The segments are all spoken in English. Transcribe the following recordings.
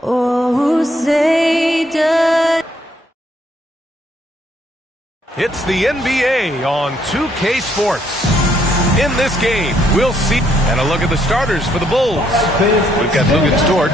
Oh, say does. It's the NBA on 2K Sports. In this game, we'll see. And a look at the starters for the Bulls. We've got Lugan Stort.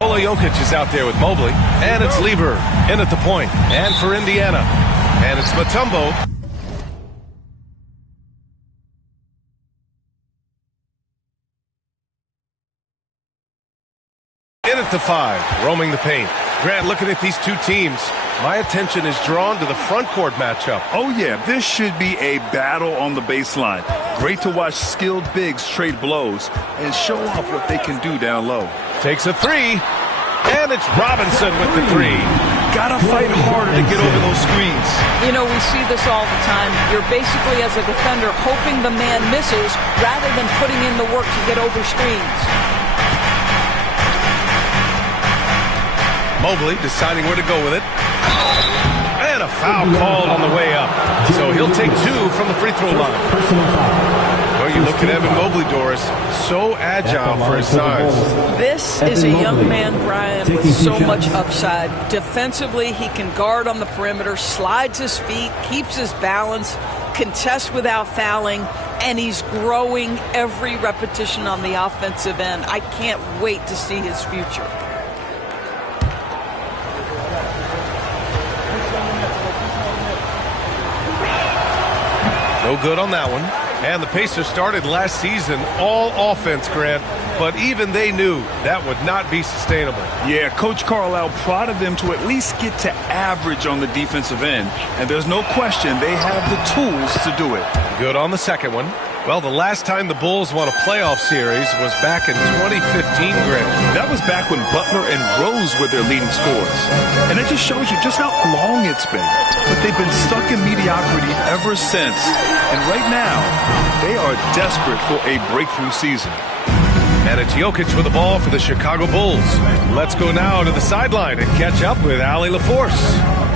Nikola Jokic is out there with Mobley, and it's Lever in at the point, and for Indiana, and it's Mutombo. In at the 5, roaming the paint. Grant, looking at these two teams, my attention is drawn to the front court matchup. Oh yeah, this should be a battle on the baseline. Great to watch skilled bigs trade blows and show off what they can do down low. Takes a 3, and it's Robinson with the 3. Gotta fight harder to get over those screens. You know, we see this all the time. You're basically, as a defender, hoping the man misses rather than putting in the work to get over screens. Mobley deciding where to go with it. And a foul called on the way up. So he'll take 2 from the free throw line. Well, you look at Evan Mobley, Doris, so agile for his size. This is a young man, Brian, with so much upside. Defensively, he can guard on the perimeter, slides his feet, keeps his balance, contests without fouling, and he's growing every repetition on the offensive end. I can't wait to see his future. No good on that one. And the Pacers started last season all offense, Grant, but even they knew that would not be sustainable. Yeah, Coach Carlisle prodded them to at least get to average on the defensive end, and there's no question they have the tools to do it. Good on the second one. Well, the last time the Bulls won a playoff series was back in 2015, Grant. That was back when Butler and Rose were their leading scorers. And it just shows you just how long it's been. But they've been stuck in mediocrity ever since. And right now, they are desperate for a breakthrough season. And it's Jokic with the ball for the Chicago Bulls. Let's go now to the sideline and catch up with Allie LaForce.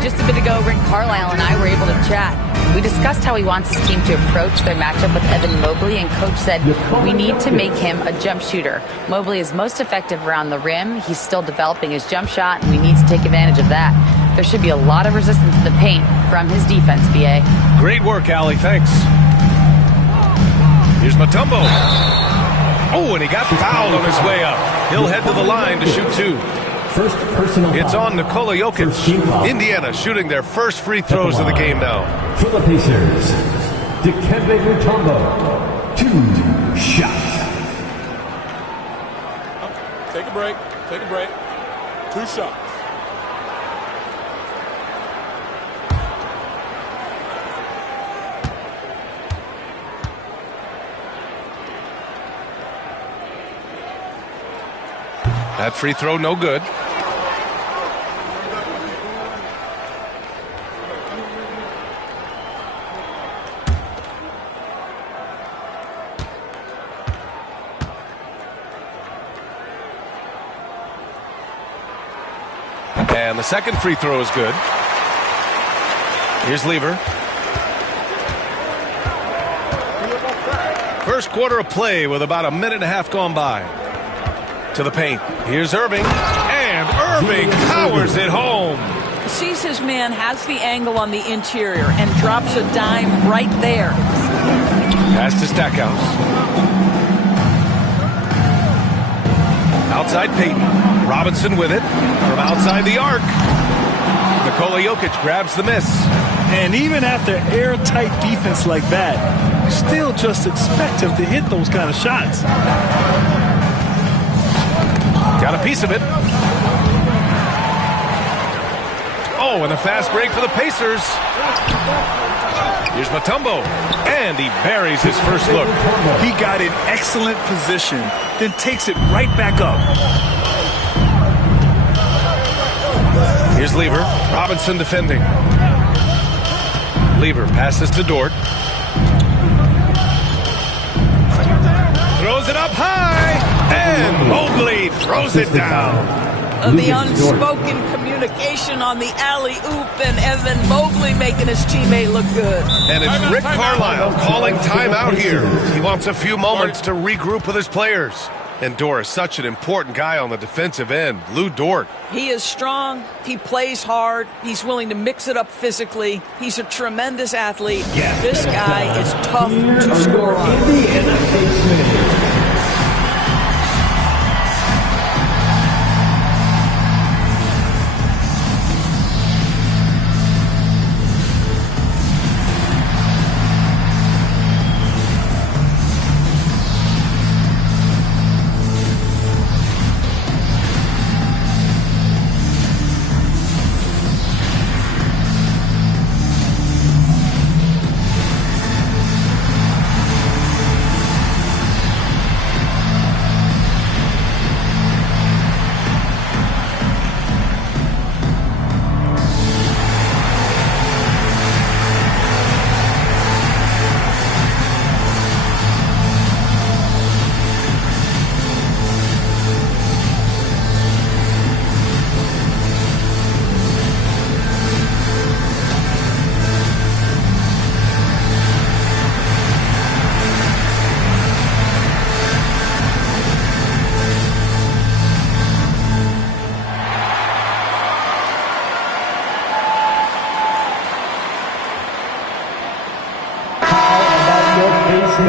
Just a bit ago, Rick Carlisle and I were able to chat. We discussed how he wants his team to approach their matchup with Evan Mobley, and Coach said, we need to make him a jump shooter. Mobley is most effective around the rim. He's still developing his jump shot, and we need to take advantage of that. There should be a lot of resistance in the paint from his defense, B.A. Great work, Allie. Thanks. Here's Mutombo. Oh, and he got fouled on his way up. He'll head to the line to shoot 2. First personal It's foul. on Nikola Jokic. Indiana shooting their first free throws of the game now. For the Pacers, Dikembe Mutombo, 2 shots. Take a break. Take a break. 2 shots. That free throw, no good. And the second free throw is good. Here's Lever. First quarter of play with about a minute and a half gone by. To the paint. Here's Irving. And Irving powers it home. sees his man has the angle on the interior and drops a dime right there. Pass to Stackhouse. Outside Peyton. Robinson with it from outside the arc. Nikola Jokic grabs the miss. And even after airtight defense like that, you still just expect him to hit those kind of shots. Got a piece of it. Oh, and a fast break for the Pacers. Here's Mutombo, and he buries his first look. He got in excellent position, then takes it right back up. Here's Lever. Robinson defending. Lever passes to Dort. Throws it up high, and Mobley throws it down. The unspoken communication on the alley-oop, and Evan Mobley making his teammate look good. And it's Rick Carlisle calling timeout here. He wants a few moments to regroup with his players. And Dort is such an important guy on the defensive end. Lou Dort. He is strong. He plays hard. He's willing to mix it up physically. He's a tremendous athlete. This guy is tough to score on.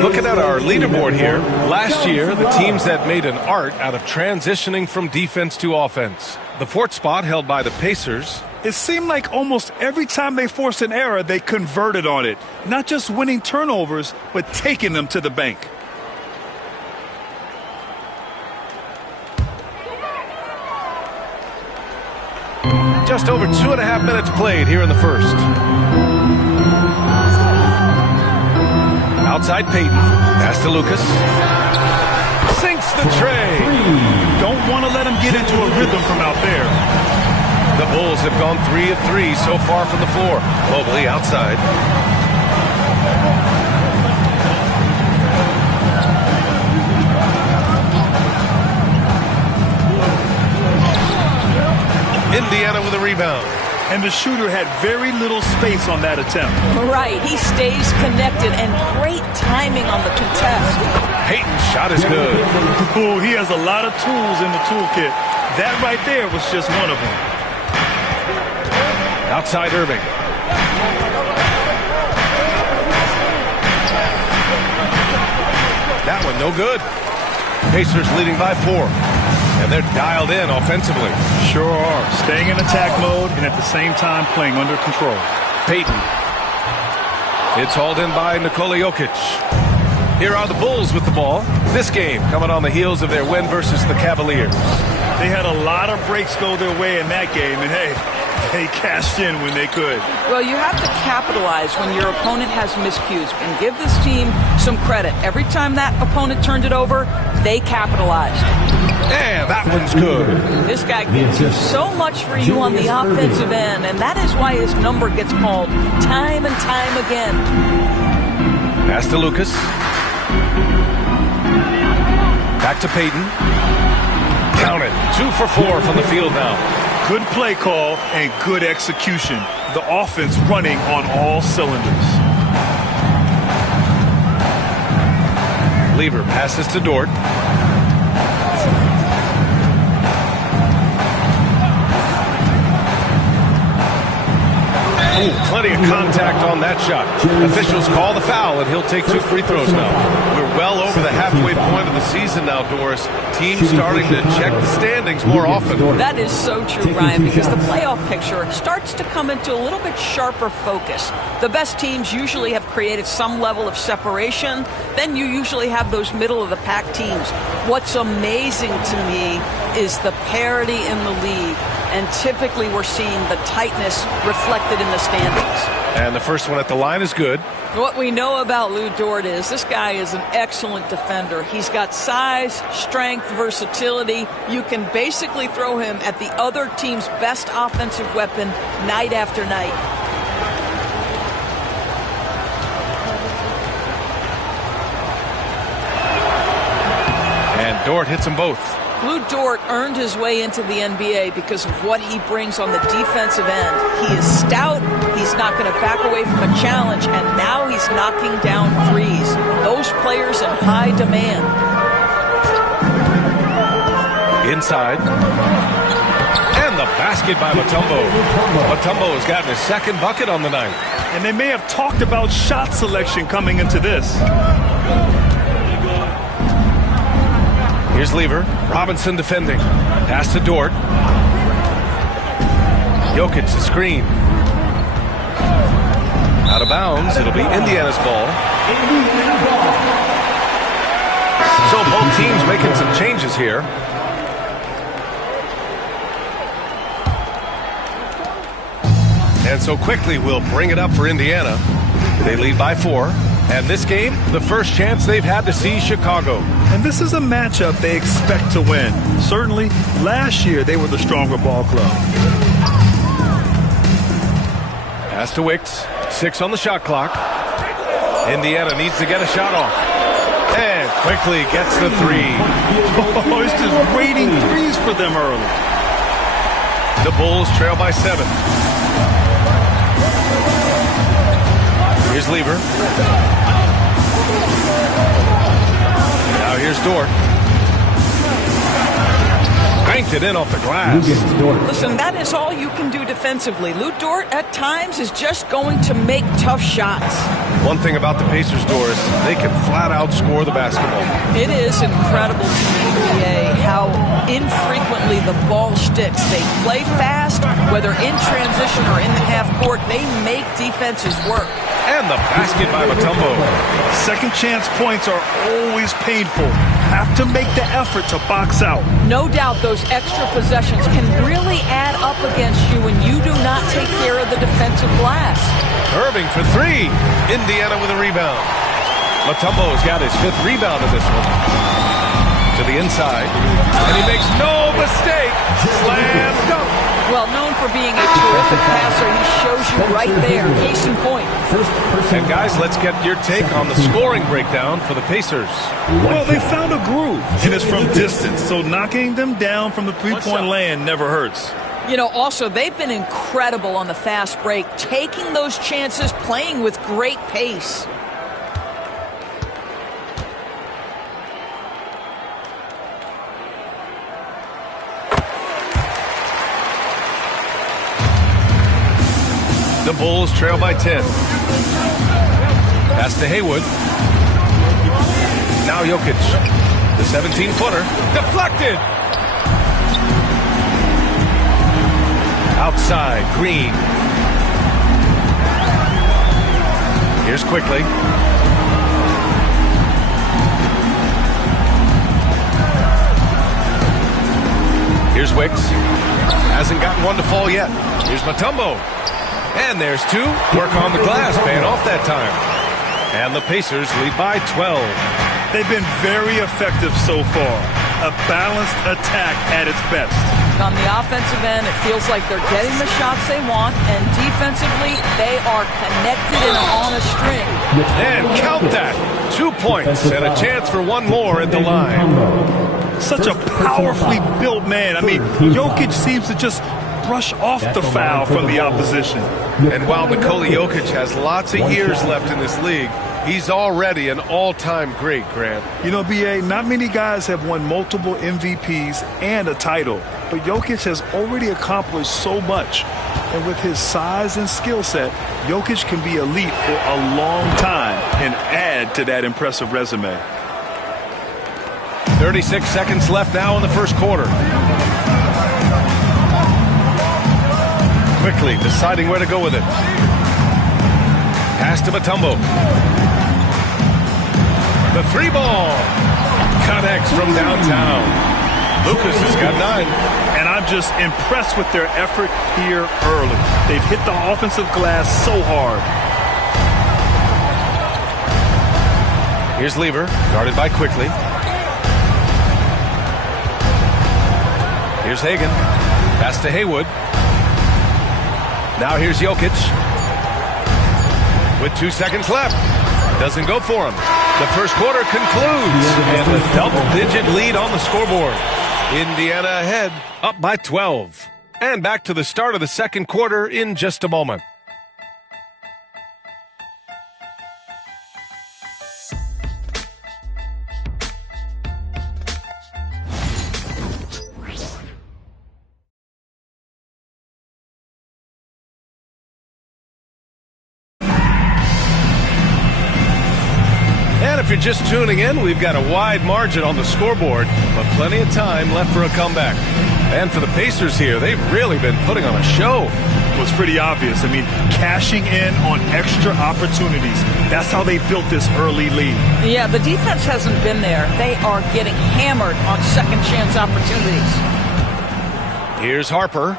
Looking at our leaderboard here, last year the teams that made an art out of transitioning from defense to offense. The fourth spot held by the Pacers. It seemed like almost every time they forced an error, they converted on it. Not just winning turnovers, but taking them to the bank. Just over 2.5 minutes played here in the first. Outside Peyton. Pass to Lucas. Sinks the tray. Don't want to let him get into a rhythm from out there. The Bulls have gone 3 of 3 so far from the floor. Mobley outside. Indiana with a rebound. And the shooter had very little space on that attempt. Right, he stays connected, and great timing on the contest. Peyton's shot is good. Oh, he has a lot of tools in the toolkit. That right there was just one of them. Outside Irving. That one no good. Pacers leading by 4. And they're dialed in offensively. Sure are. Staying in attack mode and at the same time playing under control. Peyton. It's hauled in by Nikola Jokic. Here are the Bulls with the ball. This game coming on the heels of their win versus the Cavaliers. They had a lot of breaks go their way in that game, and hey, they cashed in when they could. Well, you have to capitalize when your opponent has miscues, and give this team some credit. Every time that opponent turned it over, they capitalized. Yeah, that one's good. This guy can do so much for you on the offensive end, and that is why his number gets called time and time again. Pass to Lucas. Back to Peyton. Count it. 2 for 4 from the field now. Good play call and good execution. The offense running on all cylinders. Lever passes to Dort. Ooh, plenty of contact on that shot. Officials call the foul, and he'll take 2 free throws now. We're well over the halfway point of the season now, Doris. Teams starting to check the standings more often. That is so true, Ryan, because the playoff picture starts to come into a little bit sharper focus. The best teams usually have created some level of separation. Then you usually have those middle-of-the-pack teams. What's amazing to me is the parity in the league. And typically we're seeing the tightness reflected in the standings. And the first one at the line is good. What we know about Lou Dort is this guy is an excellent defender. He's got size, strength, versatility. You can basically throw him at the other team's best offensive weapon night after night. And Dort hits them both. Lou Dort earned his way into the NBA because of what he brings on the defensive end. He is stout, he's not going to back away from a challenge, and now he's knocking down threes. Those players in high demand. Inside. And the basket by Mutombo. Mutombo has gotten his second bucket on the night. And they may have talked about shot selection coming into this. Here's Lever. Robinson defending. Pass to Dort. Jokic the screen. Out of bounds. It'll be Indiana's ball. So both teams making some changes here. And so quickly we'll bring it up for Indiana. They lead by 4. And this game, the first chance they've had to see Chicago. And this is a matchup they expect to win. Certainly, last year they were the stronger ball club. Pass to Wicks. 6 on the shot clock. Indiana needs to get a shot off. And quickly gets the 3. Oh, it's just raining threes for them early. The Bulls trail by 7. Here's Lever. Now here's Dort. Banked it in off the glass. Listen, that is all you can do defensively. Lou Dort, at times, is just going to make tough shots. One thing about the Pacers, Doris, they can flat out score the basketball. It is incredible to the NBA how infrequently the ball sticks. They play fast, whether in transition or in the half court. They make defenses work. And the basket by Mutombo. Second chance points are always painful. Have to make the effort to box out. No doubt those extra possessions can really add up against you when you do not take care of the defensive glass. Irving for 3. Indiana with a rebound. Mutombo's got his 5th rebound in this one. To the inside. And he makes no mistake. Slam dunk. Well, known for being a terrific passer, he shows you right there. Case in point. And guys, let's get your take on the scoring breakdown for the Pacers. Well, they found a groove, and it's from distance, so knocking them down from the three-point land never hurts. You know, also, they've been incredible on the fast break, taking those chances, playing with great pace. The Bulls trail by 10. Pass to Haywood. Now Jokic. The 17-footer. Deflected. Outside. Green. Here's Quickly. Here's Wicks. Hasn't gotten one to fall yet. Here's Mutombo. And there's 2. Work on the glass, paying off that time. And the Pacers lead by 12. They've been very effective so far. A balanced attack at its best. On the offensive end, it feels like they're getting the shots they want, and defensively, they are connected and on a string. And count that. 2 points and a chance for one more at the line. Such a powerfully built man. I mean, Jokic seems to just brush off the foul from the opposition. And while Nikola Jokic has lots of years left in this league, he's already an all-time great, Grant. You know, B.A., not many guys have won multiple MVPs and a title, but Jokic has already accomplished so much. And with his size and skill set, Jokic can be elite for a long time and add to that impressive resume. 36 seconds left now in the first quarter. Quickly deciding where to go with it. Pass to Mutombo. The three ball connects from downtown. Lucas has got 9. And I'm just impressed with their effort here early. They've hit the offensive glass so hard. Here's Lever, guarded by Quickly. Here's Hagan. Pass to Haywood. Now here's Jokic. With 2 seconds left. Doesn't go for him. The first quarter concludes. And a double-digit lead on the scoreboard. Indiana ahead, up by 12. And back to the start of the second quarter in just a moment. And if you're just tuning in, we've got a wide margin on the scoreboard, but plenty of time left for a comeback. And for the Pacers here, they've really been putting on a show. It was pretty obvious. I mean, cashing in on extra opportunities. That's how they built this early lead. Yeah, the defense hasn't been there. They are getting hammered on second chance opportunities. Here's Harper.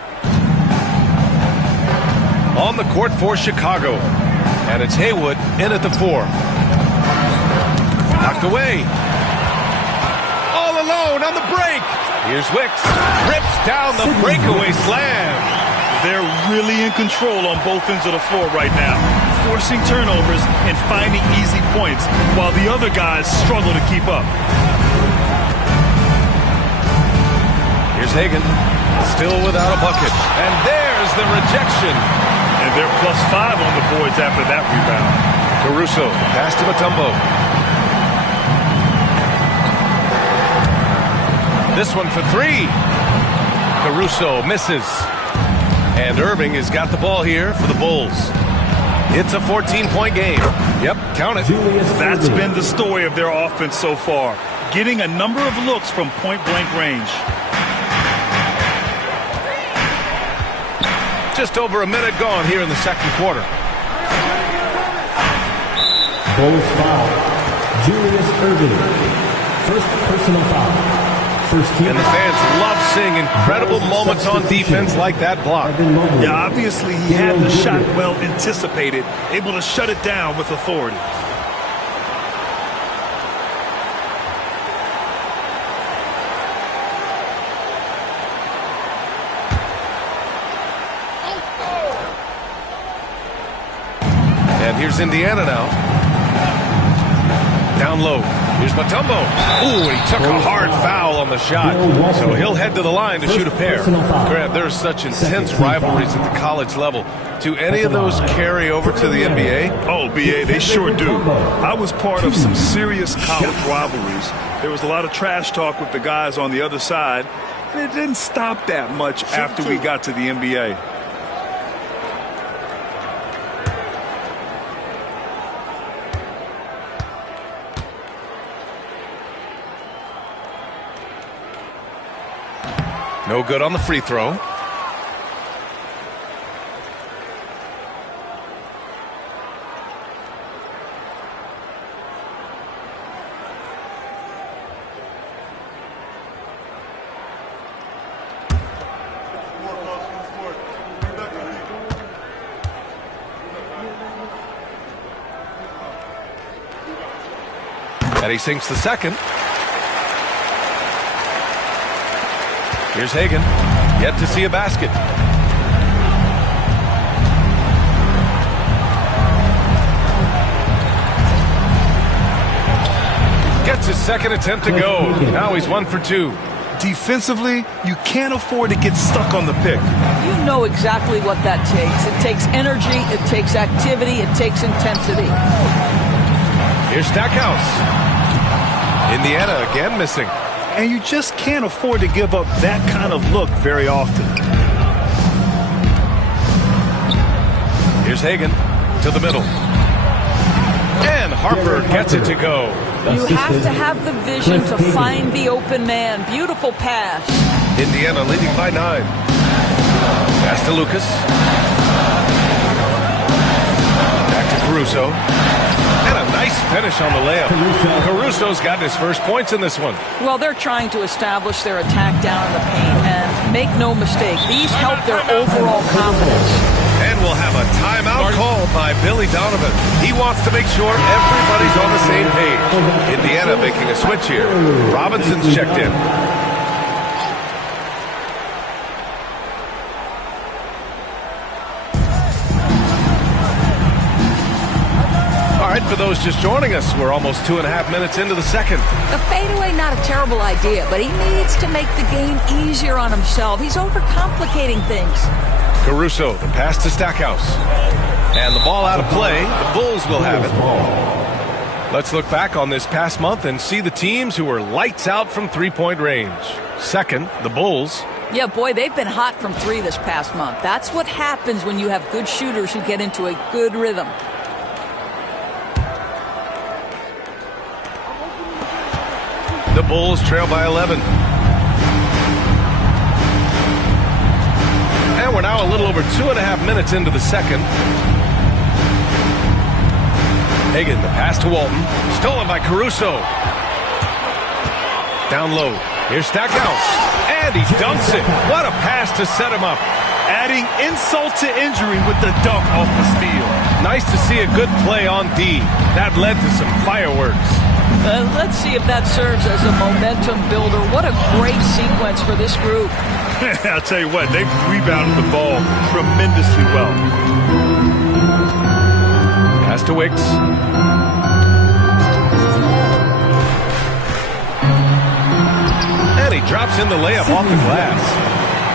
On the court for Chicago. And it's Haywood in at the 4. Knocked away. All alone on the break. Here's Wicks. Rips down the breakaway slam. They're really in control on both ends of the floor right now, forcing turnovers and finding easy points while the other guys struggle to keep up. Here's Hagan. Still without a bucket. And there's the rejection. And they're +5 on the boards after that rebound. Caruso. Pass to Mutombo. This one for 3. Caruso misses. And Irving has got the ball here for the Bulls. It's a 14-point game. Yep, count it. That's been the story of their offense so far, getting a number of looks from point-blank range. Just over a minute gone here in the second quarter. Bulls foul. Julius Irving. First personal foul. And the fans love seeing incredible moments on defense like that block. Yeah, obviously he had the shot well anticipated, able to shut it down with authority. And here's Indiana now. Down low. Here's Mutombo. Ooh, he took a hard foul on the shot. So he'll head to the line to shoot a pair. Grant, there's such intense rivalries at the college level. Do any of those carry over to the NBA? Oh, BA, they sure do. I was part of some serious college rivalries. There was a lot of trash talk with the guys on the other side. And it didn't stop that much after we got to the NBA. No good on the free throw. And he sinks the second. Here's Hagan, yet to see a basket. Gets his second attempt to go. Now he's 1 for 2. Defensively, you can't afford to get stuck on the pick. You know exactly what that takes. It takes energy, it takes activity, it takes intensity. Here's Stackhouse. Indiana again missing. And you just can't afford to give up that kind of look very often. Here's Hagan to the middle. And Harper gets it to go. You have to have the vision to find the open man. Beautiful pass. Indiana leading by 9. Pass to Lucas. Back to Caruso. And a nice finish on the layup. Caruso's got his first points in this one. Well, they're trying to establish their attack down in the paint. And make no mistake, these help their overall confidence. And we'll have a timeout called by Billy Donovan. He wants to make sure everybody's on the same page. Indiana making a switch here. Robinson's checked in. All right, for those just joining us, we're almost 2.5 minutes into the second. The fadeaway, not a terrible idea, but he needs to make the game easier on himself. He's overcomplicating things. Caruso, the pass to Stackhouse. And the ball out of play. The Bulls will have it. Let's look back on this past month and see the teams who were lights out from three-point range. Second, the Bulls. Yeah, boy, they've been hot from 3 this past month. That's what happens when you have good shooters who get into a good rhythm. The Bulls trail by 11. And we're now a little over 2.5 minutes into the second. Hagan, the pass to Walton. Stolen by Caruso. Down low. Here's Stackhouse. And he dunks it. What a pass to set him up. Adding insult to injury with the dunk off the steal. Nice to see a good play on D. That led to some fireworks. Let's see if that serves as a momentum builder. What a great sequence for this group. I'll tell you what, they've rebounded the ball tremendously well. Pass to Wicks. And he drops in the layup off the glass.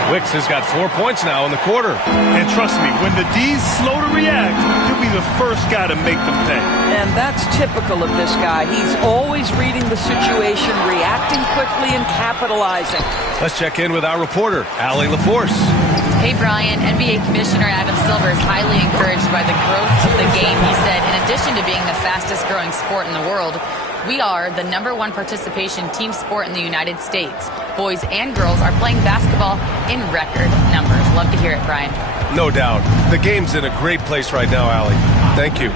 Wicks has got 4 points now in the quarter. And trust me, when the D's slow to react, he'll be the first guy to make them pay. And that's typical of this guy. He's always reading the situation, reacting quickly, and capitalizing. Let's check in with our reporter, Allie LaForce. Hey, Brian, NBA Commissioner Adam Silver is highly encouraged by the growth of the game. He said, in addition to being the fastest growing sport in the world, we are the #1 participation team sport in the United States. Boys and girls are playing basketball in record numbers. Love to hear it, Brian. No doubt. The game's in a great place right now, Allie. Thank you.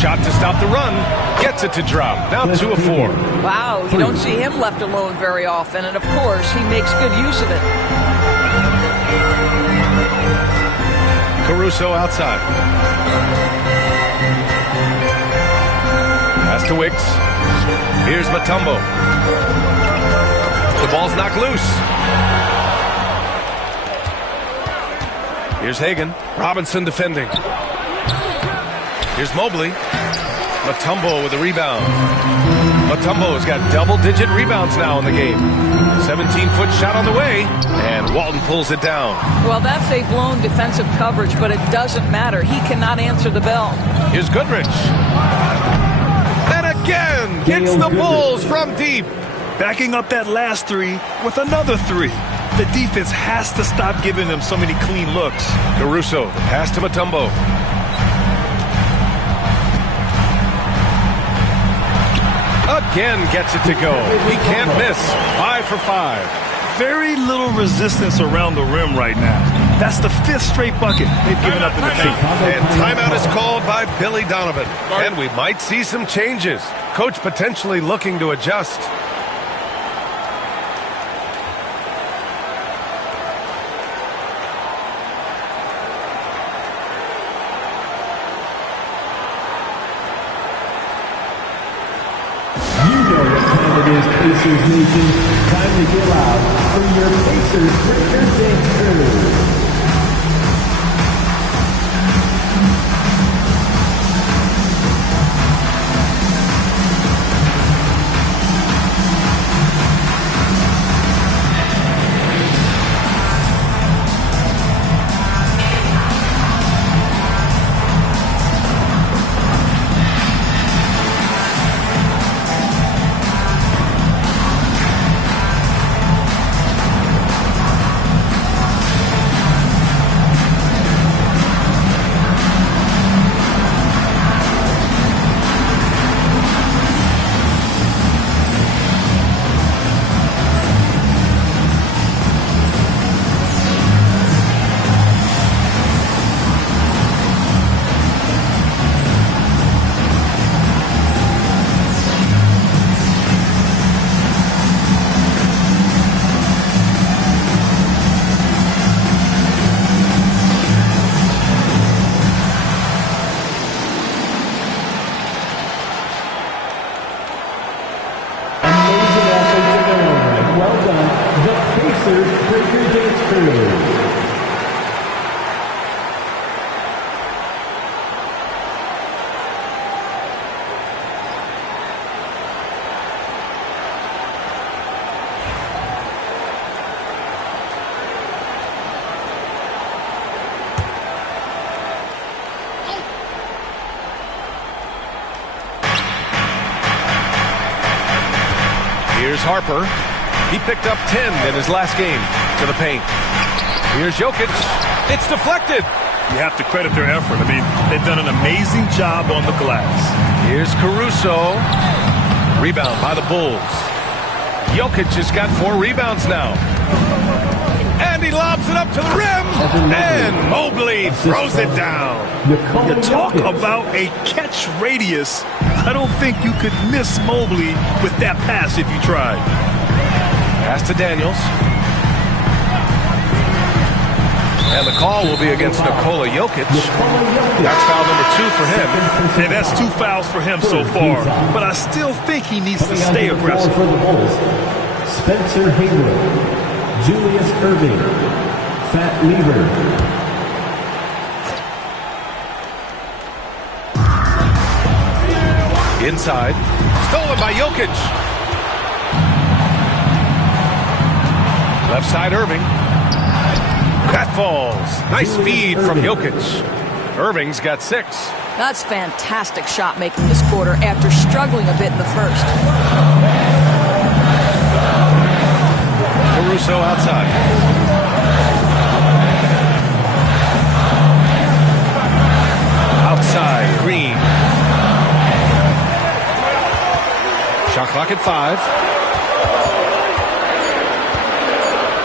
Shot to stop the run. Gets it to drop. Now 2 of 4. Wow, you don't see him left alone very often. And, of course, he makes good use of it. Caruso outside. Pass to Wicks. Here's Mutombo. The ball's knocked loose. Here's Hagan. Robinson defending. Here's Mobley. Mutombo with the rebound. Mutombo has got double-digit rebounds now in the game. 17-foot shot on the way, and Walton pulls it down. Well, that's a blown defensive coverage, but it doesn't matter. He cannot answer the bell. Here's Goodrich. And again, hits the Bulls from deep. Backing up that last 3 with another 3. The defense has to stop giving them so many clean looks. Caruso, the pass to Mutombo. Again gets it to go. He can't miss. 5 for 5. Very little resistance around the rim right now. That's the 5th straight bucket they've given up in the paint. And timeout is called by Billy Donovan. And we might see some changes. Coach potentially looking to adjust. Pacers Nation, time to get loud for your Pacers Breaker Dancers. your dance crew. Here's Harper. He picked up 10 in his last game to the paint. Here's Jokic. It's deflected. You have to credit their effort. I mean, they've done an amazing job on the glass. Here's Caruso. Rebound by the Bulls. Jokic has got 4 rebounds now. And he lobs it up to the rim. And Mobley throws it down. You talk about a catch radius. I don't think you could miss Mobley with that pass if you tried. Pass to Daniels. And the call will be against Nikola Jokic. That's foul number 2 for him. And that's 2 fouls for him so far. But I still think he needs to stay aggressive. For the Bulls, Spencer Haywood. Julius Irving, Fat Lever. Inside, stolen by Jokic. Left side, Irving. That falls. Nice feed from Jokic. Irving's got 6. That's fantastic shot making this quarter after struggling a bit in the first. Caruso outside. Outside, Green. Shot clock at 5.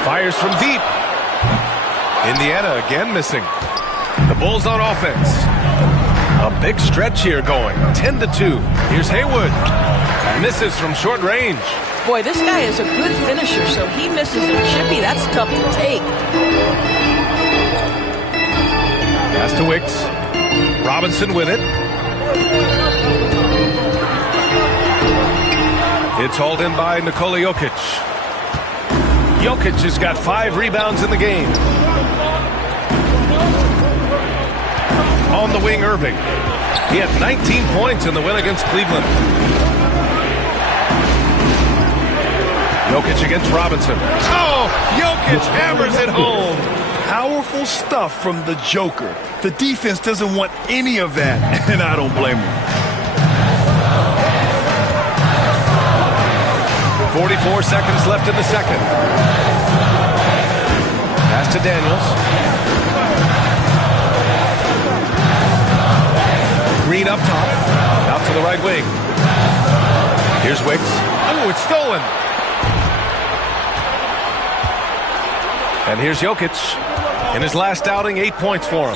Fires from deep. Indiana again missing. The Bulls on offense. A big stretch here going. 10-2. Here's Haywood. Misses from short range. Boy, this guy is a good finisher, so he misses a chippy. That's tough to take. Pass to Wicks. Robinson with it. It's hauled in by Nikola Jokic. Jokic has got 5 rebounds in the game. On the wing, Irving. He had 19 points in the win against Cleveland. Jokic against Robinson. Oh, Jokic hammers it home. Powerful stuff from the Joker. The defense doesn't want any of that, and I don't blame him. 44 seconds left in the second. Pass to Daniels. Green up top. Out to the right wing. Here's Wicks. Oh, it's stolen. And here's Jokic. In his last outing, 8 points for him.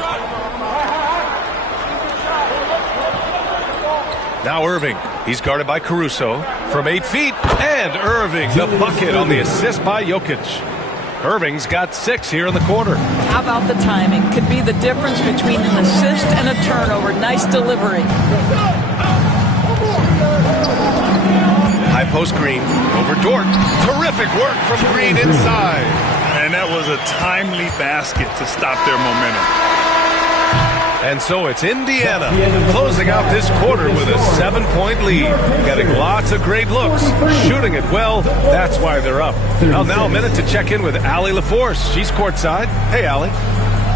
Now Irving. He's guarded by Caruso from 8 feet. And Irving, the bucket on the assist by Jokic. Irving's got 6 here in the quarter. How about the timing? Could be the difference between an assist and a turnover. Nice delivery. High post Green over Dort. Terrific work from Green inside. And that was a timely basket to stop their momentum. And so it's Indiana closing out this quarter with a 7-point lead. Getting lots of great looks. Shooting it well. That's why they're up. Now a minute to check in with Allie LaForce. She's courtside. Hey, Allie.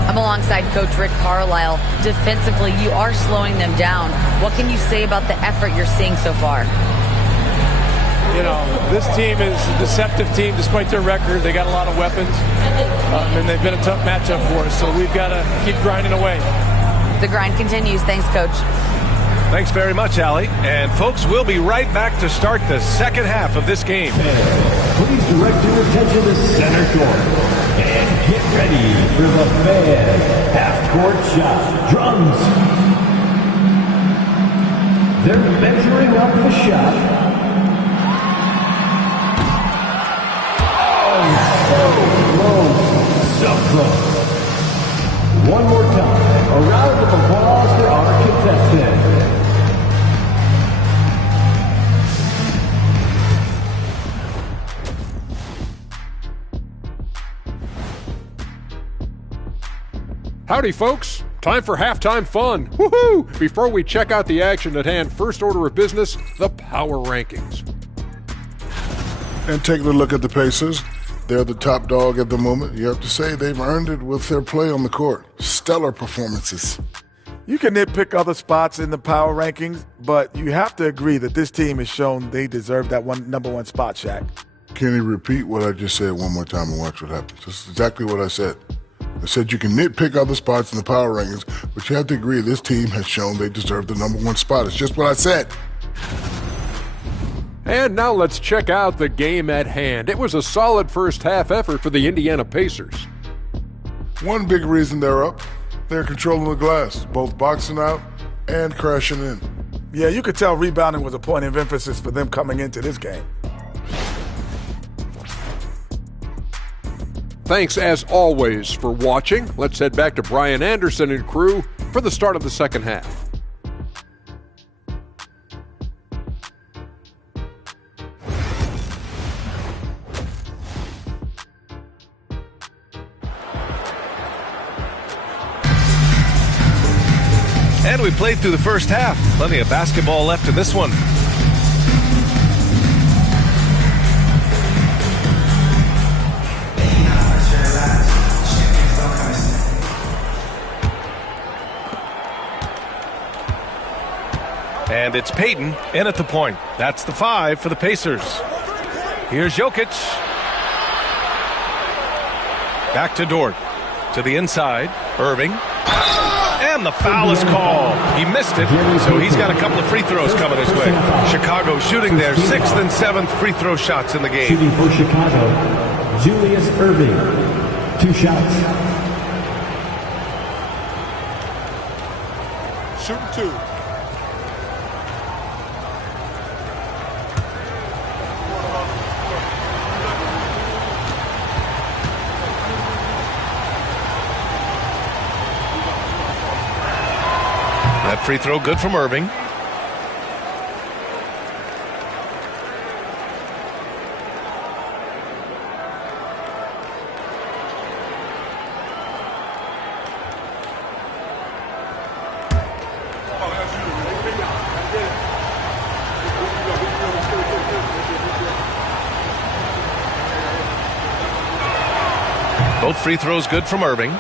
I'm alongside Coach Rick Carlisle. Defensively, you are slowing them down. What can you say about the effort you're seeing so far? You know, this team is a deceptive team despite their record. They got a lot of weapons, and they've been a tough matchup for us, so we've got to keep grinding away. The grind continues. Thanks, Coach. Thanks very much, Allie. And, folks, we'll be right back to start the second half of this game. Please direct your attention to center court. And get ready for the Fan half-court shot. Drums. They're measuring up the shot. So close. One more time, a round of applause for our contestant. Howdy, folks. Time for halftime fun. Woohoo! Before we check out the action at hand, first order of business, the power rankings. And taking a look at the Pacers, they're the top dog at the moment. You have to say they've earned it with their play on the court. Stellar performances. You can nitpick other spots in the power rankings, but you have to agree that this team has shown they deserve that number one spot, Shaq. Can you repeat what I just said one more time and watch what happens? That's exactly what I said. I said you can nitpick other spots in the power rankings, but you have to agree this team has shown they deserve the number one spot. It's just what I said. And now let's check out the game at hand. It was a solid first half effort for the Indiana Pacers. One big reason they're up, they're controlling the glass, both boxing out and crashing in. Yeah, you could tell rebounding was a point of emphasis for them coming into this game. Thanks, as always, for watching. Let's head back to Brian Anderson and crew for the start of the second half. And we played through the first half. Plenty of basketball left in this one. And it's Payton in at the point. That's the 5 for the Pacers. Here's Jokic. Back to Dort. To the inside. Irving. And the foul is called. He missed it, so he's got a couple of free throws coming his way. Chicago shooting their 6th and 7th free throw shots in the game. Shooting for Chicago, Julius Irving. 2 shots. Shooting 2. That free throw good from Irving. Both free throws good from Irving.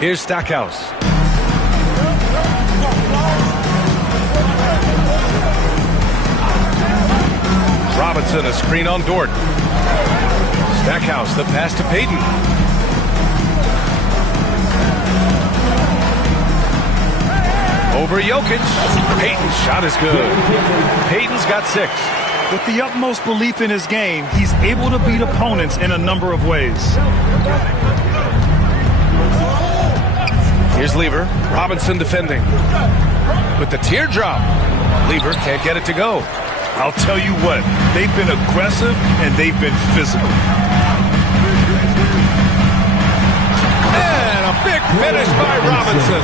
Here's Stackhouse. Robinson, a screen on Dort. Stackhouse, the pass to Payton. Over Jokic. Payton's shot is good. Payton's got 6. With the utmost belief in his game, he's able to beat opponents in a number of ways. Here's Lever. Robinson defending. With the teardrop. Lever can't get it to go. I'll tell you what, they've been aggressive and they've been physical. And a big finish by Robinson.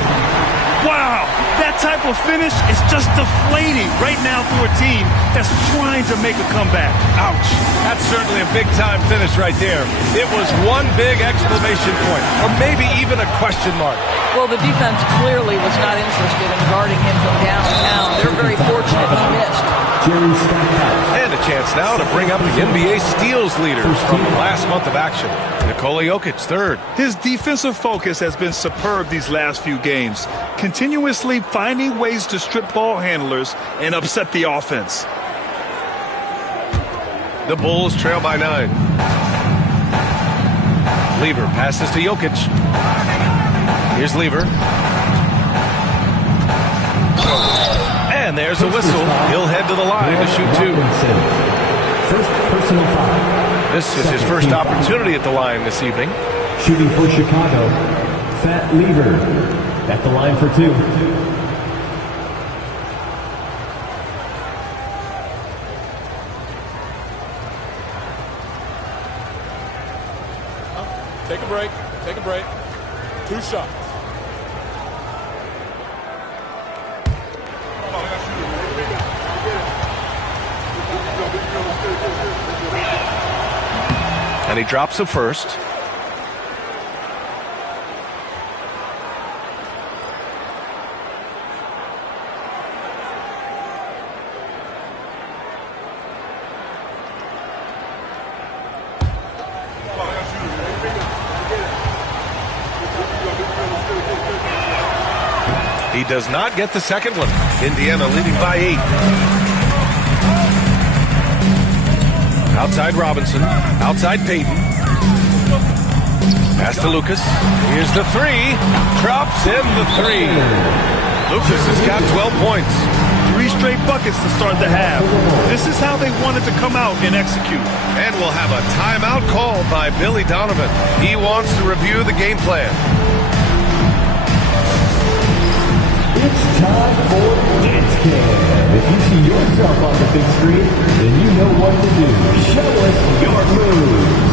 Wow, that type of finish is just deflating right now for a team that's trying to make a comeback. Ouch. That's certainly a big-time finish right there. It was one big exclamation point, or maybe even a question mark. Well, the defense clearly was not interested in guarding him from downtown. They're very fortunate he missed. And a chance now to bring up the NBA steals leaders from the last month of action. Nikola Jokic, 3rd. His defensive focus has been superb these last few games, continuously finding ways to strip ball handlers and upset the offense. The Bulls trail by 9. Lever passes to Jokic. Here's Lever. And there's a whistle. He'll head to the line to shoot 2. First personal foul. This is his first opportunity at the line this evening. Shooting for Chicago, Fat Lever at the line for 2. Take a break. Take a break. 2 shots. And he drops the first. He does not get the second one. Indiana leading by 8. Outside Robinson. Outside Payton. Pass to Lucas. Here's the 3. Drops in the 3. Lucas has got 12 points. 3 straight buckets to start the half. This is how they wanted to come out and execute. And we'll have a timeout called by Billy Donovan. He wants to review the game plan. It's time for Dance Cam. If you see yourself on the big screen, then you know what to do. Show us your moves.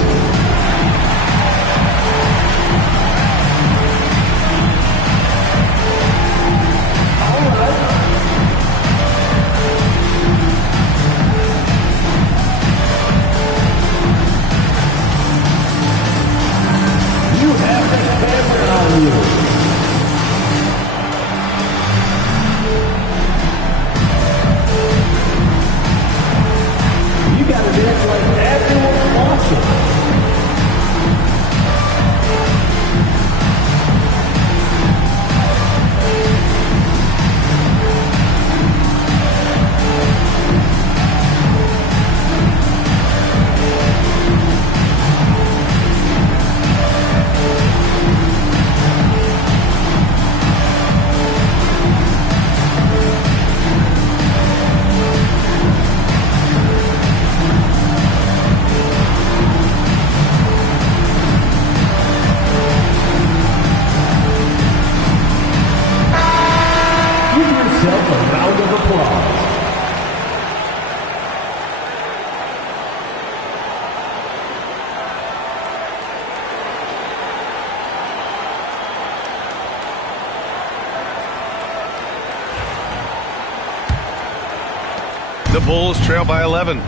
The Bulls trail by 11.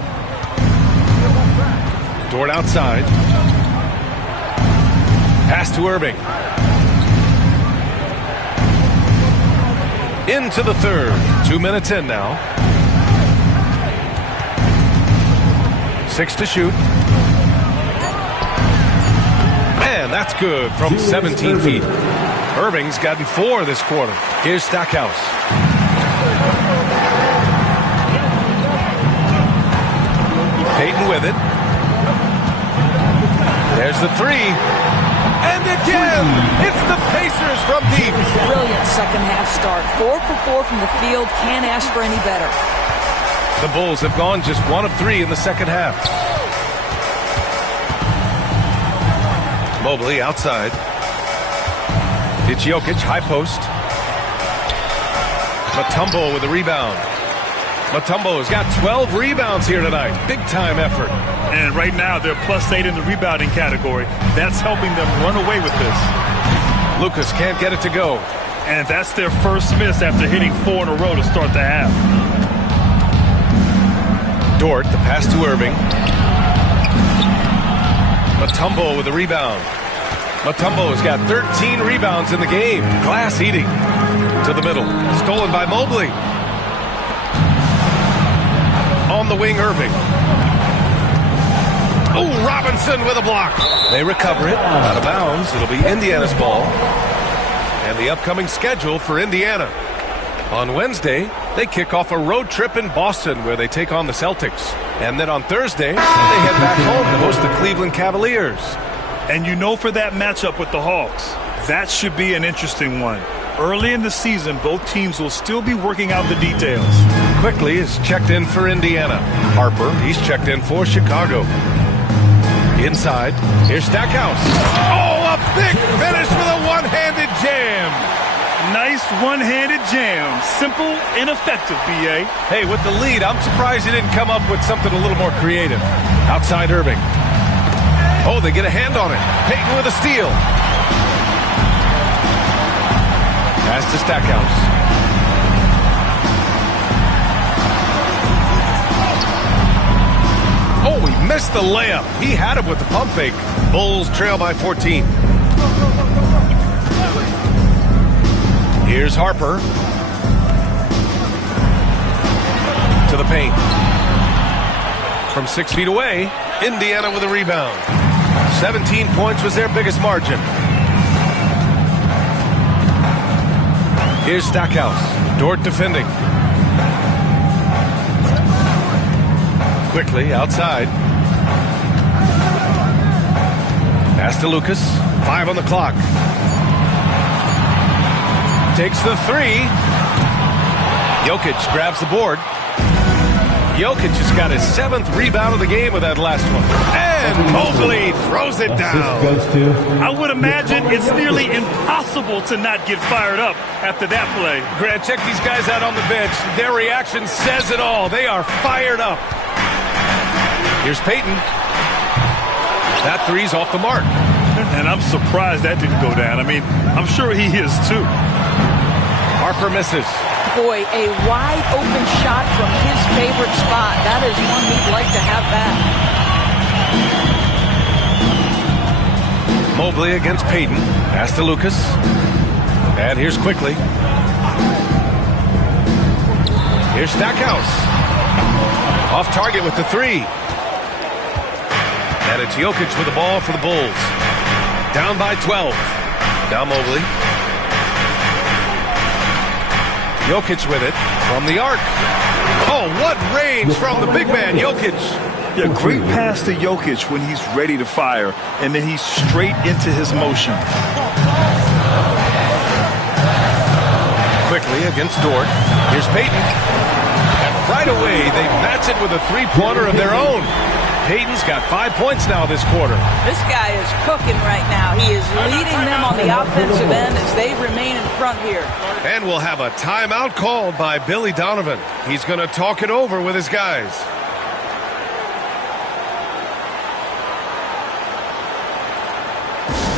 Dort outside. Pass to Irving. Into the third. 2 minutes in now. 6 to shoot. And that's good from 17 feet. Irving's gotten 4 this quarter. Here's Stackhouse. Payton with it. There's the 3. And again, it's the Pacers from deep. Brilliant second half start. 4 for 4 from the field. Can't ask for any better. The Bulls have gone just 1 of 3 in the second half. Mobley outside. It's Jokic, high post. Mutombo with a rebound. Mutombo's got 12 rebounds here tonight. Big time effort. And right now they're +8 in the rebounding category. That's helping them run away with this. Lucas can't get it to go. And that's their first miss after hitting 4 in a row to start the half. Dort, the pass to Irving. Mutombo with a rebound. Mutombo's got 13 rebounds in the game. Glass eating. To the middle. Stolen by Mobley. On the wing, Irving. Oh, Robinson with a block. They recover it. Out of bounds. It'll be Indiana's ball. And the upcoming schedule for Indiana. On Wednesday, they kick off a road trip in Boston where they take on the Celtics. And then on Thursday, they head back home to host the Cleveland Cavaliers. And you know, for that matchup with the Hawks, that should be an interesting one. Early in the season, both teams will still be working out the details. Quickly is checked in for Indiana. Harper, he's checked in for Chicago. Inside, here's Stackhouse. Oh, a big finish with a one-handed jam. Nice one-handed jam. Simple and effective, B.A. Hey, with the lead, I'm surprised he didn't come up with something a little more creative. Outside Irving. Oh, they get a hand on it. Payton with a steal. Pass to Stackhouse. Oh, he missed the layup. He had it with the pump fake. Bulls trail by 14. Here's Harper. To the paint. From 6 feet away, Indiana with a rebound. 17 points was their biggest margin. Here's Stackhouse. Dort defending. Quickly outside. Pass to Lucas. 5 on the clock. Takes the 3. Jokic grabs the board. Jokic has got his 7th rebound of the game with that last one. And Mobley throws it down. I would imagine it's nearly impossible to not get fired up after that play. Grant, check these guys out on the bench. Their reaction says it all. They are fired up. Here's Payton. That 3's off the mark. And I'm surprised that didn't go down. I mean, I'm sure he is too. Harper misses. Boy, a wide open shot from his favorite spot. That is one he'd like to have back. Mobley against Payton. Pass to Lucas. And here's Quickly. Here's Stackhouse. Off target with the 3. And it's Jokic with the ball for the Bulls. Down by 12. Now Mobley. Jokic with it from the arc. Oh, what range from the big man, Jokic. Yeah, great pass to Jokic when he's ready to fire, and then he's straight into his motion. Quickly against Dort. Here's Payton. And right away, they match it with a 3-pointer of their own. Payton's got 5 points now this quarter. This guy is cooking right now. He is leading them on the offensive end as they remain in front here. And we'll have a timeout called by Billy Donovan. He's going to talk it over with his guys.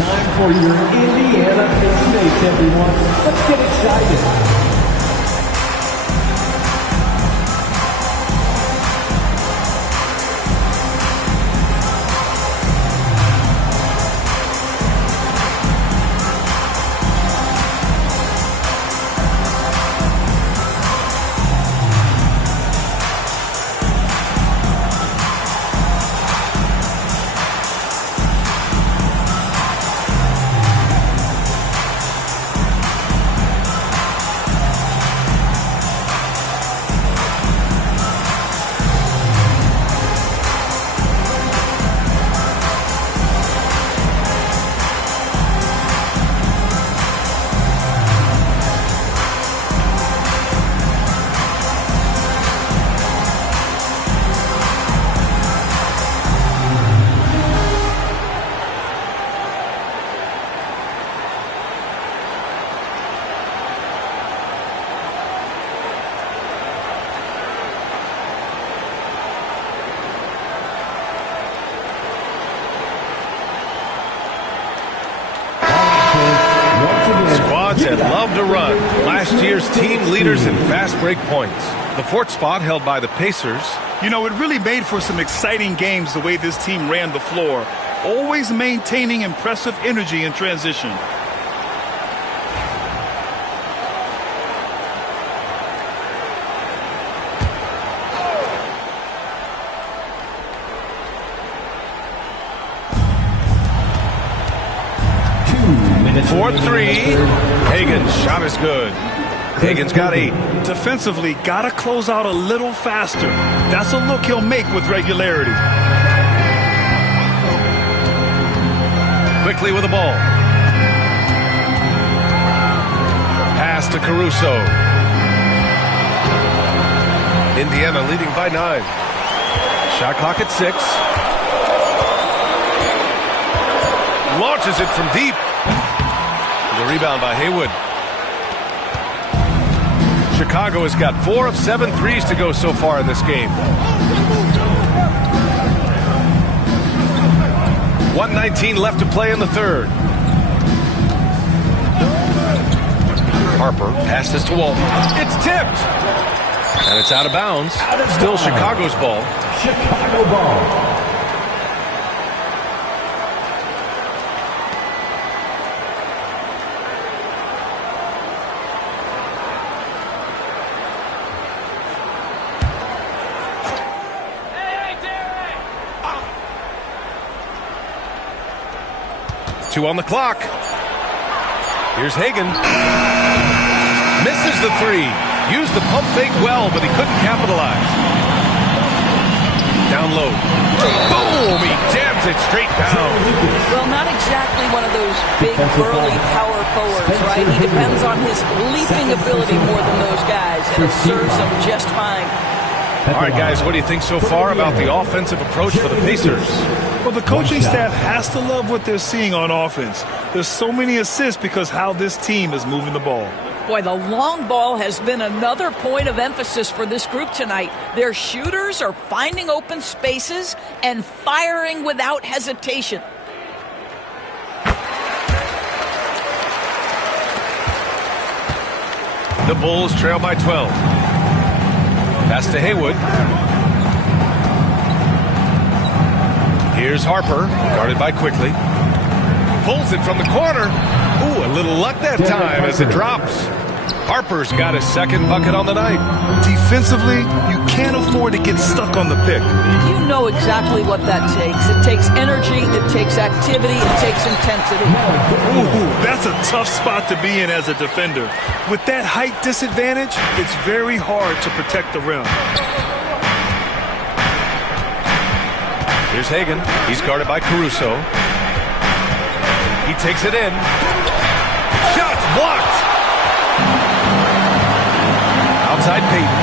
Time for your Indiana Pistons, everyone. Let's get excited. That love to run. Last year's team leaders in fast break points. The 4th spot held by the Pacers. You know, it really made for some exciting games the way this team ran the floor, always maintaining impressive energy in transition. For 3. Hagen's shot is good. Hagen's got 8. Defensively, got to close out a little faster. That's a look he'll make with regularity. Quickly with the ball. Pass to Caruso. Indiana leading by 9. Shot clock at 6. Launches it from deep. The rebound by Haywood. Chicago has got 4 of 7 threes to go so far in this game. 1:19 left to play in the 3rd. Harper passes to Walton. It's tipped. And it's out of bounds. Still Chicago's ball. Chicago ball. Two on the clock. Here's Hagen. the three. Used the pump fake well, but he couldn't capitalize. Down low. Boom! He jams it straight down. Well, not exactly one of those big, burly power forwards, right? He depends on his leaping ability more than those guys, and it serves him just fine. All right, guys, what do you think so far about the offensive approach for the Pacers? Well, the coaching staff has to love what they're seeing on offense. There's so many assists because how this team is moving the ball. Boy, the long ball has been another point of emphasis for this group tonight. Their shooters are finding open spaces and firing without hesitation. The Bulls trail by 12. Pass to Haywood. Here's Harper, guarded by Quickly. Pulls it from the corner. Ooh, a little luck that time as it drops. Harper's got his second bucket on the night. Defensively, you can't afford to get stuck on the pick. You know exactly what that takes. It takes energy, it takes activity, it takes intensity. Ooh, that's a tough spot to be in as a defender. With that height disadvantage, it's very hard to protect the rim. Here's Hagan. He's guarded by Caruso. He takes it in. Shots blocked. Outside Payton.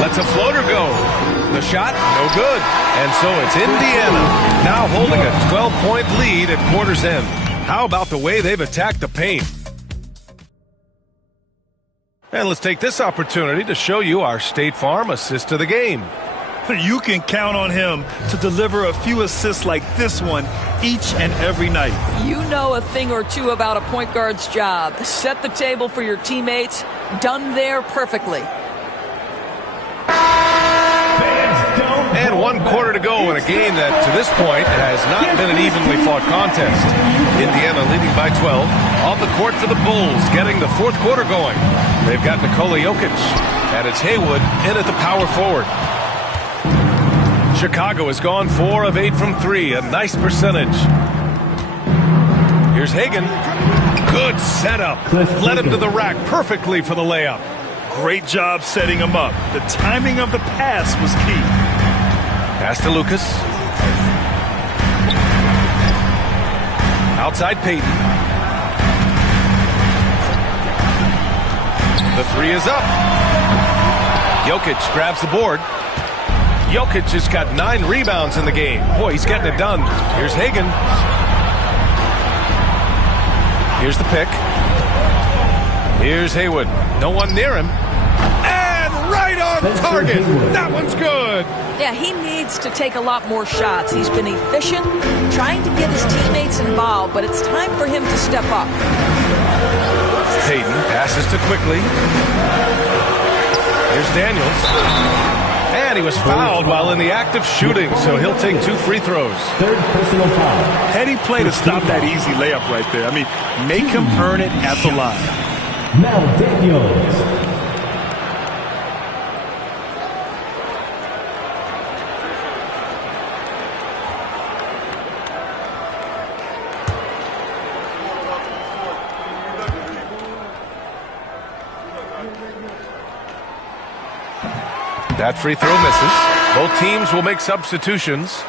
Lets a floater go. The shot, no good. And so it's Indiana now holding a 12-point lead at quarter's end. How about the way they've attacked the paint? And let's take this opportunity to show you our State Farm assist of the game. You can count on him to deliver a few assists like this one each and every night. You know a thing or two about a point guard's job. Set the table for your teammates. Done there perfectly. And 1 quarter to go in a game that, to this point, has not been an evenly fought contest. Indiana leading by 12. On the court for the Bulls, getting the fourth quarter going. They've got Nikola Jokic, and it's Haywood in at the power forward. Chicago has gone 4 of 8 from 3, a nice percentage. Here's Hagan. Good setup. Led him to the rack perfectly for the layup. Great job setting him up. The timing of the pass was key. Pass to Lucas. Outside Payton. The three is up. Jokic grabs the board. Jokic has got 9 rebounds in the game. Boy, he's getting it done. Here's Hagan. Here's the pick. Here's Haywood. No one near him. And right on target. That one's good. Yeah, he needs to take a lot more shots. He's been efficient, trying to get his teammates involved, but it's time for him to step up. Payton passes to Quickly. Here's Daniels. And he was fouled while in the act of shooting, so he'll take 2 free throws. Third personal foul. Heady play to stop that easy layup right there. I mean, make him earn it at the line. Now Daniels. That free throw misses. Both teams will make substitutions.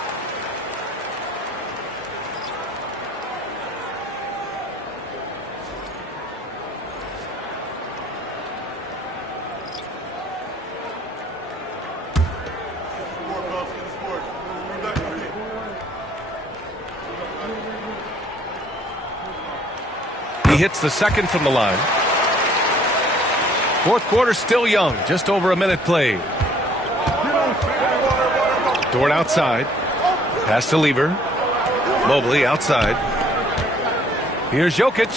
He hits the second from the line. Fourth quarter still young, just over a minute played. Dort outside. Pass to Lever. Mobley outside. Here's Jokic.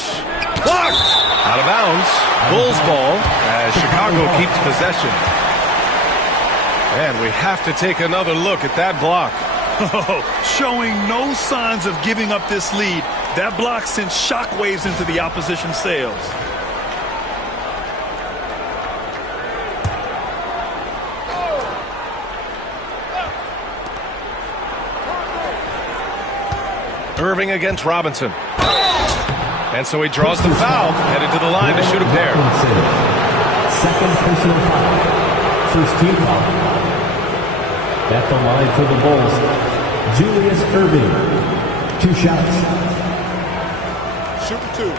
Blocked! Out of bounds. Bulls ball as Chicago keeps possession. And we have to take another look at that block. Showing no signs of giving up this lead. That block sent shockwaves into the opposition sails. Irving against Robinson. And so he draws the foul, headed to the line to shoot a pair. Second personal foul. First team foul. At the line for the Bulls, Julius Irving. 2 shots. Shoot 2.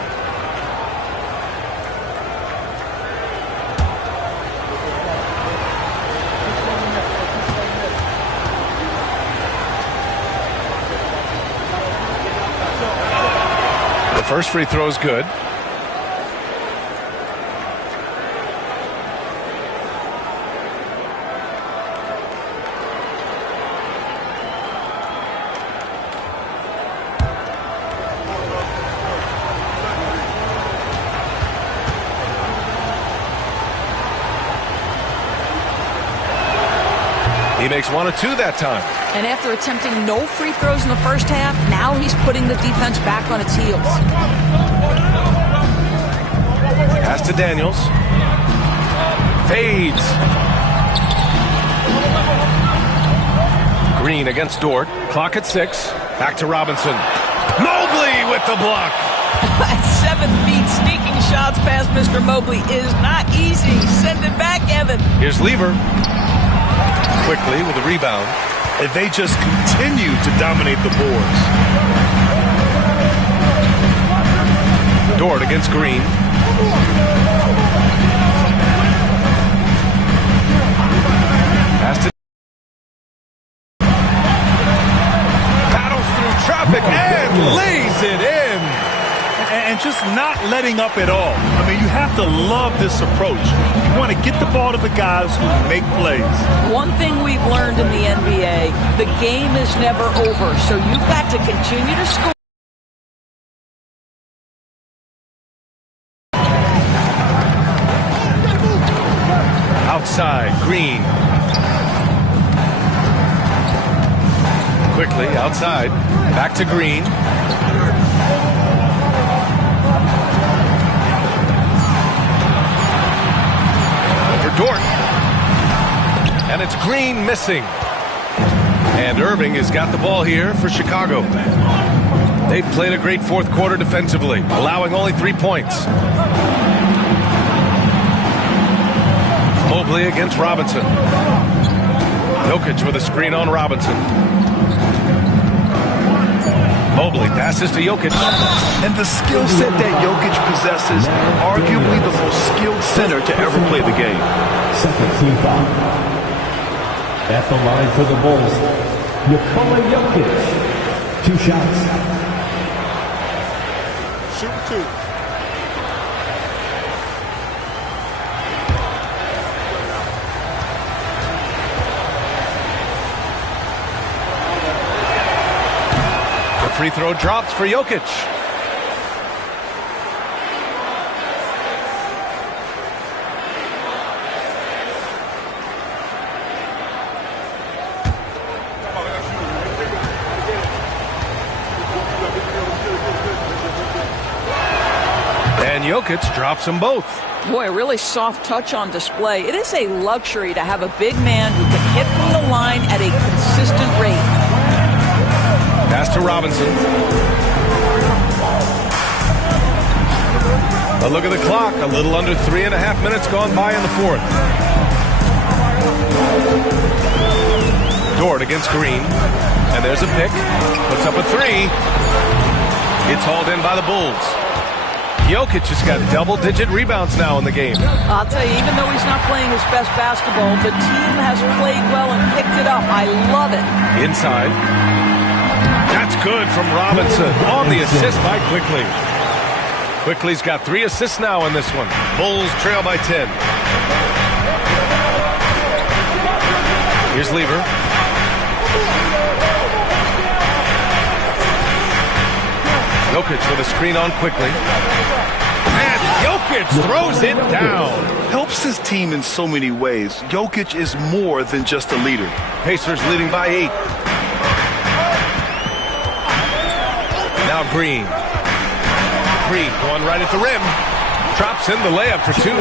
The first free throw is good. He makes 1 of 2 that time. And after attempting no free throws in the first half, now he's putting the defense back on its heels. Pass to Daniels. Fades. Green against Dort. Clock at 6. Back to Robinson. Mobley with the block. At 7 feet, sneaking shots past Mr. Mobley is not easy. Send it back, Evan. Here's Lever. Quickly with a rebound. And they just continue to dominate the boards. Dort against Green. Pass to battles through traffic and lays it in. And just not letting up at all. I mean, you have to love this approach. You want to get the ball to the guys who make plays. One thing we've learned in the NBA, the game is never over, so you've got to continue to score. Outside, Green. Quickly, outside. Back to Green. Dort. And it's Green missing. And Irving has got the ball here for Chicago. They've played a great fourth quarter defensively, allowing only 3 points. Mobley against Robinson. Jokic with a screen on Robinson. Mobley passes to Jokic. And the skill set that Jokic possesses, arguably the most skilled center to ever play the game. Second team foul. At the line for the Bulls, Nikola Jokic. 2 shots. Shoot 2. Free throw drops for Jokic. And Jokic drops them both. Boy, a really soft touch on display. It is a luxury to have a big man who can hit from the line at a consistent rate. Pass to Robinson. A look at the clock. A little under 3.5 minutes gone by in the fourth. Dort against Green. And there's a pick. Puts up a 3. It's hauled in by the Bulls. Jokic has got double-digit rebounds now in the game. I'll tell you, even though he's not playing his best basketball, the team has played well and picked it up. I love it. Inside. That's good from Robinson on the assist by Quickly. Quickly's got 3 assists now in this one. Bulls trail by 10. Here's Lever. Jokic with a screen on Quickly. And Jokic throws it down. Helps his team in so many ways. Jokic is more than just a leader. Pacers leading by 8. Now Green. Green going right at the rim. Drops in the layup for 2.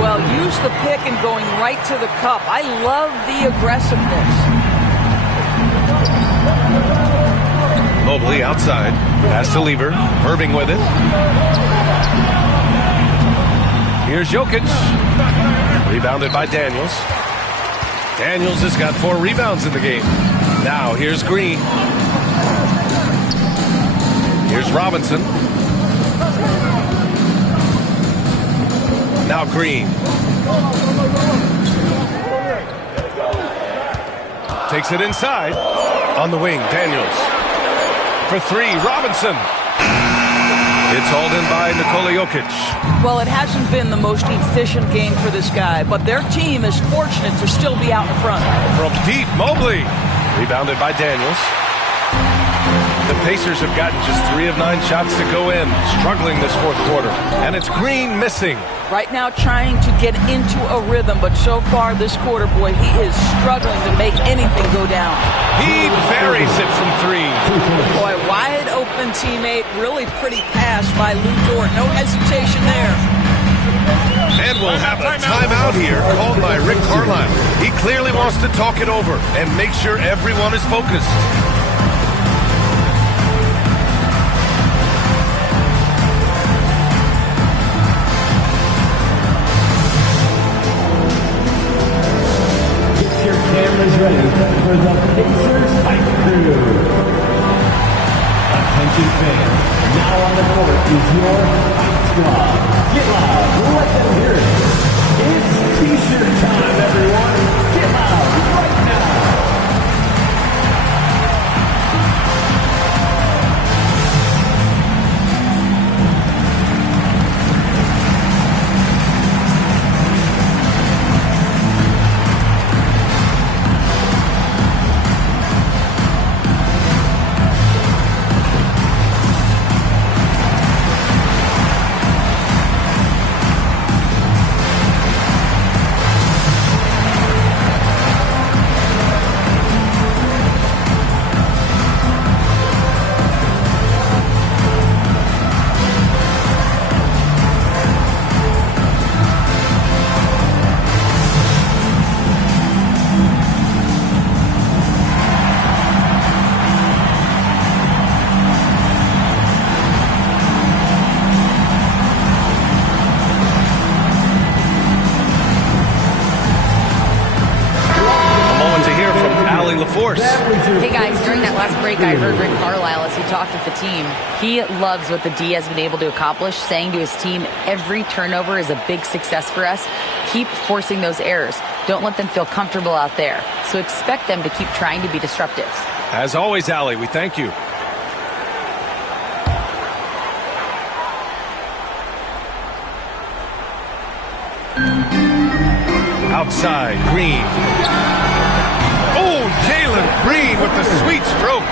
Well, use the pick and going right to the cup. I love the aggressiveness. Mobley outside. Pass to Lever. Irving with it. Here's Jokic. Rebounded by Daniels. Daniels has got 4 rebounds in the game. Now here's Green. Here's Robinson. Now Green. Takes it inside. On the wing, Daniels. For 3, Robinson. It's hauled in by Nikola Jokic. Well, it hasn't been the most efficient game for this guy, but their team is fortunate to still be out in front. From deep, Mobley. Rebounded by Daniels. The Pacers have gotten just 3 of 9 shots to go in, struggling this fourth quarter. And it's Green missing. Right now trying to get into a rhythm, but so far this quarter, boy, he is struggling to make anything go down. He buries it from 3. Boy, wide open teammate, really pretty pass by Lou Dort. No hesitation there. And we'll have a timeout here called by Rick Carlisle. He clearly wants to talk it over and make sure everyone is focused. Cameras ready for the Pacers Hype Crew. Attention fans, now on the court is your Hype Squad. Get loud, let them hear it. It's T-shirt time, everyone. Get loud right now. Hey guys, during that last break, I heard Rick Carlisle as he talked with the team. He loves what the D has been able to accomplish, saying to his team, every turnover is a big success for us. Keep forcing those errors. Don't let them feel comfortable out there. So expect them to keep trying to be disruptive. As always, Allie, we thank you. Outside, Green. Oh, Jalen Green with the sweet stroke.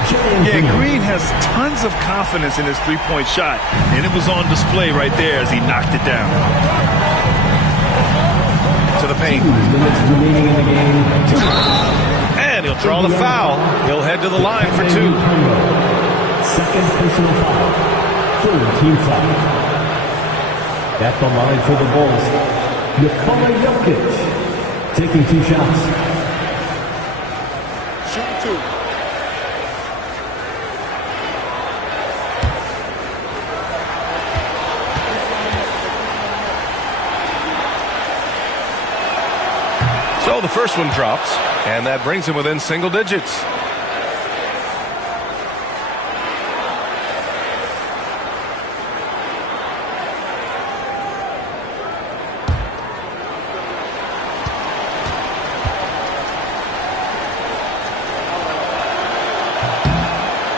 Yeah, Green has tons of confidence in his three-point shot, and it was on display right there as he knocked it down. To the paint. And he'll draw the foul. He'll head to the line for 2. Second personal foul. Third team foul. At the line for the Bulls, Nikola Jokic taking 2 shots. Shoot 2. So the first one drops, and that brings him within single digits.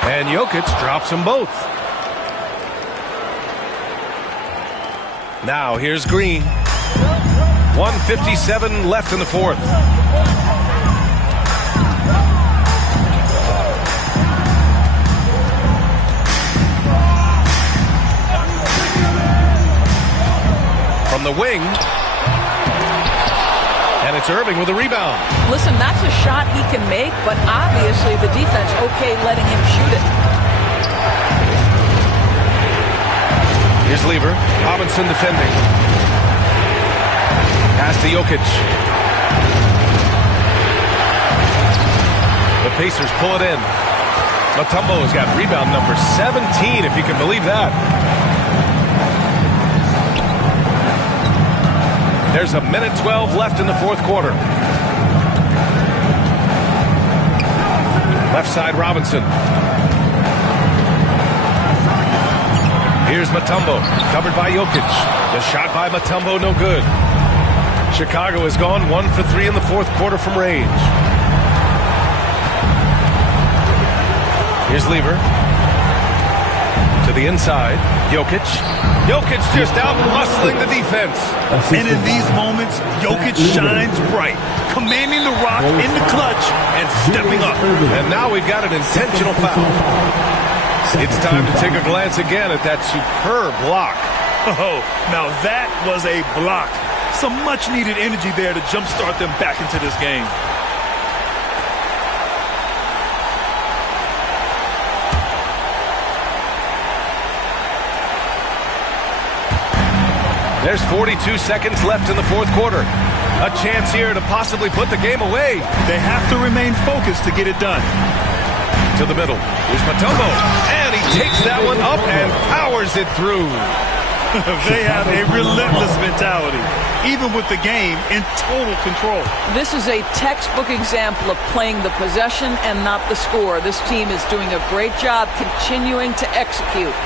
And Jokic drops them both. Now here's Green. 1:57 left in the fourth. From the wing. And it's Irving with a rebound. Listen, that's a shot he can make, but obviously the defense okay letting him shoot it. Here's Lever. Robinson defending. Pass to Jokic. The Pacers pull it in. Mutombo has got rebound number 17, if you can believe that. There's a minute 12 left in the fourth quarter. Left side, Robinson. Here's Mutombo, covered by Jokic. The shot by Mutombo, no good. Chicago has gone 1 for 3 in the fourth quarter from range. Here's Lever. To the inside, Jokic. Jokic just out muscling the defense. And in these moments, Jokic shines bright, commanding the rock in the clutch and stepping up. And now we've got an intentional foul. It's time to take a glance again at that superb block. Oh, now that was a block. Some much-needed energy there to jumpstart them back into this game. There's 42 seconds left in the fourth quarter. A chance here to possibly put the game away. They have to remain focused to get it done. To the middle. Here's Mutombo. And he takes that one up and powers it through. They have a relentless mentality, even with the game in total control. This is a textbook example of playing the possession and not the score. This team is doing a great job continuing to execute.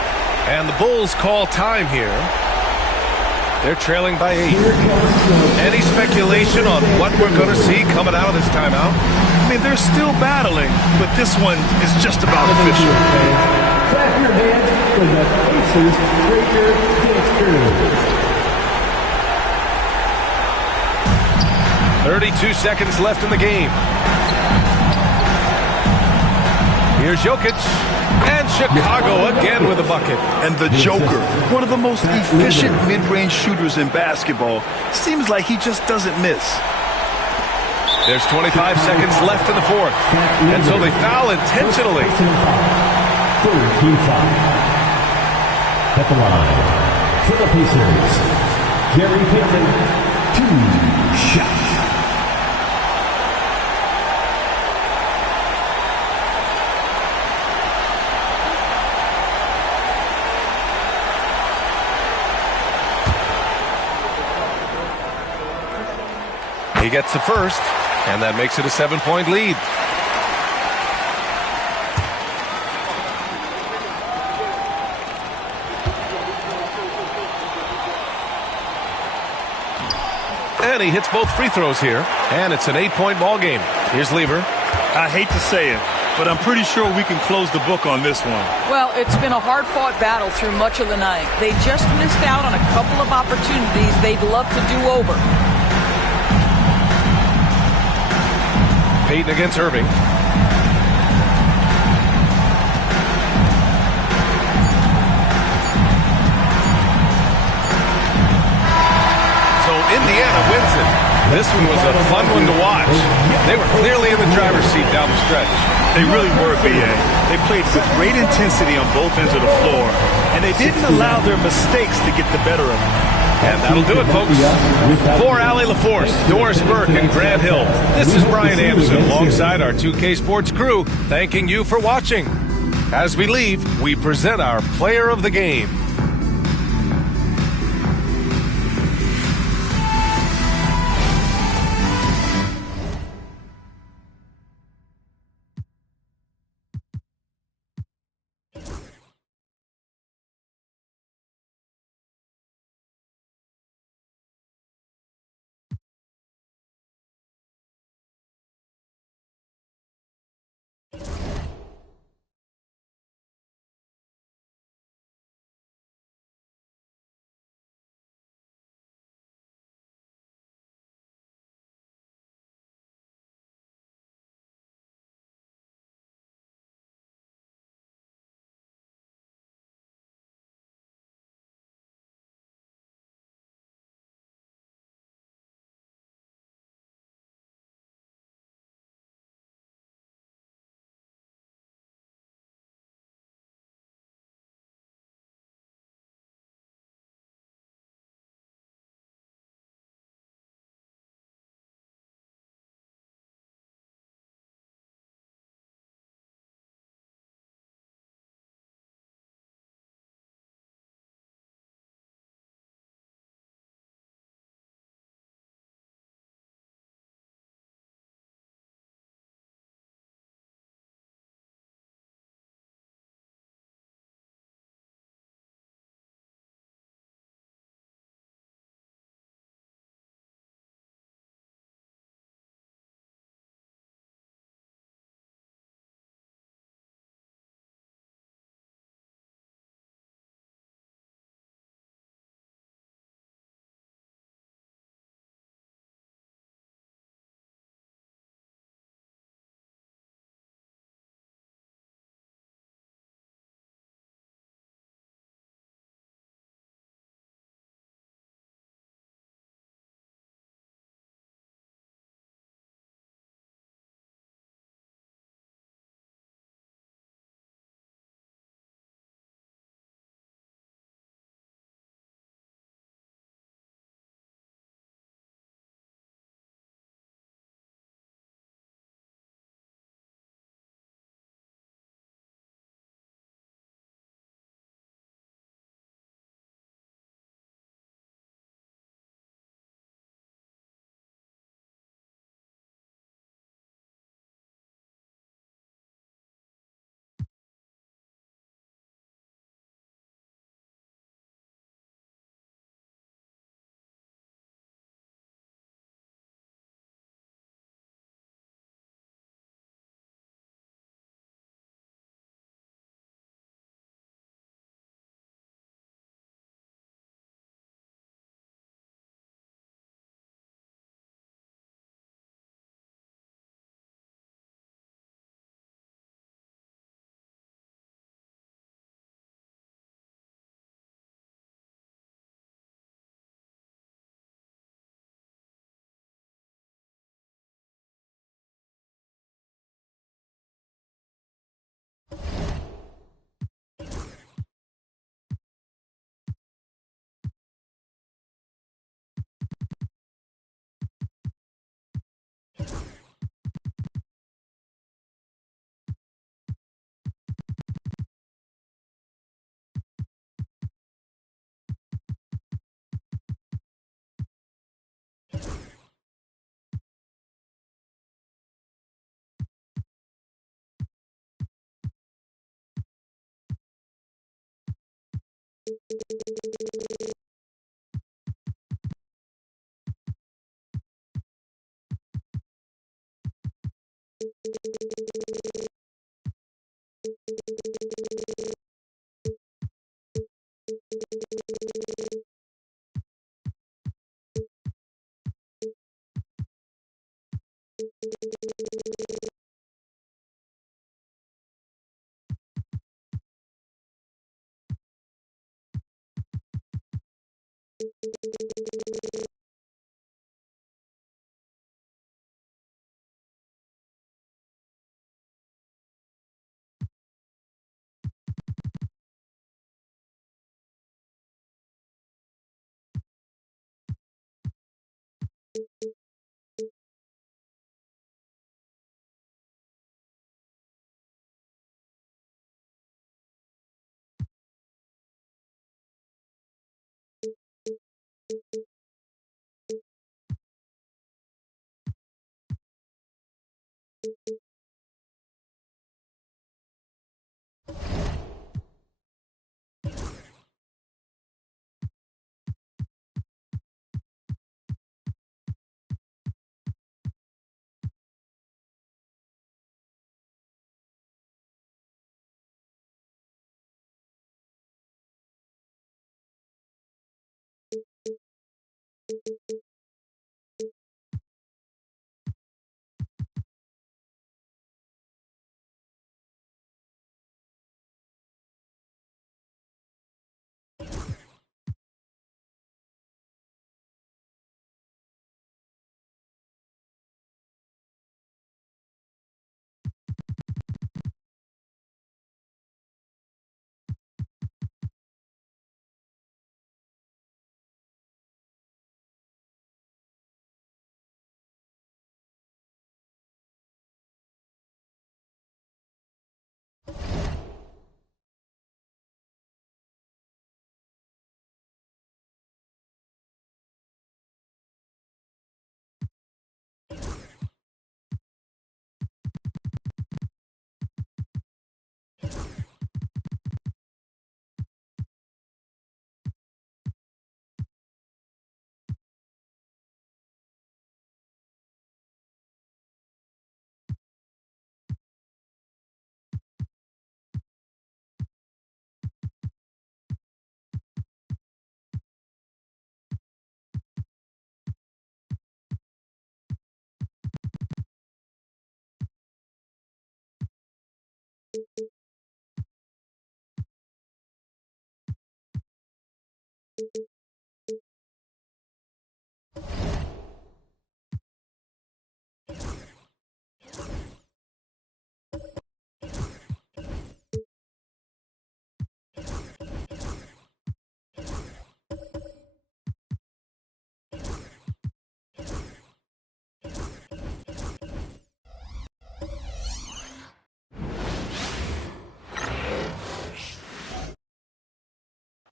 And the Bulls call time here. They're trailing by 8. Any speculation on what we're going to see coming out of this timeout? I mean, they're still battling, but this one is just about official. Clap your hands for the Pacers Breaker Dance Crew. 32 seconds left in the game. Here's Jokic. And Chicago again with a bucket. And the Joker, one of the most efficient mid-range shooters in basketball, seems like he just doesn't miss. There's 25 seconds left in the fourth. And so they foul intentionally. 13-5. At the line for the Pacers, Gary Payton, 2 shots. He gets the first, and that makes it a 7-point lead. And he hits both free throws here, and it's an 8-point ball game. Here's Lever. I hate to say it, but I'm pretty sure we can close the book on this one. Well, it's been a hard-fought battle through much of the night. They just missed out on a couple of opportunities they'd love to do over. Payton against Irving. So Indiana wins it. This one was a fun one to watch. They were clearly in the driver's seat down the stretch. They really were, B.A. They played with great intensity on both ends of the floor, and they didn't allow their mistakes to get the better of them. And that'll do it, folks. For Allie LaForce, Doris Burke, and Grant Hill, this is Brian Anderson alongside our 2K Sports crew, thanking you for watching. As we leave, we present our player of the game.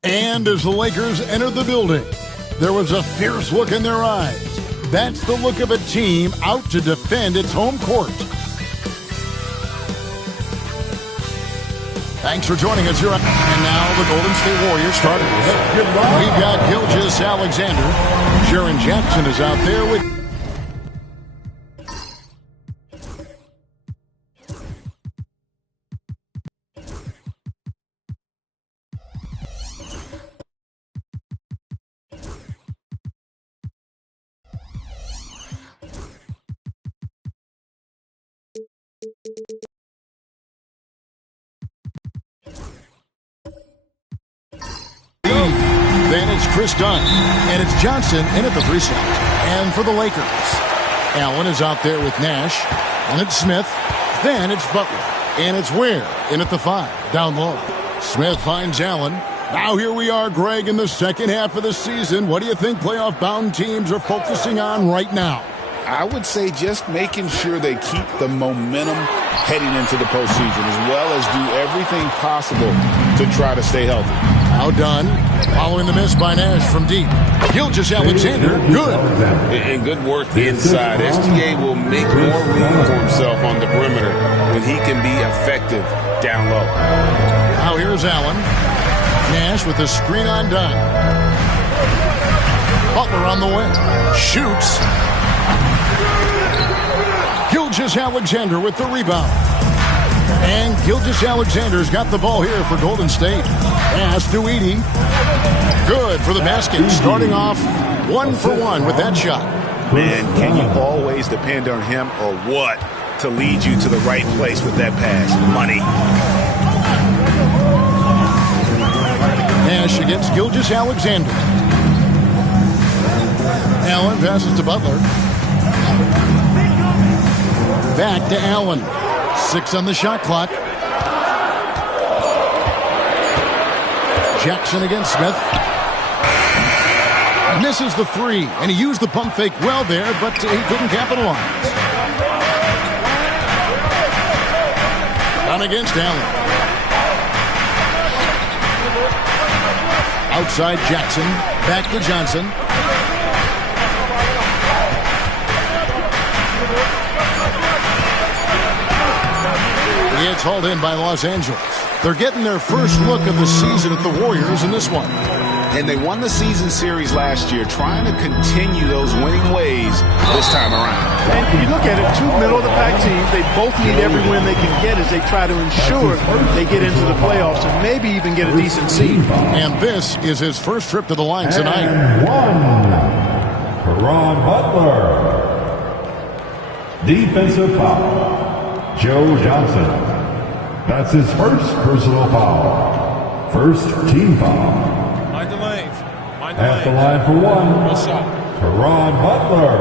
And as the Lakers entered the building, there was a fierce look in their eyes. That's the look of a team out to defend its home court. Thanks for joining us here. And now the Golden State Warriors starters. We've got Gilgeous Alexander. Jaren Jackson is out there with... Then it's Chris Dunn, and it's Johnson in at the 3 slot. And for the Lakers, Allen is out there with Nash, and it's Smith. Then it's Butler, and it's Ware in at the 5, down low. Smith finds Allen. Now here we are, Greg, in the second half of the season. What do you think playoff-bound teams are focusing on right now? I would say just making sure they keep the momentum heading into the postseason, as well as do everything possible to try to stay healthy. Outdone, following the miss by Nash from deep. Gilgeous-Alexander, good. And good work inside. SGA will make more room for himself on the perimeter when he can be effective down low. Now here's Allen. Nash with the screen undone. Butler on the way. Shoots. Gilgeous-Alexander with the rebound. And Gilgeous-Alexander's got the ball here for Golden State. Pass to Edey. Good for the basket. Starting off 1 for 1 with that shot. Man, can you always depend on him or what to lead you to the right place with that pass? Money. Nash against Gilgeous-Alexander. Allen passes to Butler. Back to Allen. 6 on the shot clock. Jackson against Smith. Misses the 3, and he used the pump fake well there, but he couldn't capitalize. Down against Allen. Outside Jackson. Back to Johnson. It's hauled in by Los Angeles. They're getting their first look of the season at the Warriors in this one. And they won the season series last year, trying to continue those winning ways this time around. And if you look at it, 2 middle-of-the-pack teams, they both need every win they can get as they try to ensure they get into the playoffs and maybe even get a decent seed. And this is his first trip to the line tonight. And 1, Caron Butler. Defensive foul, Joe Johnson. That's his first personal foul. First team foul. Mind the lanes. At the line for 1, Caron Butler.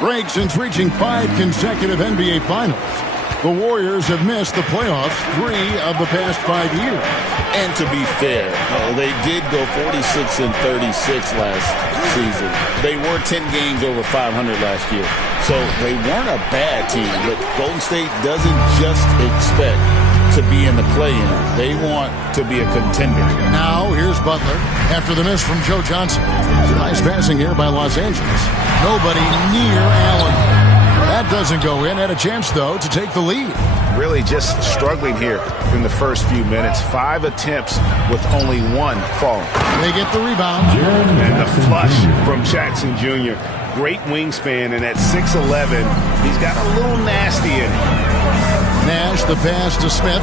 Break since reaching 5 consecutive NBA Finals. The Warriors have missed the playoffs 3 of the past 5 years. And to be fair, they did go 46 and 36 last season. They were 10 games over 500 last year. So they weren't a bad team, but Golden State doesn't just expect to be in the play-in. They want to be a contender. Now here's Butler after the miss from Joe Johnson. It's a nice passing here by Los Angeles. Nobody near Allen. That doesn't go in. Had a chance, though, to take the lead. Really just struggling here in the first few minutes. 5 attempts with only 1 falling. They get the rebound. And the flush from Jackson Jr. Great wingspan, and at 6'11", he's got a little nasty in him. Nash, the pass to Smith.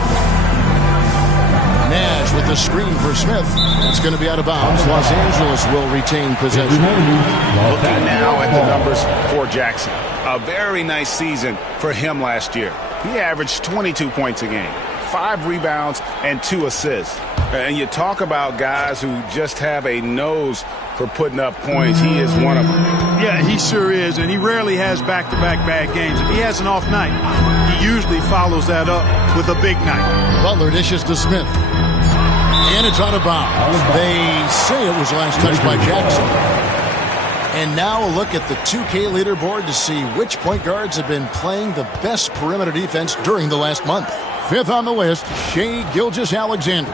Nash with the screen for Smith. It's going to be out of bounds. Los Angeles will retain possession. Looking now at the numbers for Jackson. A very nice season for him last year. He averaged 22 points a game, 5 rebounds, and 2 assists. And you talk about guys who just have a nose for putting up points. He is one of them. Yeah, he sure is, and he rarely has back-to-back bad games. If he has an off night, he usually follows that up with a big night. Butler dishes to Smith. And it's out of bounds. They say it was last touched by Jackson. And now a look at the 2K leaderboard to see which point guards have been playing the best perimeter defense during the last month. 5th on the list, Shai Gilgeous-Alexander.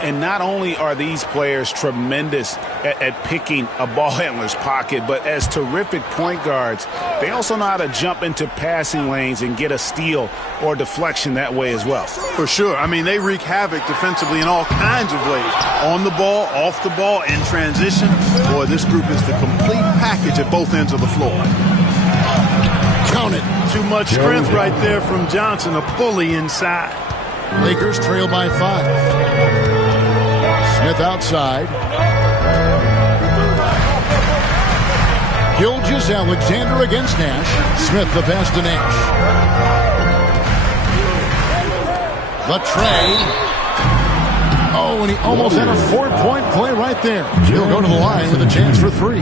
And not only are these players tremendous at picking a ball handler's pocket, but as terrific point guards, they also know how to jump into passing lanes and get a steal or deflection that way as well. For sure. I mean, they wreak havoc defensively in all kinds of ways. On the ball, off the ball, in transition. Boy, this group is the complete package at both ends of the floor. Count it. Too much strength right there from Johnson, a bully inside. Lakers trail by 5. Smith outside. Gilgeous-Alexander against Nash. Smith the pass to Nash. The tray. Oh, and he almost had a 4-point play right there. He'll go to the line with a chance for 3.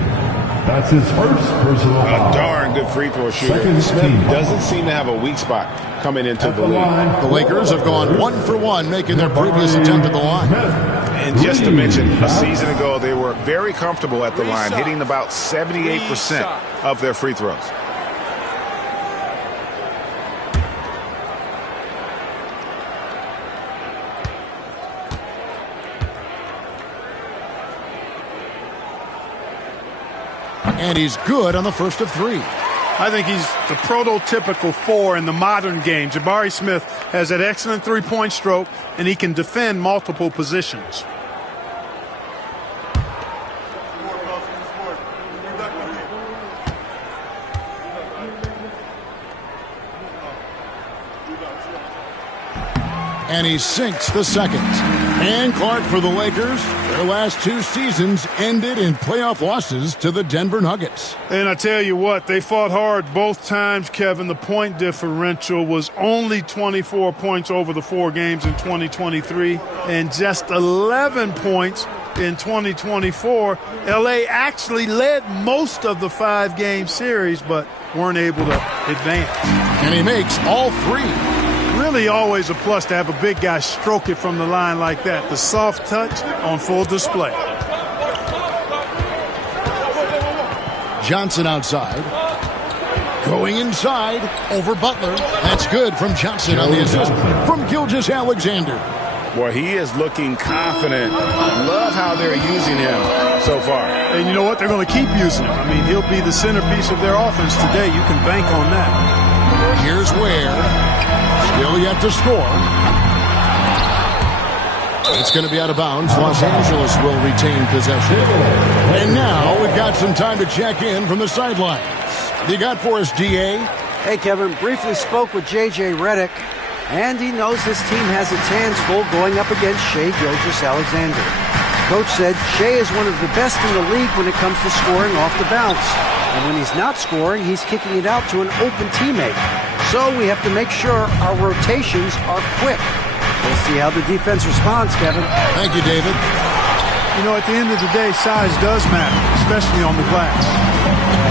That's his first personal foul. A darn good free throw shooter. Smith doesn't seem to have a weak spot coming into the league. The Lakers have gone 1 for 1, making their previous attempt at the line. And just to mention, a season ago, they were very comfortable at the line, hitting about 78% of their free throws. And he's good on the first of 3. I think he's the prototypical 4 in the modern game. Jabari Smith has an excellent three-point stroke, and he can defend multiple positions. And he sinks the second. And Clark for the Lakers. Their last 2 seasons ended in playoff losses to the Denver Nuggets. And I tell you what, they fought hard both times, Kevin. The point differential was only 24 points over the 4 games in 2023 and just 11 points in 2024. LA actually led most of the 5-game series, but weren't able to advance. And he makes all 3. Really always a plus to have a big guy stroke it from the line like that. The soft touch on full display. Johnson outside. Going inside over Butler. That's good from Johnson on the assist from Gilgeous-Alexander. Boy, he is looking confident. I love how they're using him so far. And you know what? They're going to keep using him. I mean, he'll be the centerpiece of their offense today. You can bank on that. Here's Ware. Still yet to score. It's going to be out of bounds. Los Angeles will retain possession. And now we've got some time to check in from the sidelines. You got for us, D.A.? Hey, Kevin. Briefly spoke with J.J. Redick, and he knows his team has its hands full going up against Shai Gilgeous-Alexander. Coach said Shai is one of the best in the league when it comes to scoring off the bounce. And when he's not scoring, he's kicking it out to an open teammate. So we have to make sure our rotations are quick. We'll see how the defense responds, Kevin. Thank you, David. You know, at the end of the day, size does matter, especially on the glass.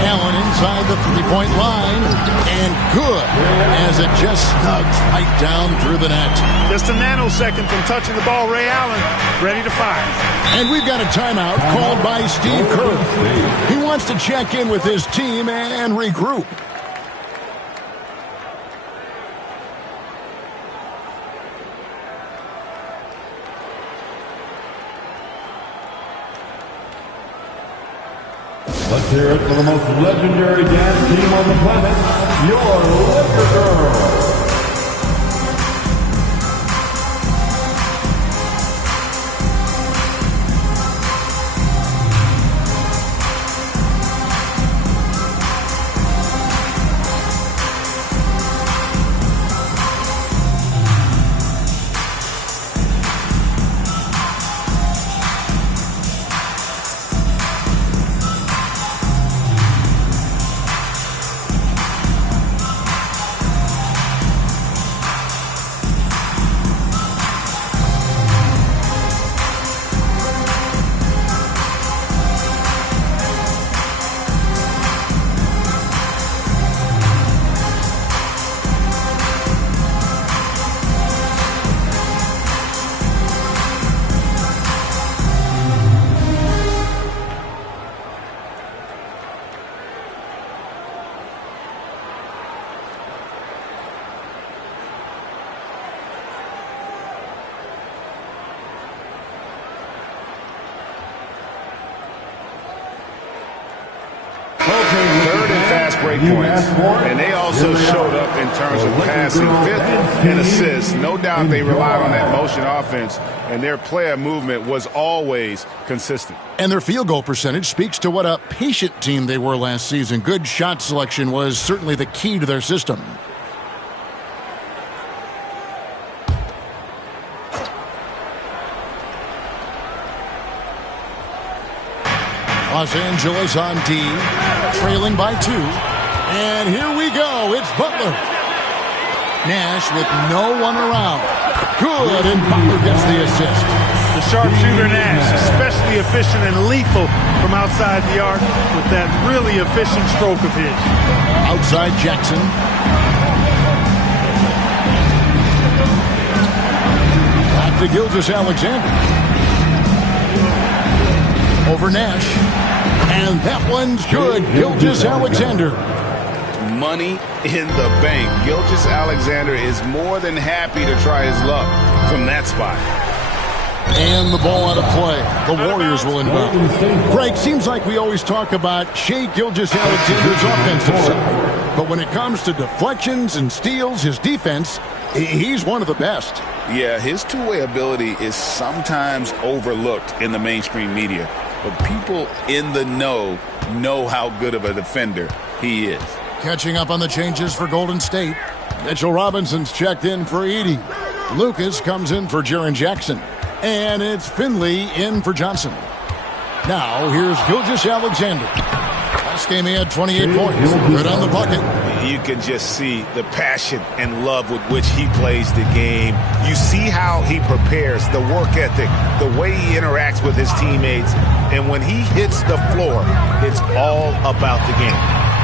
Allen inside the 3-point line, and good, as it just snugs right down through the net. Just a nanosecond from touching the ball, Ray Allen, ready to fire. And we've got a timeout called by Steve Kerr. He wants to check in with his team and regroup. Let's hear it for the most legendary dance team on the planet, your Laker Girls. Third and fast break points. And they also showed up in terms of passing, 5th and assists. No doubt they relied on that motion offense, and their player movement was always consistent. And their field goal percentage speaks to what a patient team they were last season. Good shot selection was certainly the key to their system. Los Angeles on D, trailing by 2. And here we go. It's Butler. Nash with no one around. Good, and Butler gets the assist. The sharpshooter Nash, especially efficient and lethal from outside the arc with that really efficient stroke of his. Outside Jackson. Back to Gilgeous-Alexander. Over Nash. And that one's good. Gilgeous-Alexander. Money in the bank. Gilgeous-Alexander is more than happy to try his luck from that spot. And the ball out of play. The Warriors will inbound. Greg, seems like we always talk about Shai Gilgeous-Alexander's offensive side. But when it comes to deflections and steals, his defense, he's one of the best. Yeah, his two-way ability is sometimes overlooked in the mainstream media. But people in the know how good of a defender he is. Catching up on the changes for Golden State. Mitchell Robinson's checked in for Edey. Lucas comes in for Jaren Jackson. And it's Finley in for Johnson. Now, here's Gilgeous-Alexander. Last game he had 28 points. Good on the bucket. You can just see the passion and love with which he plays the game. You see how he prepares, the work ethic, the way he interacts with his teammates. And when he hits the floor, it's all about the game.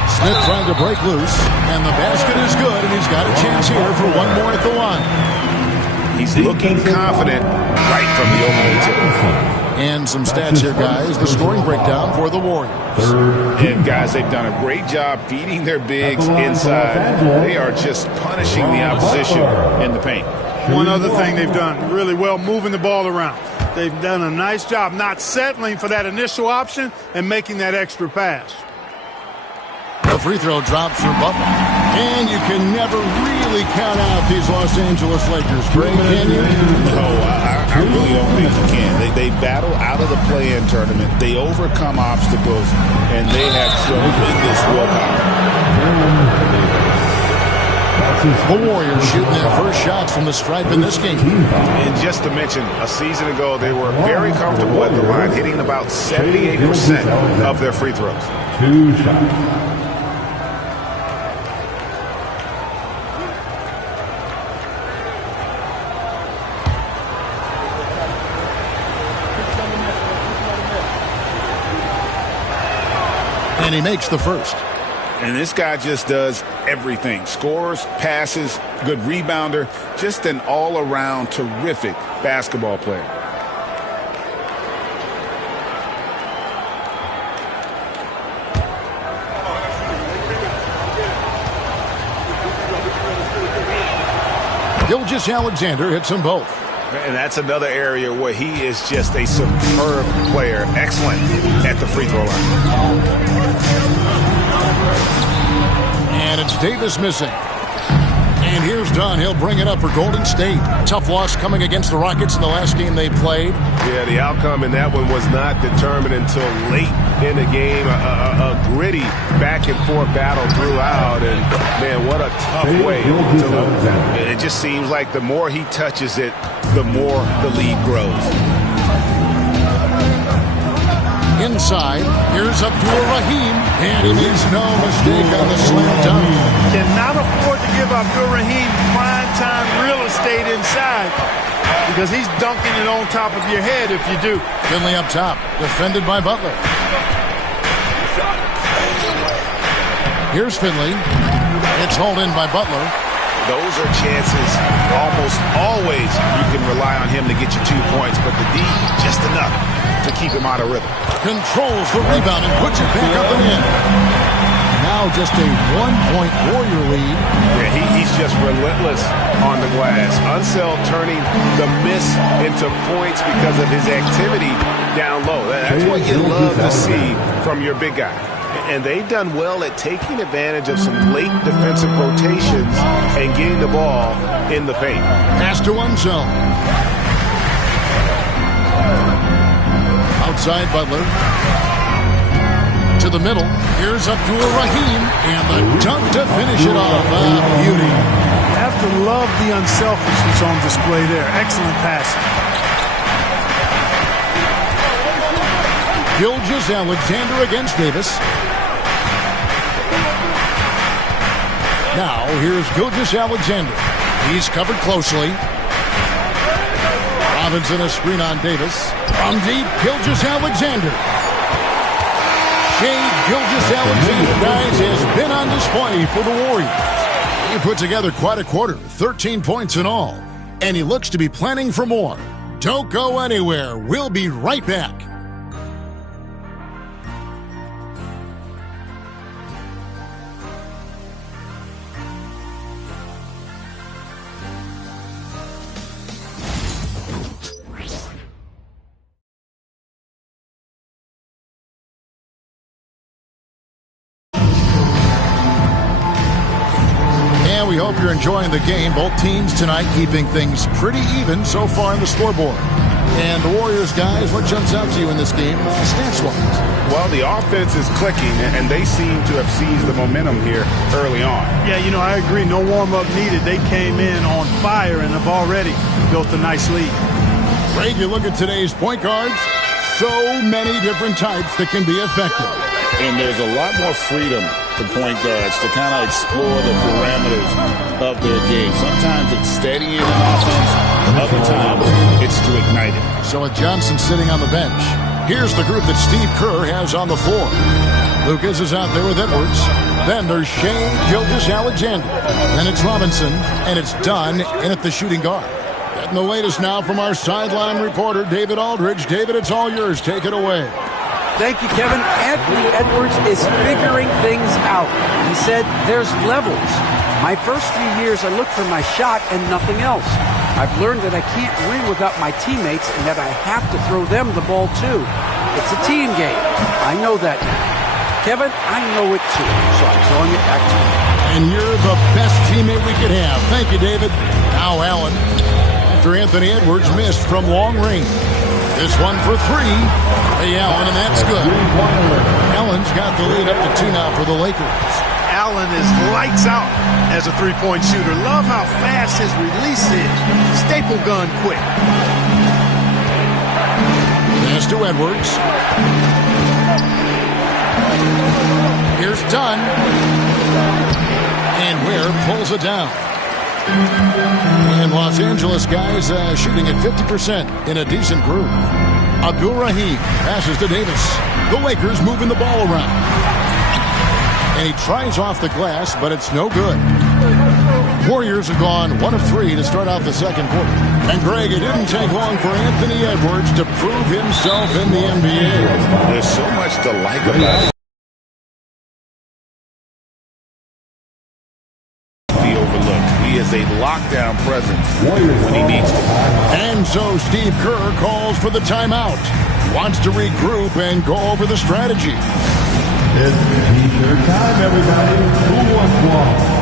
Smith trying to break loose, and the basket is good, and he's got a chance here for one more at the line. He's looking confident right from the opening tip. And some stats here, guys. The scoring breakdown for the Warriors. And, guys, they've done a great job feeding their bigs inside. They are just punishing the opposition in the paint. One other thing they've done really well, moving the ball around. They've done a nice job not settling for that initial option and making that extra pass. The free throw drops for Butler. And you can never really count out these Los Angeles Lakers. Greg, can you? No, I really don't think you can. They battle out of the play-in tournament. They overcome obstacles, and they have tremendous willpower. The Warriors shooting their first shots from the stripe in this game. And just to mention, a season ago, they were very comfortable at the line, hitting about 78% of their free throws. 2 shots. And he makes the first. And this guy just does everything. Scores, passes, good rebounder, just an all-around terrific basketball player. Gilgeous-Alexander hits them both. And that's another area where he is just a superb player. Excellent at the free throw line. And it's Davis missing. And here's Dunn. He'll bring it up for Golden State. Tough loss coming against the Rockets in the last game they played. Yeah, the outcome in that one was not determined until late in the game. A gritty back-and-forth battle throughout. And, man, what a tough way to lose. It just seems like the more he touches it, the more the lead grows. Inside, here's Abdul-Rahim, and he makes no mistake on the slam dunk. Cannot afford to give Abdul-Rahim prime-time real estate inside because he's dunking it on top of your head if you do. Finley up top, defended by Butler. Here's Finley. It's hauled in by Butler. Those are chances almost always you can rely on him to get you 2 points, but the D, just enough to keep him out of rhythm. Controls the rebound and puts it back up and in. Now just a 1-point Warrior lead. Yeah, he's just relentless on the glass. Unseld turning the miss into points because of his activity down low. That's what you love to see from your big guy. And they've done well at taking advantage of some late defensive rotations and getting the ball in the paint. Pass to Unseld. Outside Butler. To the middle. Here's Abdul-Rahim. And the dunk to finish it off. Beauty. You have to love the unselfishness on display there. Excellent passing. Gilgeous-Alexander against Davis. Now, here's Gilgeous-Alexander. He's covered closely. Robinson a screen on Davis. From deep, Gilgeous-Alexander. Shea Gilgeous-Alexander, guys, has been on display for the Warriors. He put together quite a quarter, 13 points in all. And he looks to be planning for more. Don't go anywhere. We'll be right back. We hope you're enjoying the game. Both teams tonight keeping things pretty even so far on the scoreboard. And the Warriors, guys, what jumps out to you in this game, stats-wise? Well, the offense is clicking, and they seem to have seized the momentum here early on. Yeah, I agree. No warm-up needed. They came in on fire and have already built a nice lead. Greg, you look at today's point guards, so many different types that can be effective. And there's a lot more freedom to point guards to kind of explore the parameters of their game. Sometimes it's steadying an offense. Other times it's to ignite it. So with Johnson sitting on the bench, here's the group that Steve Kerr has on the floor. Lucas is out there with Edwards. Then there's Shea Gilgeous-Alexander. Then it's Robinson, and it's Dunn in at the shooting guard. Getting the latest now from our sideline reporter, David Aldridge. David, it's all yours. Take it away. Thank you, Kevin. Anthony Edwards is figuring things out. He said there's levels. My first few years, I looked for my shot and nothing else. I've learned that I can't win without my teammates and that I have to throw them the ball too. It's a team game. I know that now. Kevin, I know it too, so I'm throwing it back to you. And you're the best teammate we could have. Thank you, David. Now Allen, after Anthony Edwards missed from long range. This one for three. Hey, Allen, and that's good. Allen's got the lead up to 2 now for the Lakers. Allen is lights out as a three-point shooter. Love how fast his release is. Staple gun quick. Pass to Edwards. Here's Dunn. And Ware pulls it down. And Los Angeles guys shooting at 50% in a decent groove. Abdul-Rahim passes to Davis. The Lakers moving the ball around. And he tries off the glass, but it's no good. Warriors have gone 1 of 3 to start out the second quarter. And Greg, it didn't take long for Anthony Edwards to prove himself in the NBA. There's so much to like about it. He is a lockdown presence when he needs to. And so Steve Kerr calls for the timeout. Wants to regroup and go over the strategy. It's T-shirt time, everybody. Who wants one?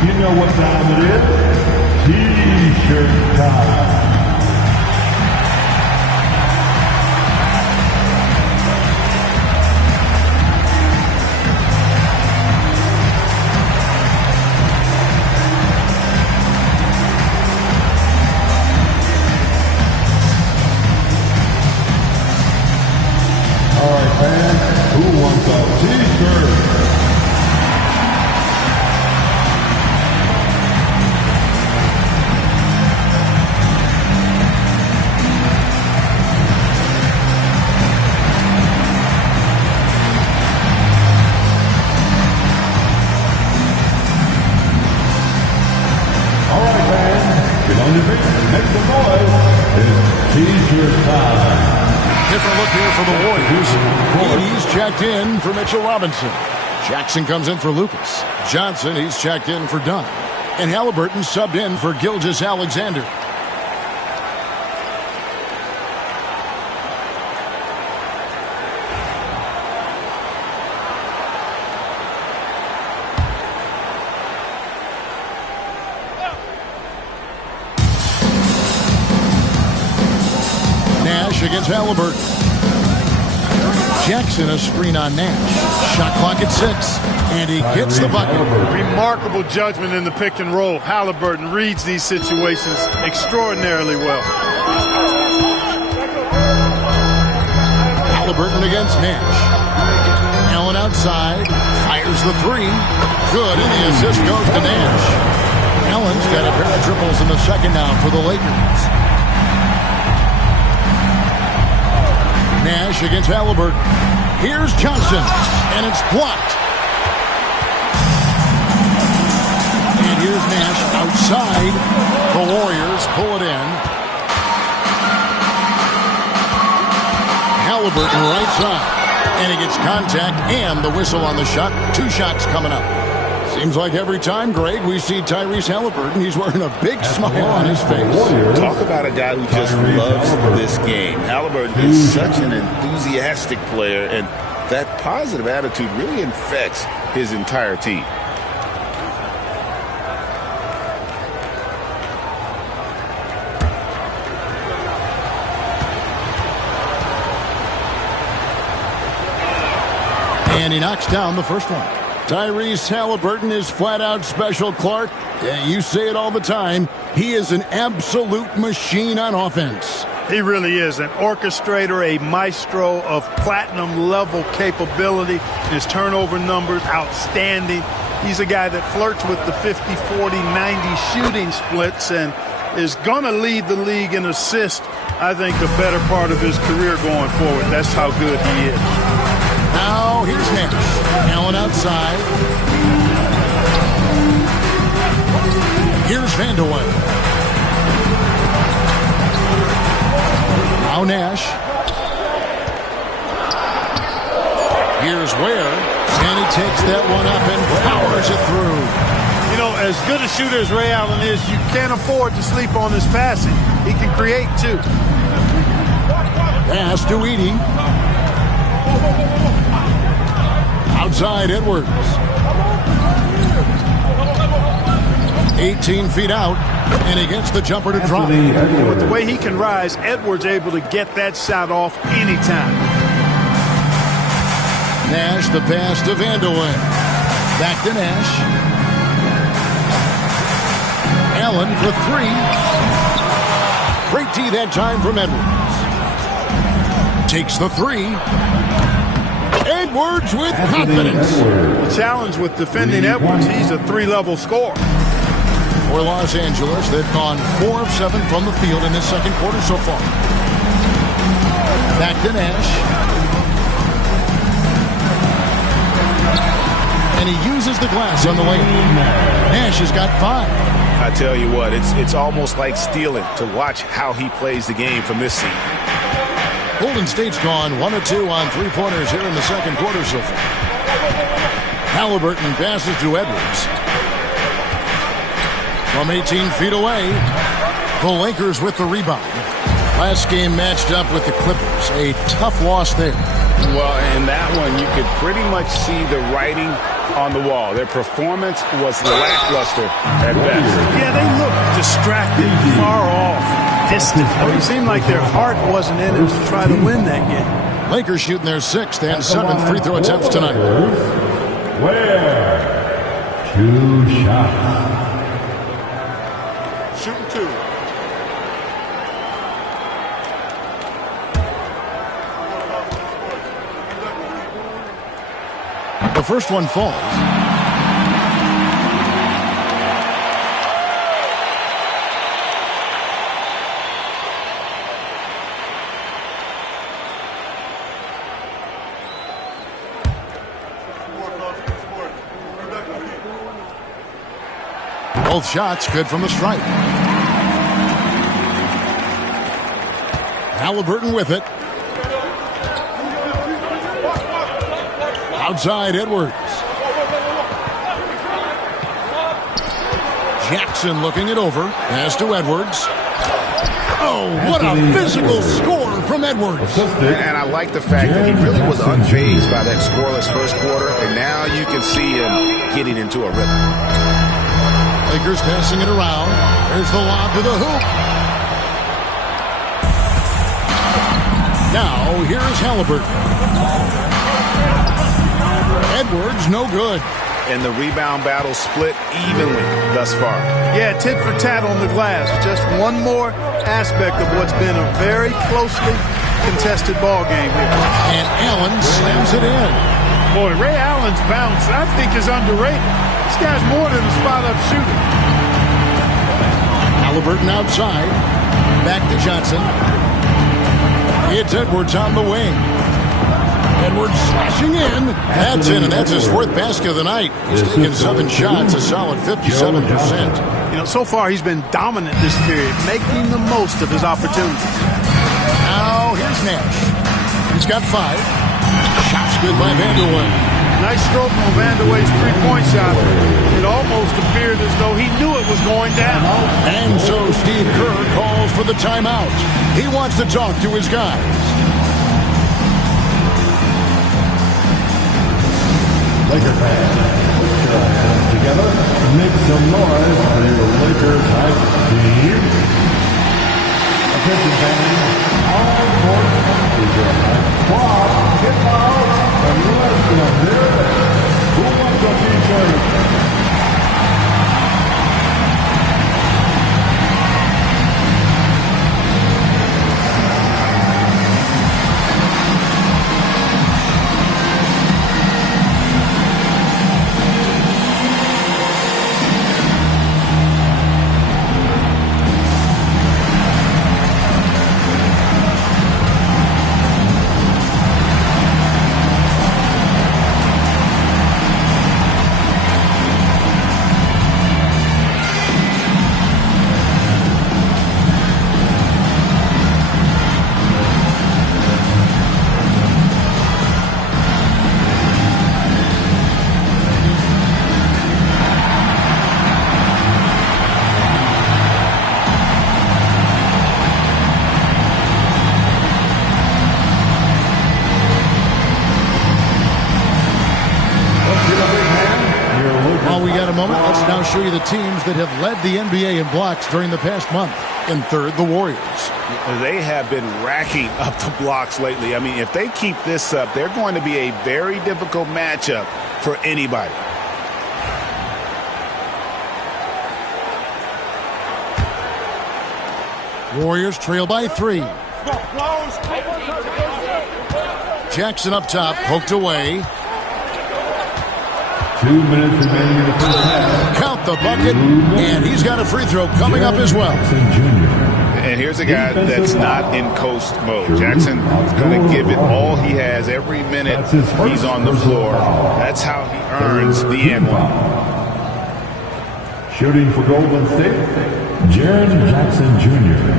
You know what time it is? T-shirt time. All right, fans, who wants a T-shirt? Make some noise. It's T-shirt time. Different look here for the Warriors. He's checked in for Mitchell Robinson. Jackson comes in for Lucas. Johnson, he's checked in for Dunn. And Halliburton subbed in for Gilgeous-Alexander. Against Halliburton. Jackson a screen on Nash. Shot clock at 6. And he gets the bucket. Remarkable judgment in the pick and roll. Halliburton reads these situations extraordinarily well. Halliburton against Nash. Allen outside, fires the three. Good, and the assist goes to Nash. Allen's got a pair of triples in the second now for the Lakers. Nash against Halliburton. Here's Johnson, and it's blocked. And here's Nash outside. The Warriors pull it in. Halliburton right side. And he gets contact and the whistle on the shot. 2 shots coming up. Seems like every time, Greg, we see Tyrese Halliburton, he's wearing a big smile on his face. Talk about a guy who just loves this game. Halliburton is such an enthusiastic player, and that positive attitude really infects his entire team. And he knocks down the first one. Tyrese Halliburton is flat out special, Clark. You say it all the time. He is an absolute machine on offense. He really is an orchestrator, a maestro of platinum level capability. His turnover numbers outstanding. He's a guy that flirts with the 50, 40, 90 shooting splits and is going to lead the league in assists, I think, the better part of his career going forward. That's how good he is. Now here's Nash. Allen outside. Here's Vanderway. Now Nash. Here's Ware. And he takes that one up and powers it through. You know, as good a shooter as Ray Allen is, you can't afford to sleep on his passing. He can create, too. Pass to Edey. Outside Edwards. 18 feet out, and he gets the jumper to drop. With the way he can rise, Edwards able to get that shot off anytime. Nash, the pass to Vanderway. Back to Nash. Allen for 3. Great D that time from Edwards. Takes the 3. Edwards with confidence. The challenge with defending Edwards, he's a 3-level scorer. For Los Angeles, they've gone 4 of 7 from the field in this second quarter so far. Back to Nash. And he uses the glass on the layup. Nash has got 5. I tell you what, it's almost like stealing to watch how he plays the game from this seat. Golden State's gone 1 of 2 on 3-pointers here in the second quarter so far. Halliburton passes to Edwards. From 18 feet away, the Lakers with the rebound. Last game matched up with the Clippers. A tough loss there. Well, in that one, you could pretty much see the writing on the wall. Their performance was lackluster at best. Yeah, they looked distracted, far off, distant. It seemed like their heart wasn't in it to try to win that game. Lakers shooting their 6th and 7th free throw attempts tonight. Ware. 2 shots. Shooting 2. The first one falls. Both shots good from the stripe. Halliburton with it. Outside Edwards. Jackson looking it over. Pass to Edwards. Oh, what a physical score from Edwards. And I like the fact that he really was unfazed by that scoreless first quarter, and now you can see him getting into a rhythm. Lakers passing it around. There's the lob to the hoop. Now, here's Halliburton. Edwards, no good. And the rebound battle split evenly thus far. Yeah, tit for tat on the glass. Just one more aspect of what's been a very closely contested ball game here. And Allen slams it in. Boy, Ray Allen's bounce, I think, is underrated. This guy's more than a spot-up shooter. Halliburton outside. Back to Johnson. It's Edwards on the wing. Edwards slashing in. That's in, and that's his fourth basket of the night. He's taken 7 shots, a solid 57%. You know, so far he's been dominant this period, making the most of his opportunities. Now here's Nash. He's got 5. Shots good by Vanderway. Nice stroke on Vanderway's three-point shot. It almost appeared as though he knew it was going down. And so Steve Kerr calls for the timeout. He wants to talk to his guys. Laker fans, put your hands together. Make some noise for your Lakers hype team. Attention fans, all court is your hype squad. Get out and let them hear it. Who wants a t-shirt? Show you the teams that have led the NBA in blocks during the past month. In third, the Warriors. They have been racking up the blocks lately. I mean, if they keep this up, they're going to be a very difficult matchup for anybody. Warriors trail by 3. Jackson up top, poked away. 2 minutes remaining in the first half. Count the bucket, and he's got a free throw coming up as well. And here's a guy that's not in coast mode. Jackson is going to give it all he has every minute he's on the floor. That's how he earns the and one. Shooting for Golden State, Jaren Jackson Jr.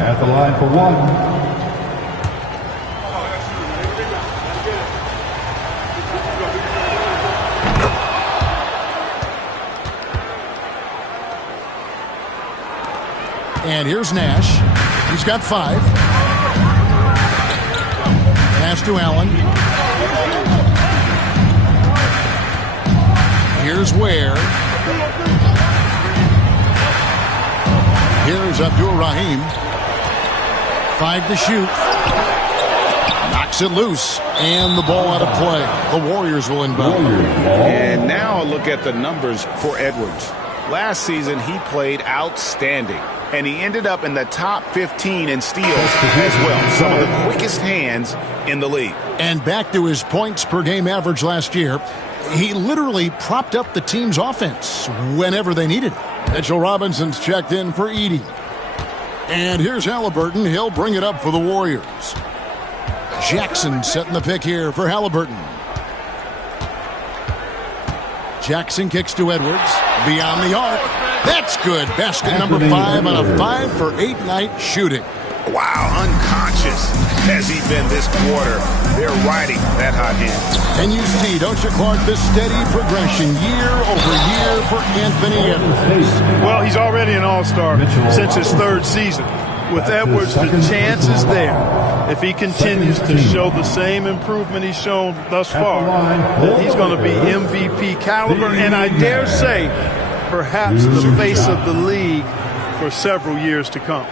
at the line for 1. And here's Nash. He's got 5. Pass to Allen. Here's Ware. Here's Abdul Rahim. 5 to shoot. Knocks it loose. And the ball out of play. The Warriors will inbound. And now a look at the numbers for Edwards. Last season, he played outstanding. And he ended up in the top 15 in steals as well. Some of the quickest hands in the league. And back to his points per game average last year, he literally propped up the team's offense whenever they needed it. Mitchell Robinson's checked in for Edey. And here's Halliburton. He'll bring it up for the Warriors. Jackson setting the pick here for Halliburton. Jackson kicks to Edwards. Beyond the arc. That's good. Basket number 5 on a 5-for-8 night shooting. Wow, unconscious has he been this quarter. They're riding that hot hand. And you see, don't you, Clark, the steady progression year over year for Anthony Edwards. Well, he's already an all-star since his 3rd season. With Edwards, the chance is there. If he continues to show the same improvement he's shown thus far, then he's going to be MVP caliber, and I dare say, perhaps the face of the league for several years to come.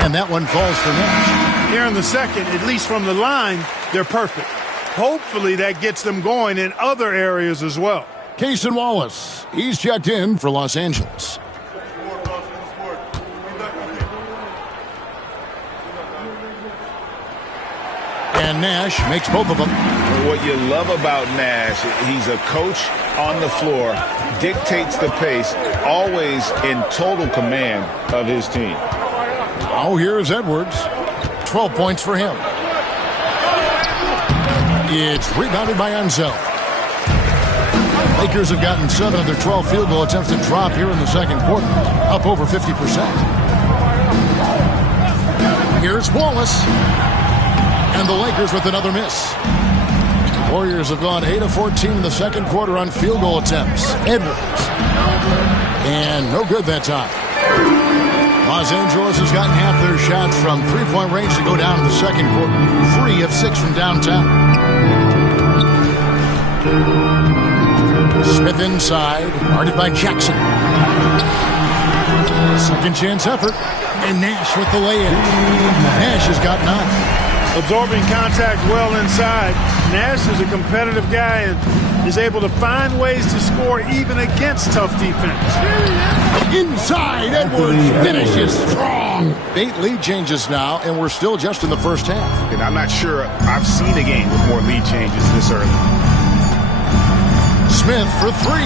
And that one falls for Nash. Here in the second, at least from the line, they're perfect. Hopefully that gets them going in other areas as well. Cason Wallace, he's checked in for Los Angeles. And Nash makes both of them. What you love about Nash, he's a coach on the floor, dictates the pace, always in total command of his team. Now here's Edwards. 12 points for him. It's rebounded by Ansel. Lakers have gotten 7 of their 12 field goal attempts to drop here in the second quarter, up over 50%. Here's Wallace. And the Lakers with another miss. Warriors have gone 8 of 14 in the second quarter on field goal attempts. Edwards. And no good that time. Los Angeles has gotten half their shots from three-point range to go down in the second quarter. 3 of 6 from downtown. Smith inside, guarded by Jackson. Second chance effort. And Nash with the lay-in. Nash has got 9. Absorbing contact well inside. Nash is a competitive guy and is able to find ways to score even against tough defense. Inside, Edwards finishes strong. 8 lead changes now, and we're still just in the first half. And I'm not sure I've seen a game with more lead changes this early. Smith for 3.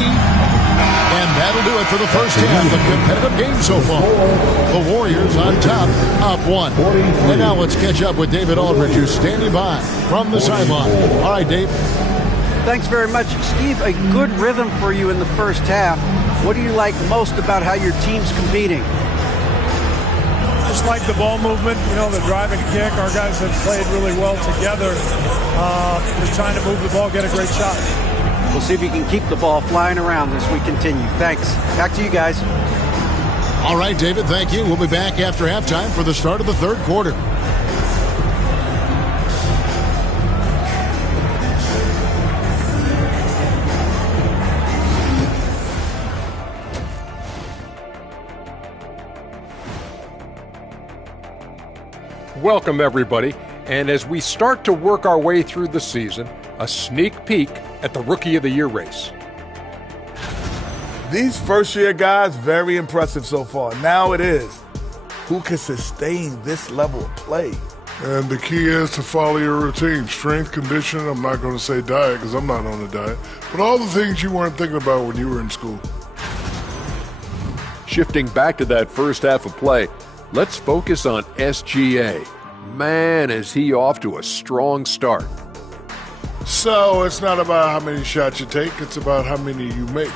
And that'll do it for the first half. A competitive game so far. The Warriors on top, up 1. And now let's catch up with David Aldridge, who's standing by from the sideline. All right, Dave. Thanks very much, Steve. A good rhythm for you in the first half. What do you like most about how your team's competing? Just like the ball movement, the driving kick. Our guys have played really well together. Just trying to move the ball, get a great shot. We'll see if you can keep the ball flying around as we continue. Thanks. Back to you guys. All right, David, thank you. We'll be back after halftime for the start of the third quarter. Welcome, everybody. And as we start to work our way through the season, a sneak peek at the Rookie of the Year race. These first-year guys, very impressive so far. Now it is, who can sustain this level of play? And the key is to follow your routine. Strength, conditioning, I'm not going to say diet because I'm not on a diet, but all the things you weren't thinking about when you were in school. Shifting back to that first half of play, let's focus on SGA. Man, is he off to a strong start. So it's not about how many shots you take, it's about how many you make.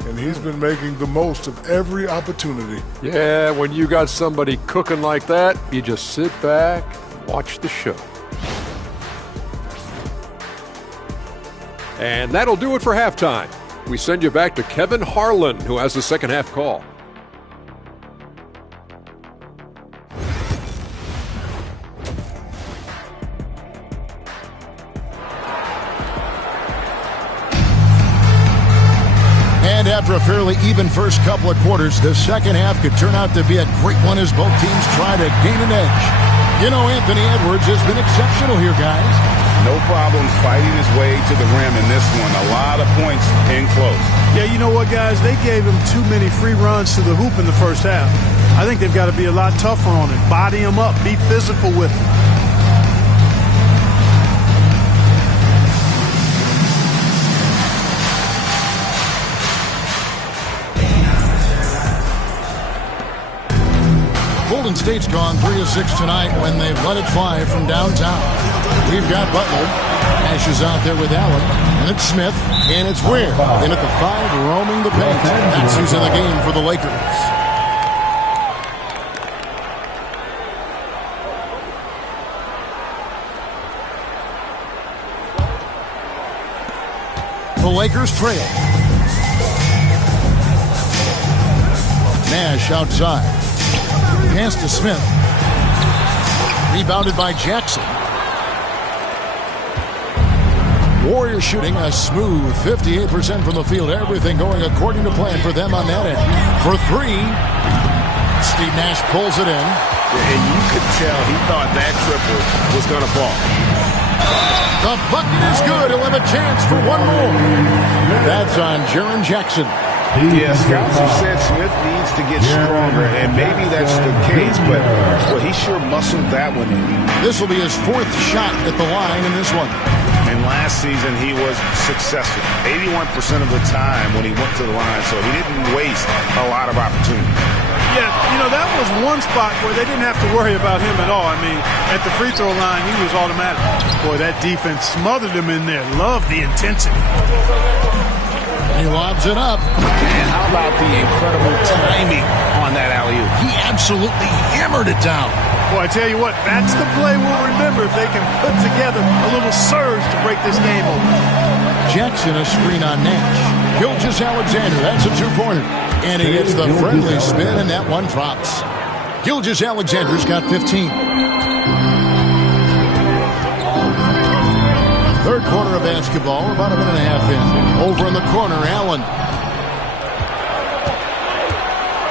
And he's been making the most of every opportunity. Yeah, when you got somebody cooking like that, you just sit back and watch the show. And that'll do it for halftime. We send you back to Kevin Harlan, who has the second half call. And after a fairly even first couple of quarters, the second half could turn out to be a great one as both teams try to gain an edge. Anthony Edwards has been exceptional here, guys. No problems fighting his way to the rim in this one. A lot of points in close. Yeah, you know what, guys? They gave him too many free runs to the hoop in the first half. I think they've got to be a lot tougher on it. Body him up. Be physical with him. Golden State's gone 3 of 6 tonight when they've let it fly from downtown. We've got Butler. Nash is out there with Allen. And it's Smith. And it's Weir. In at the 5, roaming the paint. That's who's in the game for the Lakers. The Lakers trail. Nash outside. Pass to Smith. Rebounded by Jackson. Warriors shooting a smooth 58% from the field. Everything going according to plan for them on that end. For 3, Steve Nash pulls it in. And you could tell he thought that triple was going to fall. The bucket is good. He'll have a chance for one more. That's on Jaren Jackson. Yeah, scouts have said Smith needs to get stronger, and maybe that's the case, but he sure muscled that one in. This will be his fourth shot at the line in this one. And last season, he was successful 81% of the time when he went to the line, so he didn't waste a lot of opportunity. Yeah, that was one spot where they didn't have to worry about him at all. I mean, at the free throw line, he was automatic. Boy, that defense smothered him in there. Love the intensity. He lobs it up. And how about the incredible timing on that alley-oop? He absolutely hammered it down. Boy, I tell you what, that's the play we'll remember if they can put together a little surge to break this game open. Jackson, a screen on Nash. Gilgeous-Alexander, that's a two-pointer. And he gets the friendly spin, and that one drops. Gilgeous-Alexander's got 15. Third quarter of basketball, about a minute and a half in. Over in the corner, Allen.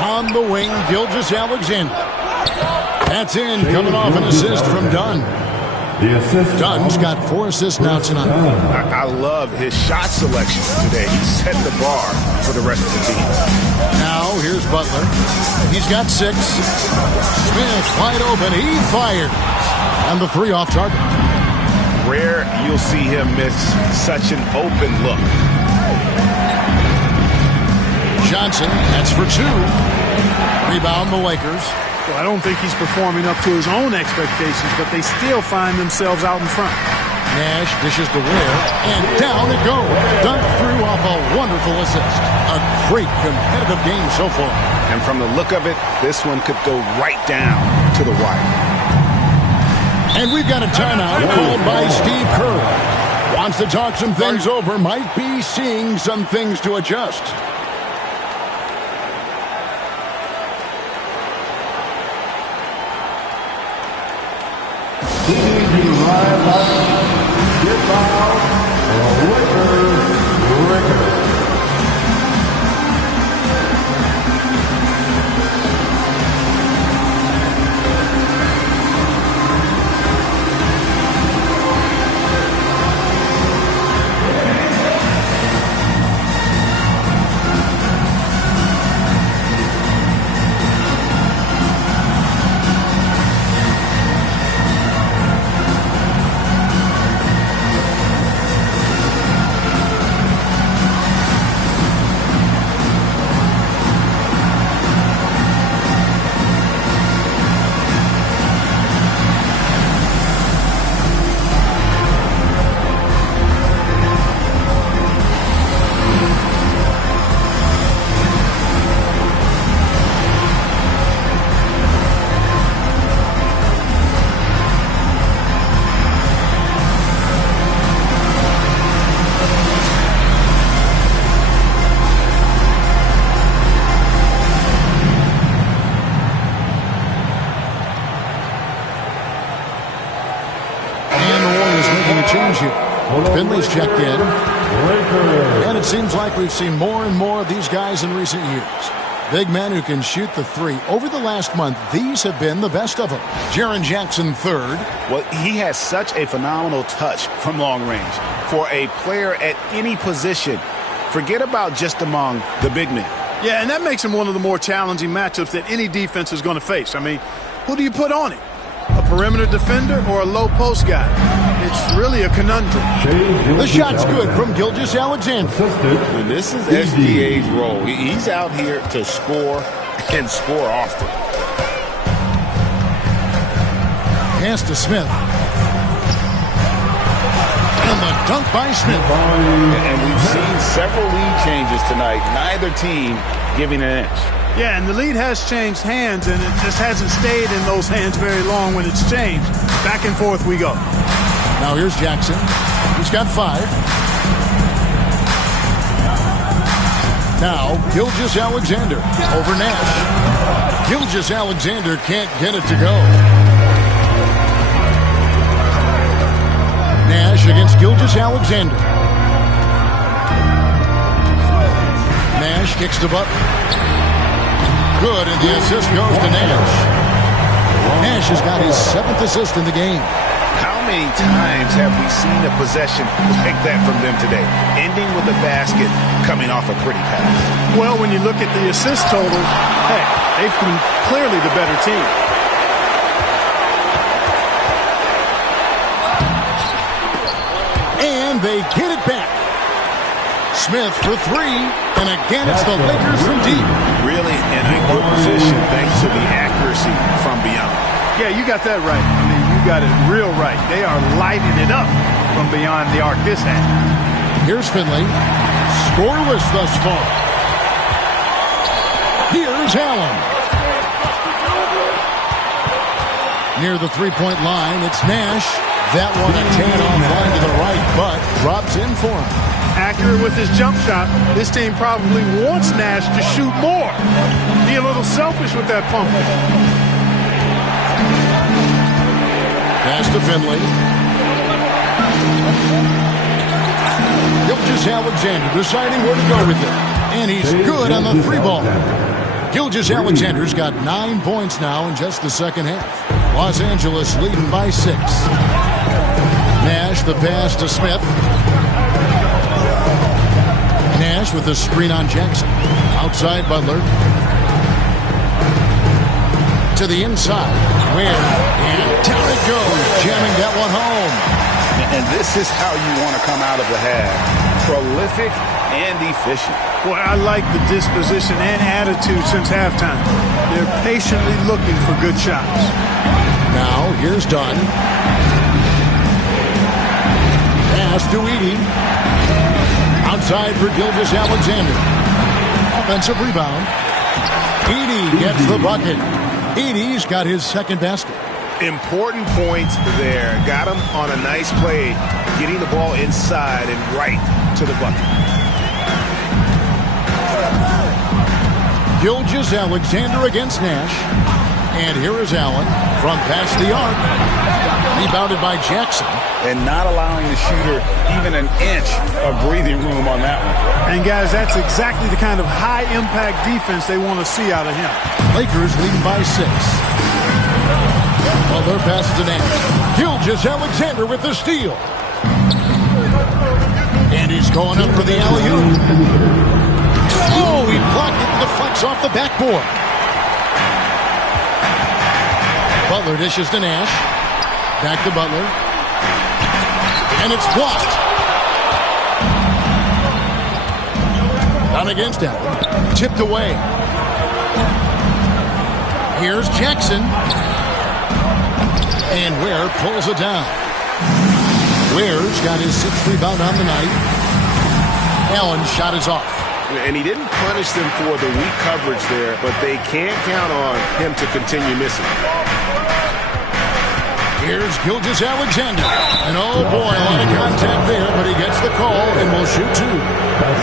On the wing, Gilgeous-Alexander. That's in, coming off an assist from Dunn. Dunn's got 4 assists now tonight. I love his shot selection today. He set the bar for the rest of the team. Now, here's Butler. He's got 6. Smith wide open. He fires. And the 3 off target. Rare you'll see him miss such an open look. Johnson, that's for 2. Rebound the Lakers. Well, I don't think he's performing up to his own expectations, but they still find themselves out in front. Nash dishes to Ware, and down it goes. Dunked through off a wonderful assist. A great competitive game so far. And from the look of it, this one could go right down to the wire. And we've got a timeout called by Steve Kerr. Wants to talk some things over, might be seeing some things to adjust. Finley's checked in. And it seems like we've seen more and more of these guys in recent years. Big men who can shoot the 3. Over the last month, these have been the best of them. Jaren Jackson, 3rd. Well, he has such a phenomenal touch from long range. For a player at any position, forget about just among the big men. Yeah, and that makes him one of the more challenging matchups that any defense is going to face. I mean, who do you put on him? A perimeter defender or a low post guy? It's really a conundrum. The shot's good from Gilgeous-Alexander. And this is SGA's role. He's out here to score and score often. Pass to Smith. And the dunk by Smith. And we've seen several lead changes tonight. Neither team giving an inch. Yeah, and the lead has changed hands, and it just hasn't stayed in those hands very long when it's changed. Back and forth we go. Now here's Jackson. He's got 5. Now Gilgeous-Alexander over Nash. Gilgeous-Alexander can't get it to go. Nash against Gilgeous-Alexander. Nash kicks to Butler. Good, and the assist goes to Nash. Nash has got his 7th assist in the game. How many times have we seen a possession like that from them today, ending with a basket coming off a pretty pass? Well, when you look at the assist totals, hey, they've been clearly the better team. And they get it back. Smith for 3, and again it's the Lakers from deep. Really in a good position thanks to the accuracy from beyond. Yeah, you got that right. I mean, you got it real right. They are lighting it up from beyond the arc this half. Here's Finley. Scoreless thus far. Here's Allen. Near the three-point line, it's Nash. That one a tan offline to the right, but drops in for him. Accurate with his jump shot. This team probably wants Nash to shoot more. Be a little selfish with that pump. Pass to Finley. Gilgeous-Alexander deciding where to go with it. And he's good on the 3-ball. Gilgeous-Alexander's got 9 points now in just the second half. Los Angeles leading by 6. Nash the pass to Smith. Nash with the screen on Jackson. Outside Butler. To the inside. Where? And down it goes. Jamming that one home. And this is how you want to come out of the half. Prolific and efficient. Boy, I like the disposition and attitude since halftime. They're patiently looking for good shots. Now, here's Dunn. Pass to Edey. Outside for Gilgeous-Alexander. Offensive rebound. Edey gets the bucket. Edey's got his second basket. Important points there. Got him on a nice play, getting the ball inside and right to the bucket. Gilgeous-Alexander against Nash. And here is Allen from past the arc. Rebounded by Jackson. And not allowing the shooter even an inch of breathing room on that one. And guys, that's exactly the kind of high-impact defense they want to see out of him. Lakers leading by 6. Butler passes to Nash. Gilgeous-Alexander with the steal. And he's going up for the alley-oop. Oh, he blocked it and deflects off the backboard. Butler dishes to Nash. Back to Butler. And it's blocked. Down against Allen. Tipped away. Here's Jackson. And Ware pulls it down. Ware's got his 6th rebound on the night. Allen's shot is off. And he didn't punish them for the weak coverage there, but they can't count on him to continue missing. Here's Gilgeous-Alexander. And oh boy, a lot of contact there, but he gets the call and will shoot 2.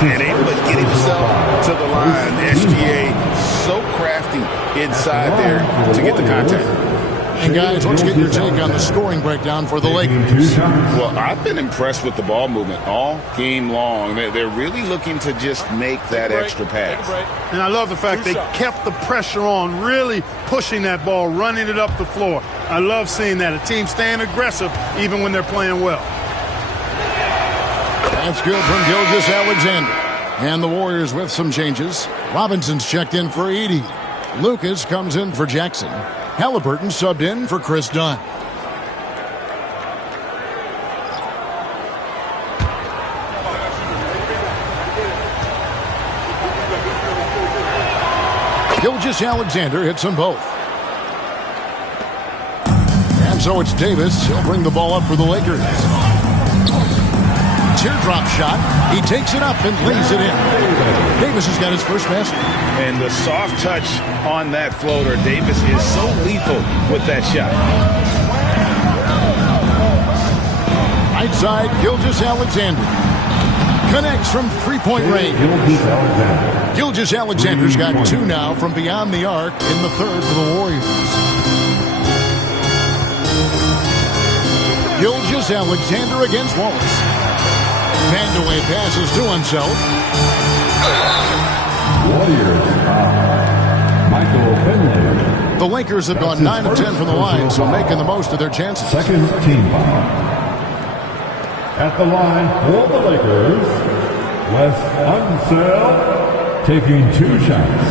And able to get himself to the line. SGA so crafty inside there to get the contact. And guys, let's get your take on the scoring breakdown for the Lakers. Well, I've been impressed with the ball movement all game long. They're really looking to just make that extra pass. And I love the fact they kept the pressure on, really pushing that ball, running it up the floor. I love seeing that. A team staying aggressive even when they're playing well. That's good from Gilgeous-Alexander. And the Warriors with some changes. Robinson's checked in for Edey. Lucas comes in for Jackson. Halliburton subbed in for Chris Dunn. Gilgeous-Alexander hits them both. And so it's Davis. He'll bring the ball up for the Lakers. Teardrop shot. He takes it up and lays it in. Davis has got his first basket. And the soft touch on that floater. Davis is so lethal with that shot. Right side, Gilgeous-Alexander. Connects from three-point range. Gilgeous-Alexander's got 2 now from beyond the arc in the third for the Warriors. Gilgeous-Alexander against Wallace. Vandaway passes to himself. Warriors, Michael Finley. The Lakers have gone 9 of 10 from the line, so making the most of their chances. Second team foul. At the line for the Lakers, Wes Unseld taking 2 shots.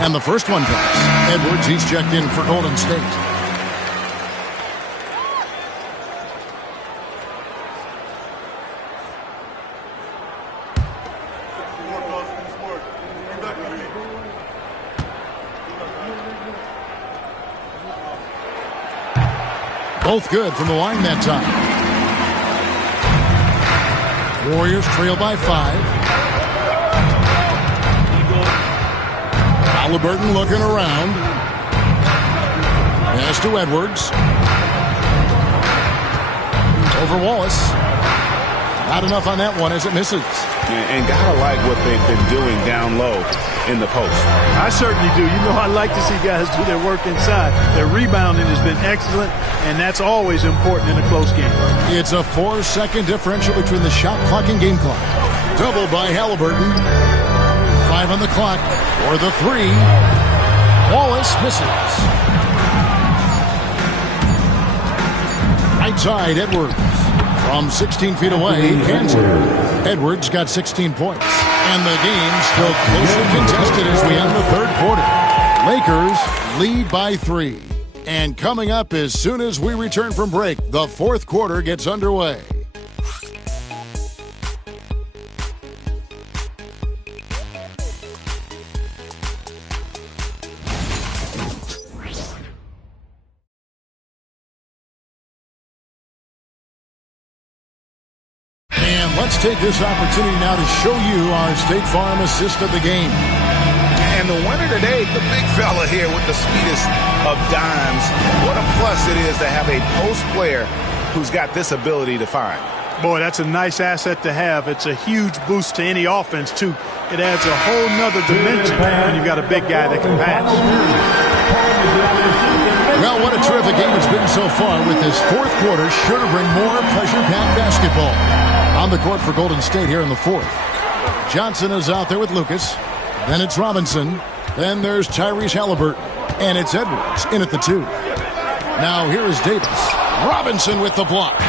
And the first one comes. Edwards, he's checked in for Golden State. Both good from the line that time. Warriors trail by 5. Halliburton looking around. Pass to Edwards. Over Wallace. Not enough on that one as it misses. And gotta like what they've been doing down low in the post. I certainly do. You know, I like to see guys do their work inside. Their rebounding has been excellent, and that's always important in a close game. It's a 4-second differential between the shot clock and game clock. Double by Halliburton. 5 on the clock for the 3. Wallace misses. Right side, Edwards. From 16 feet away, Kansas. Edwards got 16 points. And the game still close and contested as we end the third quarter. Lakers lead by 3. And coming up as soon as we return from break, the fourth quarter gets underway. Let's take this opportunity now to show you our State Farm assist of the game. And the winner today, the big fella here with the sweetest of dimes. What a plus it is to have a post player who's got this ability to find. Boy, that's a nice asset to have. It's a huge boost to any offense, too. It adds a whole nother dimension when you've got a big guy that can pass. Well, what a terrific game it's been so far, with this fourth quarter sure to bring more pressure-packed basketball. On the court for Golden State here in the fourth. Johnson is out there with Lucas. Then it's Robinson. Then there's Tyrese Halliburton. And it's Edwards in at the 2. Now here is Davis. Robinson with the block.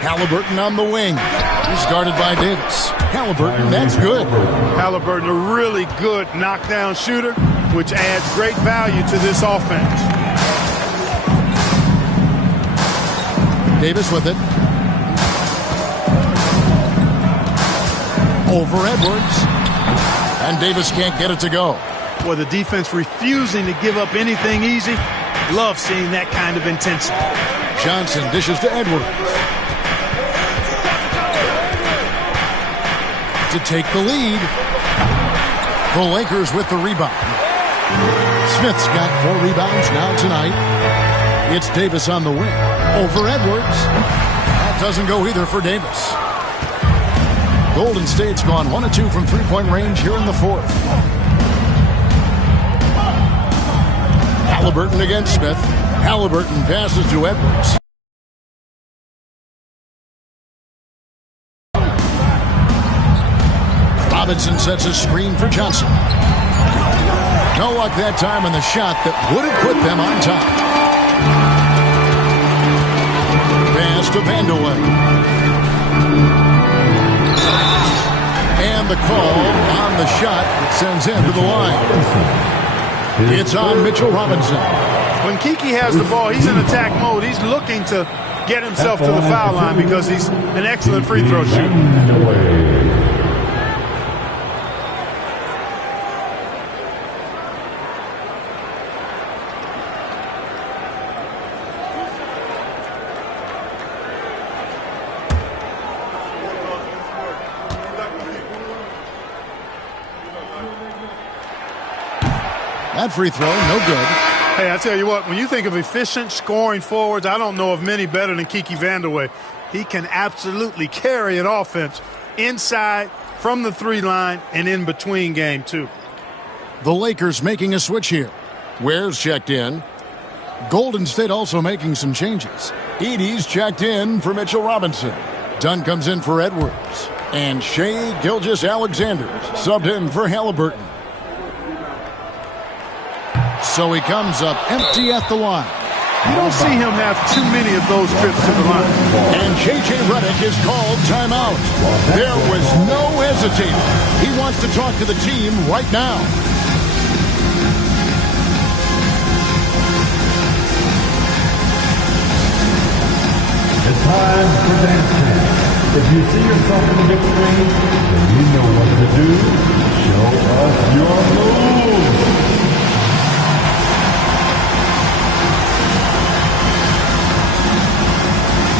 Halliburton on the wing. He's guarded by Davis. Halliburton, that's good. Halliburton, a really good knockdown shooter, which adds great value to this offense. Davis with it. Over Edwards. And Davis can't get it to go. Well, the defense refusing to give up anything easy. Love seeing that kind of intensity. Johnson dishes to Edwards. To take the lead. The Lakers with the rebound. Smith's got 4 rebounds now tonight. It's Davis on the wing. Over Edwards. That doesn't go either for Davis. Golden State's gone 1 of 2 from three-point range here in the fourth. Halliburton against Smith. Halliburton passes to Edwards. Robinson sets a screen for Johnson. No luck that time on the shot that would have put them on top. Pass to Vandeweghe. And the call on the shot that sends him to the line. It's on Mitchell Robinson. When Kiki has the ball, he's in attack mode. He's looking to get himself to the foul line because he's an excellent free throw shooter. That free throw, no good. Hey, I tell you what, when you think of efficient scoring forwards, I don't know of many better than Kiki Vandeweghe. He can absolutely carry an offense inside, from the 3 line, and in between game, too. The Lakers making a switch here. Ware's checked in. Golden State also making some changes. Edey's checked in for Mitchell Robinson. Dunn comes in for Edwards. And Shea Gilgeous-Alexander subbed in for Halliburton. So he comes up empty at the line. You don't see him have too many of those trips to the line. And J.J. Redick is called timeout. There was no hesitating. He wants to talk to the team right now. It's time for dance camp. If you see yourself in the big screen, then you know what to do. Show us your moves.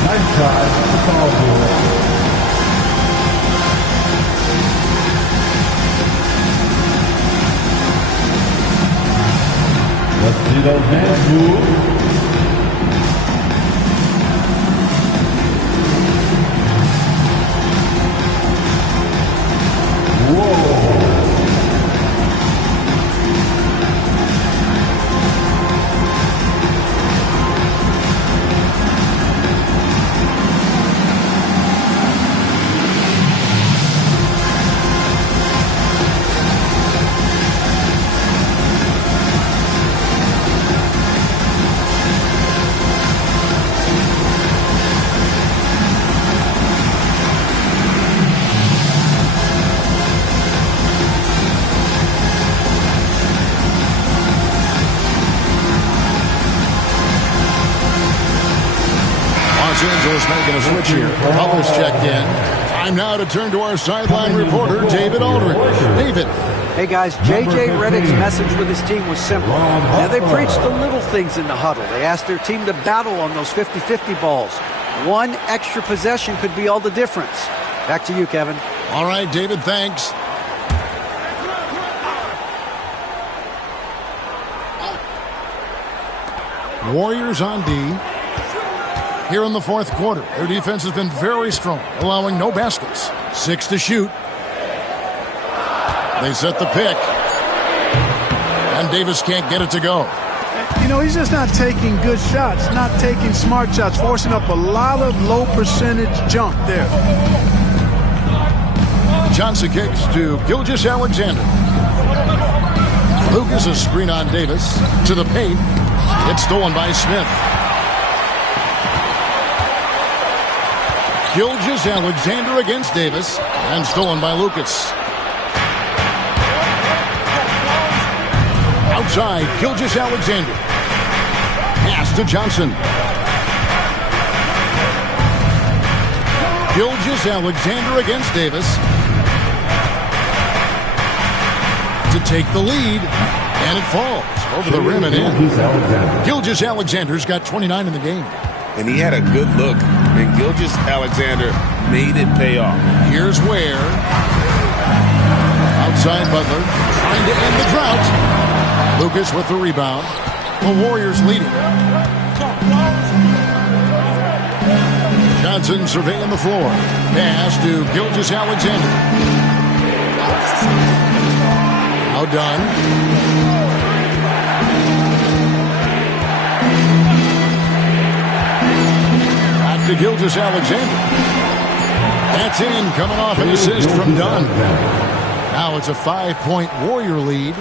Nice try. It's all good. Let's see those dance moves. Los Angeles making a switch here. Butler's checked in. Time now to turn to our sideline reporter, David Aldridge. David. Hey guys, J.J. Redick's message with his team was simple. Now they preached the little things in the huddle. They asked their team to battle on those 50-50 balls. One extra possession could be all the difference. Back to you, Kevin. All right, David, thanks. Warriors on D. Here in the fourth quarter, their defense has been very strong, allowing no baskets. 6 to shoot. They set the pick. And Davis can't get it to go. You know, he's just not taking good shots, not taking smart shots, forcing up a lot of low percentage jump there. Johnson kicks to Gilgeous-Alexander. Lucas a screen on Davis to the paint. It's stolen by Smith. Gilgeous-Alexander against Davis and stolen by Lucas. Outside, Gilgeous-Alexander. Pass to Johnson. Gilgeous-Alexander against Davis. To take the lead, and it falls over the rim and in. Gilgeous-Alexander's got 29 in the game. And he had a good look, and Gilgeous-Alexander made it pay off. Here's Ware. Outside Butler, trying to end the drought. Lucas with the rebound. The Warriors leading. Johnson surveying the floor. Pass to Gilgeous-Alexander. Now done. To Gilgeous-Alexander. That's in, coming off an assist from Dunn. Now it's a 5-point Warrior lead.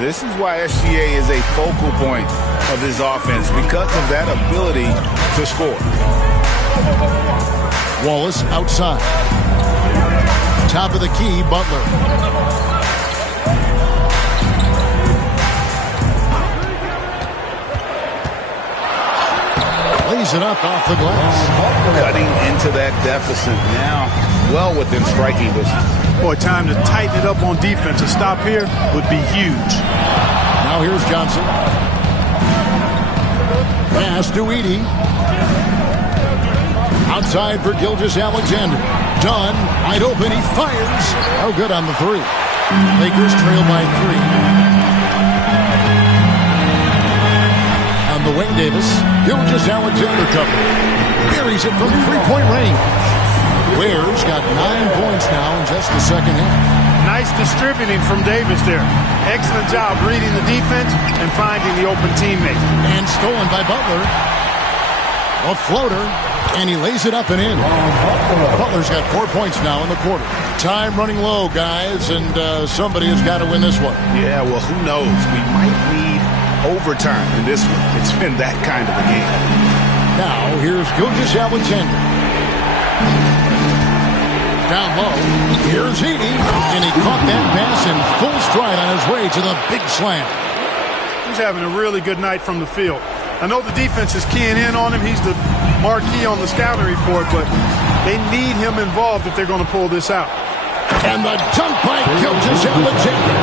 This is why SGA is a focal point of this offense, because of that ability to score. Wallace outside. Top of the key, Butler. Lays it up off the glass. Cutting into that deficit now, well within striking distance. Boy, time to tighten it up on defense. A stop here would be huge. Now here's Johnson. Pass to Edey. Outside for Gilgeous-Alexander. Dunn, wide open, he fires. Oh, good on the three. Lakers trail by 3. On the wing, Davis. Gilgeous-Alexander cover. Buries it from 3-point range. Ware's got 9 points now in just the second half. Nice distributing from Davis there. Excellent job reading the defense and finding the open teammate. And stolen by Butler. A floater, and he lays it up and in. Butler's got 4 points now in the quarter. Time running low, guys, and somebody has got to win this one. Yeah, well, who knows? We might need overtime in this one. It's been that kind of a game. Now, here's Gilgeous-Alexander. Down low, here's Edey, and he caught that pass in full stride on his way to the big slam. He's having a really good night from the field. I know the defense is keying in on him. He's the marquee on the scouting report, but they need him involved if they're going to pull this out. And the dunk by Gilgeous-Alexander.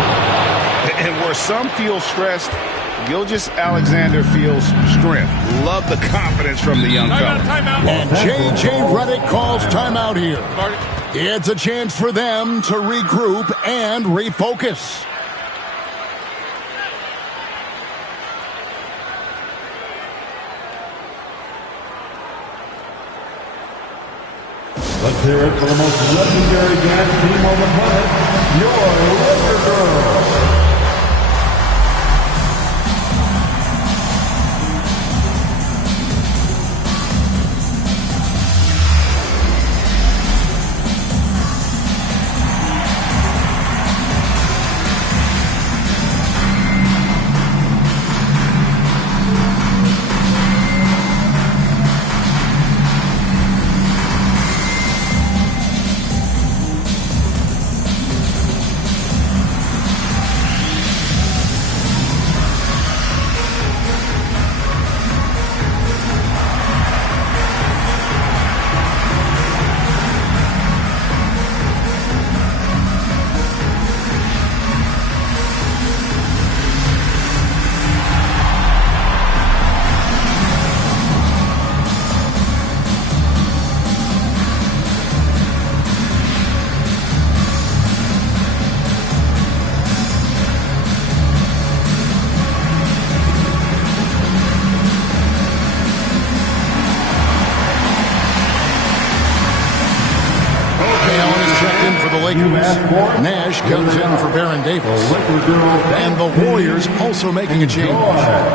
And where some feel stressed, Gilgeous-Alexander feels strength. Love the confidence from the young fella. And J.J. Redick calls timeout here. It's a chance for them to regroup and refocus. Let's hear it for the most legendary dance team on the planet, your Laker Girls. Nash comes in for Baron Davis. And the Warriors also making a change.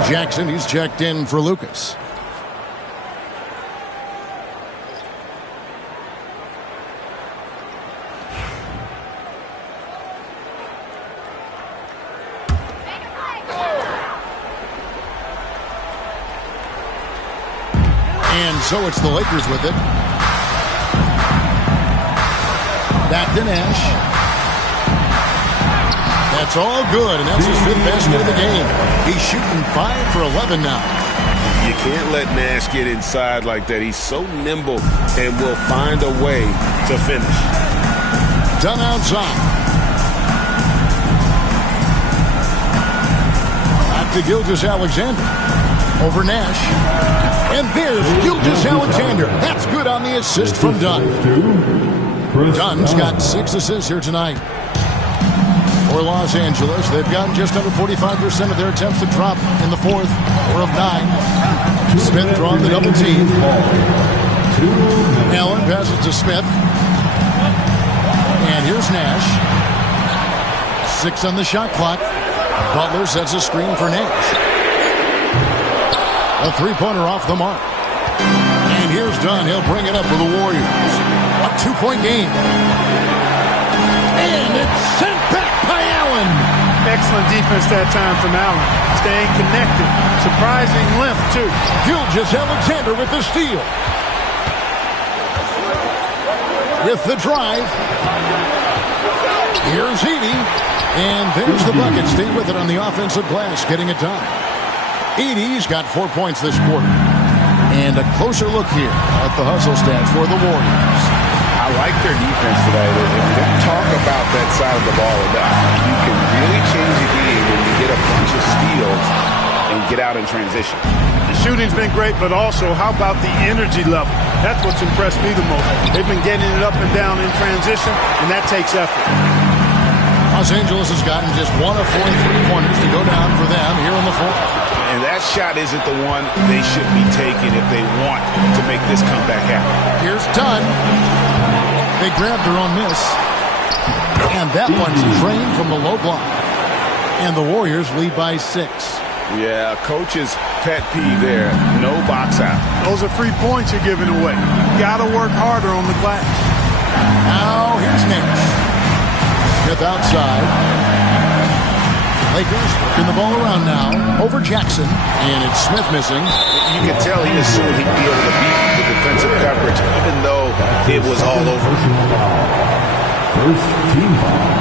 Jackson, he's checked in for Lucas. And so it's the Lakers with it. Back to Nash. That's all good, and that's his 5th basket of the game. He's shooting 5 for 11 now. You can't let Nash get inside like that. He's so nimble and will find a way to finish. Done outside. Back to Gilgeous-Alexander. Over Nash. And there's Gilgeous-Alexander. That's good on the assist from Dunn. Dunn's got 6 assists here tonight. For Los Angeles, they've gotten just under 45% of their attempts to drop in the 4th, 4 of 9. Smith drawing the double team. Allen passes to Smith. And here's Nash. 6 on the shot clock. Butler sets a screen for Nash. A 3-pointer off the mark. And here's Dunn. He'll bring it up for the Warriors. A 2-point game. And it's sent back by Allen. Excellent defense that time from Allen. Staying connected. Surprising length, too. Gilgeous-Alexander with the steal. With the drive. Here's Edey. And there's the bucket. Stay with it on the offensive glass, getting it done. Edey's got 4 points this quarter. And a closer look here at the hustle stats for the Warriors. I like their defense today. They don't talk about that side of the ball enough. You can really change the game when you get a bunch of steals and get out in transition. The shooting's been great, but also how about the energy level? That's what's impressed me the most. They've been getting it up and down in transition, and that takes effort. Los Angeles has gotten just 1 of 4 3-pointers to go down for them here in the 4th. And that shot isn't the one they should be taking if they want to make this comeback happen. Here's Dunn. They grabbed their own miss. And that one's drained from the low block. And the Warriors lead by 6. Yeah, coach's pet peeve there. No box out. Those are free points you're giving away. You got to work harder on the glass. Now here's Nash. Smith outside. Lakers working the ball around now. Over Jackson. And it's Smith missing. You can tell he assumed he'd be able to beat the defensive coverage, even though it was all over. First team foul.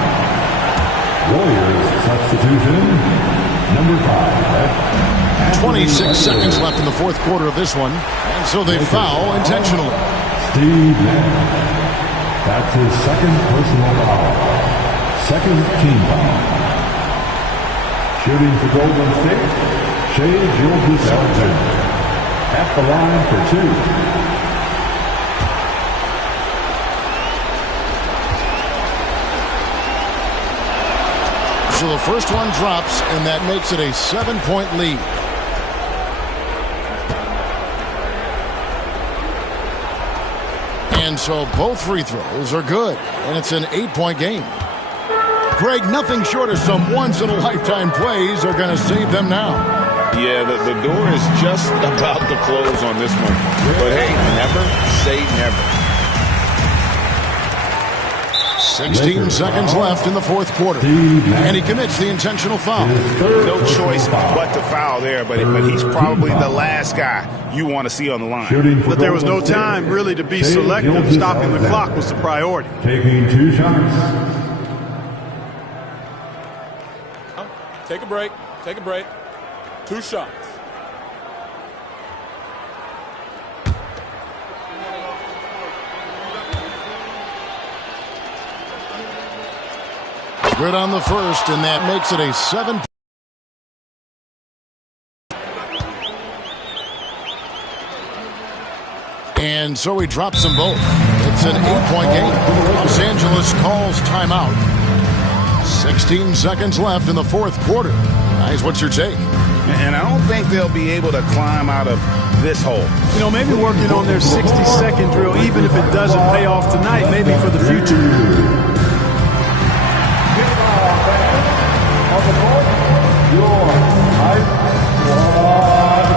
Warriors substitution, number 5. 26 seconds left in the fourth quarter of this one. And so they foul intentionally. Steve Nash. That's his second personal foul. Second team foul. Shooting for Golden State, Shai Gilgeous-Alexander. At the line for 2. So the first one drops, and that makes it a 7-point lead. And so both free throws are good, and it's an 8-point game. Greg, nothing short of some once-in-a-lifetime plays are going to save them now. Yeah, the door is just about to close on this one. But hey, never say never. 16 seconds left in the fourth quarter. And he commits the intentional foul. No choice but to foul there, but he's probably the last guy you want to see on the line. But there was no time really to be selective. Stopping the clock was the priority. Taking 2 shots. Take a break. Take a break. 2 shots. Good on the first, and that makes it a 7. And so he drops them both. It's an 8-point game. Los Angeles calls timeout. 16 seconds left in the fourth quarter. Guys, what's your take? And I don't think they'll be able to climb out of this hole. You know, maybe working on their 60-second drill, even if it doesn't pay off tonight, maybe for the future. On the court, your hype squad.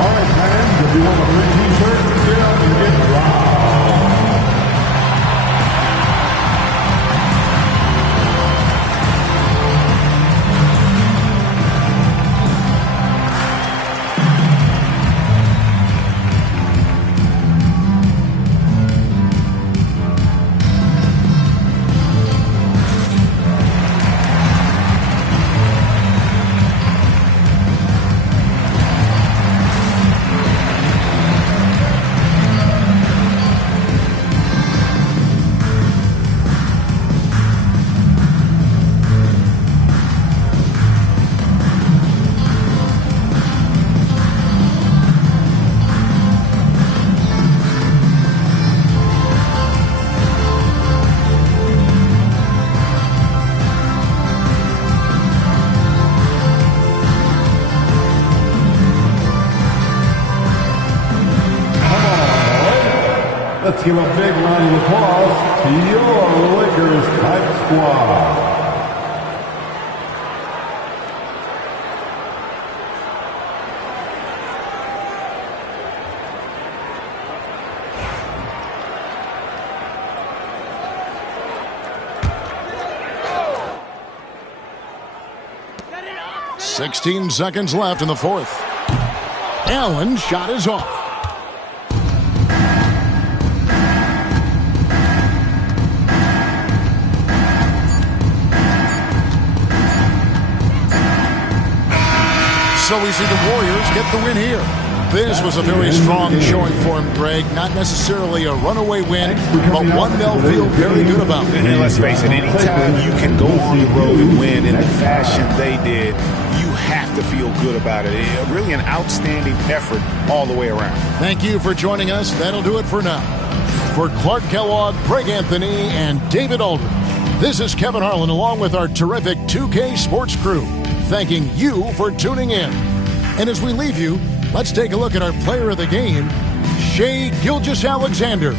All right, fans, if you want a free t-shirt, get up and get loud. Let's give a big round of applause to your Lakers Hype Squad. Set it up. 16 seconds left in the fourth. Allen's shot is off. So we see the Warriors get the win here. This was a very strong showing for him, Greg. Not necessarily a runaway win, but one they'll feel very good about. And let's face it, anytime you can go on the road and win in the fashion they did, you have to feel good about it. Really an outstanding effort all the way around. Thank you for joining us. That'll do it for now. For Clark Kellogg, Greg Anthony, and David Aldridge, this is Kevin Harlan along with our terrific 2K Sports crew, thanking you for tuning in. And as we leave you, let's take a look at our player of the game, Shai Gilgeous-Alexander.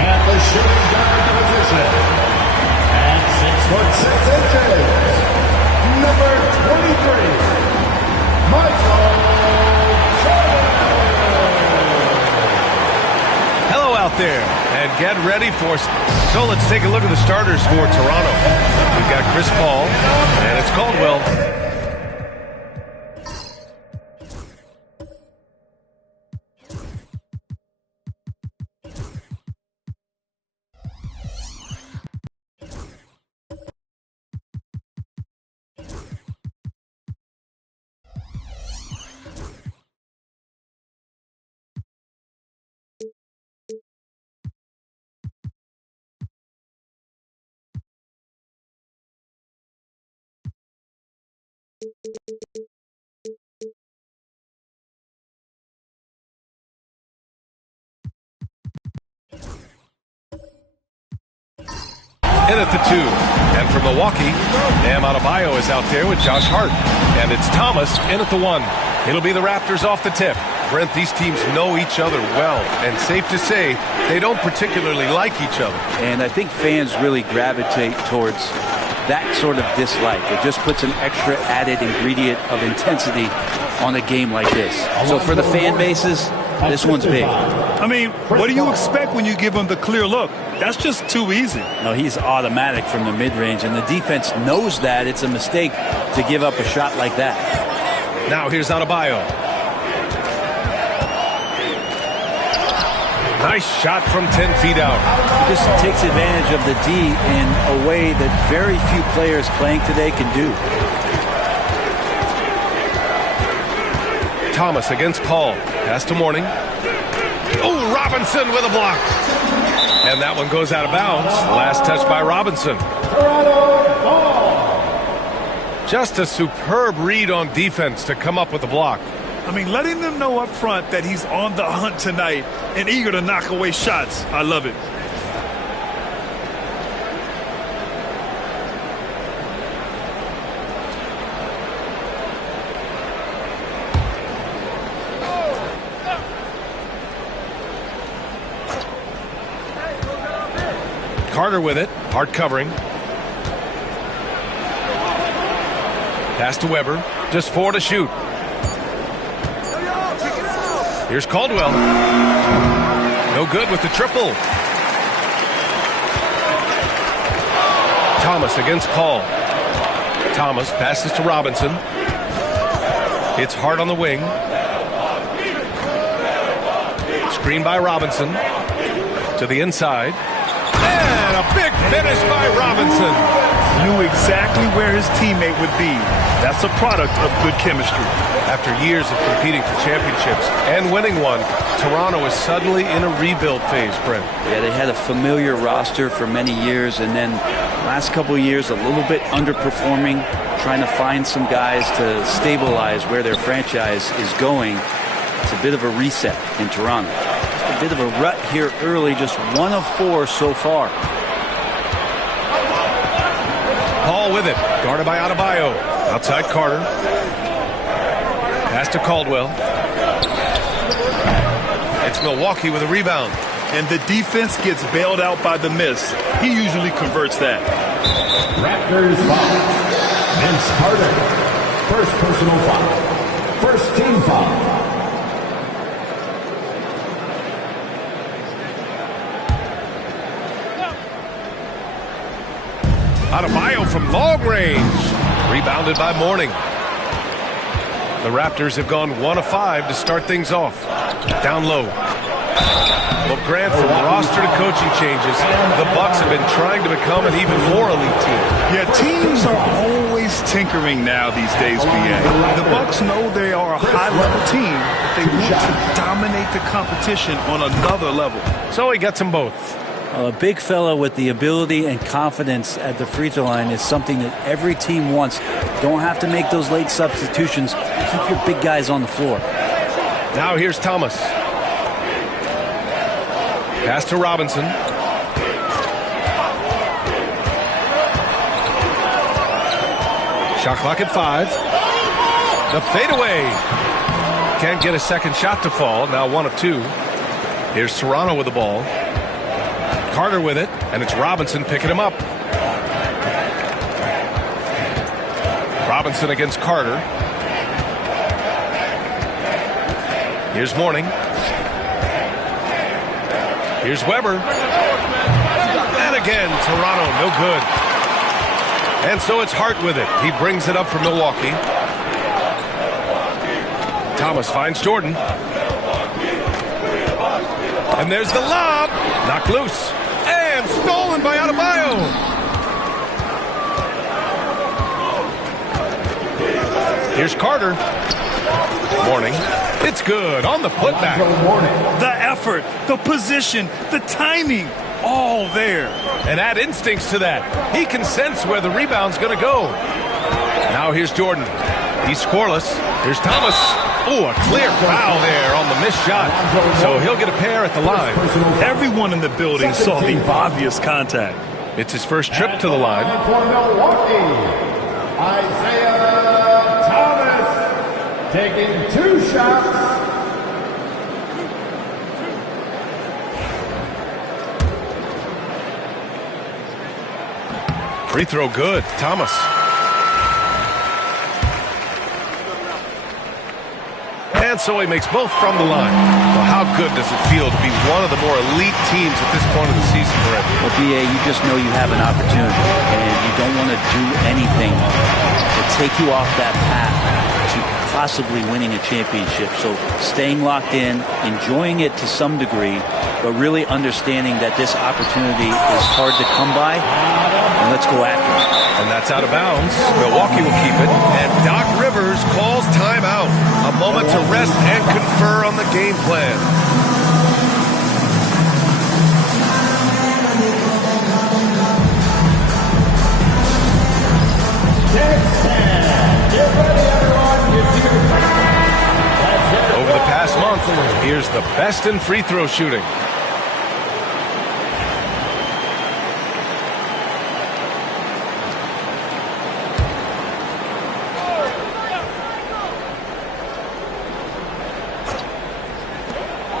And the shooting guard position at 6'6", number 23, Michael Jordan. Hello out there, and get ready for... So let's take a look at the starters for Toronto. We've got Chris Paul, and it's Caldwell. In at the 2. And from Milwaukee, Bam Adebayo is out there with Josh Hart. And it's Thomas in at the 1. It'll be the Raptors off the tip. Brent, these teams know each other well, and safe to say they don't particularly like each other. And I think fans really gravitate towards that sort of dislike. It just puts an extra added ingredient of intensity on a game like this. So for the fan bases, this one's big. I mean, what do you expect when you give him the clear look? That's just too easy. No, he's automatic from the mid-range, and the defense knows that it's a mistake to give up a shot like that. Now here's Adebayo. Nice shot from 10 feet out. Just takes advantage of the D in a way that very few players playing today can do. Thomas against Paul. Pass to Mourning. Oh, Robinson with a block. And that one goes out of bounds. Last touch by Robinson. Just a superb read on defense to come up with the block. I mean, letting them know up front that he's on the hunt tonight and eager to knock away shots. I love it. Carter with it. Hart covering. Pass to Weber. Just 4 to shoot. Here's Caldwell. No good with the triple. Thomas against Paul. Thomas passes to Robinson. It's Hart on the wing. Screen by Robinson. To the inside. And a big finish by Robinson. Knew exactly where his teammate would be. That's a product of good chemistry. After years of competing for championships and winning one, Toronto is suddenly in a rebuild phase, Brent. Yeah, they had a familiar roster for many years, and then last couple of years a little bit underperforming, trying to find some guys to stabilize where their franchise is going. It's a bit of a reset in Toronto. A bit of a rut here early, just 1 of 4 so far. Paul with it, guarded by Adebayo. Outside Carter. Pass to Caldwell. It's Milwaukee with a rebound. And the defense gets bailed out by the miss. He usually converts that. Raptors foul. Vince Carter. First personal foul. First team foul. Adebayo from long range. Rebounded by Mourning. The Raptors have gone 1 of 5 to start things off. Down low. Well, Grant, from roster to coaching changes, the Bucks have been trying to become an even more elite team. Yeah, teams are always tinkering now these days, BA. The Bucks know they are a high-level team. They want to dominate the competition on another level. So he gets them both. Well, a big fella with the ability and confidence at the free throw line is something that every team wants. You don't have to make those late substitutions. Keep your big guys on the floor. Now here's Thomas. Pass to Robinson. Shot clock at 5. The fadeaway. Can't get a second shot to fall. Now 1 of 2. Here's Toronto with the ball. Carter with it, and it's Robinson picking him up. Robinson against Carter. Here's Mourning. Here's Weber. And again, Toronto, no good. And so it's Hart with it. He brings it up for Milwaukee. Thomas finds Jordan. And there's the lob. Knocked loose. And stolen by Adebayo. Here's Carter. Mourning. It's good on the putback. The effort, the position, the timing, all there. And add instincts to that. He can sense where the rebound's going to go. Now here's Jordan. He's scoreless. Here's Thomas. Oh, a clear foul there on the missed shot. So he'll get a pair at the line. Everyone in the building saw the obvious contact. It's his first trip to the line. For Milwaukee, Isaiah Thomas taking 2 shots. Free throw good. Thomas. And so he makes both from the line. Well, how good does it feel to be one of the more elite teams at this point of the season, Brett? Well, BA, you just know you have an opportunity, and you don't want to do anything to take you off that path to possibly winning a championship. So staying locked in, enjoying it to some degree, but really understanding that this opportunity is hard to come by, and let's go after it. And that's out of bounds. Milwaukee will keep it. And Doc Rivers calls timeout. A moment to rest and confer on the game plan. Over the past month, here's the best in free throw shooting.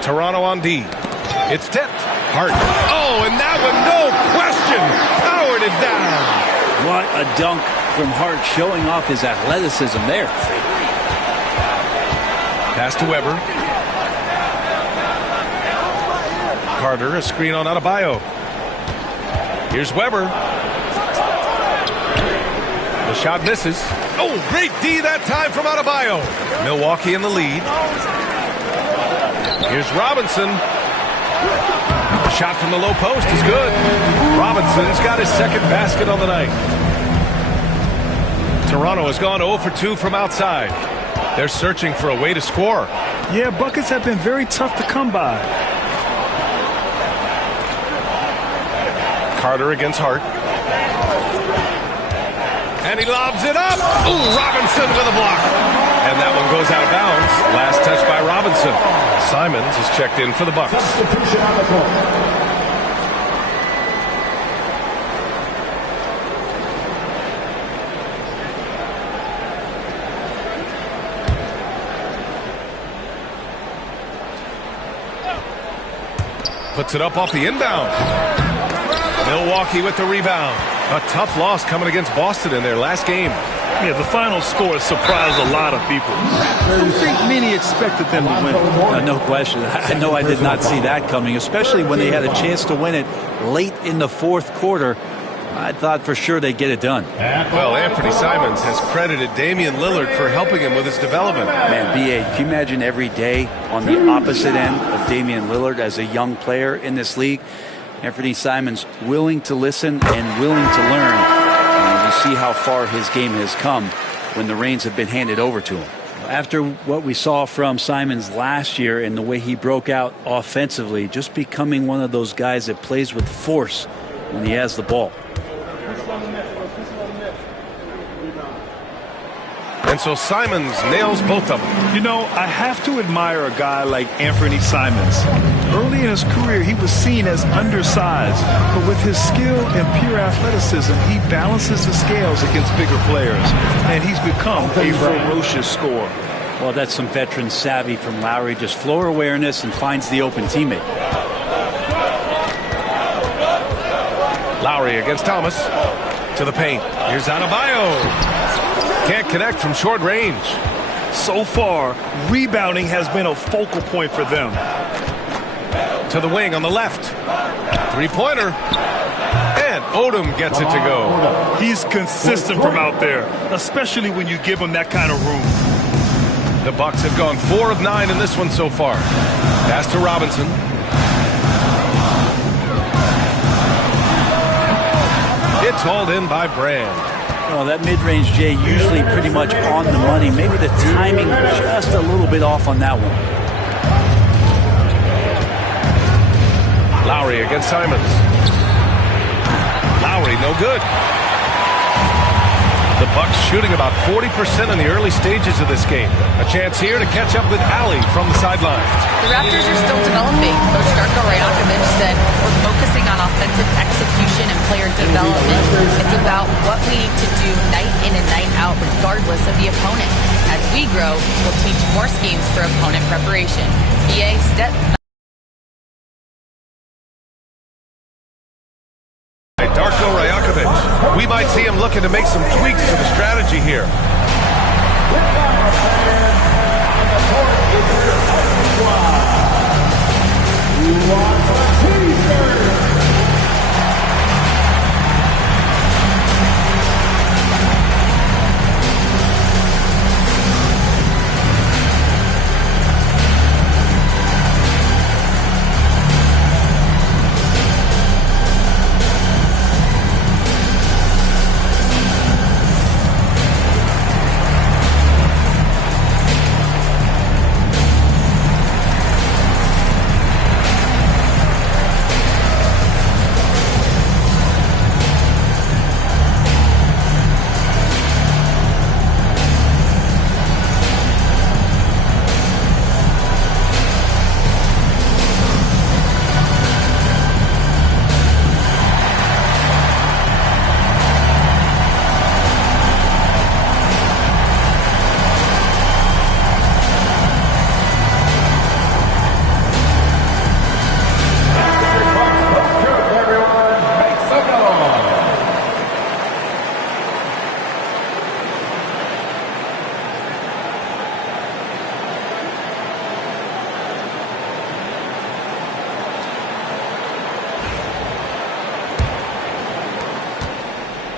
Toronto on D. It's tipped. Hart. Oh, and that one, no question, powered it down. What a dunk from Hart, showing off his athleticism there. Pass to Weber. Carter, a screen on Adebayo. Here's Weber. The shot misses. Oh, great D that time from Adebayo. Milwaukee in the lead. Here's Robinson. The shot from the low post is good. Robinson's got his second basket on the night. Toronto has gone 0 for 2 from outside. They're searching for a way to score. Yeah, buckets have been very tough to come by. Carter against Hart. And he lobs it up. Ooh, Robinson with a block. And that one goes out of bounds. Last touch by Robinson. Simons is checked in for the Bucks. Substitution on the court. Puts it up off the inbound. Milwaukee with the rebound. A tough loss coming against Boston in their last game. Yeah, the final score surprised a lot of people. I don't think many expected them to win. No question. I know I did not see that coming, especially when they had a chance to win it late in the fourth quarter. I thought for sure they'd get it done. Well, Anthony Simons has credited Damian Lillard for helping him with his development. Man, B.A., can you imagine every day on the opposite end of Damian Lillard as a young player in this league? Anthony Simons willing to listen and willing to learn. And you see how far his game has come when the reins have been handed over to him. After what we saw from Simons last year and the way he broke out offensively, just becoming one of those guys that plays with force when he has the ball. And so Simons nails both of them. You know, I have to admire a guy like Anthony Simons. Early in his career, he was seen as undersized, but with his skill and pure athleticism, he balances the scales against bigger players, and he's become a ferocious scorer. Well, that's some veteran savvy from Lowry, just floor awareness and finds the open teammate. Lowry against Thomas to the paint. Here's Adebayo. Can't connect from short range. So far, rebounding has been a focal point for them. To the wing on the left. Three-pointer. And Odom gets it to go. He's consistent from out there, especially when you give him that kind of room. The Bucks have gone 4 of 9 in this one so far. Pass to Robinson. It's hauled in by Brand. Well, that mid-range, Jay, usually pretty much on the money. Maybe the timing just a little bit off on that one. Lowry against Simons. Lowry, no good. The Bucks shooting about 40% in the early stages of this game. A chance here to catch up with Allie from the sidelines. The Raptors are still developing. Coach Darko Rajakovic said, we're focusing on offensive execution and player development. It's about what we need to do night in and night out, regardless of the opponent. As we grow, we'll teach more schemes for opponent preparation. EA step. Darko Rajakovic. We might see him looking to make some tweaks to the strategy here.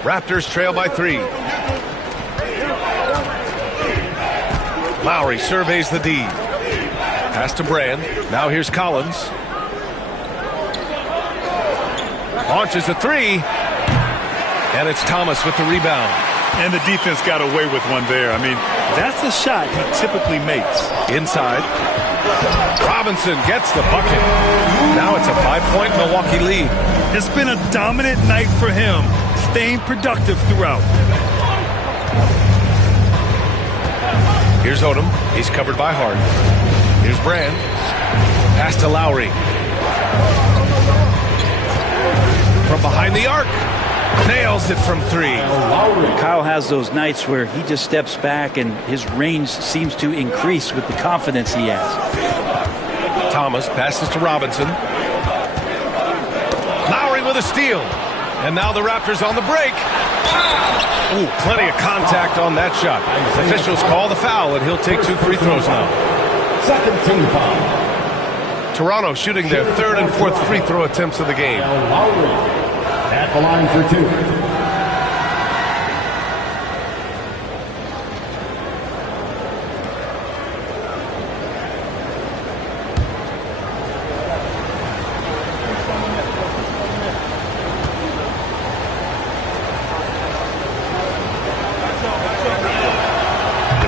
Raptors trail by 3. Lowry surveys the D. Pass to Brand. Now here's Collins. Launches a 3. And it's Thomas with the rebound. And the defense got away with one there. I mean, that's a shot he typically makes. Inside. Robinson gets the bucket. Now it's a 5-point Milwaukee lead. It's been a dominant night for him, staying productive throughout. Here's Odom. He's covered by Hart. Here's Brand. Pass to Lowry. From behind the arc. Nails it from 3. Kyle has those nights where he just steps back and his range seems to increase with the confidence he has. Thomas passes to Robinson. Lowry with a steal. And now the Raptors on the break. Ooh, plenty of contact on that shot. Officials call the foul, and he'll take 2 free throws now. Second team foul. Toronto shooting their 3rd and 4th free throw attempts of the game. At the line for 2.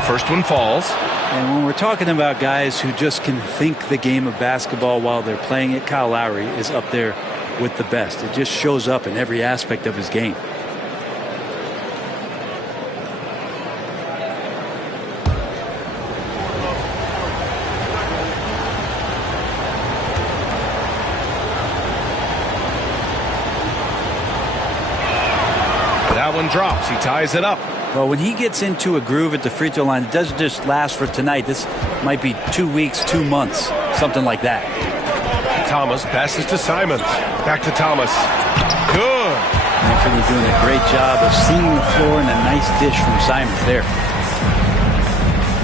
First one falls. And when we're talking about guys who just can think the game of basketball while they're playing it, Kyle Lowry is up there with the best. It just shows up in every aspect of his game. That one drops. He ties it up. Well, when he gets into a groove at the free throw line, it doesn't just last for tonight. This might be 2 weeks, 2 months, something like that. Thomas passes to Simons. Back to Thomas. Good. Anthony doing a great job of seeing the floor and a nice dish from Simons there.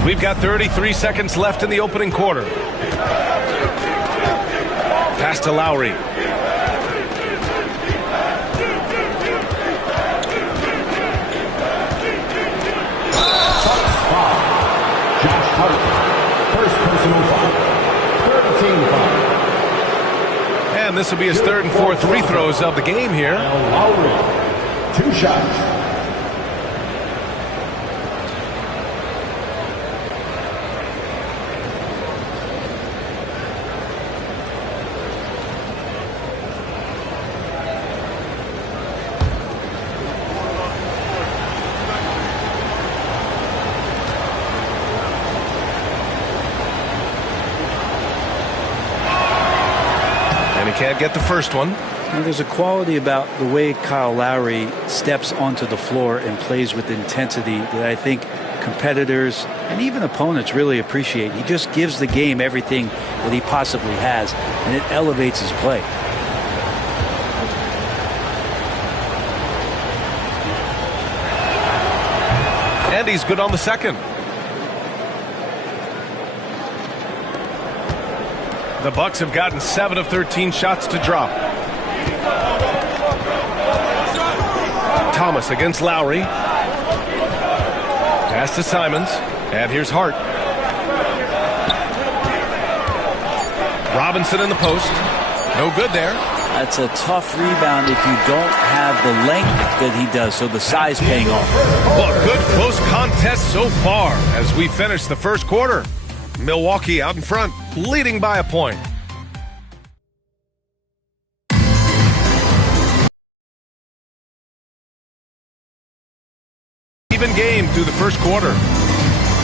We've got 33 seconds left in the opening quarter. Pass to Lowry. First personal foul. 13 foul. And this will be his third and fourth free throws of the game here. Lowry, 2 shots. Can't get the first one. Now, there's a quality about the way Kyle Lowry steps onto the floor and plays with intensity that I think competitors and even opponents really appreciate. He just gives the game everything that he possibly has, and it elevates his play. And he's good on the second. The Bucks have gotten 7 of 13 shots to drop. Thomas against Lowry. Pass to Simons. And here's Hart. Robinson in the post. No good there. That's a tough rebound if you don't have the length that he does, so the size paying off. Well, a good close contest so far as we finish the first quarter. Milwaukee out in front, leading by a point. Even game through the first quarter.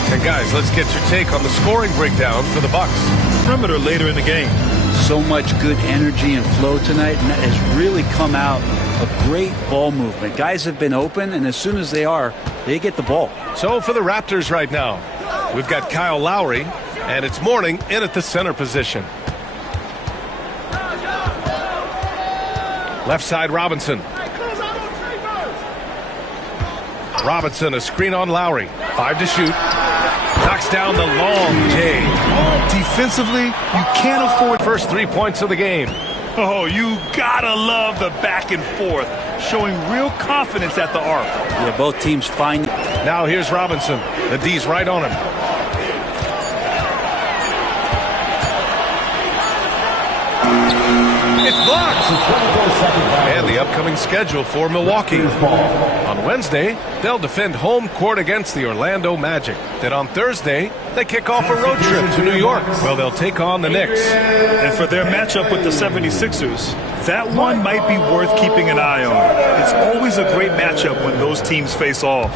And guys, let's get your take on the scoring breakdown for the Bucks. Perimeter later in the game. So much good energy and flow tonight, and that has really come out of great ball movement. Guys have been open, and as soon as they are, they get the ball. So for the Raptors right now, we've got Kyle Lowry, and it's Mourning in at the center position. Left side, Robinson. Robinson, a screen on Lowry. 5 to shoot. Knocks down the long J. Defensively, you can't afford first 3 points of the game. Oh, you gotta love the back and forth, showing real confidence at the arc. Yeah, both teams find. Now here's Robinson. The D's right on him. It's blocked. And the upcoming schedule for Milwaukee. On Wednesday, they'll defend home court against the Orlando Magic. Then on Thursday, they kick off a road trip to New York. Well, they'll take on the Knicks. And for their matchup with the 76ers, that one might be worth keeping an eye on. It's always a great matchup when those teams face off.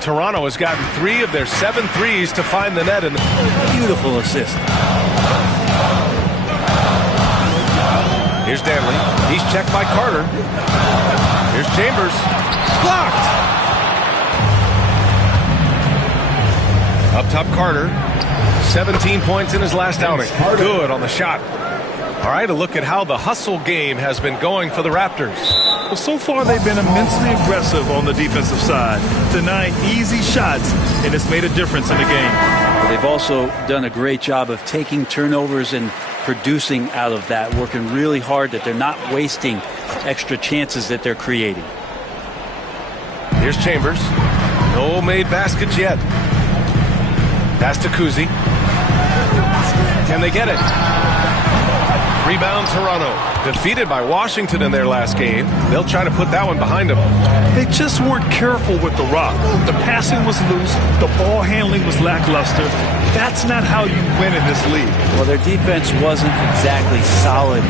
Toronto has gotten 3 of their 7 threes to find the net. Beautiful assist. Here's Danley. He's checked by Carter. Here's Chambers. Blocked! Up top, Carter. 17 points in his last outing. Good on the shot. All right, a look at how the hustle game has been going for the Raptors. Well, so far they've been immensely aggressive on the defensive side. Tonight, easy shots, and it's made a difference in the game. They've also done a great job of taking turnovers and producing out of that, working really hard, that they're not wasting extra chances that they're creating. Here's Chambers. No made baskets yet. Pass to Kuzi. Can they get it? Rebound Toronto. Defeated by Washington in their last game. They'll try to put that one behind them. They just weren't careful with the rock. The passing was loose. The ball handling was lackluster. That's not how you win in this league. Well, their defense wasn't exactly solid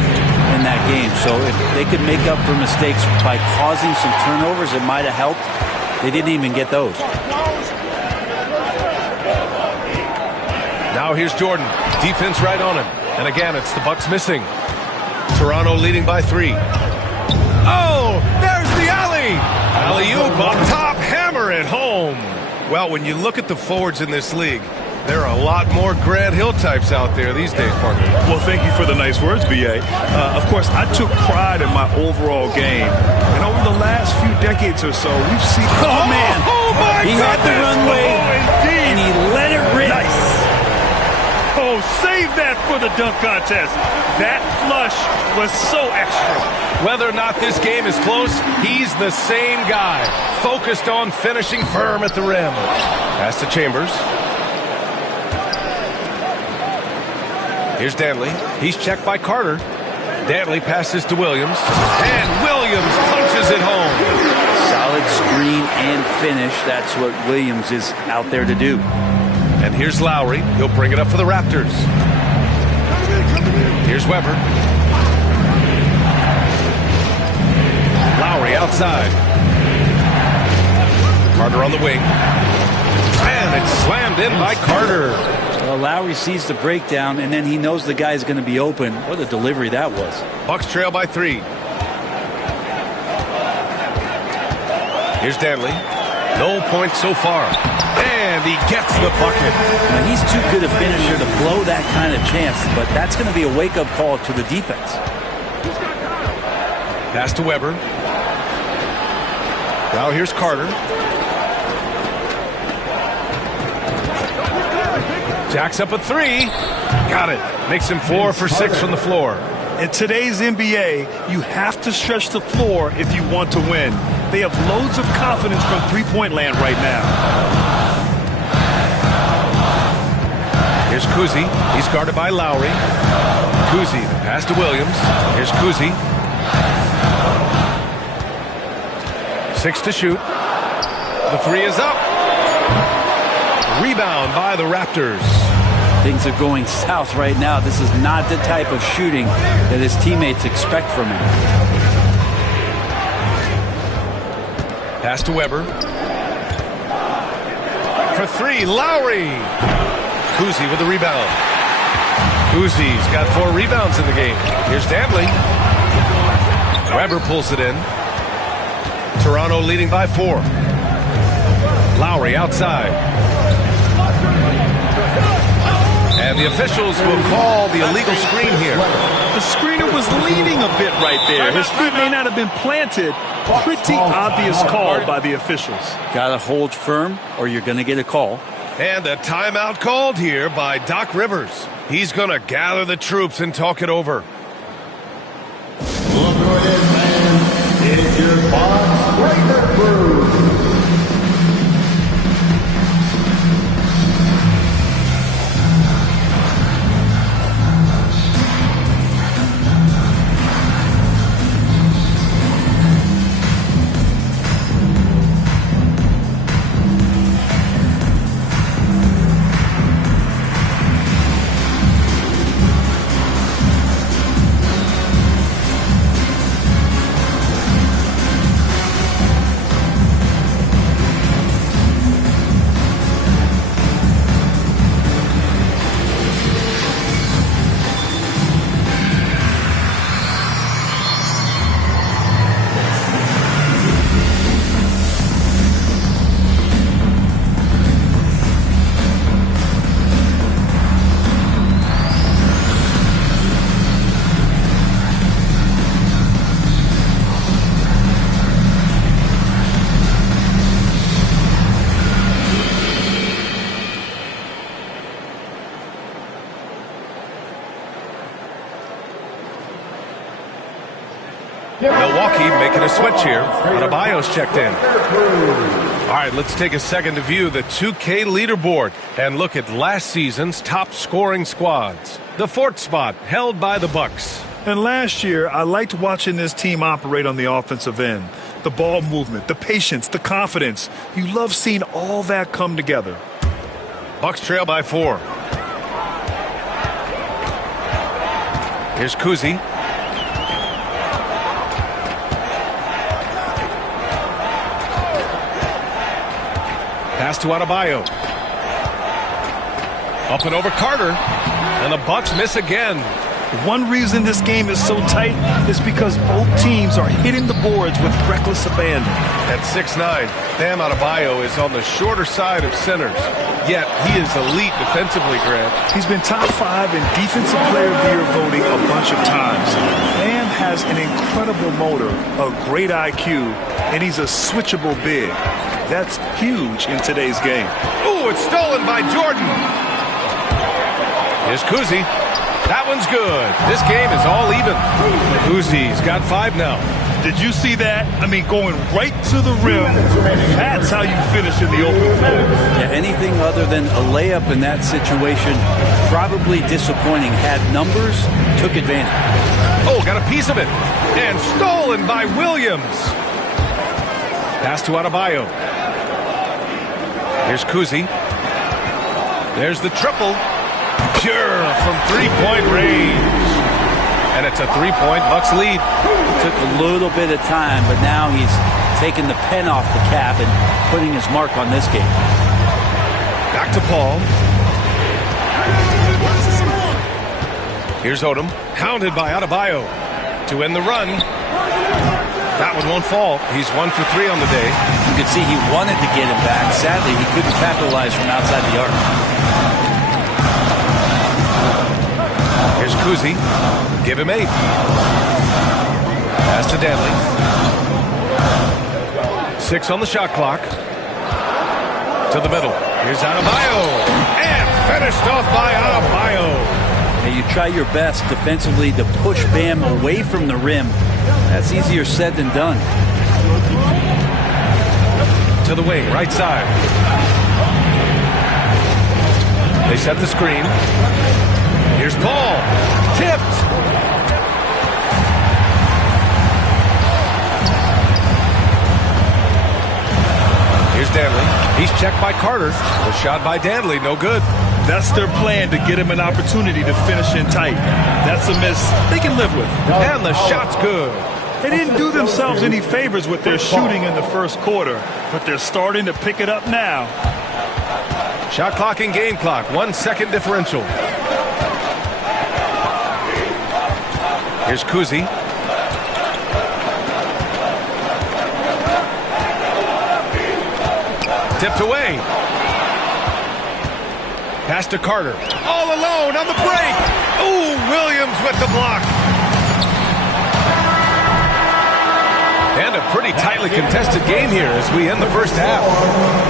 in that game. So if they could make up for mistakes by causing some turnovers, it might have helped. They didn't even get those. Now here's Jordan. Defense right on him. And again, it's the Bucks missing. Toronto leading by 3. Oh, there's the alley. Alley-oop on top, hammer it home. Well, when you look at the forwards in this league, there are a lot more Grant Hill types out there these days, partner. Well, thank you for the nice words, B.A. Of course, I took pride in my overall game. And over the last few decades or so, we've seen... Oh, man. Oh, my He had the runway, and he let it rip. Nice. Oh, save that for the dunk contest. That flush was so extra. Whether or not this game is close, he's the same guy. Focused on finishing firm at the rim. Pass to Chambers. Here's Danley. He's checked by Carter. Danley passes to Williams. And Williams punches it home. Solid screen and finish. That's what Williams is out there to do. And here's Lowry. He'll bring it up for the Raptors. Here's Weber. Lowry outside. Carter on the wing. And it's slammed in by Carter. Well, Lowry sees the breakdown, and then he knows the guy's going to be open. What a delivery that was. Bucks trail by 3. Here's Danley. No points so far. And he gets the bucket. Now, he's too good a finisher to blow that kind of chance, but that's going to be a wake-up call to the defense. Pass to Weber. Now here's Carter. Jacks up a 3. Got it. Makes him 4 for 6 from the floor. In today's NBA, you have to stretch the floor if you want to win. They have loads of confidence from three-point land right now. Here's Kuzi. He's guarded by Lowry. Kuzi, the pass to Williams. Here's Kuzi. 6 to shoot. The 3 is up. Rebound by the Raptors. Things are going south right now. This is not the type of shooting that his teammates expect from him. Pass to Weber. For 3, Lowry. Kuzi with the rebound. Kuzi's got 4 rebounds in the game. Here's Danley. Weber pulls it in. Toronto leading by 4. Lowry outside. And the officials will call the illegal screen here. The screener was leaning a bit right there. His feet may not have been planted. Pretty obvious call by the officials. Got to hold firm or you're going to get a call. And a timeout called here by Doc Rivers. He's going to gather the troops and talk it over. Look who it is, man. It's your Bucks Breaker Crew. Milwaukee making a switch here. Adebayo's checked in. All right, let's take a second to view the 2K leaderboard and look at last season's top scoring squads. The 4th spot held by the Bucks. And last year, I liked watching this team operate on the offensive end. The ball movement, the patience, the confidence. You love seeing all that come together. Bucks trail by 4. Here's Kuzi. Pass to Adebayo. Up and over Carter. And the Bucks miss again. One reason this game is so tight is because both teams are hitting the boards with reckless abandon. At 6'9", Bam Adebayo is on the shorter side of centers. Yet he is elite defensively, Grant. He's been top 5 in Defensive Player of the Year voting a bunch of times. Bam has an incredible motor, a great IQ, and he's a switchable big. That's huge in today's game. Ooh, it's stolen by Jordan. Here's Kuzi. That one's good. This game is all even. Kuzi's got 5 now. Did you see that? I mean, going right to the rim. That's how you finish in the open floor. Yeah, anything other than a layup in that situation, probably disappointing. Had numbers, took advantage. Oh, got a piece of it. And stolen by Williams. Pass to Adebayo. Here's Kuzi. There's the triple. Pure from three-point range. And it's a 3-point Bucks lead. It took a little bit of time, but now he's taking the pen off the cap and putting his mark on this game. Back to Paul. Here's Odom. Hounded by Adebayo. To end the run. That one won't fall. He's 1 for 3 on the day. You could see he wanted to get him back. Sadly, he couldn't capitalize from outside the arc. Here's Kuzi. Give him 8. Pass to Danley. 6 on the shot clock. To the middle. Here's Adebayo. And finished off by Adebayo. Now you try your best defensively to push Bam away from the rim. That's easier said than done. To the wing, right side. They set the screen. Here's Paul. Tipped. Here's Danley. He's checked by Carter. The shot by Danley, no good. That's their plan, to get him an opportunity to finish in tight. That's a miss they can live with. And the shot's good. They didn't do themselves any favors with their shooting in the first quarter, but they're starting to pick it up now. Shot clock and game clock, 1 second differential. Here's Kuzi. Tipped away. Pass to Carter. All alone on the break. Ooh, Williams with the block. And a pretty tightly contested game here as we end the first half.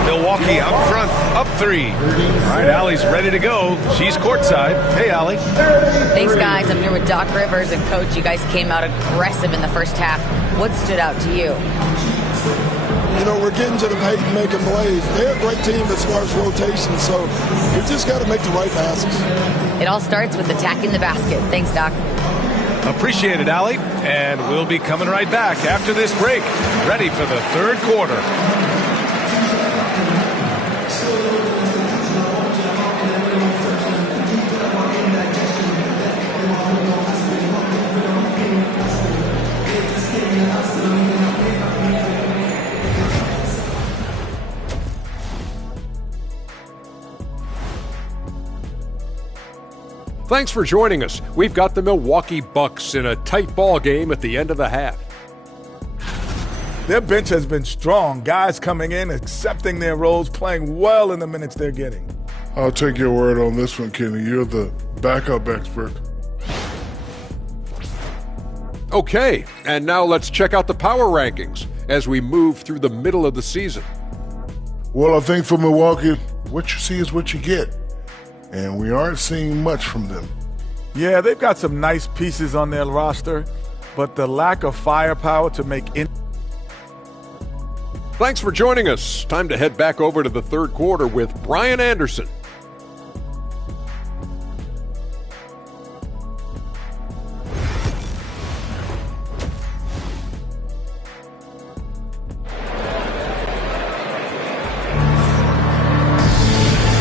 Milwaukee out front, up 3. All right, Allie's ready to go. She's courtside. Hey, Allie. Thanks, guys. I'm here with Doc Rivers and Coach. You guys came out aggressive in the first half. What stood out to you? You know, we're getting to the paint and making plays. They're a great team as far as rotation, so we just got to make the right passes. It all starts with attacking the basket. Thanks, Doc. Appreciate it, Allie. And we'll be coming right back after this break, ready for the third quarter. Thanks for joining us. We've got the Milwaukee Bucks in a tight ball game at the end of the half. Their bench has been strong. Guys coming in, accepting their roles, playing well in the minutes they're getting. I'll take your word on this one, Kenny. You're the backup expert. Okay, and now let's check out the power rankings as we move through the middle of the season. Well, I think for Milwaukee, what you see is what you get. And we aren't seeing much from them. Yeah, they've got some nice pieces on their roster, but the lack of firepower to make Thanks for joining us. Time to head back over to the third quarter with Brian Anderson.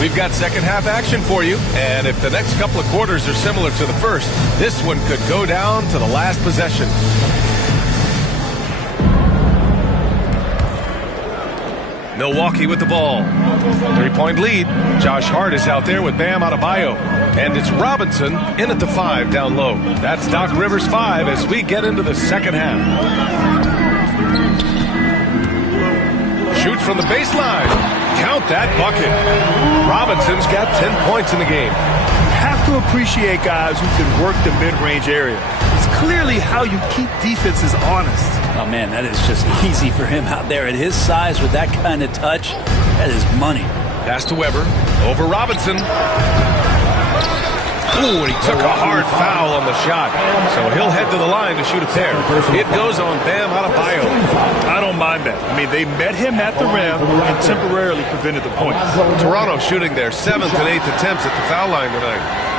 We've got second half action for you, and if the next couple of quarters are similar to the first, this one could go down to the last possession. Milwaukee with the ball. 3-point lead. Josh Hart is out there with Bam Adebayo. And it's Robinson in at the 5 down low. That's Doc Rivers 5 as we get into the second half. Shoots from the baseline. Count that bucket. Robinson's got 10 points in the game. Have to appreciate guys who can work the mid-range area. It's clearly how you keep defenses honest. Oh, man, that is just easy for him out there at his size with that kind of touch. That is money. Pass to Weber. Over Robinson. Ooh, he took a hard foul on the shot. So he'll head to the line to shoot a pair. It goes on Bam Adebayo. I don't mind that. I mean, they met him at the rim and temporarily prevented the points. Toronto shooting their 7th and 8th attempts at the foul line tonight.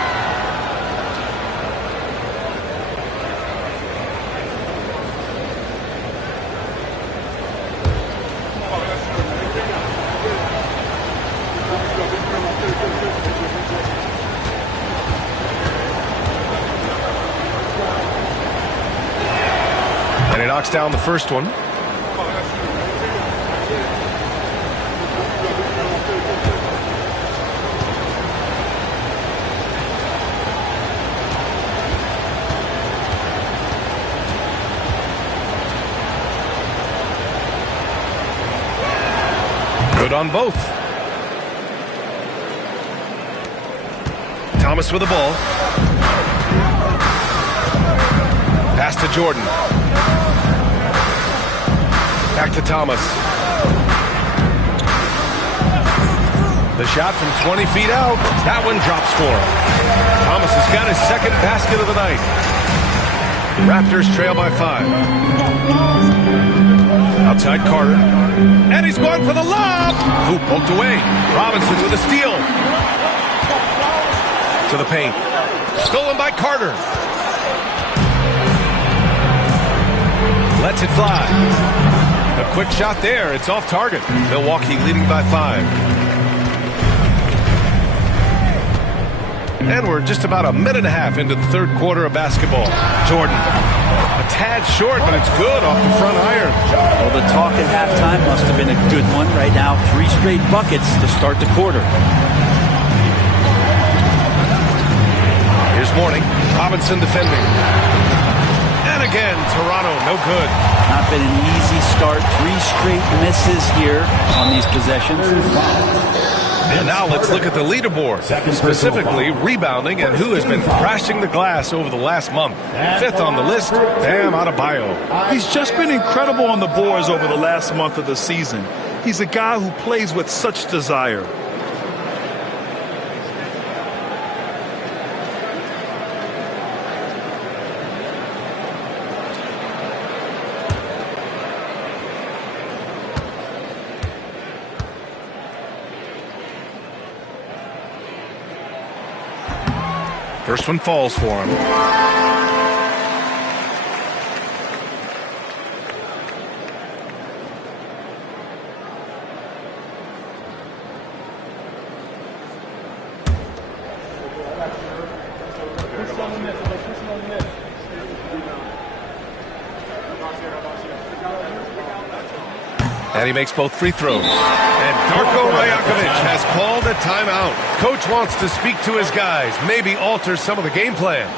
Knocks down the first one. Good on both. Thomas with the ball. Pass to Jordan. Back to Thomas. The shot from 20 feet out. That one drops for him. Thomas has got his second basket of the night. Raptors trail by 5. Outside Carter. And he's going for the lob. Who poked away. Robinson with a steal. To the paint. Stolen by Carter. Lets it fly. A quick shot there. It's off target. Milwaukee leading by 5. And we're just about a minute and a half into the third quarter of basketball. Jordan. A tad short, but it's good off the front iron. Well, the talk at halftime must have been a good one. Right now, 3 straight buckets to start the quarter. Here's Mourning. Robinson defending. And again, Toronto, no good. Not been an easy start. 3 straight misses here on these possessions. And now let's look at the leaderboard, specifically rebounding and who has been crashing the glass over the last month. 5th on the list, Bam Adebayo. He's just been incredible on the boards over the last month of the season. He's a guy who plays with such desire. First one falls for him. And he makes both free throws. And Darko Rajakovic has called a timeout. Coach wants to speak to his guys, maybe alter some of the game plan.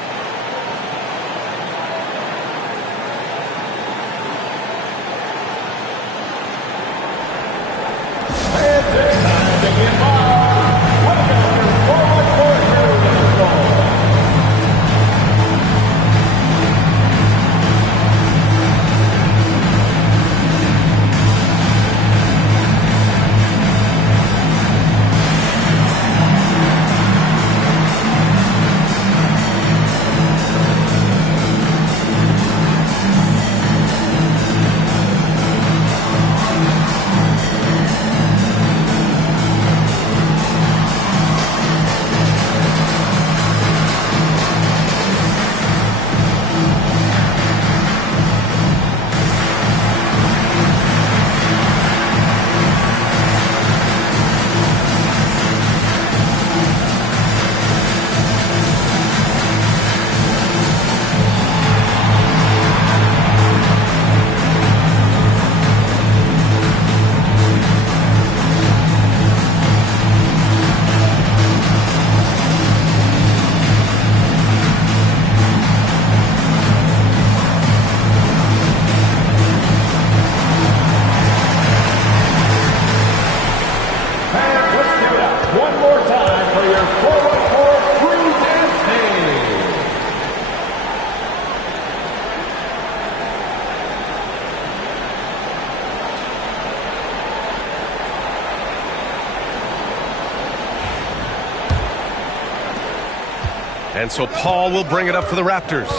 And so Paul will bring it up for the Raptors.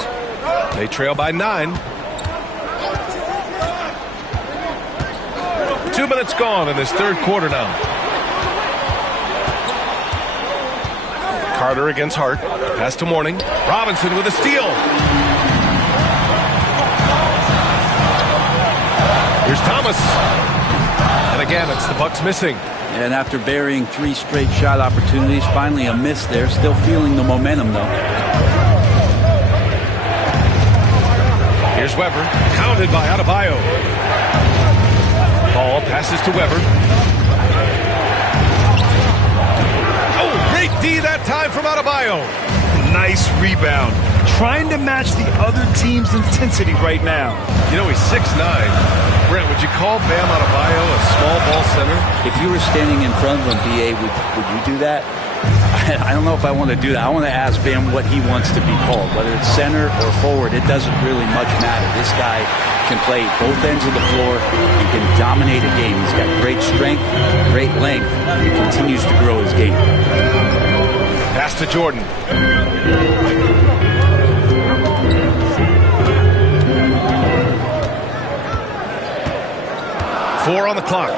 They trail by 9. 2 minutes gone in this third quarter now. Carter against Hart. Pass to Mourning. Robinson with a steal. Here's Thomas. And again, it's the Bucks missing. And after burying 3 straight shot opportunities, finally a miss there. Still feeling the momentum, though. Here's Weber. Counted by Adebayo. Ball passes to Weber. Oh, great D that time from Adebayo. Nice rebound. Trying to match the other team's intensity right now. You know, he's 6'9". Brent, would you call Bam Adebayo a small ball center? If you were standing in front of him, B.A., would you do that? I don't know if I want to do that. I want to ask Bam what he wants to be called. Whether it's center or forward, it doesn't really much matter. This guy can play both ends of the floor and can dominate a game. He's got great strength, great length, and he continues to grow his game. Pass to Jordan. 4 on the clock.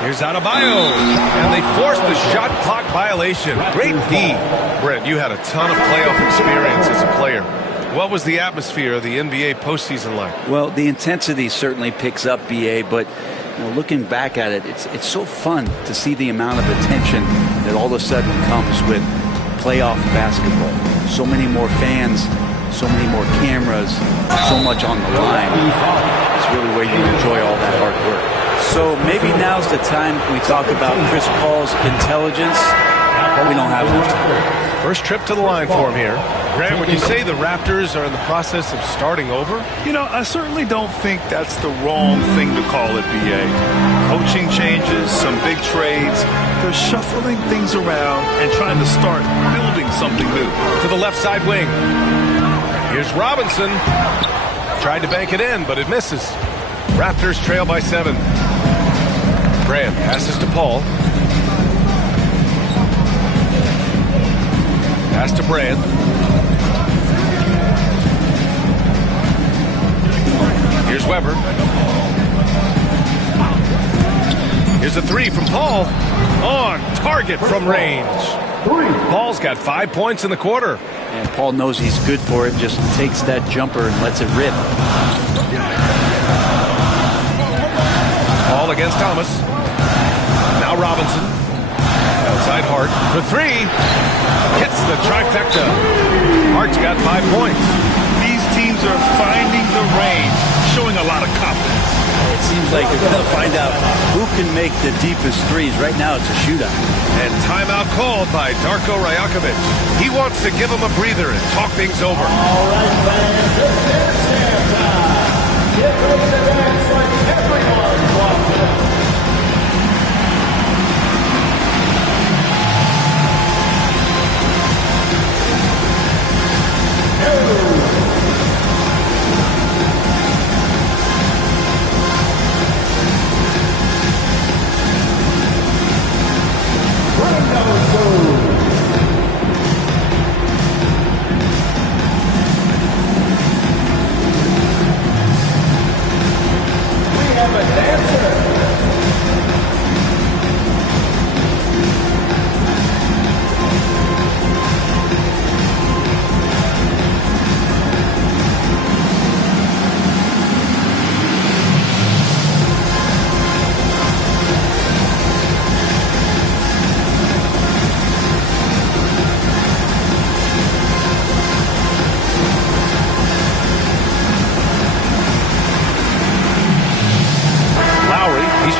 Here's Adebayo, and they forced the shot clock violation. Great D. Brent, you had a ton of playoff experience as a player. What was the atmosphere of the NBA postseason like? Well, the intensity certainly picks up, B.A., but looking back at it, it's so fun to see the amount of attention that all of a sudden comes with playoff basketball. So many more fans, so many more cameras, so much on the line. It's really where you enjoy all that hard work. So maybe now's the time we talk about Chris Paul's intelligence, but we don't have enough time. First trip to the line for him here. Grant, would you say the Raptors are in the process of starting over? You know, I certainly don't think that's the wrong thing to call it, B.A. Coaching changes, some big trades. They're shuffling things around and trying to start building something new. To the left side wing. Here's Robinson. Tried to bank it in, but it misses. Raptors trail by 7. Brand passes to Paul. Pass to Brand. Here's Weber. Here's a 3 from Paul. On target from range. Paul's got 5 points in the quarter. And Paul knows he's good for it, just takes that jumper and lets it rip. Paul against Thomas. Now Robinson. Outside Hart for 3. Hits the trifecta. Hart's got 5 points. These teams are finding the range, showing a lot of confidence. It seems like they're going to find out who can make the deepest threes. Right now, it's a shootout. And timeout called by Darko Rajakovic. He wants to give him a breather and talk things over. All right, fans, it's dance time. Get ready to dance like everyone's watching.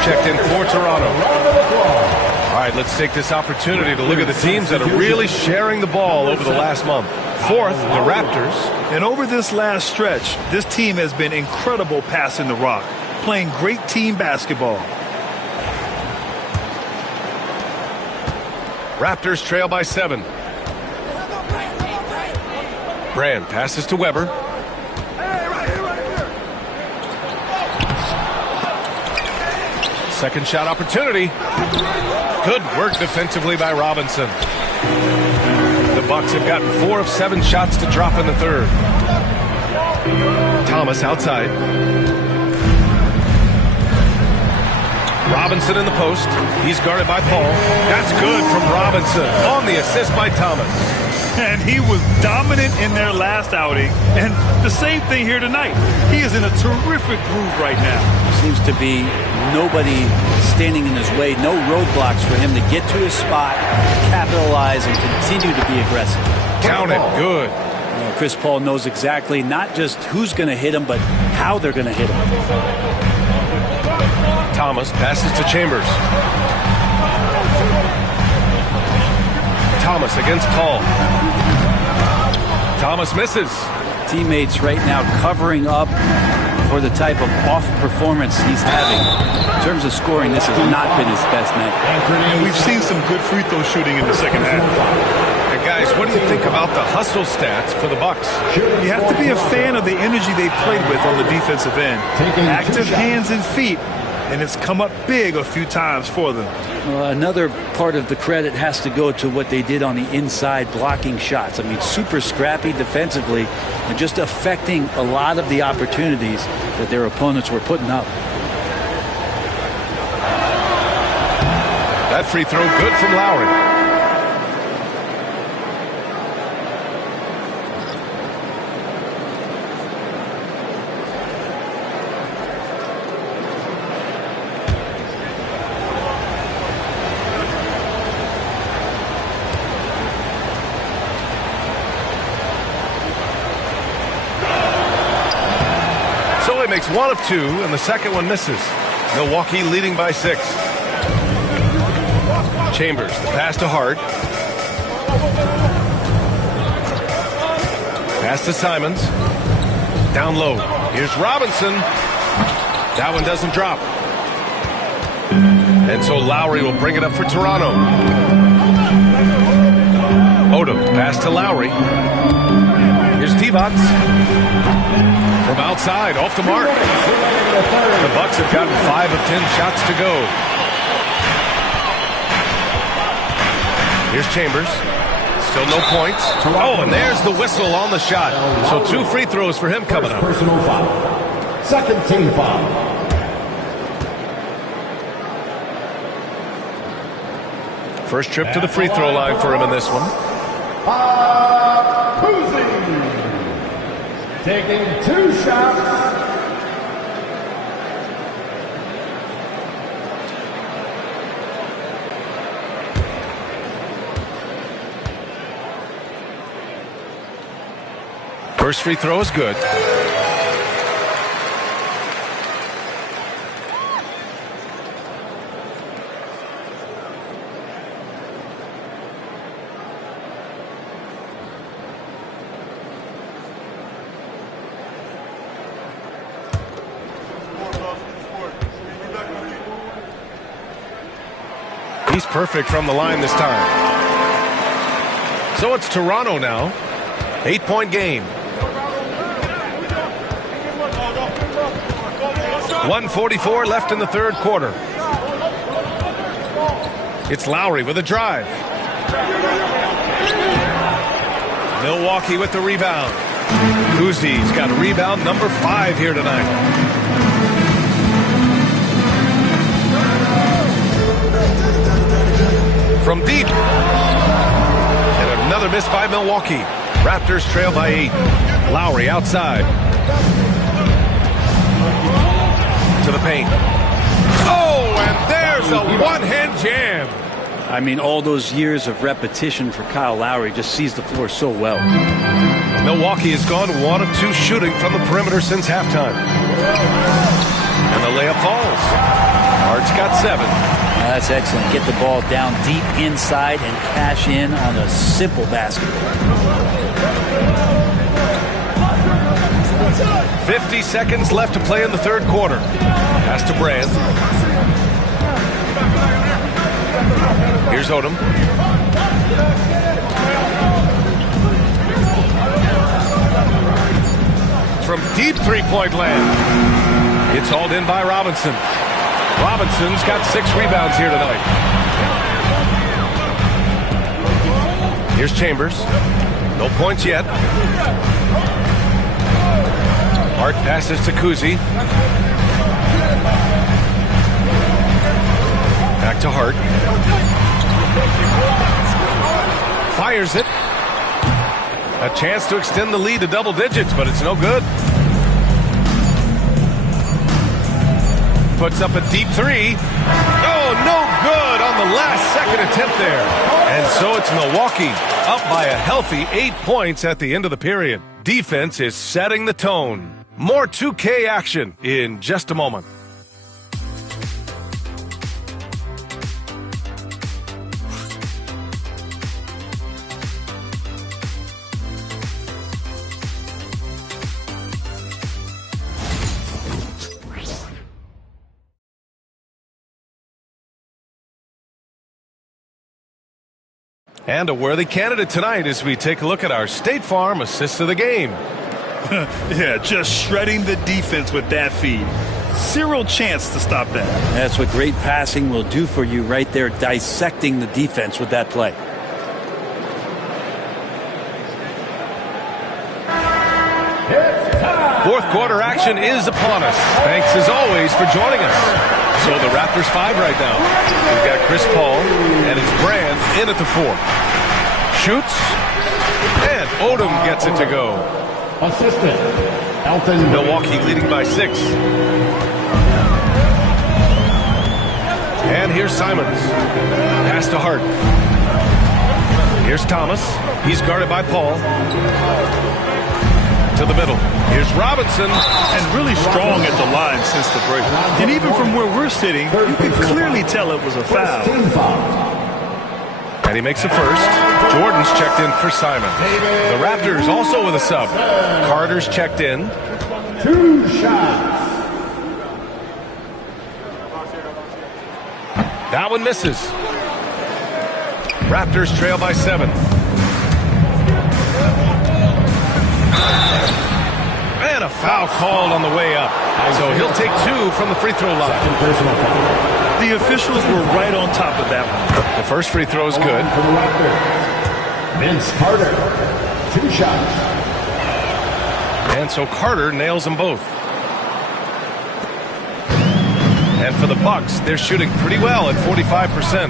Checked in for Toronto. All right, let's take this opportunity to look at the teams that are really sharing the ball over the last month. Fourth, the Raptors. And over this last stretch, this team has been incredible passing the rock, playing great team basketball. Raptors trail by 7. Brand passes to Weber. Second shot opportunity. Good work defensively by Robinson. The Bucks have gotten 4 of 7 shots to drop in the third. Thomas outside. Robinson in the post. He's guarded by Paul. That's good from Robinson on the assist by Thomas. And he was dominant in their last outing. And the same thing here tonight. He is in a terrific groove right now. Seems to be nobody standing in his way. No roadblocks for him to get to his spot, capitalize, and continue to be aggressive. Count it. Good. Chris Paul knows exactly not just who's going to hit him, but how they're going to hit him. Thomas passes to Chambers. Thomas against Paul. Thomas misses. Teammates right now covering up for the type of off performance he's having. In terms of scoring, this has not been his best night. And we've seen some good free throw shooting in the second half. And guys, what do you think about the hustle stats for the Bucks? You have to be a fan of the energy they've played with on the defensive end. Active hands and feet, and it's come up big a few times for them. Another part of the credit has to go to what they did on the inside, blocking shots. I mean, super scrappy defensively and just affecting a lot of the opportunities that their opponents were putting up. That free throw good from Lowry. Makes 1 of 2, and the second one misses. Milwaukee leading by 6. Chambers, the pass to Hart. Pass to Simons. Down low. Here's Robinson. That one doesn't drop. And so Lowry will bring it up for Toronto. Odom, pass to Lowry. Here's Divac. From outside, off the mark. The Bucks have gotten 5 of 10 shots to go. Here's Chambers. Still no points. Oh, and there's the whistle on the shot. So 2 free throws for him coming up. Personal foul. Second team foul. First trip to the free throw line for him in this one. Taking 2 shots. First free throw is good. He's perfect from the line this time. So it's Toronto now. 8-point game. 1:44 left in the third quarter. It's Lowry with a drive. Milwaukee with the rebound. Kuzi's got rebound number 5 here tonight. From deep. And another miss by Milwaukee. Raptors trail by 8. Lowry outside. To the paint. Oh, and there's a one-hand jam. I mean, all those years of repetition for Kyle Lowry just sees the floor so well. Milwaukee has gone 1 of 2 shooting from the perimeter since halftime. And the layup falls. Hart's got 7. That's excellent. Get the ball down deep inside and cash in on a simple basketball. 50 seconds left to play in the third quarter. Pass to Brand. Here's Odom. From deep three-point land. It's hauled in by Robinson. Robinson's got 6 rebounds here tonight. Here's Chambers. No points yet. Hart passes to Kuzi. Back to Hart. Fires it. A chance to extend the lead to double digits, but it's no good. Puts up a deep 3. Oh, no good on the last second attempt there. And so it's Milwaukee up by a healthy 8 points at the end of the period. Defense is setting the tone. More 2K action in just a moment. And a worthy candidate tonight as we take a look at our State Farm assist of the game. Yeah, just shredding the defense with that feed. Zero chance to stop that. That's what great passing will do for you right there, dissecting the defense with that play. Fourth quarter action is upon us. Thanks as always for joining us. So the Raptors 5 right now. We've got Chris Paul and it's Brand in at the 4. Shoots. And Odom gets it to go. Assistant, Elton. Milwaukee leading by 6. And here's Simons. Pass to Hart. Here's Thomas. He's guarded by Paul. To the middle. Here's Robinson. And really strong at the line since the break. And even from where we're sitting, you can clearly tell it was a foul. And he makes the first. Jordan's checked in for Simon. The Raptors also with a sub. Carter's checked in. 2 shots. That one misses. Raptors trail by 7. And a foul called on the way up. So he'll take 2 from the free throw line. The officials were right on top of that one. The first free throw is good. Vince Carter, 2 shots. And so Carter nails them both. And for the Bucks, they're shooting pretty well at 45%.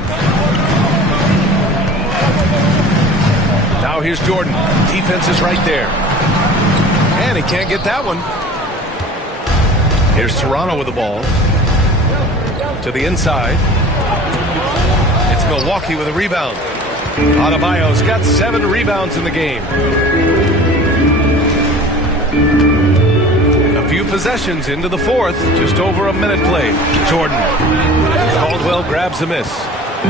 Now here's Jordan. Defense is right there. And he can't get that one. Here's Toronto with the ball. To the inside. It's Milwaukee with a rebound. Adebayo's got 7 rebounds in the game. A few possessions into the fourth. Just over a minute played. Jordan. Caldwell grabs the miss.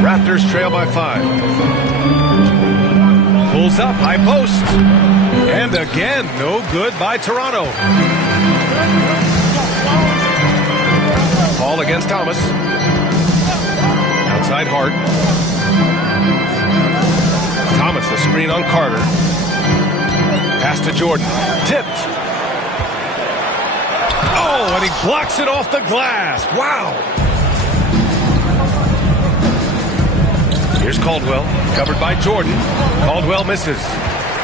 Raptors trail by 5. Pulls up, high post. And again, no good by Toronto. Ball against Thomas. Outside Hart. Thomas, a screen on Carter. Pass to Jordan. Tipped. Oh, and he blocks it off the glass. Wow. Here's Caldwell, covered by Jordan. Caldwell misses.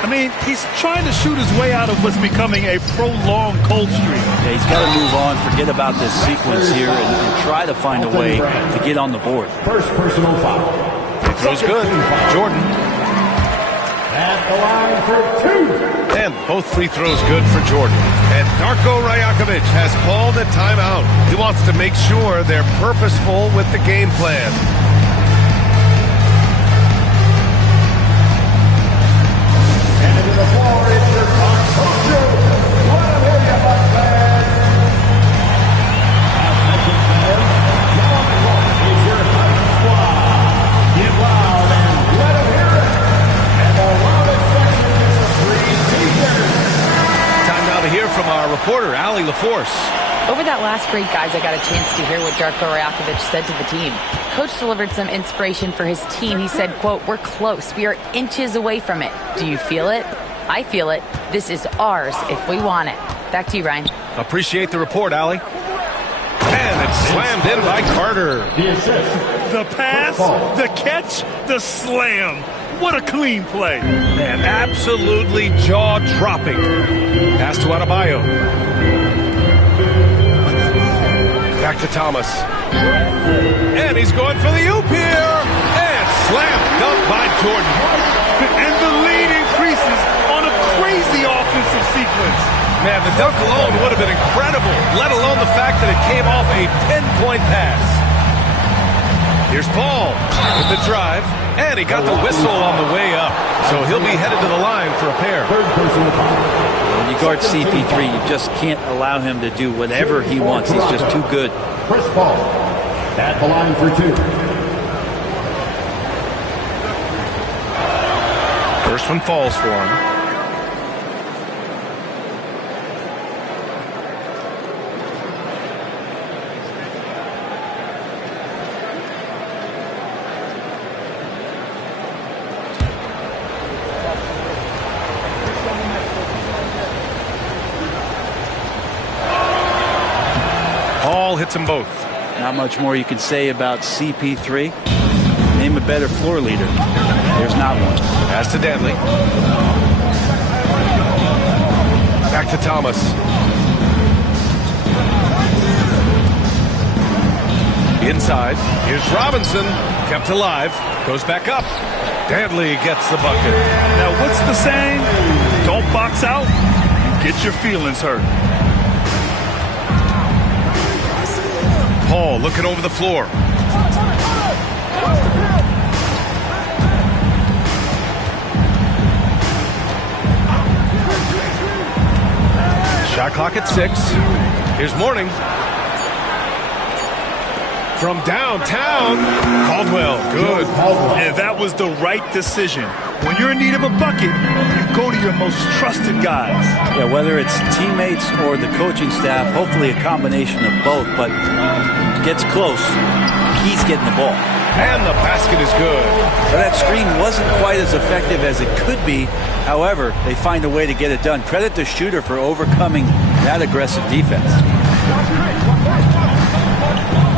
I mean, he's trying to shoot his way out of what's becoming a prolonged cold streak. Yeah, he's got to move on, forget about this sequence here, and try to find a way to get on the board. First personal foul. He throws good. Jordan. At the line for 2. And both free throws good for Jordan. And Darko Rajakovic has called a timeout. He wants to make sure they're purposeful with the game plan. From our reporter, Allie LaForce. Over that last break, guys, I got a chance to hear what Darko Rajakovic said to the team. Coach delivered some inspiration for his team. He said, quote, "We're close. We are inches away from it. Do you feel it? I feel it. This is ours if we want it." Back to you, Ryan. Appreciate the report, Allie. And the Slammed in by Carter. The pass, the catch, the slam. What a clean play. And absolutely jaw-dropping. Pass to Adebayo. Back to Thomas. And he's going for the oop here. And slam dunk by Jordan. And the lead increases on a crazy offensive sequence. Man, the dunk alone would have been incredible, let alone the fact that it came off a 10-point pass. Here's Paul with the drive, and he got the whistle on the way up. So he'll be headed to the line for a pair. When you guard CP3, you just can't allow him to do whatever he wants. He's just too good. Chris Paul at the line for 2. First one falls for him. Paul hits them both. Not much more you can say about CP3. Name a better floor leader. There's not one. Pass to Danley. Back to Thomas. Inside. Here's Robinson. Kept alive. Goes back up. Danley gets the bucket. Now, what's the saying? Don't box out. You get your feelings hurt. Paul looking over the floor. Shot clock at 6. Here's Mourning. From downtown, Caldwell, good. And that was the right decision. When you're in need of a bucket, you go to your most trusted guys. Yeah, whether it's teammates or the coaching staff, hopefully a combination of both, but gets close, he's getting the ball. And the basket is good. But that screen wasn't quite as effective as it could be. However, they find a way to get it done. Credit the shooter for overcoming that aggressive defense.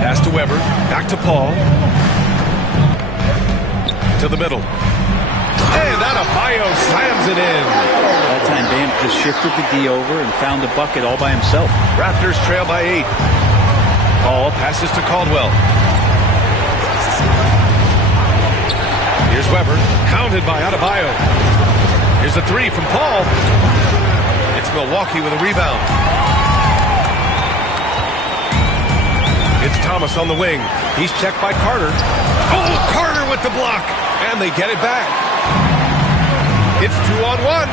Pass to Weber. Back to Paul. To the middle. And Adebayo slams it in. That time, Bam just shifted the D over and found the bucket all by himself. Raptors trail by 8. Paul passes to Caldwell. Here's Weber. Counted by Adebayo. Here's the 3 from Paul. It's Milwaukee with a rebound. It's Thomas on the wing. He's checked by Carter. Oh, Carter with the block. And they get it back. It's 2-on-1.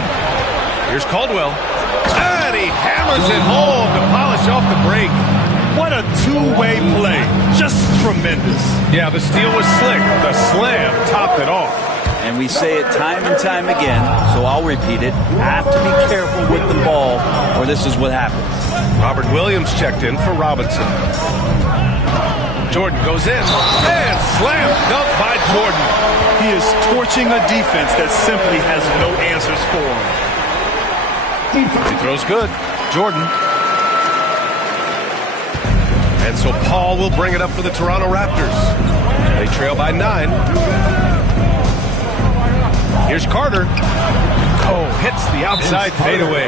Here's Caldwell. And he hammers it home to polish off the break. What a two-way play. Just tremendous. Yeah, the steal was slick. The slam topped it off. And we say it time and time again, so I'll repeat it. Have to be careful with the ball, or this is what happens. Robert Williams checked in for Robinson. Jordan goes in, and slam dunk by Jordan. He is torching a defense that simply has no answers for him. He throws good. Jordan. And so Paul will bring it up for the Toronto Raptors. They trail by 9. Here's Carter. Oh, hits the outside fadeaway.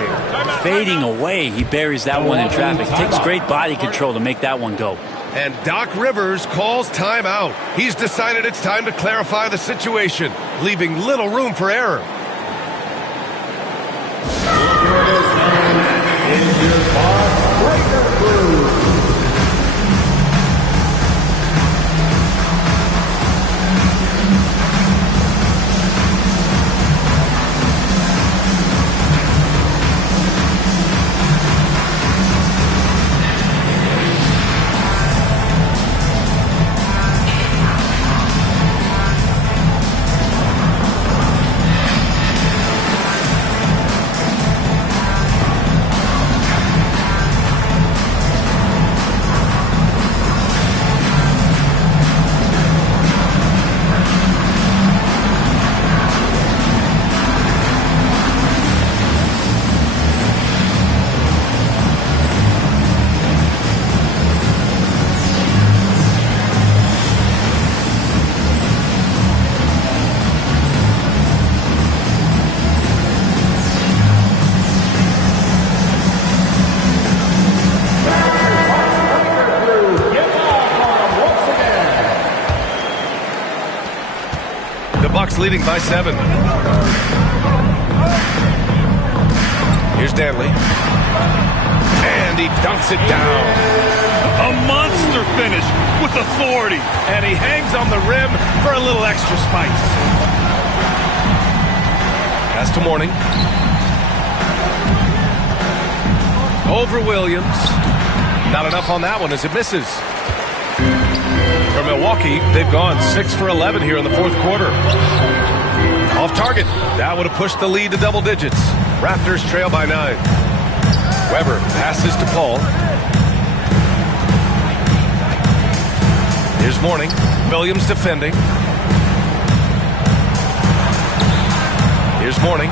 Fading away, he buries that one in traffic. Takes great body control to make that one go. And Doc Rivers calls timeout. He's decided it's time to clarify the situation, leaving little room for error. The Bucks leading by 7. Here's Danley. And he dunks it down. A monster finish with authority. And he hangs on the rim for a little extra spice. Pass to Mourning. Over Williams. Not enough on that one as it misses. For Milwaukee, they've gone 6 for 11 here in the fourth quarter. Off target. That would have pushed the lead to double digits. Raptors trail by 9. Weber passes to Paul. Here's Mourning. Williams defending. Here's Mourning.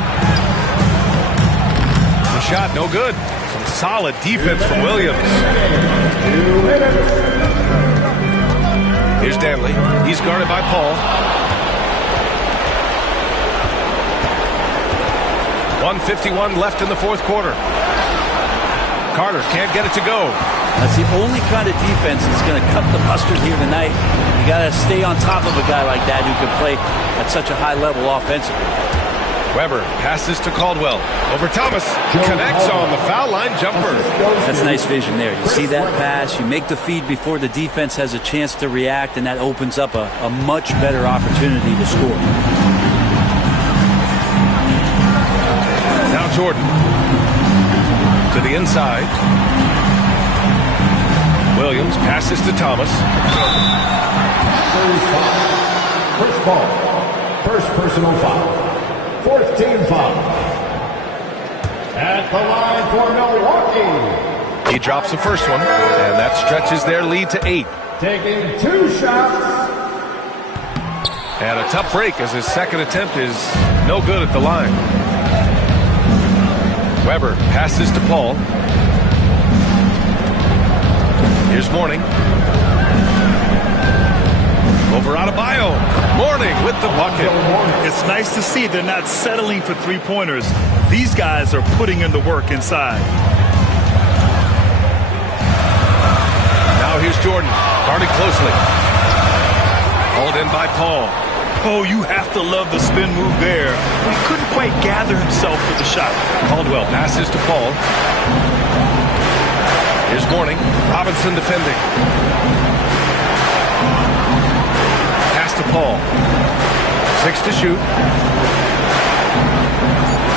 The shot, no good. Some solid defense from Williams. Here's Danley. He's guarded by Paul. 1:51 left in the fourth quarter. Carter can't get it to go. That's the only kind of defense that's going to cut the mustard here tonight. You got to stay on top of a guy like that who can play at such a high level offensively. Weber passes to Caldwell. Over Thomas. Connects on the foul line jumper. That's nice vision there. You see that pass, you make the feed before the defense has a chance to react, and that opens up a much better opportunity to score. Now Jordan. To the inside. Williams passes to Thomas. First ball. First personal foul. Fourth team foul. At the line for Milwaukee. He drops the first one, and that stretches their lead to 8. Taking 2 shots. And a tough break as his second attempt is no good at the line. Weber passes to Paul. Here's Mourning. Over Adebayo. Mourning with the bucket. It's nice to see they're not settling for three-pointers. These guys are putting in the work inside. Now here's Jordan. Guarded closely. Hauled in by Paul. Oh, you have to love the spin move there. He couldn't quite gather himself for the shot. Caldwell passes to Paul. Here's Mourning. Robinson defending. Pass to Paul. 6 to shoot.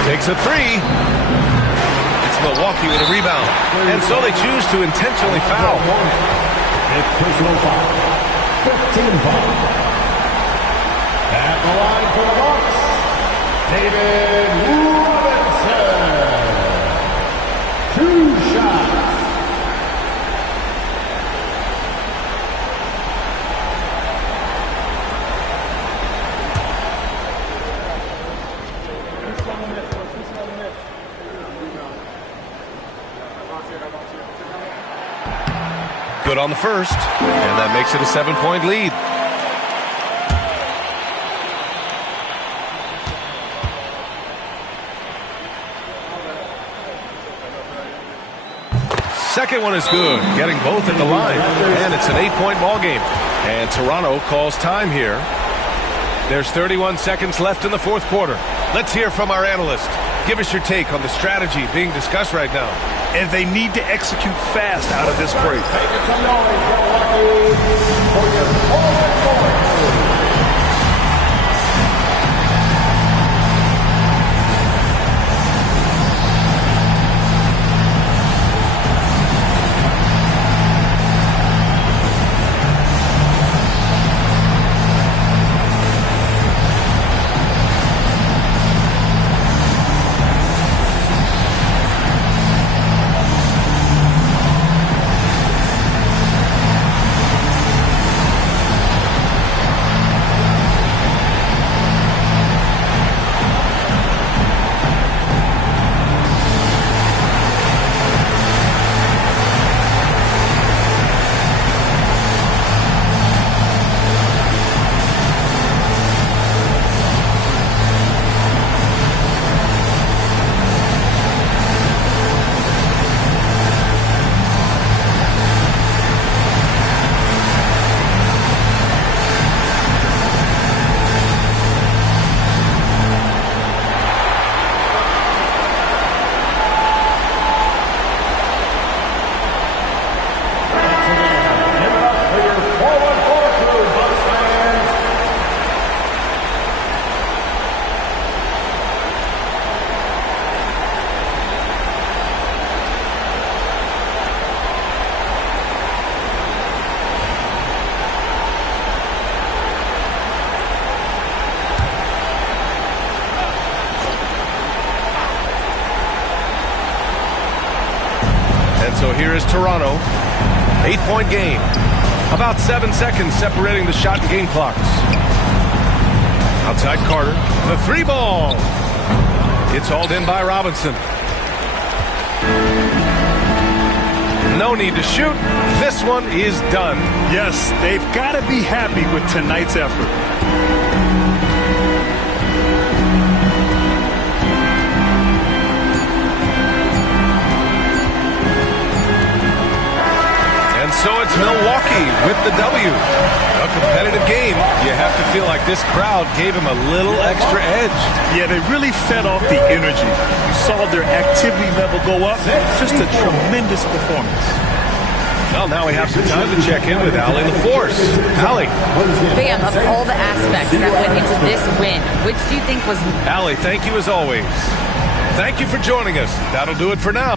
Takes a 3. It's Milwaukee with a rebound. And so they choose to intentionally foul. It's personal foul. 15 foul. At the line for the Bucks, David Robinson. 2 shots. Good on the first, and that makes it a 7-point lead. Second one is good, getting both at the line, and it's an 8-point ball game. And Toronto calls time here. There's 31 seconds left in the fourth quarter. Let's hear from our analyst. Give us your take on the strategy being discussed right now. And they need to execute fast out of this break. Make some noise, Milwaukee, for your forward. So here is Toronto. 8-point game. About 7 seconds separating the shot and game clocks. Outside Carter. The 3-ball. It's hauled in by Robinson. No need to shoot. This one is done. Yes, they've got to be happy with tonight's effort. And so it's Milwaukee with the W. A competitive game. You have to feel like this crowd gave him a little extra edge. Yeah, they really fed off the energy. You saw their activity level go up. Just a tremendous performance. Well, now we have some time to check in with Allie LaForce. Allie. Bam, of all the aspects that went into this win, which do you think was... Allie, thank you as always. Thank you for joining us. That'll do it for now.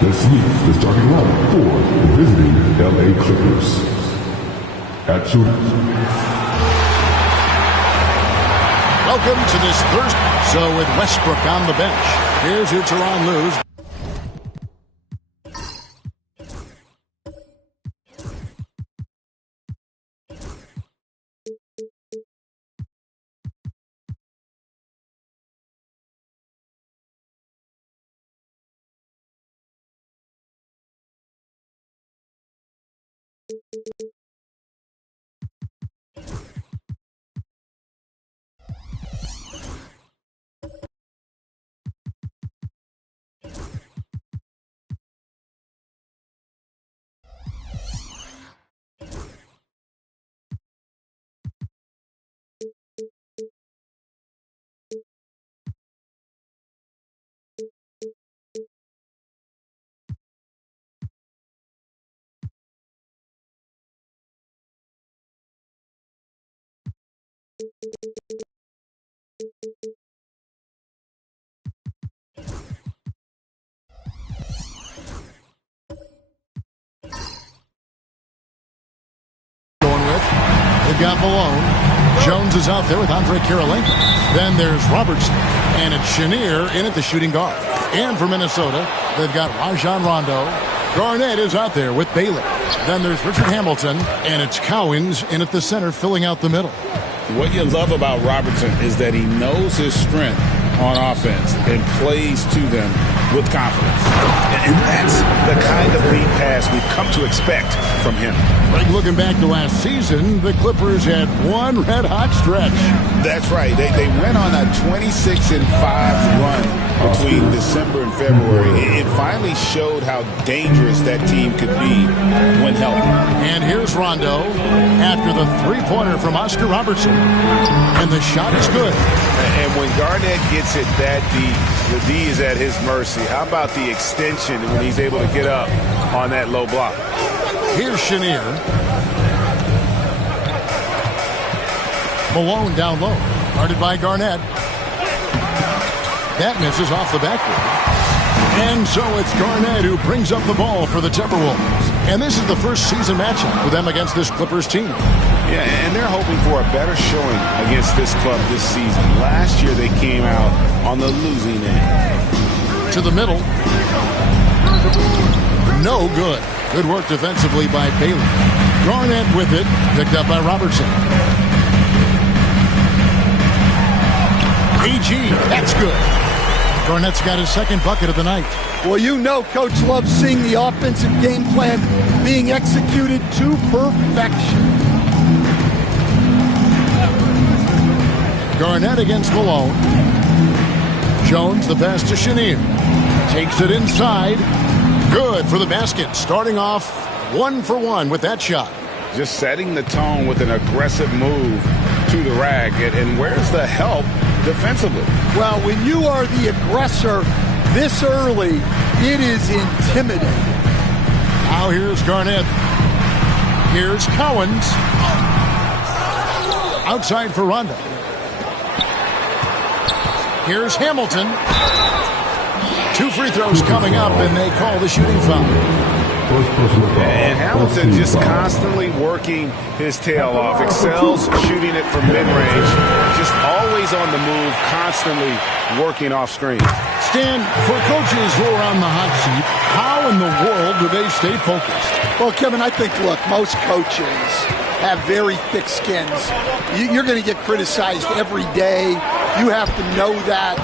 Let's meet the starting lineup for the visiting LA Clippers. At shooting. Welcome to this Thursday. So with Westbrook on the bench, here's your Tyronn Lue. They've got Malone. Jones is out there with Andre Kirilenko. Then there's Robertson. And it's Chenier in at the shooting guard. And for Minnesota, they've got Rajon Rondo. Garnett is out there with Baylor. Then there's Richard Hamilton. And it's Cowens in at the center filling out the middle. What you love about Robertson is that he knows his strength on offense and plays to them with confidence. And that's the kind of lead pass we've come to expect from him. Like looking back to last season, the Clippers had one red-hot stretch. That's right. They went on a 26-5 run between December and February. It finally showed how dangerous that team could be when healthy. And here's Rondo after the three-pointer from Oscar Robertson. And the shot is good. And when Garnett gets it that deep, the D is at his mercy. How about the extension when he's able to get up on that low block? Here's Chenier. Malone down low. Guarded by Garnett. That misses off the backboard. And so it's Garnett who brings up the ball for the Timberwolves. And this is the first season matchup for them against this Clippers team. Yeah, and they're hoping for a better showing against this club this season. Last year they came out on the losing end. To the middle. No good. Good work defensively by Bailey. Garnett with it. Picked up by Robertson. AG, that's good. Garnett's got his second bucket of the night. Well, you know Coach loves seeing the offensive game plan being executed to perfection. Garnett against Malone. Jones, the pass to Chenier. Takes it inside. Good for the basket. Starting off 1 for 1 with that shot. Just setting the tone with an aggressive move to the rack. And where's the help defensively? Well, when you are the aggressor this early, it is intimidating. Now here's Garnett. Here's Cowens. Outside for Rondo. Here's Hamilton. 2 free throws coming up, and they call the shooting foul. And Hamilton just constantly working his tail off. Excels shooting it from mid-range. Just always on the move, constantly working off screen. Stan, for coaches who are on the hot seat, how in the world do they stay focused? Well, Kevin, I think, look, most coaches have very thick skins. You're going to get criticized every day. You have to know that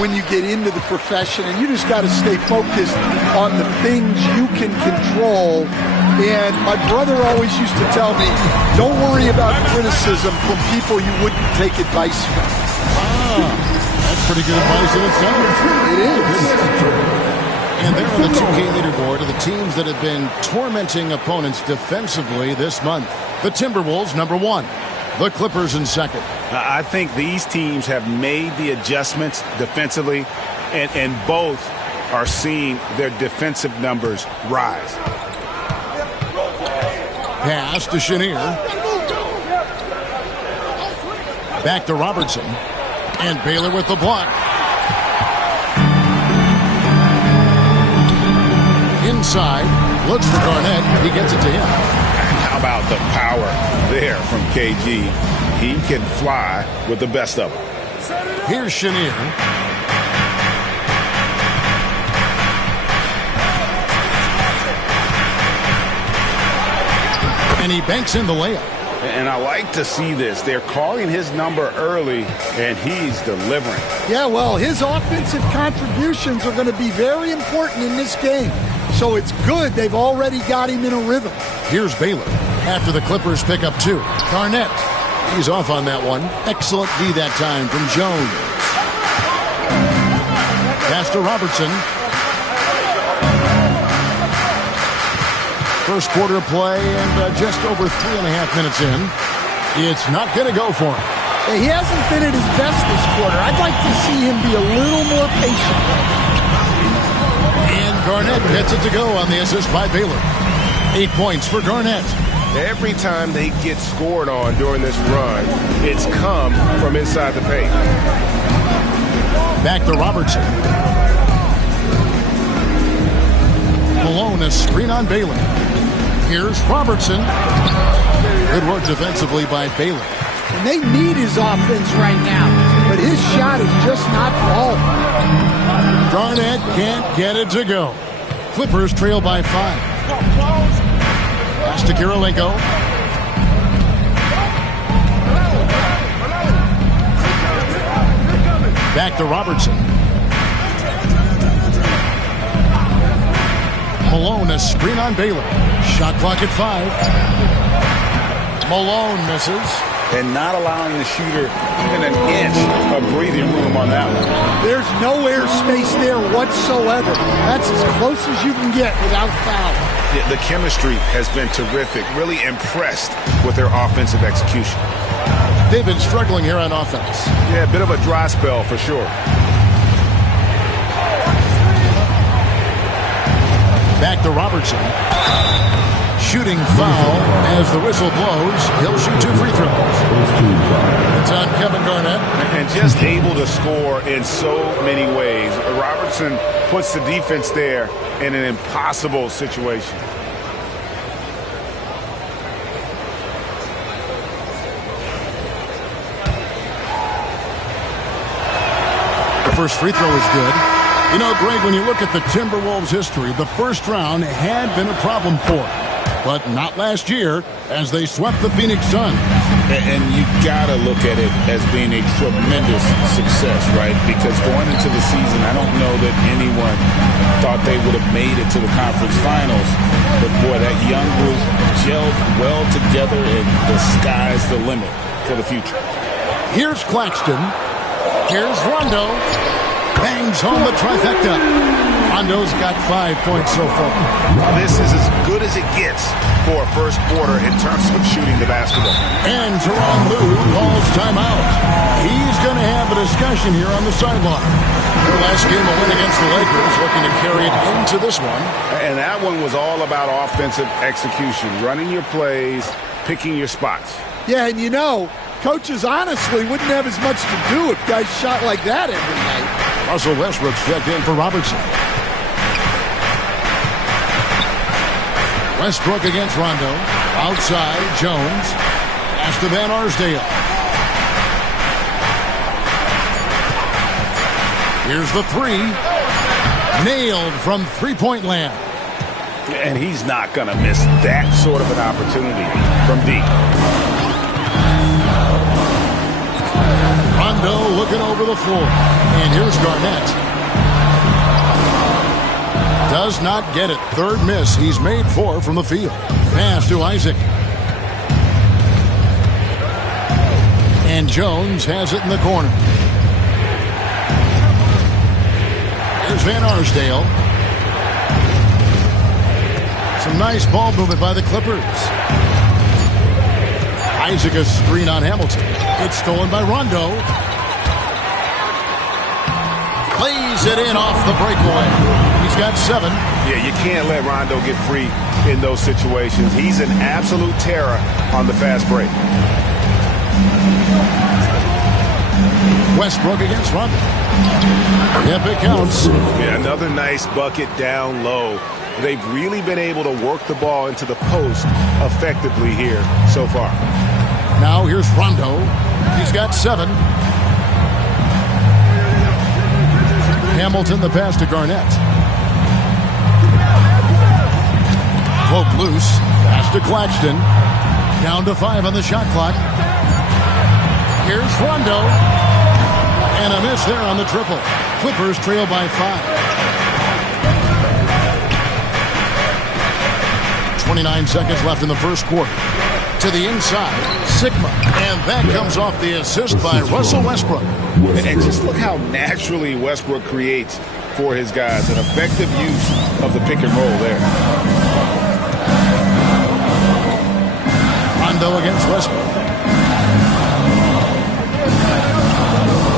when you get into the profession, and you just got to stay focused on the things you can control. And my brother always used to tell me, don't worry about criticism from people you wouldn't take advice from. That's pretty good advice in itself. It is. And they're on the 2K leaderboard of the teams that have been tormenting opponents defensively this month. The Timberwolves, number 1. The Clippers in second. I think these teams have made the adjustments defensively, and both are seeing their defensive numbers rise. Pass to Chenier. Back to Robertson. And Baylor with the block. Inside. Looks for Garnett. He gets it to him. How about the power there from KG? He can fly with the best of them. Here's Chenier. And he banks in the layup. And I like to see this. They're calling his number early, and he's delivering. Yeah, well, his offensive contributions are going to be very important in this game. So it's good they've already got him in a rhythm. Here's Baylor after the Clippers pick up 2. Garnett. He's off on that one. Excellent D that time from Jones. Pass to Robertson. First quarter of play and just over 3.5 minutes in. It's not going to go for him. He hasn't been at his best this quarter. I'd like to see him be a little more patient. And Garnett gets it to go on the assist by Baylor. 8 points for Garnett. Every time they get scored on during this run, it's come from inside the paint. Back to Robertson. Malone, a screen on Baylor. Here's Robertson. Good work defensively by Baylor. And they need his offense right now, but his shot is just not falling. Garnett can't get it to go. Clippers trail by 5. Pass to Kirilenko. Back to Robertson. Malone, a screen on Baylor. Shot clock at 5. Malone misses. And not allowing the shooter even an inch of breathing room on that one. There's no air space there whatsoever. That's as close as you can get without foul. The chemistry has been terrific. Really impressed with their offensive execution. They've been struggling here on offense. Yeah, a bit of a dry spell for sure. Back to Robertson. Shooting foul as the whistle blows. He'll shoot 2 free throws. It's on Kevin Garnett. And just able to score in so many ways. Robertson puts the defense there in an impossible situation. The first free throw is good. You know, Greg, when you look at the Timberwolves' history, the first round had been a problem for them. But not last year, as they swept the Phoenix Suns. And you got to look at it as being a tremendous success, right? Because going into the season, I don't know that anyone thought they would have made it to the conference finals. But, boy, that young group gelled well together, and the sky's the limit for the future. Here's Claxton. Here's Rondo. Bangs home the trifecta. Rondo's got 5 points so far. This is as good as it gets for a first quarter in terms of shooting the basketball. And Tyronn Lue calls timeout. He's going to have a discussion here on the sideline. Their last game will win against the Lakers, looking to carry it into this one. And that one was all about offensive execution, running your plays, picking your spots. Yeah, and you know, coaches honestly wouldn't have as much to do if guys shot like that every night. Russell Westbrook's checked in for Robertson. Westbrook against Rondo. Outside, Jones. Pass to Van Arsdale. Here's the 3. Nailed from three-point land. And he's not going to miss that sort of an opportunity from deep. Rondo looking over the floor. And here's Garnett. Does not get it. Third miss. He's made 4 from the field. Pass to Isaac. And Jones has it in the corner. Here's Van Arsdale. Some nice ball movement by the Clippers. Isaac a screen on Hamilton. It's stolen by Rondo. Plays it in off the breakaway. He's got 7. Yeah, you can't let Rondo get free in those situations. He's an absolute terror on the fast break. Westbrook against Rondo. Yep, it counts. Yeah, another nice bucket down low. They've really been able to work the ball into the post effectively here so far. Now here's Rondo. He's got 7. Hamilton the pass to Garnett. Poke loose. Pass to Claxton. Down to 5 on the shot clock. Here's Rondo. And a miss there on the triple. Clippers trail by 5. 29 seconds left in the first quarter. To the inside, Sigma. And that comes off the assist by Russell Westbrook. And just look how naturally Westbrook creates for his guys. An effective use of the pick and roll there. Rondo against Westbrook.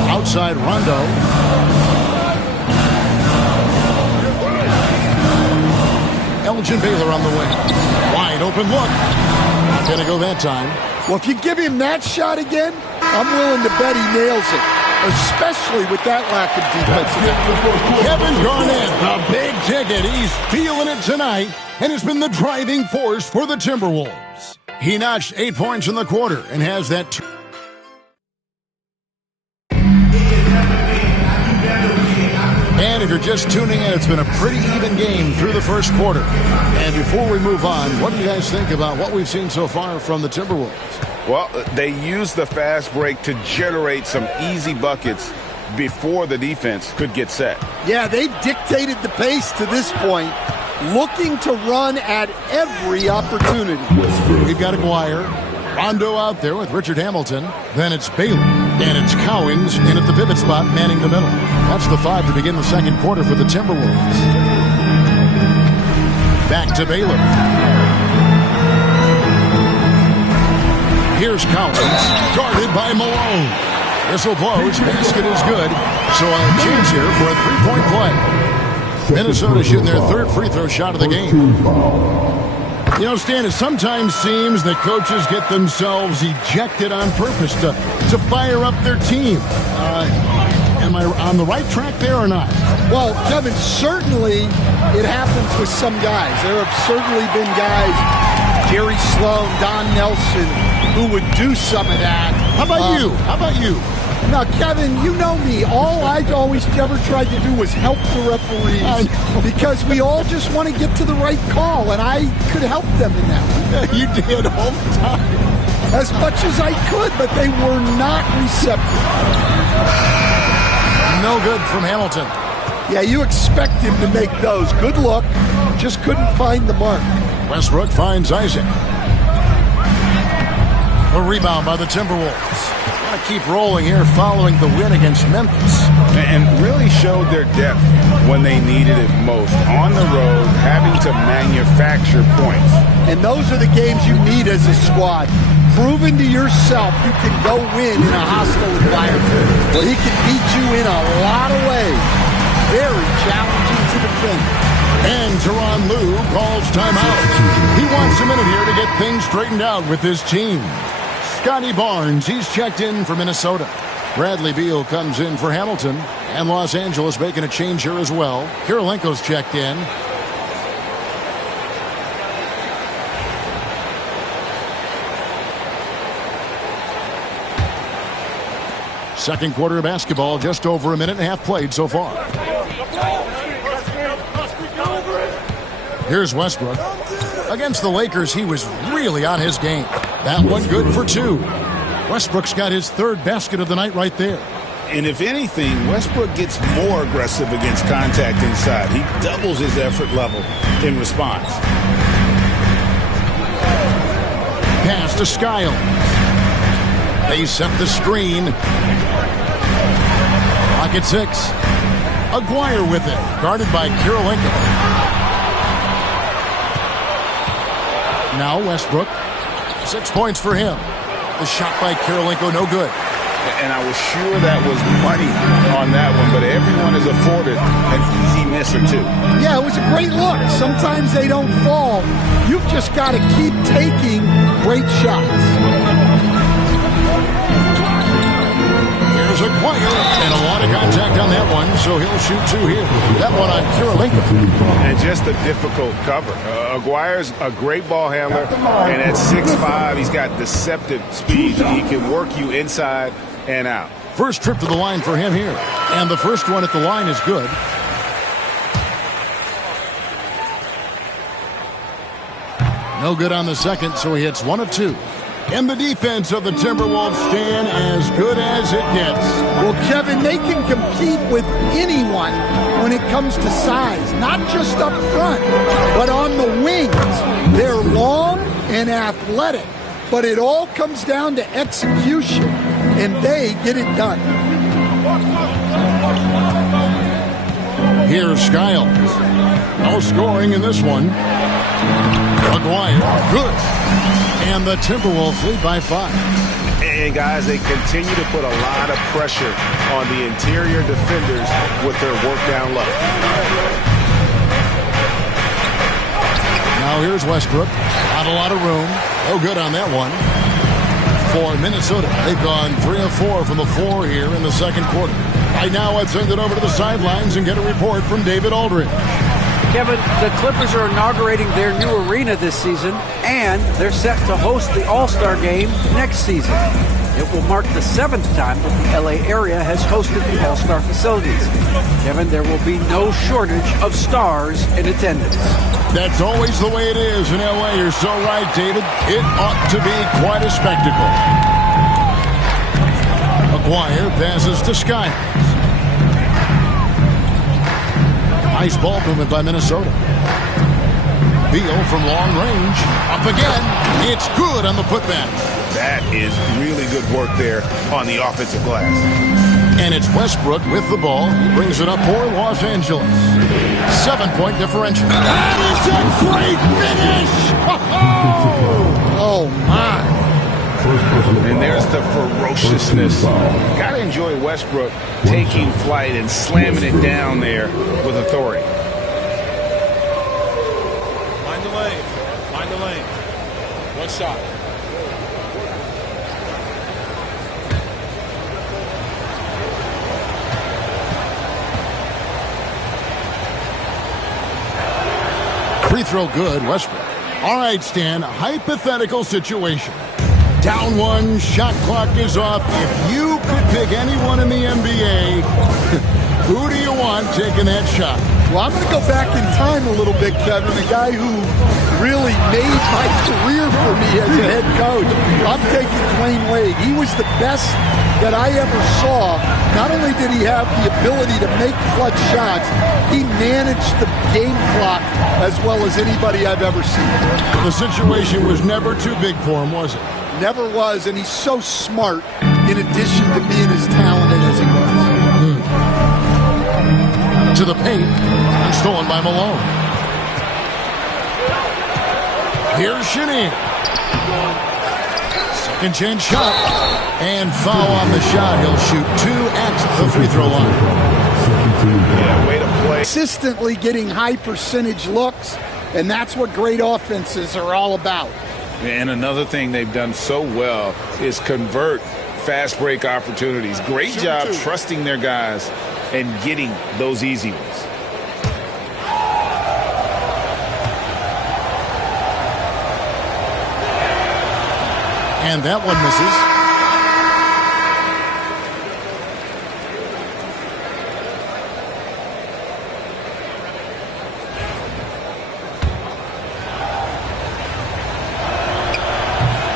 Outside Rondo. Elgin Baylor on the way. Wide open look. Not going to go that time. Well, if you give him that shot again, I'm willing to bet he nails it, especially with that lack of defense. Kevin Garnett, the big ticket. He's feeling it tonight and has been the driving force for the Timberwolves. He notched 8 points in the quarter and has that. And if you're just tuning in, it's been a pretty even game through the first quarter. And before we move on, what do you guys think about what we've seen so far from the Timberwolves? Well, they used the fast break to generate some easy buckets before the defense could get set. Yeah, they've dictated the pace to this point. looking to run at every opportunity. We've got Aguirre. Rondo out there with Richard Hamilton. Then it's Baylor. And it's Cowings in at the pivot spot, manning the middle. That's the 5 to begin the second quarter for the Timberwolves. Back to Baylor. Here's Cowings, guarded by Malone. Whistle blows, basket is good. So a chance here for a three-point play. Minnesota shooting their third free throw shot of the game. You know, Stan, it sometimes seems that coaches get themselves ejected on purpose to fire up their team. Am I on the right track there or not? Well, Kevin, certainly it happens with some guys. There have certainly been guys, Jerry Sloan, Don Nelson, who would do some of that. How about you? How about you? Now, Kevin, you know me. All I always ever tried to do was help the referees because we all just want to get to the right call, and I could help them in that. You did all the time. As much as I could, but they were not receptive. No good from Hamilton. Yeah, you expect him to make those. Good look. Just couldn't find the mark. Westbrook finds Isaac. A rebound by the Timberwolves. Want to keep rolling here following the win against Memphis. And really showed their depth when they needed it most. On the road, having to manufacture points. And those are the games you need as a squad. Proving to yourself you can go win in a hostile environment. Well, he can beat you in a lot of ways. Very challenging to defend. And Tyronn Lue calls timeout. He wants a minute here to get things straightened out with his team. Scotty Barnes, he's checked in for Minnesota. Bradley Beal comes in for Hamilton. And Los Angeles making a change here as well. Kirilenko's checked in. Second quarter of basketball, just over a minute and a half played so far. Here's Westbrook. Against the Lakers, he was really on his game. That one good for 2. Westbrook's got his third basket of the night right there. And if anything, Westbrook gets more aggressive against contact inside. He doubles his effort level in response. Pass to Skiles. They set the screen. Pocket 6. Aguirre with it, guarded by Kirilenko. Now Westbrook, 6 points for him. The shot by Kirilenko, no good. And I was sure that was money on that one, but everyone is afforded an easy miss or 2. Yeah, it was a great look. Sometimes they don't fall. You've just got to keep taking great shots. Here's Aguirre, and a lot of contact on that one, so he'll shoot 2 here. That one on Kirilenko. And just a difficult cover. Aguirre's a great ball handler, and at 6'5", he's got deceptive speed. He can work you inside and out. First trip to the line for him here, and the first one at the line is good. No good on the second, so he hits 1 of 2. And the defense of the Timberwolves stand as good as it gets. Well, Kevin, they can compete with anyone when it comes to size, not just up front, but on the wings. They're long and athletic, but it all comes down to execution, and they get it done. Here's Skiles. No scoring in this one. Aguirre, good. And the Timberwolves lead by 5. And, guys, they continue to put a lot of pressure on the interior defenders with their work down low. Now here's Westbrook. Not a lot of room. No good on that one. For Minnesota, they've gone 3 of 4 from the floor here in the second quarter. Right now, let's send it over to the sidelines and get a report from David Aldridge. Kevin, the Clippers are inaugurating their new arena this season, and they're set to host the All-Star Game next season. It will mark the 7th time that the LA area has hosted the All-Star facilities. Kevin, there will be no shortage of stars in attendance. That's always the way it is in LA. You're so right, David. It ought to be quite a spectacle. Aguirre passes to Skiles. Nice ball movement by Minnesota. Beal from long range. Up again. It's good on the putback. That is really good work there on the offensive glass. And it's Westbrook with the ball. He brings it up for Los Angeles. 7-point differential. That is a great finish! Oh, my. And there's the ferociousness. Got to enjoy Westbrook taking flight and slamming it down there with authority. Find the lane. Find the lane. One shot. Free throw good, Westbrook. All right, Stan, hypothetical situation. Down one, shot clock is off. If you could pick anyone in the NBA, who do you want taking that shot? Well, I'm going to go back in time a little bit, Kevin. The guy who really made my career for me as a head coach. I'm taking Dwayne Wade. He was the best that I ever saw. Not only did he have the ability to make clutch shots, he managed the game clock as well as anybody I've ever seen. The situation was never too big for him, was it? Never was, and he's so smart in addition to being as talented as he was. To the paint, and stolen by Malone. Here's Shania. Second chance shot. And foul on the shot. He'll shoot 2 at the free throw line. Yeah, way to play. Consistently getting high percentage looks, and that's what great offenses are all about. And another thing they've done so well is convert fast break opportunities. Great job trusting their guys and getting those easy ones. And that one misses.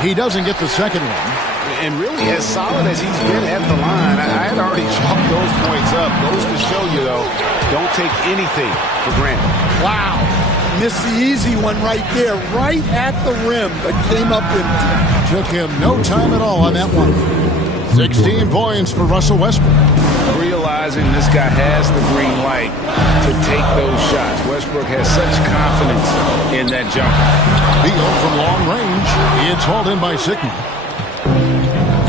He doesn't get the second one. And really, as solid as he's been at the line, I had already chalked those points up. Goes to show you, though, don't take anything for granted. Wow. Missed the easy one right there, right at the rim, but came up empty. Took him no time at all on that one. 16 points for Russell Westbrook. Realizing this guy has the green light to take those shots. Westbrook has such confidence in that jumper. Beal from long range. It's hauled in by Sigma.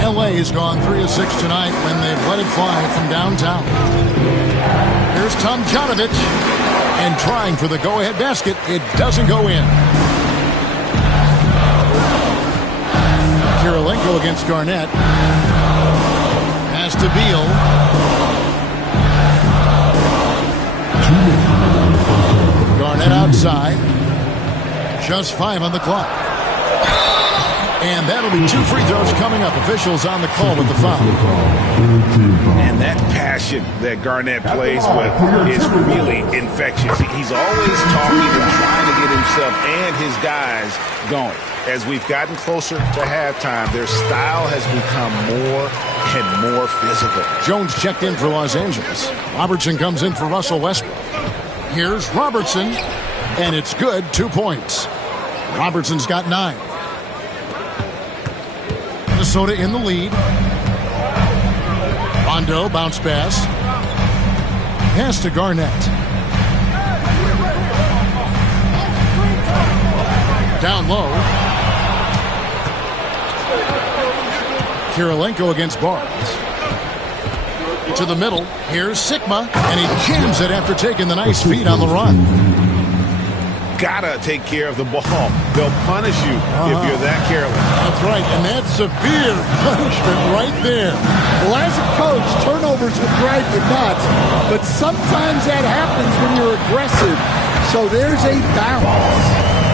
LA has gone 3 of 6 tonight when they've let it fly from downtown. Here's Tom Janovich. And trying for the go-ahead basket. It doesn't go in. Kirilenko against Garnett. Pass to Beal. Garnett outside. Just 5 on the clock. And that'll be 2 free throws coming up. Officials on the call with the foul. And that passion that Garnett plays with is really infectious. He's always talking and trying to get himself and his guys going. As we've gotten closer to halftime, their style has become more and more physical. Jones checked in for Los Angeles. Robertson comes in for Russell Westbrook. Here's Robertson, and it's good, 2 points. Robertson's got 9. Minnesota in the lead. Rondo, bounce pass. Pass to Garnett. Down low. Kirilenko against Barnes. To the middle. Here's Sigma, and he jams it after taking the nice feed on the run. Gotta take care of the ball. They'll punish you if you're that careless. That's right, and that's severe punishment right there. Well, as a coach, turnovers will drive you nuts, but sometimes that happens when you're aggressive. So there's a balance.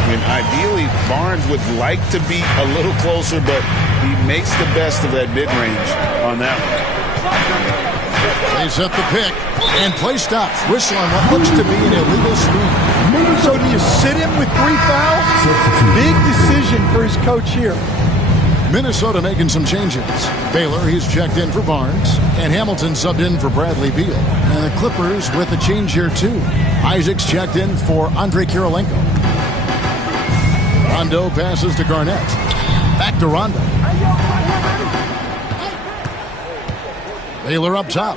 And ideally, Barnes would like to be a little closer, but he makes the best of that mid-range on that one. They set the pick, and play stops. Whistle on what looks to be an illegal screen. So do you sit him with 3 fouls? Big decision for his coach here. Minnesota making some changes. Baylor, he's checked in for Barnes, and Hamilton subbed in for Bradley Beal. And the Clippers with a change here, too. Isaac's checked in for Andre Kirilenko. Rondo passes to Garnett. Back to Rondo. Baylor up top.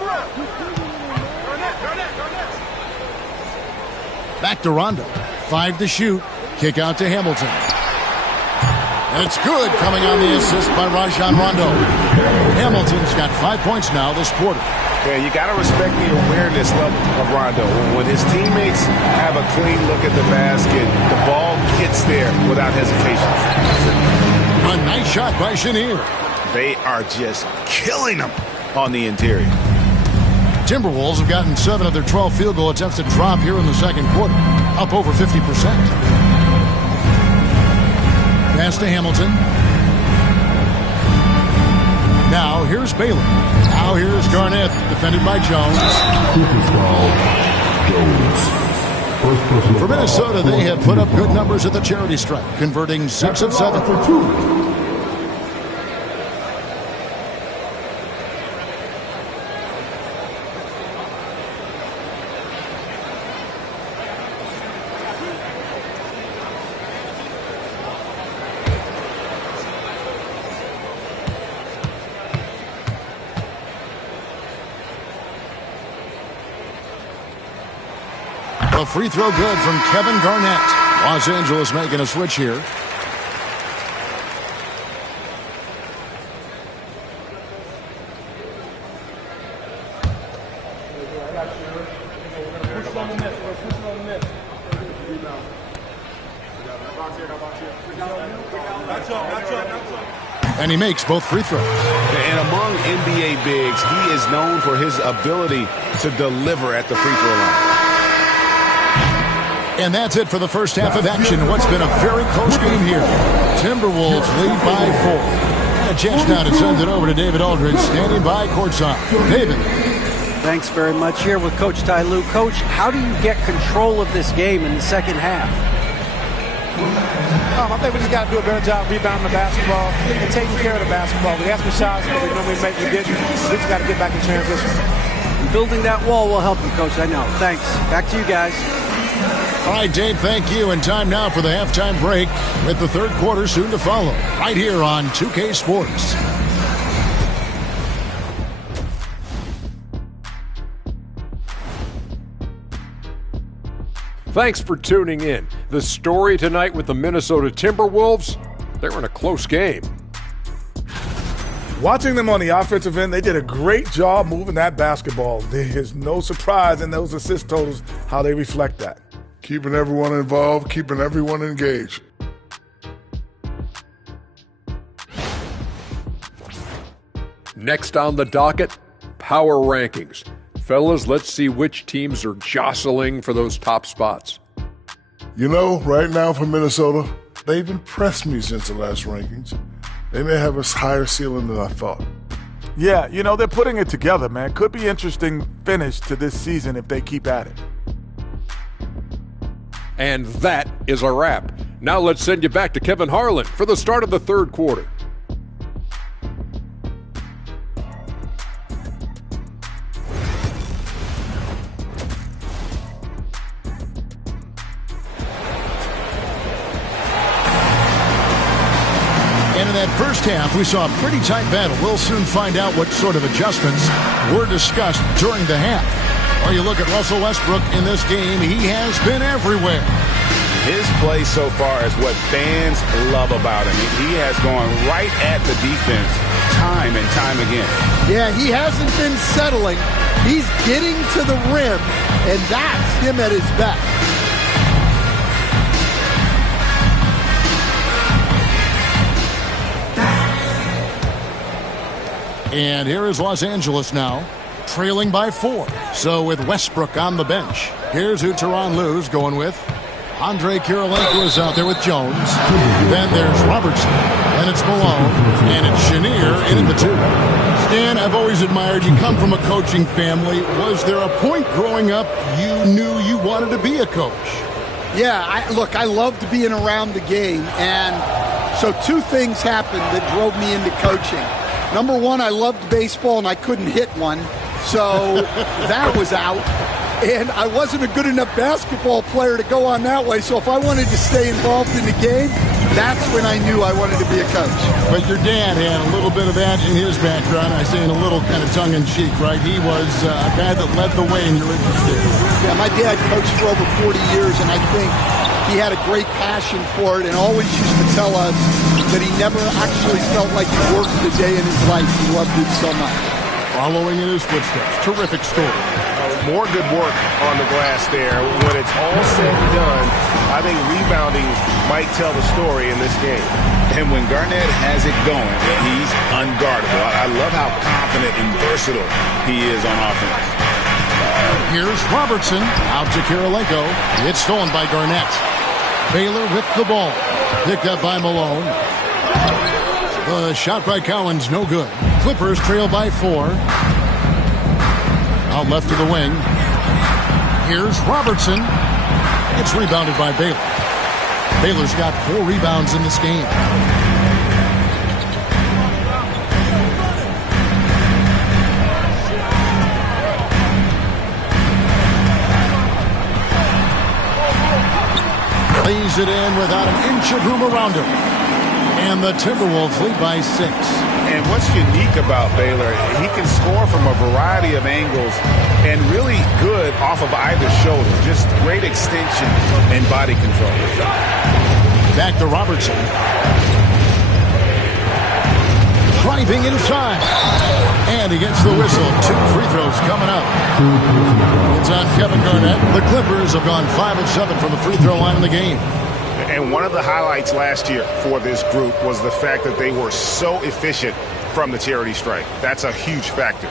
Back to Rondo. 5 to shoot. Kick out to Hamilton. And it's good, coming on the assist by Rajon Rondo. Hamilton's got 5 points now this quarter. Yeah, you got to respect the awareness level of Rondo. When his teammates have a clean look at the basket, the ball gets there without hesitation. A nice shot by Chenier. They are just killing them on the interior. Timberwolves have gotten 7 of their 12 field goal attempts to drop here in the second quarter, up over 50%. Pass to Hamilton. Now here's Baylor. Now here's Garnett, defended by Jones. For Minnesota, they have put up good numbers at the charity stripe, converting 6 of 7. A free throw good from Kevin Garnett. Los Angeles making a switch here. And he makes both free throws. And among NBA bigs, he is known for his ability to deliver at the free throw line. And that's it for the first half of action. What's been a very close game here. Timberwolves lead by 4. And a chance now to send it over to David Aldridge, standing by courtside. David. Thanks very much. Here with Coach Ty Lue. Coach, how do you get control of this game in the second half? I think we just got to do a better job rebounding the basketball and taking care of the basketball. We asked for shots, but we normally make we didn't. We just got to get back in transition. Building that wall will help you, Coach. I know. Thanks. Back to you guys. All right, Dave, thank you. And time now for the halftime break with the third quarter soon to follow. Right here on 2K Sports. Thanks for tuning in. The story tonight with the Minnesota Timberwolves, they were in a close game. Watching them on the offensive end, they did a great job moving that basketball. There's no surprise in those assist totals how they reflect that. Keeping everyone involved, keeping everyone engaged. Next on the docket, power rankings. Fellas, let's see which teams are jostling for those top spots. You know, right now for Minnesota, they've impressed me since the last rankings. They may have a higher ceiling than I thought. Yeah, you know, they're putting it together, man. Could be interesting finish to this season if they keep at it. And that is a wrap. Now let's send you back to Kevin Harlan for the start of the third quarter. And in that first half, we saw a pretty tight battle. We'll soon find out what sort of adjustments were discussed during the half. Well, you look at Russell Westbrook in this game, he has been everywhere. His play so far is what fans love about him. He has gone right at the defense time and time again. Yeah, he hasn't been settling. He's getting to the rim, and that's him at his best. And here is Los Angeles now, trailing by 4. So with Westbrook on the bench, here's who Tyronn Lue's going with. Andre Kirilenko is out there with Jones. Then there's Robertson, and it's Malone, and it's Chenier in at the 2. Stan, I've always admired you. Come from a coaching family. Was there a point growing up you knew you wanted to be a coach? Yeah, I loved being around the game, and so 2 things happened that drove me into coaching. Number 1, I loved baseball, and I couldn't hit one, so that was out. And I wasn't a good enough basketball player to go on that way, so if I wanted to stay involved in the game, That's when I knew I wanted to be a coach. But your dad had a little bit of that in his background. I say in a little kind of tongue-in-cheek, right? He was a guy that led the way in your industry. Yeah, my dad coached for over 40 years, and I think he had a great passion for it and always used to tell us that he never actually felt like he worked a day in his life. He loved it so much. Following in his footsteps. Terrific story. More good work on the glass there. When it's all said and done, I think rebounding might tell the story in this game. And when Garnett has it going, he's unguardable. I love how confident and versatile he is on offense. Here's Robertson out to Kirilenko. It's stolen by Garnett. Baylor with the ball. Picked up by Malone. The shot by Collins, no good. Clippers trail by 4. Out left to the wing. Here's Robertson. It's rebounded by Baylor. Baylor's got 4 rebounds in this game. Lays it in without an inch of room around him. And the Timberwolves lead by 6. And what's unique about Baylor, he can score from a variety of angles and really good off of either shoulder. Just great extension and body control. Back to Robertson. Driving inside. And he gets the whistle. 2 free throws coming up. It's on Kevin Garnett. The Clippers have gone 5 of 7 from the free throw line in the game. And one of the highlights last year for this group was the fact that they were so efficient from the charity stripe. That's a huge factor.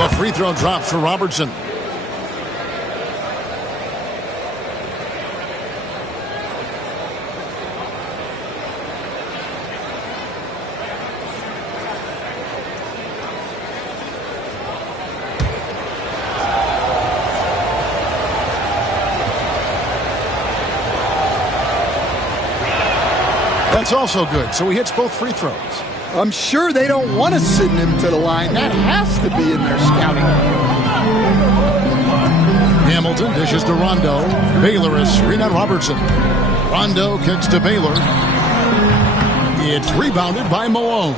The free throw drops for Robertson. That's also good. So he hits both free throws. I'm sure they don't want to send him to the line. That has to be in their scouting. Hamilton dishes to Rondo. Baylor is screen on Robertson. Rondo kicks to Baylor. It's rebounded by Malone.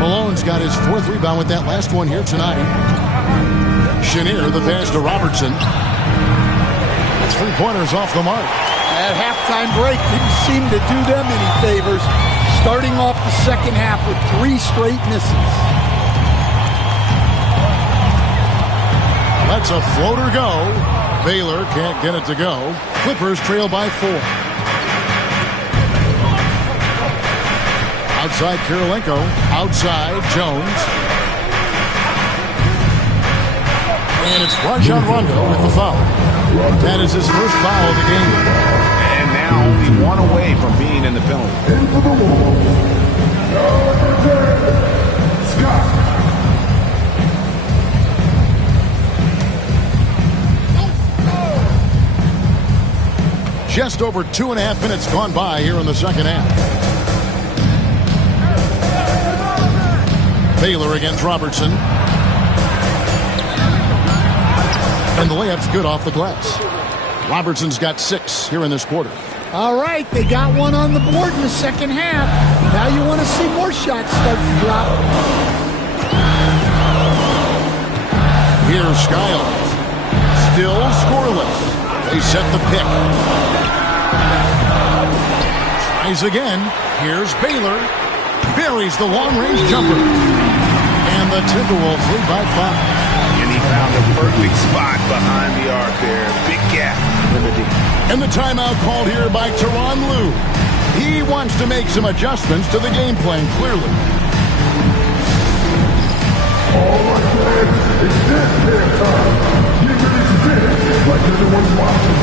Malone's got his 4th rebound with that last one here tonight. Chenier, the pass to Robertson. It's 3-pointers off the mark. That halftime break didn't seem to do them any favors. Starting off the second half with 3 straight misses. Lets a floater go. Baylor can't get it to go. Clippers trail by 4. Outside Kirilenko. Outside Jones. And it's Rajon Rondo with the foul. That is his first foul of the game. And now only 1 away from being in the penalty. Just over 2.5 minutes gone by here in the second half. Baylor against Robertson. And the layup's good off the glass. Robertson's got 6 here in this quarter. All right, they got one on the board in the second half. Now you want to see more shots start to drop. Here's Skiles. Still scoreless. They set the pick. Tries again. Here's Baylor. Buries the long-range jumper. And the Timberwolves lead by 5. And he found the perfect spot behind the arc there. Big gap in the D. And the timeout called here by Tyronn Lue. He wants to make some adjustments to the game plan, clearly. All right, fans, it's dance time. Get ready to dance like everyone's watching.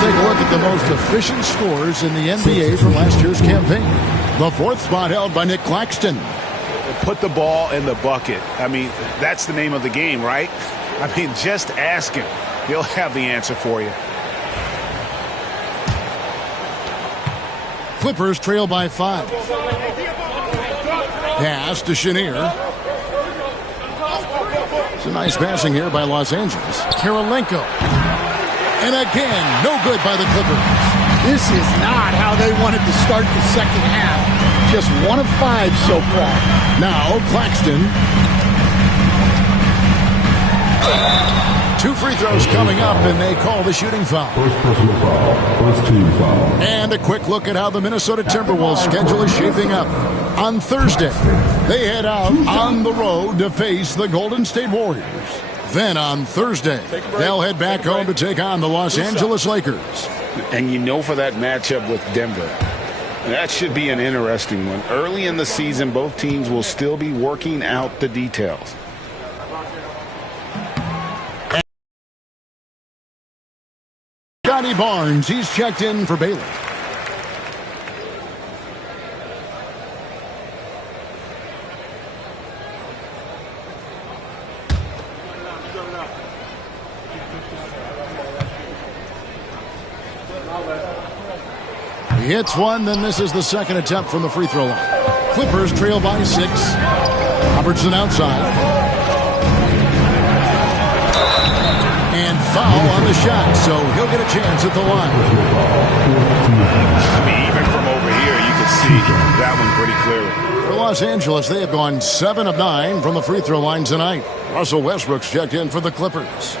take a look at the most efficient scores in the NBA from last year's campaign. The fourth spot held by Nick Claxton. Put the ball in the bucket. I mean, that's the name of the game, right? I mean, just ask him. He'll have the answer for you. Clippers trail by 5. Pass to Chenier. Some nice passing here by Los Angeles. Karolinko. And again, no good by the Clippers. This is not how they wanted to start the second half. Just 1 of 5 so far. Now, Claxton. 2 free throws coming up, and they call the shooting foul. First personal foul. First team foul. And a quick look at how the Minnesota Timberwolves schedule is shaping up. On Thursday, they head out on the road to face the Golden State Warriors. Then on Thursday, they'll head back home to take on the Los Angeles Lakers. And you know, for that matchup with Denver, that should be an interesting one. Early in the season, both teams will still be working out the details. Scotty Barnes, he's checked in for Baylor. He hits one, then misses the second attempt from the free throw line. Clippers trail by 6. Robertson outside. And foul on the shot, so he'll get a chance at the line. I mean, even from over here, you can see that one pretty clearly. For Los Angeles, they have gone 7 of 9 from the free throw line tonight. Russell Westbrook's checked in for the Clippers.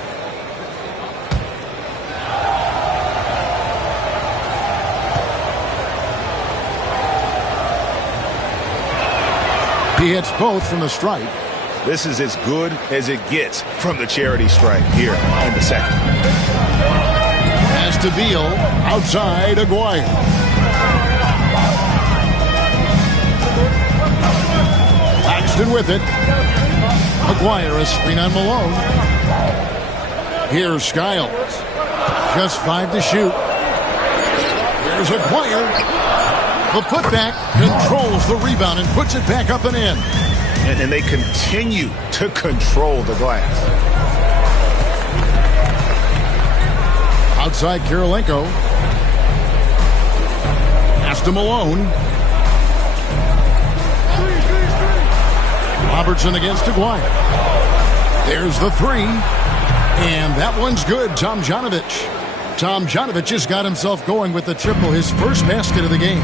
He hits both from the stripe. This is as good as it gets from the charity stripe here in the second. Pass to Beal. Outside, Aguirre. Paxton with it. Aguirre, a screen on Malone. Here's Skiles. Just 5 to shoot. Here's Aguirre. The putback controls the rebound and puts it back up and in. And they continue to control the glass. Outside Karolinko. Pass to Malone. Robertson against Aguirre. There's the 3. And that one's good. Tomjanovich has got himself going with the triple, his first basket of the game.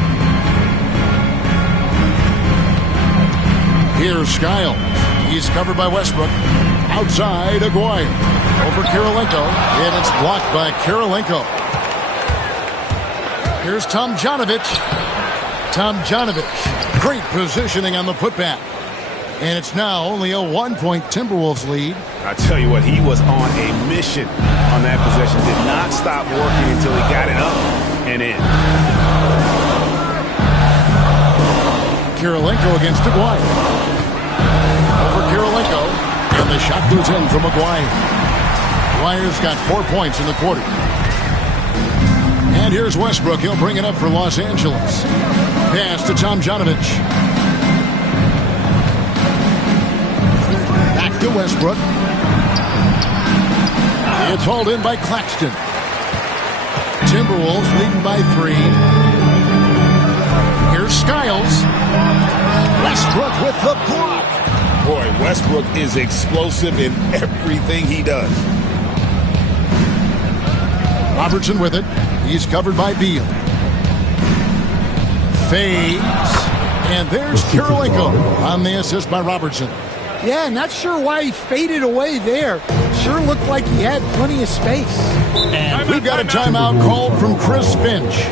Here's Skiles. He's covered by Westbrook. Outside, Aguirre. Over Karolinko. And it's blocked by Karolinko. Here's Tomjanovich. Great positioning on the putback. And it's now only a 1-point Timberwolves lead. I tell you what, he was on a mission on that possession. Did not stop working until he got it up and in. Karolinko against Aguirre. Over Karolinko. And the shot goes in from Aguirre. Aguirre's got 4 points in the quarter. And here's Westbrook. He'll bring it up for Los Angeles. Pass to Tomjanovich. Back to Westbrook. It's hauled in by Claxton. Timberwolves leading by 3. Here's Skiles. Westbrook with the block. Boy, Westbrook is explosive in everything he does. Robertson with it. He's covered by Beal. Fades. And there's Karolinko on the assist by Robertson. Yeah, not sure why he faded away there. Sure looked like he had plenty of space. And we've got a timeout called from Chris Finch.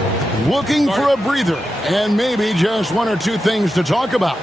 Looking for a breather and maybe just 1 or 2 things to talk about.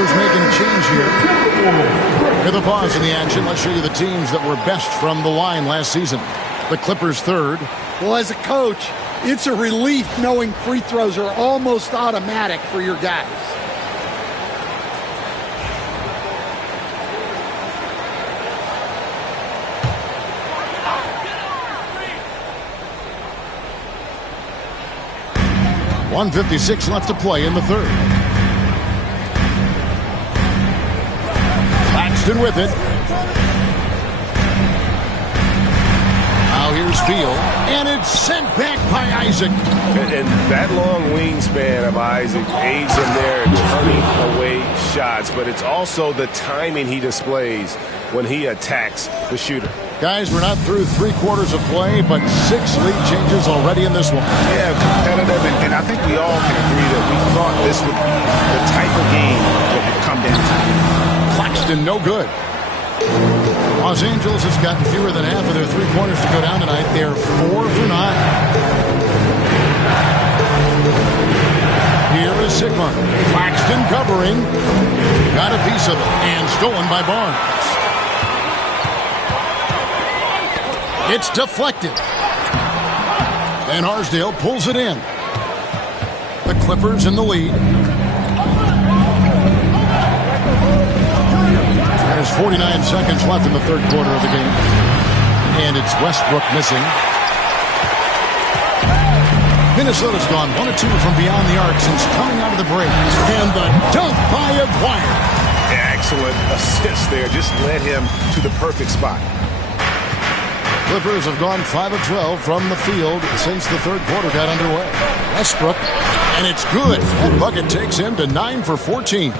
Clippers making a change here. With a pause in the action, let's show you the teams that were best from the line last season. The Clippers third. Well, as a coach, it's a relief knowing free throws are almost automatic for your guys. .156 left to play in the third. Claxton with it. Now here's Beal, and it's sent back by Isaac. And that long wingspan of Isaac aids him there turning away shots, but it's also the timing he displays when he attacks the shooter. Guys, we're not through 3/4 of play, but 6 lead changes already in this one. Yeah, competitive, and I think we all can agree that we thought this would be the type of game that would come down to. Claxton, no good. Los Angeles has gotten fewer than half of their 3-pointers to go down tonight. They're 4 for 9. Here is Sigma. Claxton covering. Got a piece of it, and stolen by Barnes. It's deflected. And Harsdale pulls it in. The Clippers in the lead. There's 49 seconds left in the third quarter of the game. And it's Westbrook missing. Minnesota's gone 1 of 2 from beyond the arc since coming out of the break. And the dunk by Aguirre. Excellent assist there. Just led him to the perfect spot. Clippers have gone 5 of 12 from the field since the third quarter got underway. Westbrook, and it's good. That bucket takes him to 9 for 14.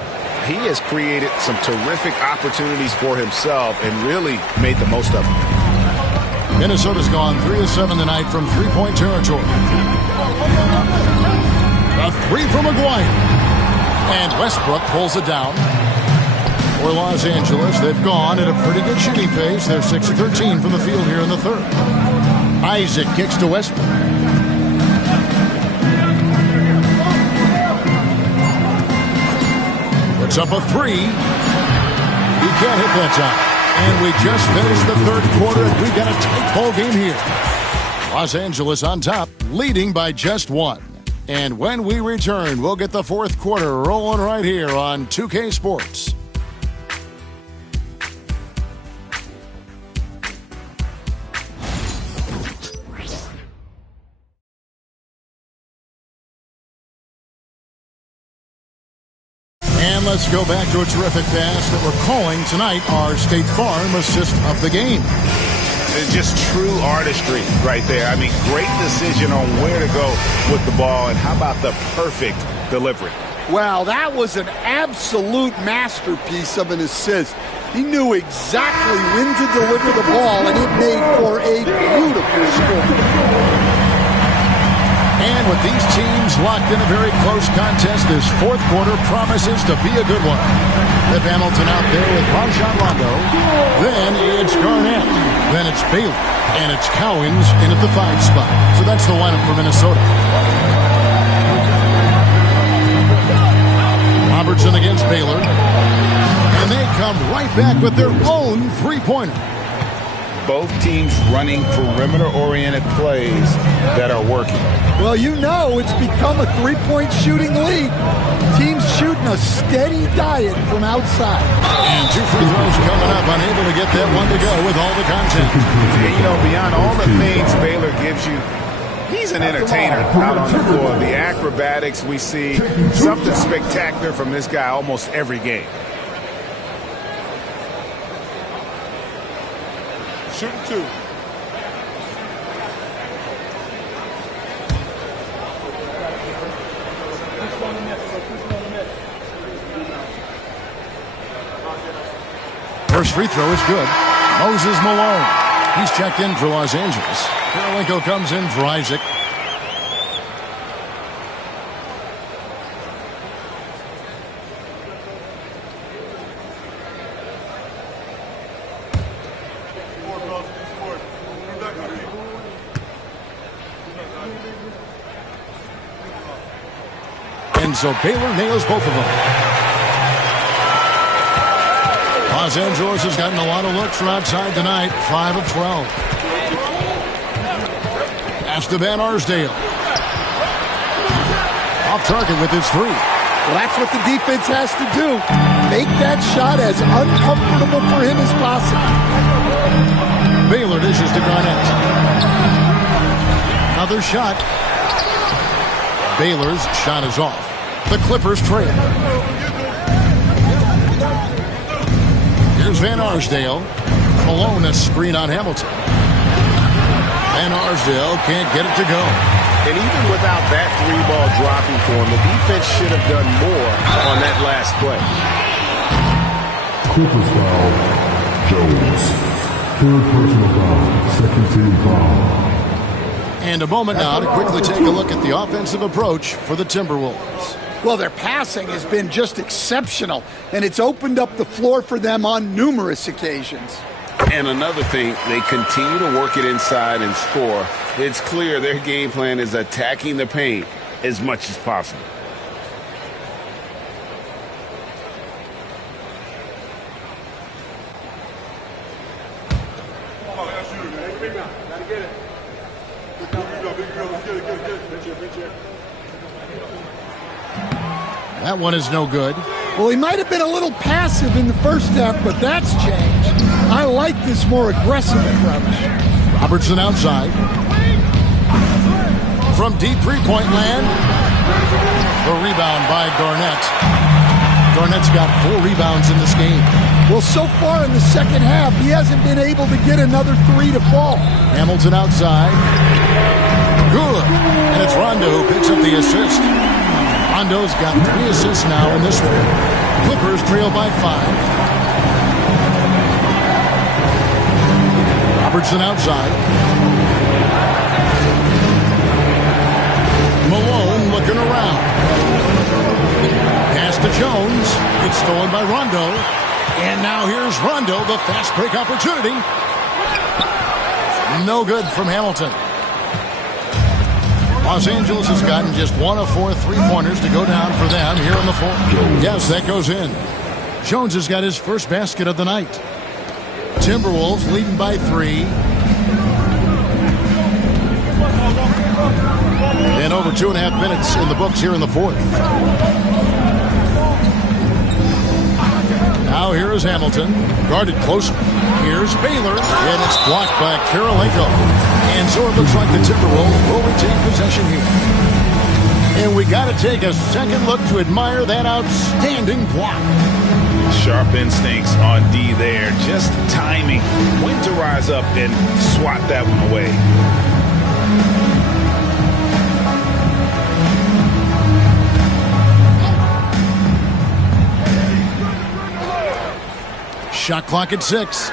He has created some terrific opportunities for himself and really made the most of them. Minnesota's gone 3 of 7 tonight from three-point territory. A 3 from Aguirre. And Westbrook pulls it down. For Los Angeles, they've gone at a pretty good shooting pace. They're 6 of 13 from the field here in the third. Isaac kicks to Westbrook. Puts up a 3. He can't hit that time. And we just finished the third quarter, and we've got a tight ball game here. Los Angeles on top, leading by just 1. And when we return, we'll get the fourth quarter rolling right here on 2K Sports. And let's go back to a terrific pass that we're calling tonight our State Farm assist of the game. It's just true artistry right there. I mean, great decision on where to go with the ball, and how about the perfect delivery? Wow, that was an absolute masterpiece of an assist. He knew exactly when to deliver the ball, and it made for a beautiful score. And with these teams locked in a very close contest, this fourth quarter promises to be a good one. Cliff Hamilton out there with Rajon Rondo. Then it's Garnett. Then it's Bailey. And it's Cowens in at the 5 spot. So that's the lineup for Minnesota. Robertson against Baylor. And they come right back with their own three-pointer. Both teams running perimeter-oriented plays that are working. Well, you know it's become a three-point shooting league. Teams shooting a steady diet from outside. And 2 free throws coming up, unable to get that one to go with all the content. And, you know, beyond all the things Baylor gives you, he's an entertainer out on the floor. The acrobatics we see, something spectacular from this guy almost every game. Shooting 2. First free throw is good. Moses Malone. He's checked in for Los Angeles. Karolinko comes in for Isaac. And so Baylor nails both of them. Los Angeles has gotten a lot of looks from outside tonight, 5 of 12. Esteban Arsdale. Off target with his three. Well, that's what the defense has to do. Make that shot as uncomfortable for him as possible. Baylor dishes to Garnett. Another shot. Baylor's shot is off. The Clippers trail. Here's Van Arsdale. Malone a screen on Hamilton. Van Arsdale can't get it to go. And even without that three-ball dropping for him, the defense should have done more on that last play. Clippers foul. Jones. Third personal foul. Second team foul. And a moment now to quickly take a look at the offensive approach for the Timberwolves. Well, their passing has been just exceptional, and it's opened up the floor for them on numerous occasions. And another thing, they continue to work it inside and score. It's clear their game plan is attacking the paint as much as possible. That one is no good. Well, he might have been a little passive in the first half, but that's changed. I like this more aggressive approach. Robertson outside. From deep three-point land. The rebound by Garnett. Garnett's got 4 rebounds in this game. Well, so far in the second half, he hasn't been able to get another 3 to fall. Hamilton outside. Good. And it's Rondo who picks up the assist. Rondo's got 3 assists now in this one. Clippers trail by 5. Robertson outside. Malone looking around. Pass to Jones. It's stolen by Rondo. And now here's Rondo, the fast break opportunity. No good from Hamilton. Los Angeles has gotten just 1 of 4 three-pointers to go down for them here in the fourth. Yes, that goes in. Jones has got his first basket of the night. Timberwolves leading by 3. And over 2.5 minutes in the books here in the fourth. Now here is Hamilton. Guarded closer. Here's Baylor. And it's blocked by Karolinko. And so it looks like the Timberwolves will retain possession here. And we got to take a second look to admire that outstanding block. Sharp instincts on D there. Just timing when to rise up and swat that one away. Shot clock at 6.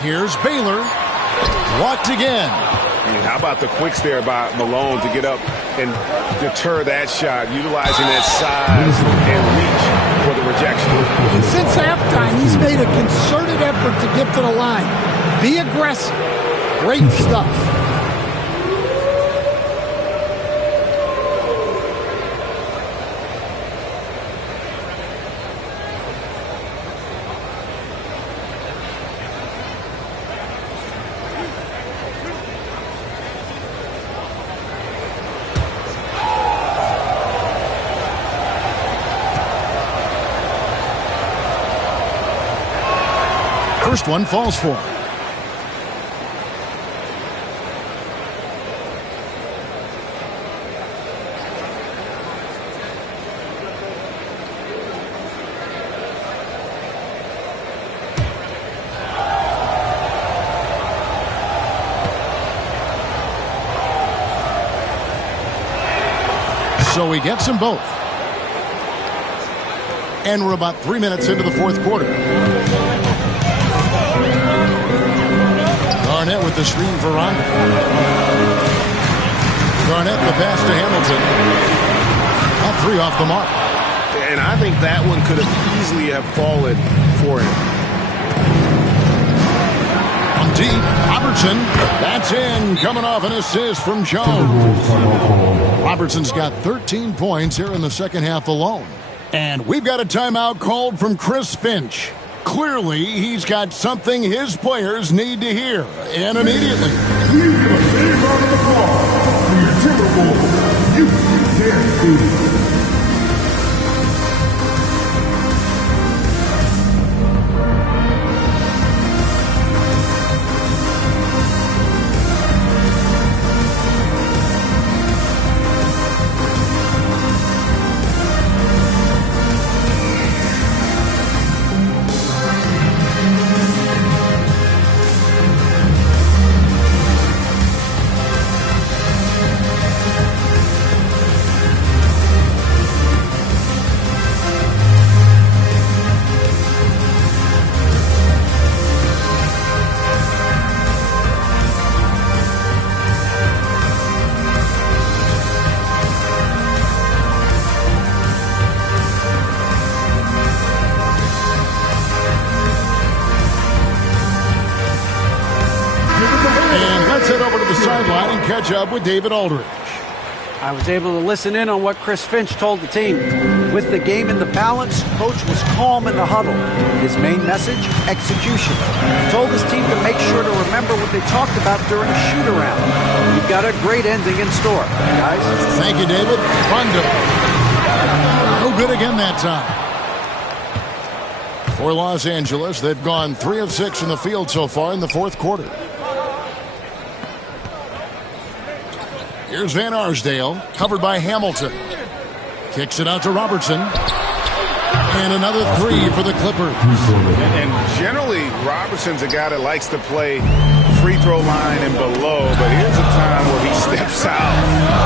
Here's Baylor. Blocked again. And how about the quicks there by Malone to get up and deter that shot, utilizing that size and reach for the rejection. And since halftime, he's made a concerted effort to get to the line. Be aggressive. Great stuff. First one falls for. So he gets them both. And we're about 3 minutes into the fourth quarter. Garnett with the screen for Rondo. Garnett the pass to Hamilton. That 3 off the mark. And I think that one could have easily have fallen for him. On deep, Robertson. That's in. Coming off an assist from Jones. Robertson's got 13 points here in the second half alone. And we've got a timeout called from Chris Finch. Clearly, he's got something his players need to hear, and immediately. Please give a big round of applause for your terrible You Can't Do. Catch up with David Aldridge. I was able to listen in on what Chris Finch told the team. With the game in the balance, Coach was calm in the huddle. His main message, execution. He told his team to make sure to remember what they talked about during shoot-around. We've got a great ending in store, guys. Thank you, David. Rondo. No good again that time. For Los Angeles, they've gone 3 of 6 in the field so far in the fourth quarter. Here's Van Arsdale, covered by Hamilton. Kicks it out to Robertson. And another 3 for the Clippers. And generally, Robertson's a guy that likes to play free throw line and below, but here's a time where he steps out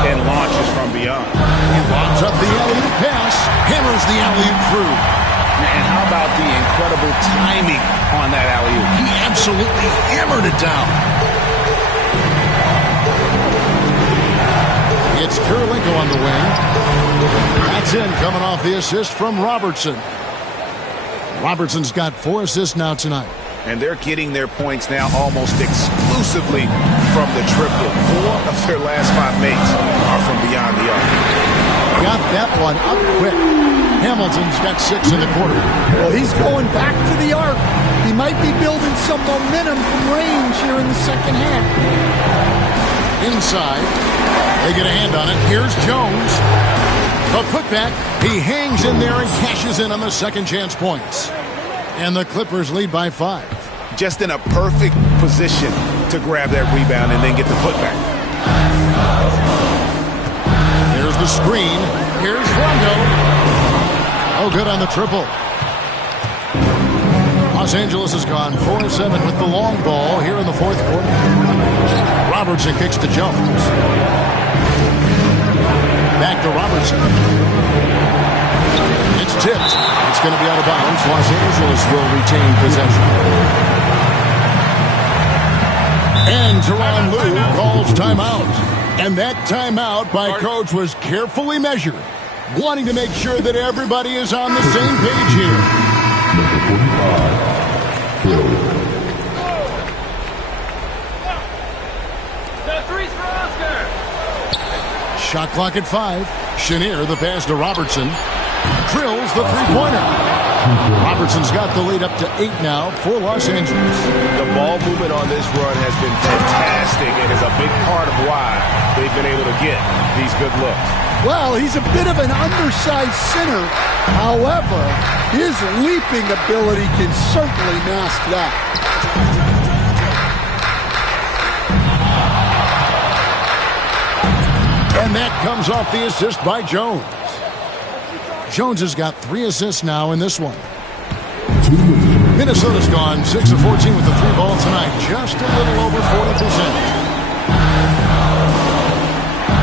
and launches from beyond. He lobs up the alley-oop pass, hammers the alley-oop through. And how about the incredible timing on that alley-oop? He absolutely hammered it down. It's Kurylenko on the wing. That's in, coming off the assist from Robertson. Robertson's got 4 assists now tonight. And they're getting their points now almost exclusively from the triple. 4 of their last 5 makes are from beyond the arc. Got that one up quick. Hamilton's got 6 in the quarter. Well, he's going back to the arc. He might be building some momentum from range here in the second half. Inside. They get a hand on it. Here's Jones. The putback. He hangs in there and cashes in on the second chance points. And the Clippers lead by 5. Just in a perfect position to grab that rebound and then get the putback. Here's the screen. Here's Rondo. Oh, good on the triple. Los Angeles has gone 4 of 7 with the long ball here in the fourth quarter. Robertson kicks to Jones. Back to Robertson. It's tipped. It's going to be out of bounds. Los Angeles will retain possession. And Tyronn Lue calls timeout. And that timeout by Coach was carefully measured, wanting to make sure that everybody is on the same page here. Number 45, Phil. Shot clock at 5. Chenier, the pass to Robertson. Drills the three-pointer. Robertson's got the lead up to 8 now for Los Angeles. The ball movement on this run has been fantastic and is a big part of why they've been able to get these good looks. Well, he's a bit of an undersized center. However, his leaping ability can certainly mask that. And that comes off the assist by Jones. Jones has got 3 assists now in this one. Minnesota's gone 6 of 14 with the 3 ball tonight. Just a little over 40%.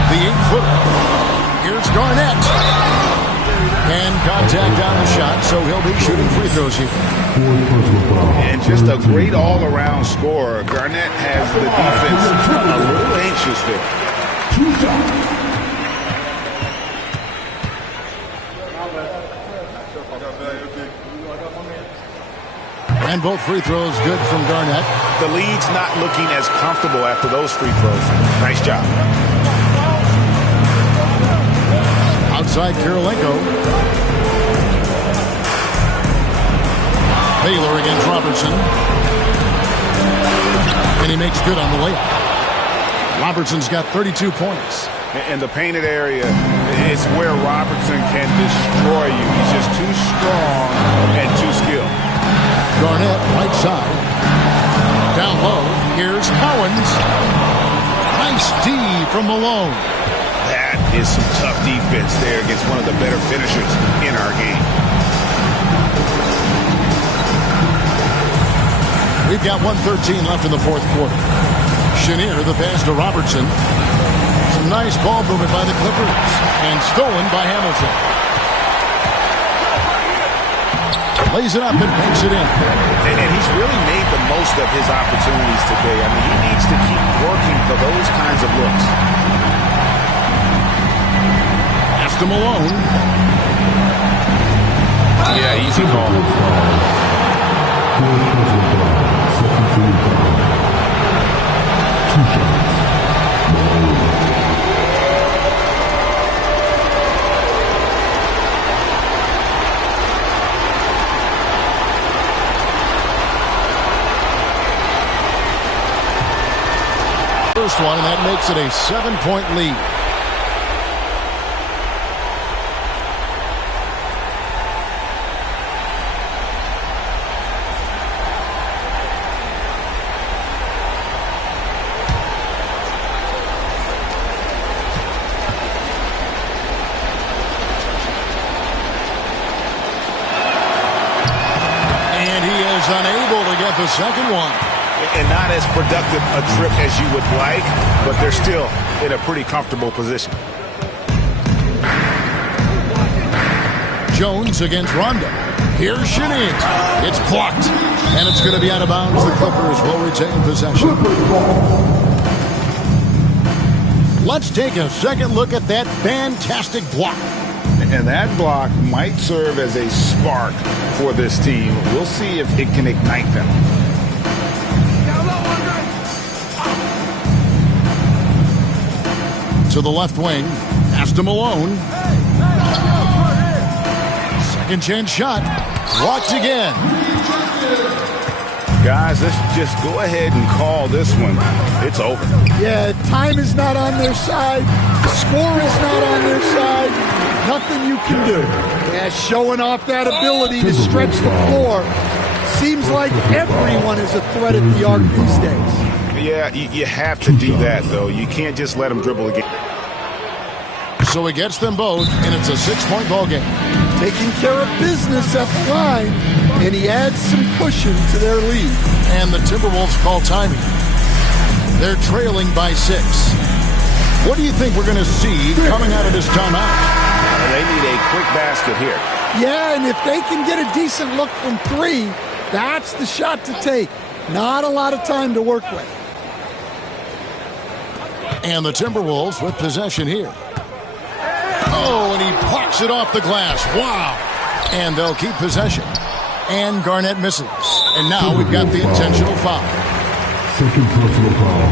The 8-footer. Here's Garnett. And contact on the shot, so he'll be shooting free throws here. And just a great all-around scorer. Garnett has the defense a little anxious there. And both free throws good from Garnett. The lead's not looking as comfortable after those free throws. Nice job. Outside Kurylenko. Baylor against Robertson. And he makes good on the layup. Robertson's got 32 points. And the painted area is where Robertson can destroy you. He's just too strong and too skilled. Garnett, right side. Down low, here's Cowens. Nice D from Malone. That is some tough defense there against one of the better finishers in our game. We've got 1:13 left in the fourth quarter. Chenier, the pass to Robertson. Some nice ball movement by the Clippers. And stolen by Hamilton. Lays it up and banks it in. And he's really made the most of his opportunities today. I mean, he needs to keep working for those kinds of looks. Pass to Malone. Yeah, easy call. First one, and that makes it a 7-point lead. And he is unable to get the second one. And not as productive a trip as you would like, but they're still in a pretty comfortable position. Jones against Rondo. Here's Chenier. It's blocked. And it's going to be out of bounds. The Clippers will retain possession. Let's take a second look at that fantastic block. And that block might serve as a spark for this team. We'll see if it can ignite them. To the left wing. Pass to Malone. Second chance shot. Blocked again. Guys, let's just go ahead and call this one. It's over. Yeah, time is not on their side. The score is not on their side. Nothing you can do. Yeah, showing off that ability to stretch the floor. Seems like everyone is a threat at the arc these days. Yeah, you have to do that, though. You can't just let them dribble again. So he gets them both, and it's a 6-point ball game. Taking care of business at the line, and he adds some cushion to their lead. And the Timberwolves call timing. They're trailing by 6. What do you think we're going to see coming out of this timeout? They need a quick basket here. Yeah, and if they can get a decent look from 3, that's the shot to take. Not a lot of time to work with. And the Timberwolves with possession here. Oh, and he plucks it off the glass. Wow. And they'll keep possession. And Garnett misses. And now we've got the intentional foul. Second personal foul.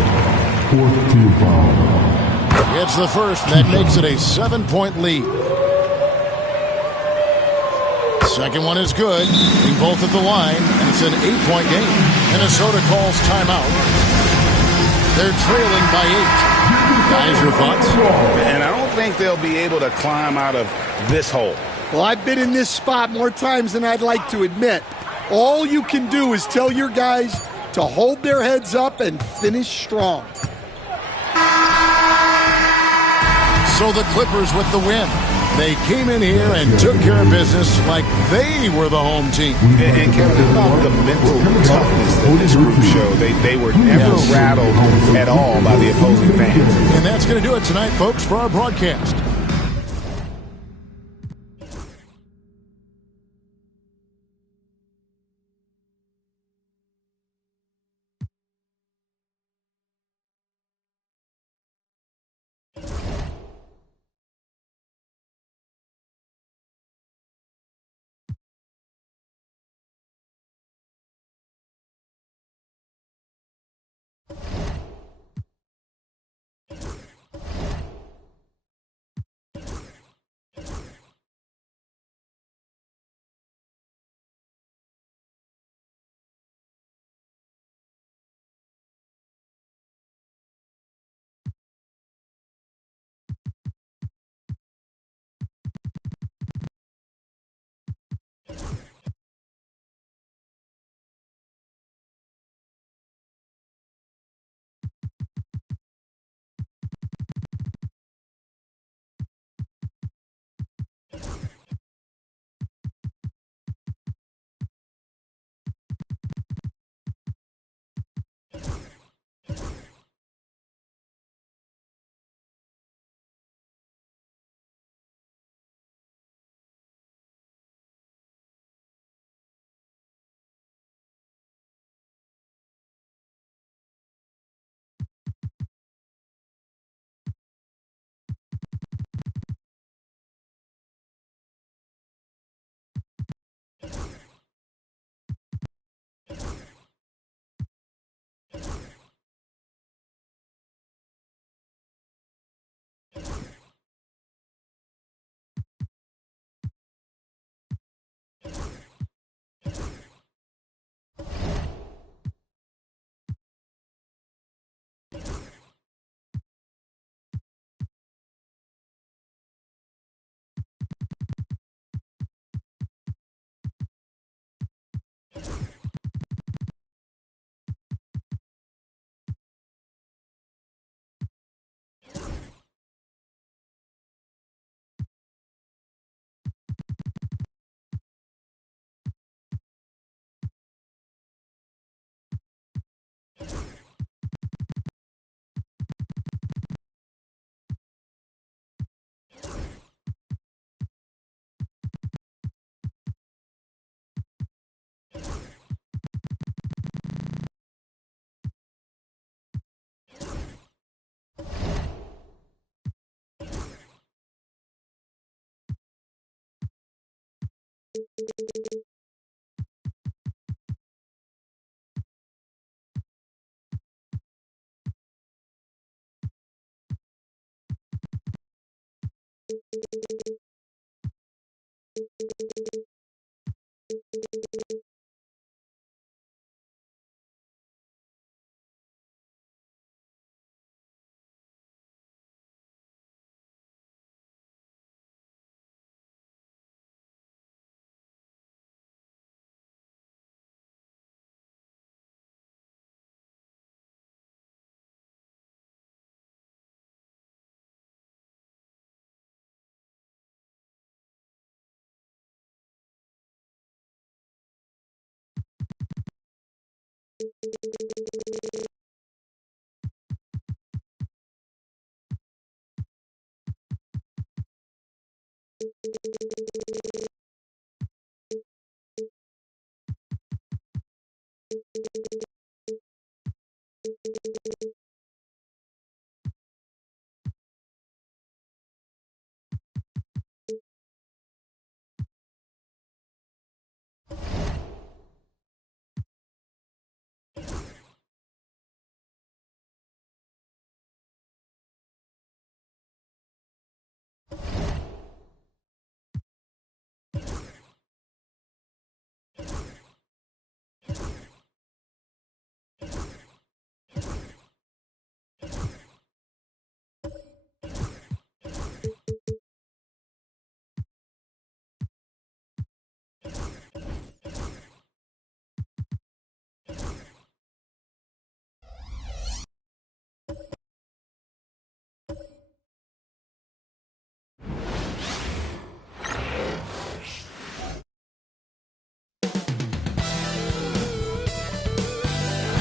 Fourth team foul. It's the first. That makes it a 7-point lead. Second one is good. Being both at the line. And it's an 8-point game. Minnesota calls timeout. They're trailing by 8. Guys, your thoughts? And I don't think they'll be able to climb out of this hole. Well, I've been in this spot more times than I'd like to admit. All you can do is tell your guys to hold their heads up and finish strong. So the Clippers with the win. They came in here and took care of business like they were the home team. And Kevin, about the mental toughness that this group showed. They were never rattled at all by the opposing fans. And that's going to do it tonight, folks, for our broadcast.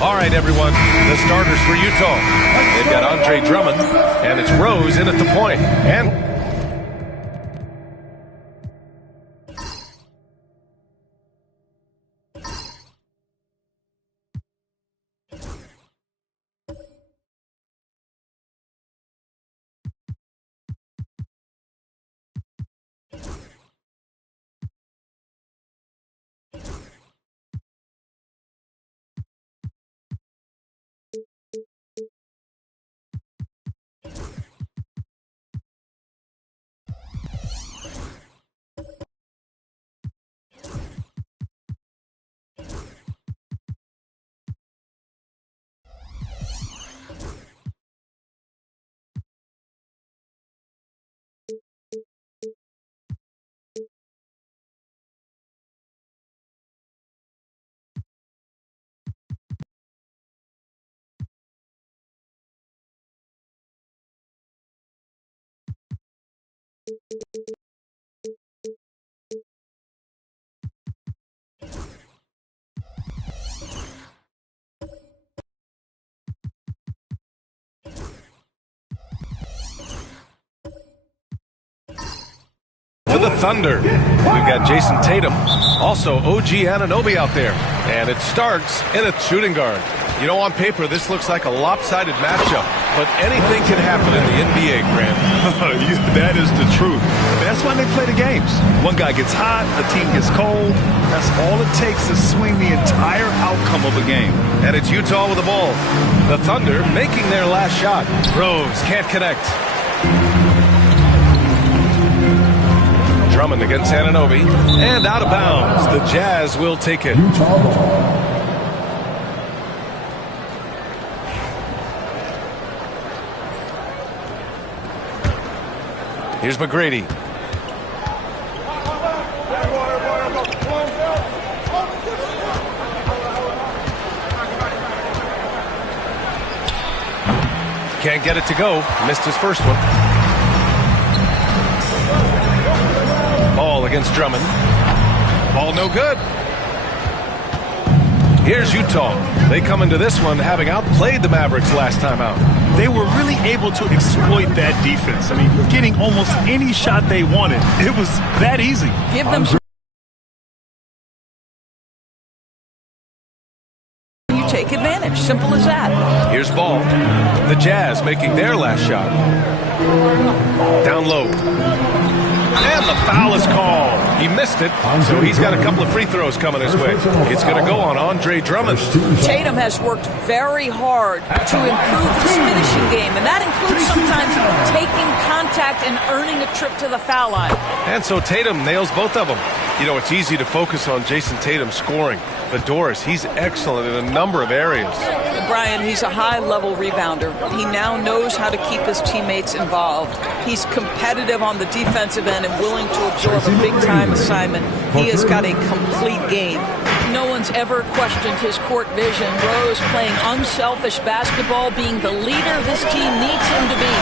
All right, everyone, the starters for Utah. They've got Andre Drummond, and it's Rose in at the point. And to the Thunder, we've got Jason Tatum, also OG Anunoby out there. And it starts in a shooting guard. You know, on paper, this looks like a lopsided matchup, but anything can happen in the NBA, Grant. That is the truth. That's why they play the games. One guy gets hot, the team gets cold. That's all it takes to swing the entire outcome of a game. And it's Utah with the ball. The Thunder making their last shot. Rose can't connect. Drummond against Anunoby, and out of bounds. The Jazz will take it. Here's McGrady. Can't get it to go. Missed his first one. Ball against Drummond. Ball no good. Here's Utah. They come into this one having outplayed the Mavericks last time out. They were really able to exploit that defense. I mean, getting almost any shot they wanted. It was that easy. Give them you take advantage. Simple as that. Here's Ball. The Jazz making their last shot. Down low. And the foul is called. He missed it, so he's got a couple of free throws coming his way. It's going to go on Andre Drummond. Tatum has worked very hard to improve his finishing game, and that includes sometimes taking contact and earning a trip to the foul line. And so Tatum nails both of them. You know, it's easy to focus on Jason Tatum scoring, but Doris, he's excellent in a number of areas. Brian, he's a high-level rebounder. He now knows how to keep his teammates involved. He's competitive on the defensive end and willing to absorb a big-time assignment. He has got a complete game. No one's ever questioned his court vision. Rose playing unselfish basketball, being the leader this team needs him to be.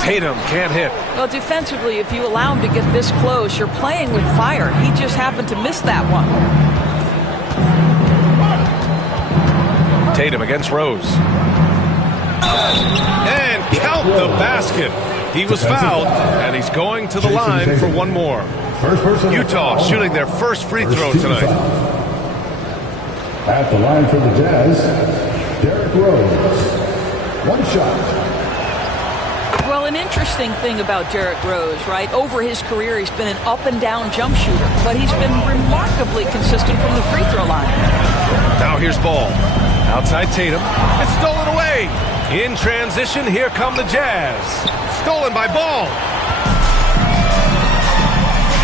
Tatum can't hit. Well, defensively, if you allow him to get this close, you're playing with fire. He just happened to miss that one. Tatum against Rose. And count the basket. He was fouled, and he's going to the line for one more. Utah shooting their first free throw tonight. At the line for the Jazz, Derrick Rose. One shot. Well, an interesting thing about Derrick Rose, right? Over his career, he's been an up-and-down jump shooter, but he's been remarkably consistent from the free throw line. Now here's Ball. Outside Tatum. It's stolen away. In transition, here come the Jazz. Stolen by Ball.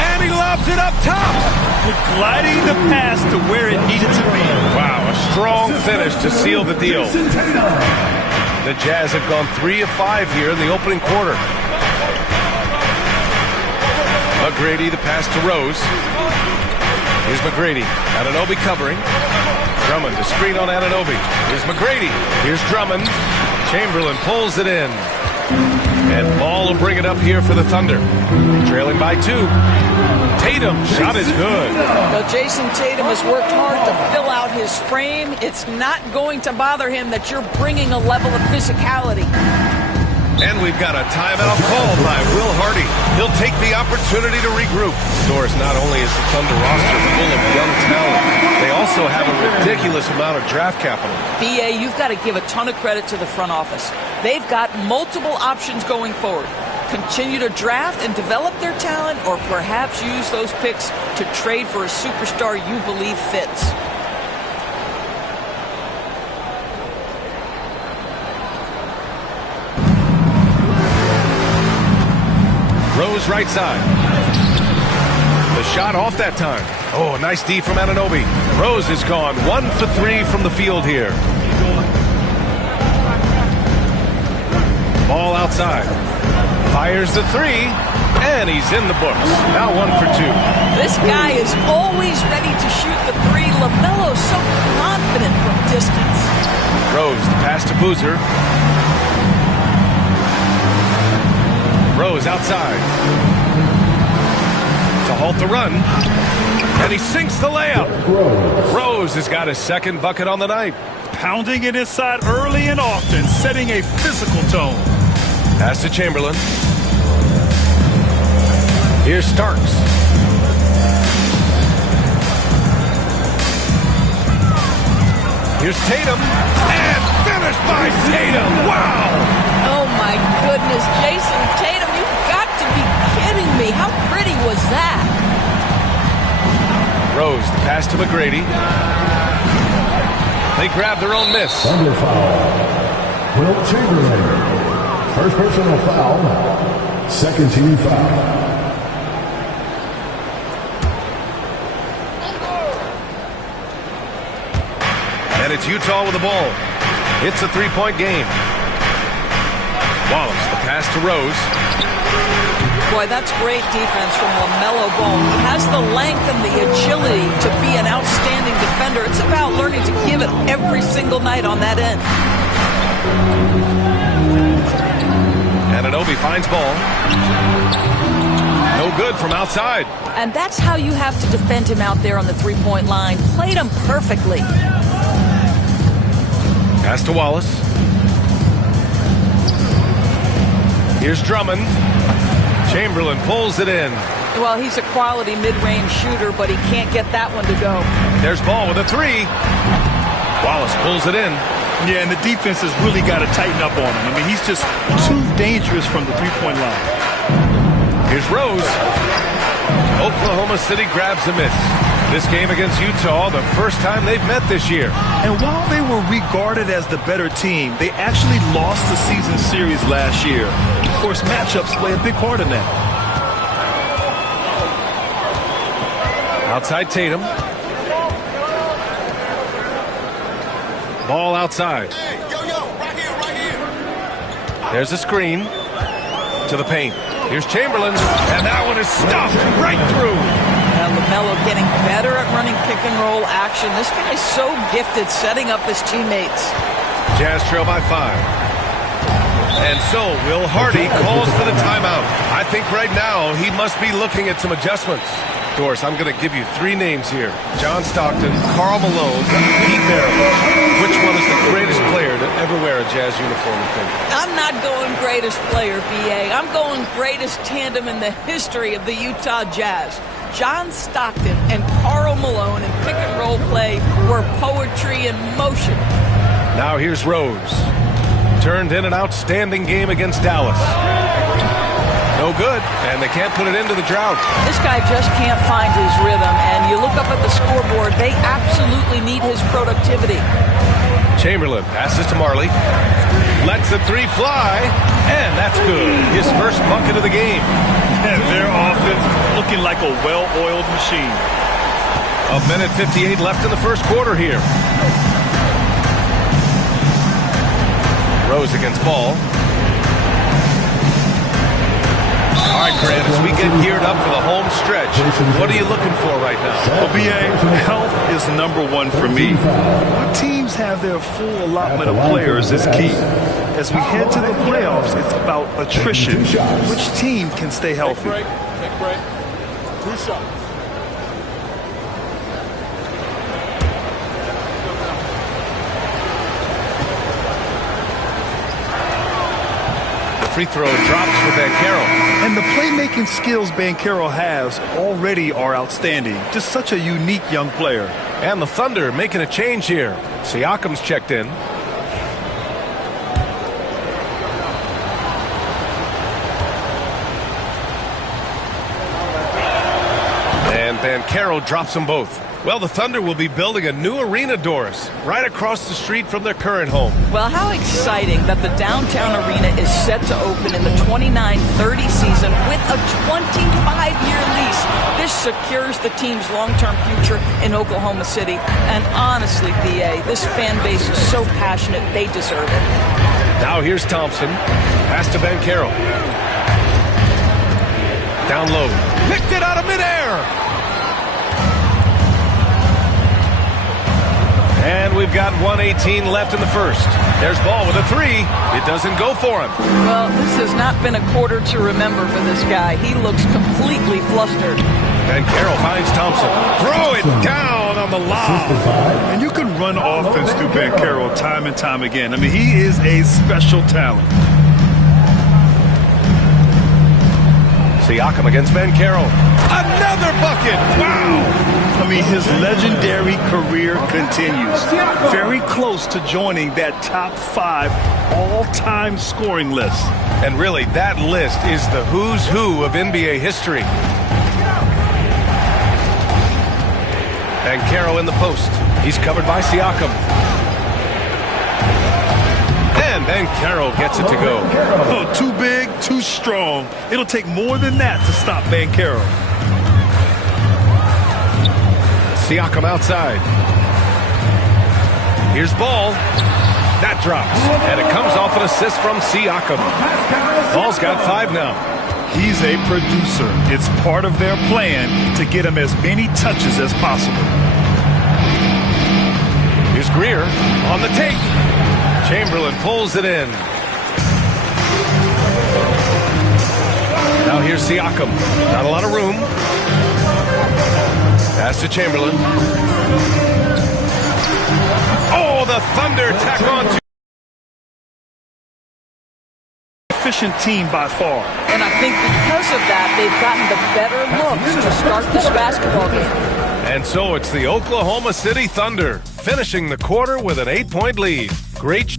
And he lobs it up top. Gliding the pass to where it needed to be. Wow, a strong finish to seal the deal. The Jazz have gone 3 of 5 here in the opening quarter. McGrady, the pass to Rose. Here's McGrady. Anunoby covering. Drummond, the screen on Anunoby. Here's McGrady. Here's Drummond. Chamberlain pulls it in. And Ball will bring it up here for the Thunder. Trailing by 2. Tatum, shot is good. Well, Jason Tatum has worked hard to fill out his frame. It's not going to bother him that you're bringing a level of physicality. And we've got a timeout called by Will Hardy. He'll take the opportunity to regroup. Doris, not only is the Thunder roster full of young talent, they also have a ridiculous amount of draft capital. BA, you've got to give a ton of credit to the front office. They've got multiple options going forward. Continue to draft and develop their talent, or perhaps use those picks to trade for a superstar you believe fits. Rose right side. The shot off that time. Oh, nice D from Anunoby. Rose is gone 1 for 3 from the field here. Ball outside. Fires the 3, and he's in the books. Now 1 for 2. This guy is always ready to shoot the 3. LaMelo's so confident from distance. Rose, the pass to Boozer. Rose outside. To halt the run. And he sinks the layup. Rose has got his second bucket on the night. Pounding it inside early and often, setting a physical tone. Pass to Chamberlain. Here's Starks. Here's Tatum. And finished by Tatum. Wow! Oh, my goodness. Jason Tatum, you've got to be kidding me. How pretty was that? Rose, the pass to McGrady. They grab their own miss. Thunder foul. Will Chamberlain. First personal foul. Second team foul. And it's Utah with the ball. It's a 3-point game. Wallace, the pass to Rose. Boy, that's great defense from LaMelo Ball. He has the length and the agility to be an outstanding defender. It's about learning to give it every single night on that end. Anunoby finds Ball. No good from outside. And that's how you have to defend him out there on the three-point line. Played him perfectly. Pass to Wallace. Here's Drummond. Chamberlain pulls it in. Well, he's a quality mid-range shooter, but he can't get that one to go. There's Ball with a 3. Wallace pulls it in. Yeah, and the defense has really got to tighten up on him. I mean, he's just too dangerous from the three-point line. Here's Rose. Oklahoma City grabs a miss. This game against Utah, the first time they've met this year. And while they were regarded as the better team, they actually lost the season series last year. Of course, matchups play a big part in that. Outside Tatum. Ball outside. There's a screen to the paint. Here's Chamberlain, and that one is stuffed right through. LaMelo getting better at running pick and roll action. This guy is so gifted setting up his teammates. Jazz trail by 5. And so Will Hardy calls for the timeout. I think right now he must be looking at some adjustments. Doris, I'm going to give you 3 names here. John Stockton, Karl Malone, Pete Maravich. Which one is the greatest player to ever wear a Jazz uniform, you think? I'm not going greatest player, B.A. I'm going greatest tandem in the history of the Utah Jazz. John Stockton and Karl Malone in pick and roll play were poetry in motion. Now here's Rose. Turned in an outstanding game against Dallas. No good, and they can't put it into the drought. This guy just can't find his rhythm, and you look up at the scoreboard, they absolutely need his productivity. Chamberlain passes to Marley. Lets the 3 fly, and that's good. His first bucket of the game. And their offense looking like a well-oiled machine. A minute 58 left in the first quarter here. Rose against Ball. All right, Grant, as we get geared up for the home stretch, what are you looking for right now? Well, B.A., health is #1 for me. When teams have their full allotment of players is key. As we head to the playoffs, it's about attrition. Which team can stay healthy? Take a break. 2 shots. Free throw drops for Banchero. And the playmaking skills Banchero has already are outstanding. Just such a unique young player. And the Thunder making a change here. Siakam's checked in. And Banchero drops them both. Well, the Thunder will be building a new arena, Doris, right across the street from their current home. Well, how exciting that the downtown arena is set to open in the 29-30 season with a 25-year lease. This secures the team's long-term future in Oklahoma City. And honestly, B.A., this fan base is so passionate, they deserve it. Now here's Thompson. Pass to Banchero. Down low. Picked it out of midair. And we've got 1:18 left in the first. There's Ball with a 3. It doesn't go for him. Well, this has not been a quarter to remember for this guy. He looks completely flustered. Banchero finds Thompson. Throw it down on the lob. And you can run offense through Banchero time and time again. I mean, he is a special talent. Siakam against Banchero. Another bucket. Wow. I mean, his legendary career continues. Very close to joining that top 5 all-time scoring list. And really, that list is the who's who of NBA history. Banchero in the post. He's covered by Siakam. And Banchero gets it to go. Oh, too big, too strong. It'll take more than that to stop Banchero. Siakam outside. Here's Ball. That drops. And it comes off an assist from Siakam. Ball's got 5 now. He's a producer. It's part of their plan to get him as many touches as possible. Here's Greer on the take. Chamberlain pulls it in. Now here's Siakam. Not a lot of room. Pass to Chamberlain. Oh, the Thunder tack on to. Efficient team by far. And I think because of that, they've gotten the better looks to start this basketball game. And so it's the Oklahoma City Thunder finishing the quarter with an 8-point lead. Great.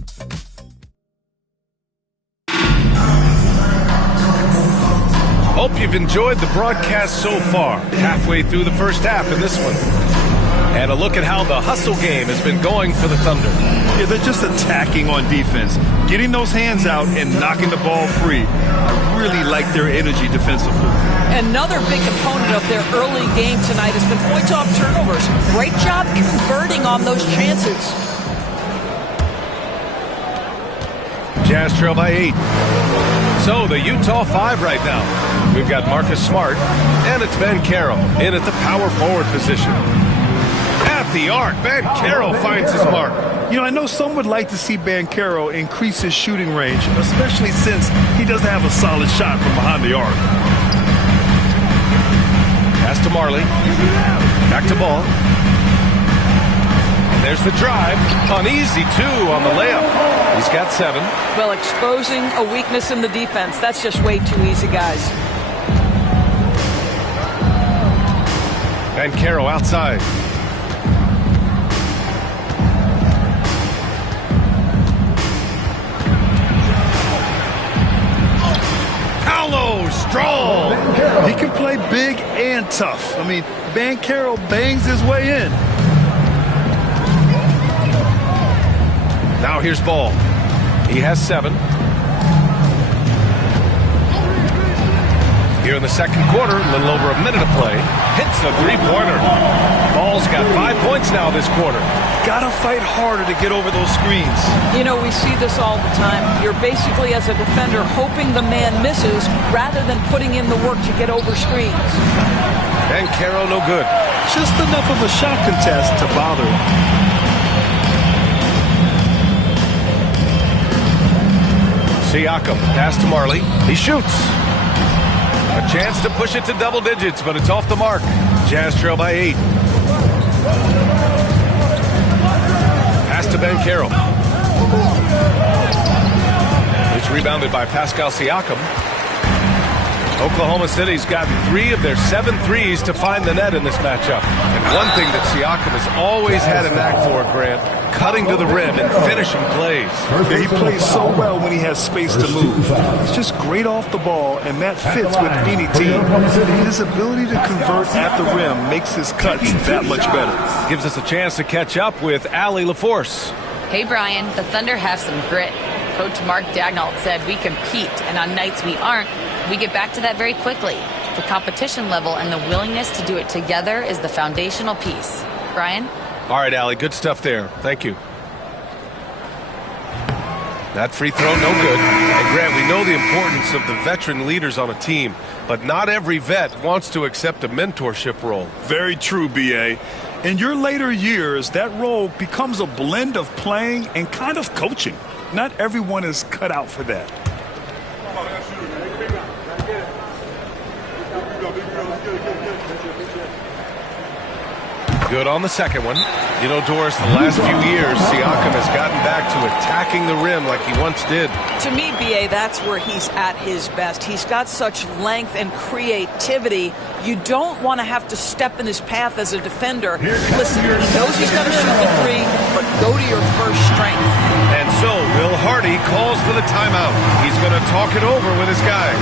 Hope you've enjoyed the broadcast so far. Halfway through the first half in this one. And a look at how the hustle game has been going for the Thunder. Yeah, they're just attacking on defense, getting those hands out and knocking the ball free. I really like their energy defensively. Another big component of their early game tonight has been points off turnovers. Great job converting on those chances. Jazz trail by 8. So the Utah 5 right now. We've got Marcus Smart, and it's Ben Carroll in at the power forward position. At the arc, Ben Carroll finds his mark. You know, I know some would like to see Ben Carroll increase his shooting range, especially since he doesn't have a solid shot from behind the arc. Pass to Marley. Back to Ball. And there's the drive. Uneasy, too, on the layup. He's got 7. Well, exposing a weakness in the defense, that's just way too easy, guys. Ben Carroll outside. Paolo, strong. He can play big and tough. I mean, Ben Carroll bangs his way in. Now here's Ball. He has 7. Here in the second quarter, a little over a minute to play. Hits a three-pointer. Ball's got 5 points now this quarter. Gotta fight harder to get over those screens. You know, we see this all the time. You're basically, as a defender, hoping the man misses rather than putting in the work to get over screens. Ben Carroll, no good. Just enough of a shot contest to bother him. Siakam, pass to Marley. He shoots. A chance to push it to double digits, but it's off the mark. Jazz trail by 8. Pass to Ben Carroll. It's rebounded by Pascal Siakam. Oklahoma City's gotten 3 of their 7 threes to find the net in this matchup. And one thing that Siakam has always had a knack for, Grant, cutting to the rim and finishing plays. Yeah, he plays so well when he has space to move. He's just great off the ball, and that fits with any team. His ability to convert at the rim makes his cuts that much better. Gives us a chance to catch up with Allie LaForce. Hey, Brian, the Thunder have some grit. Coach Mark Daigneault said we compete, and on nights we aren't, we get back to that very quickly. The competition level and the willingness to do it together is the foundational piece. Brian? All right, Allie, good stuff there. Thank you. That free throw, no good. And Grant, we know the importance of the veteran leaders on a team, but not every vet wants to accept a mentorship role. Very true, B.A. In your later years, that role becomes a blend of playing and kind of coaching. Not everyone is cut out for that. Good on the second one. You know, Doris, the last few years, Siakam has gotten back to attacking the rim like he once did. To me, B.A., that's where he's at his best. He's got such length and creativity. You don't want to have to step in his path as a defender. Listen, he knows he's got to shoot the 3, but go to your first strength. And so, Will Hardy calls for the timeout. He's going to talk it over with his guys.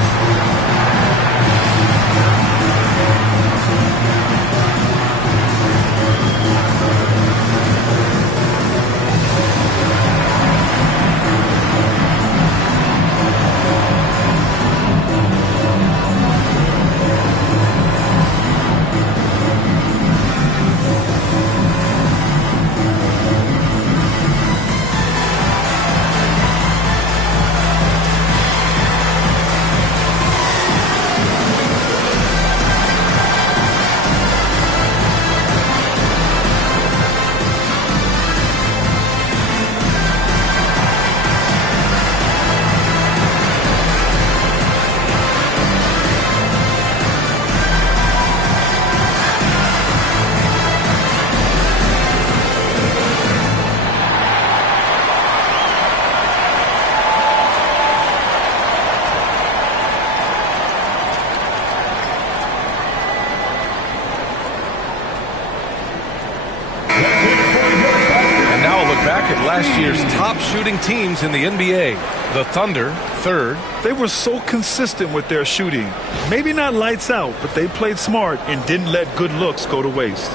back at last year's top shooting teams in the NBA. The Thunder, third. They were so consistent with their shooting. Maybe not lights out, but they played smart and didn't let good looks go to waste.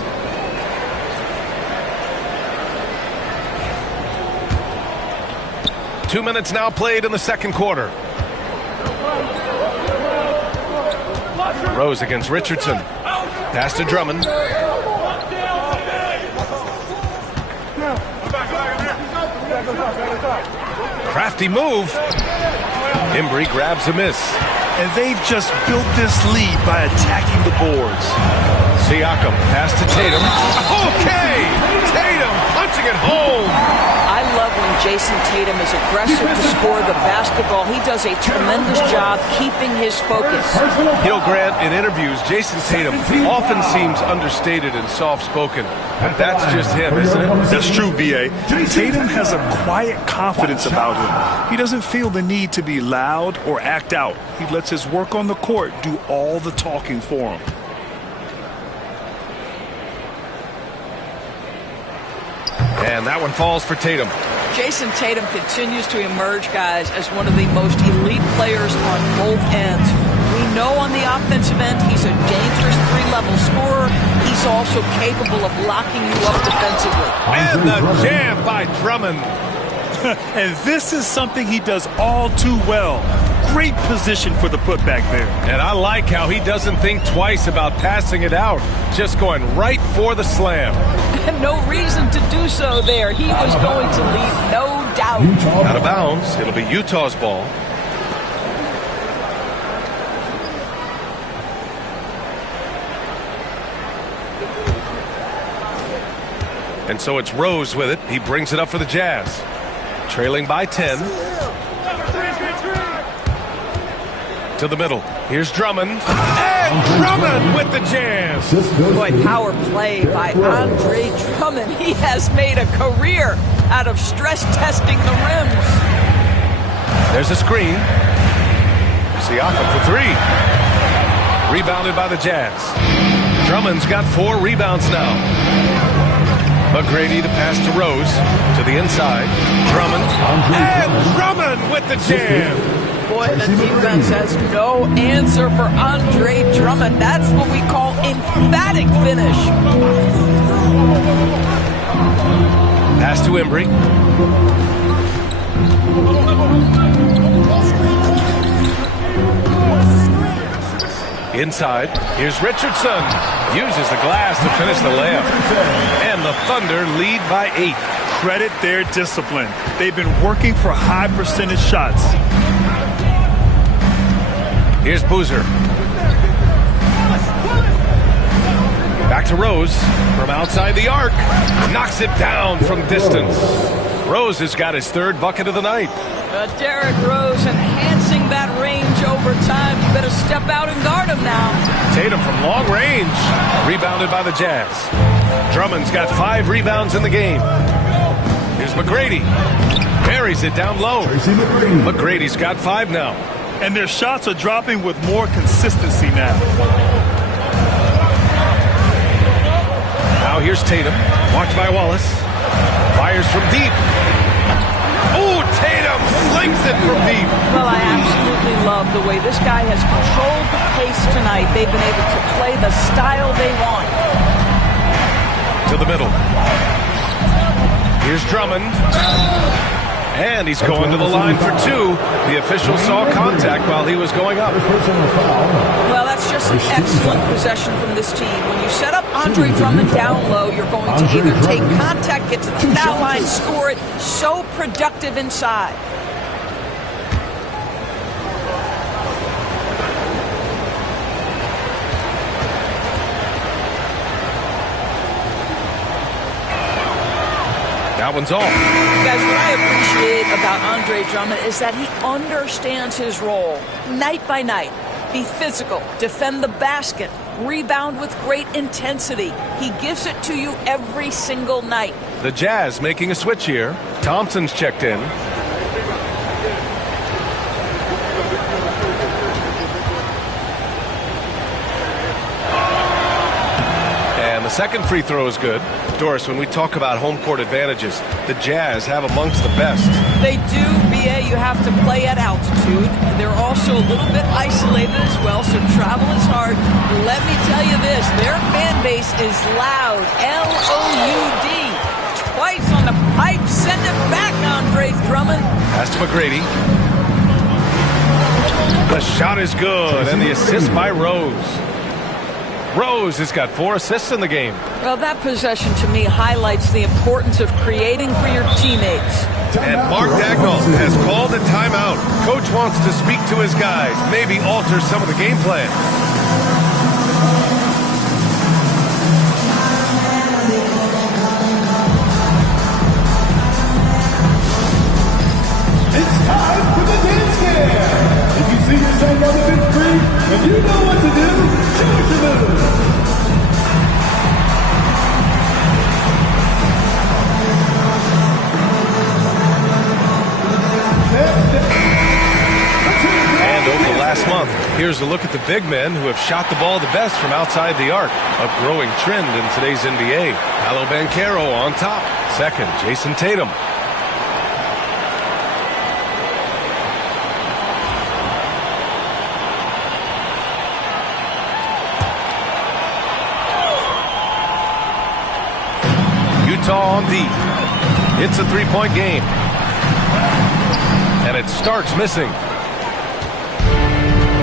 Two minutes now played in the second quarter. Rose against Richardson. Pass to Drummond. Crafty move. Embry grabs a miss. And they've just built this lead by attacking the boards. Siakam, pass to Tatum. Okay! Tatum punching it home. I love when Jason Tatum is aggressive to score the basketball. He does a tremendous job keeping his focus. Gil Grant, in interviews, Jason Tatum often seems understated and soft-spoken. But that's just him, isn't it? That's true, B.A. Tatum has a quiet confidence about him. He doesn't feel the need to be loud or act out. He lets his work on the court do all the talking for him. And that one falls for Tatum. Jason Tatum continues to emerge, guys, as one of the most elite players on both ends. We know on the offensive end he's a dangerous three-level scorer. He's also capable of locking you up defensively. And the jam by Drummond. And this is something he does all too well. Great position for the putback there. And I like how he doesn't think twice about passing it out, just going right for the slam. No reason to do so there. He was going to leave, no doubt. Out of bounds. It'll be Utah's ball. And so it's Rose with it. He brings it up for the Jazz. Trailing by 10. To the middle. Here's Drummond. And Drummond with the jam. Boy, power play by Andre Drummond. He has made a career out of stress testing the rims. There's a screen. Siakam for three. Rebounded by the Jazz. Drummond's got 4 rebounds now. McGrady to pass to Rose. To the inside. Drummond. And Drummond with the jam. Boy, the defense has no answer for Andre Drummond. That's what we call emphatic finish. Pass to Embry. Inside. Here's Richardson. Uses the glass to finish the layup. And the Thunder lead by 8. Credit their discipline. They've been working for high percentage shots. Here's Boozer. Back to Rose from outside the arc. Knocks it down from distance. Rose has got his 3rd bucket of the night. Derrick Rose enhancing that range over time. You better step out and guard him now. Tatum from long range. Rebounded by the Jazz. Drummond's got 5 rebounds in the game. Here's McGrady. Buries it down low. McGrady's got 5 now. And their shots are dropping with more consistency now. Now here's Tatum. Watched by Wallace. Fires from deep. Oh, Tatum slings it from deep. Well, I absolutely love the way this guy has controlled the pace tonight. They've been able to play the style they want. To the middle. Here's Drummond. And he's going to the line for 2. The official saw contact while he was going up. Well, that's just an excellent possession from this team. When you set up Andre Drummond down low, you're going to either take contact, get to the foul line, score it. So productive inside. That one's off. Guys, what I appreciate about Andre Drummond is that he understands his role night by night. Be physical, defend the basket, rebound with great intensity. He gives it to you every single night. The Jazz making a switch here. Thompson's checked in. the second free throw is good. Doris, when we talk about home court advantages, the Jazz have amongst the best. They do, BA. You have to play at altitude. They're also a little bit isolated as well, so travel is hard. Let me tell you this, their fan base is loud. L-O-U-D. Twice on the pipe. Send it back, Andre Drummond. Pass to McGrady. The shot is good, and the assist by Rose. Rose has got 4 assists in the game. Well, that possession to me highlights the importance of creating for your teammates. And Mark Dagnall has called a timeout. Coach wants to speak to his guys, maybe alter some of the game plan. It's time for the dance cam. If you see yourself on the big screen and you know what to do, show us your move. And over the last month, here's a look at the big men who have shot the ball the best from outside the arc. A growing trend in today's NBA. Paolo Banchero on top. Second, Jason Tatum. Utah on D. It's a three-point game. And it starts missing.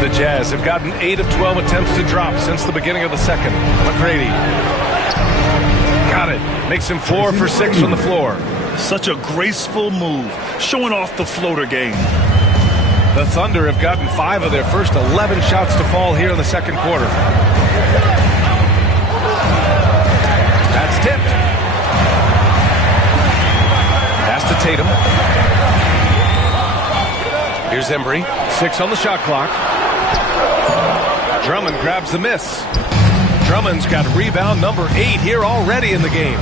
The Jazz have gotten 8 of 12 attempts to drop since the beginning of the second. McGrady. Got it. Makes him 4 for 6 from the floor. Such a graceful move, showing off the floater game. The Thunder have gotten 5 of their first 11 shots to fall here in the second quarter. That's tipped. Pass to Tatum. Here's Embry. 6 on the shot clock. Drummond grabs the miss. Drummond's got rebound number 8 here already in the game.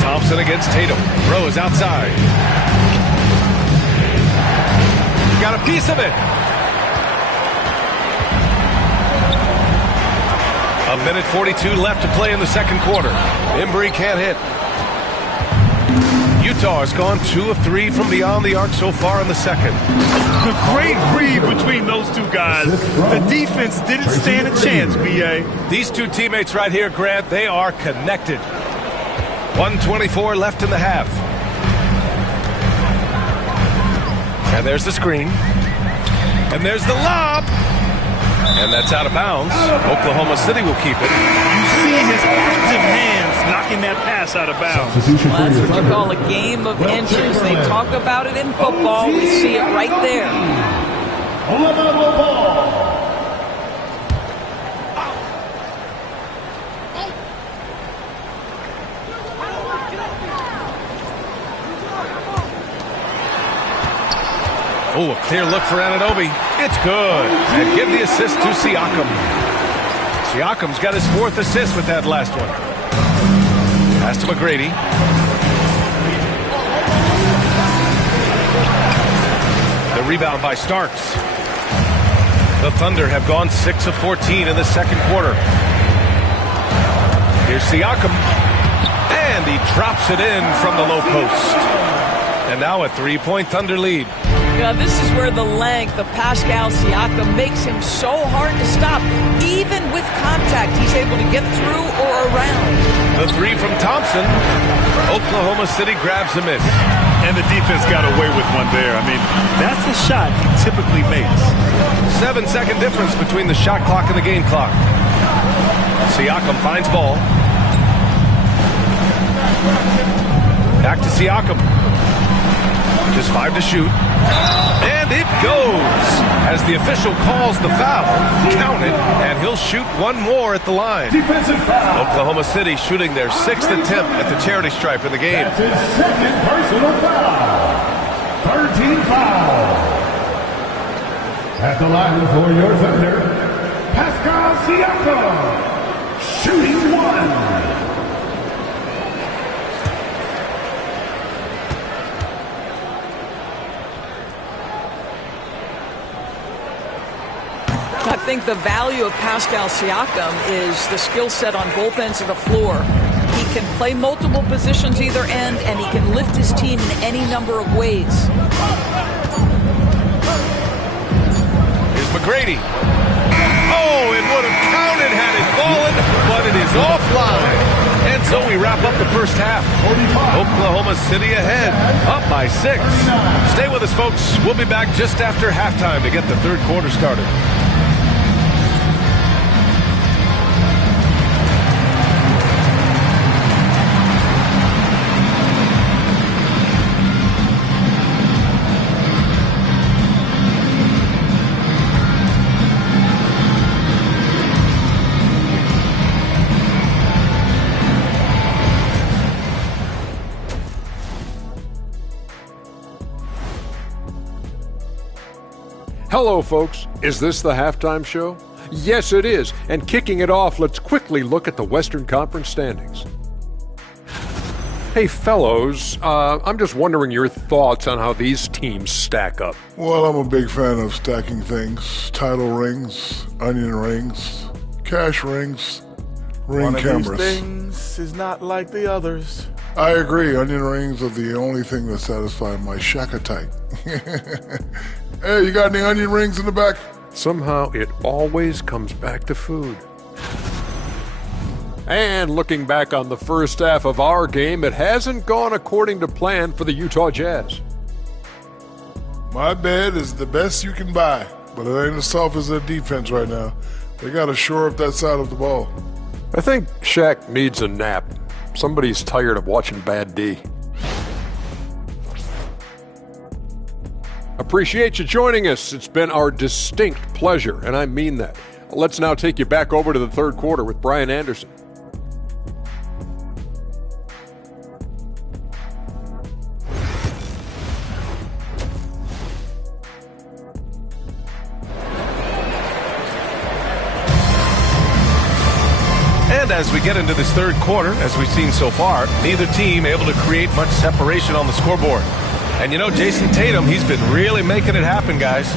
Thompson against Tatum. Rose outside. Got a piece of it. A minute 42 left to play in the second quarter. Embry can't hit. Utah has gone 2 of 3 from beyond the arc so far in the second. A great read between those two guys. The defense didn't stand a chance, B.A. These two teammates right here, Grant, they are connected. 1:24 left in the half. And there's the screen. And there's the lob. And that's out of bounds. Oklahoma City will keep it. You see his active hands knocking that pass out of bounds. Well, that's what you call a game of inches. They talk about it in football. We see it right there. Oh, a clear look for Anunoby. It's good. And give the assist to Siakam. Siakam's got his 4th assist with that last one. Pass to McGrady. The rebound by Starks. The Thunder have gone 6 of 14 in the second quarter. Here's Siakam. And he drops it in from the low post. And now a 3-point Thunder lead. Yeah, this is where the length of Pascal Siakam makes him so hard to stop. Even with contact, he's able to get through or around. The 3 from Thompson. Oklahoma City grabs a miss. And the defense got away with one there. I mean, that's the shot he typically makes. 7-second difference between the shot clock and the game clock. Siakam finds ball. Back to Siakam. Just 5 to shoot. And it goes. As the official calls the foul, count it, and he'll shoot one more at the line. Defensive foul. Oklahoma City shooting their 6th attempt at the charity stripe in the game. That's his 2nd personal foul. 13 foul. At the line for your Thunder, Pascal Siakam, shooting 1. I think the value of Pascal Siakam is the skill set on both ends of the floor. He can play multiple positions either end, and he can lift his team in any number of ways. Here's McGrady. Oh, it would have counted had it fallen, but it is offline. And so we wrap up the first half. Oklahoma City ahead, up by 6. Stay with us, folks. We'll be back just after halftime to get the third quarter started. Hello, folks. Is this the halftime show? Yes, it is. And kicking it off, let's quickly look at the Western Conference standings. Hey, fellows, I'm just wondering your thoughts on how these teams stack up. Well, I'm a big fan of stacking things. Title rings, onion rings, cash rings, ring cameras. One of these things is not like the others. I agree. Onion rings are the only thing that satisfy my shack-a-type. Hey, you got any onion rings in the back? Somehow it always comes back to food. And looking back on the first half of our game, it hasn't gone according to plan for the Utah Jazz. My bed is the best you can buy, but it ain't as tough as their defense right now. They got to shore up that side of the ball. I think Shaq needs a nap. Somebody's tired of watching Bad D. Appreciate you joining us. It's been our distinct pleasure, and I mean that. Let's now take you back over to the third quarter with Brian Anderson. And as we get into this third quarter, as we've seen so far, neither team able to create much separation on the scoreboard. And you know, Jason Tatum, he's been really making it happen, guys.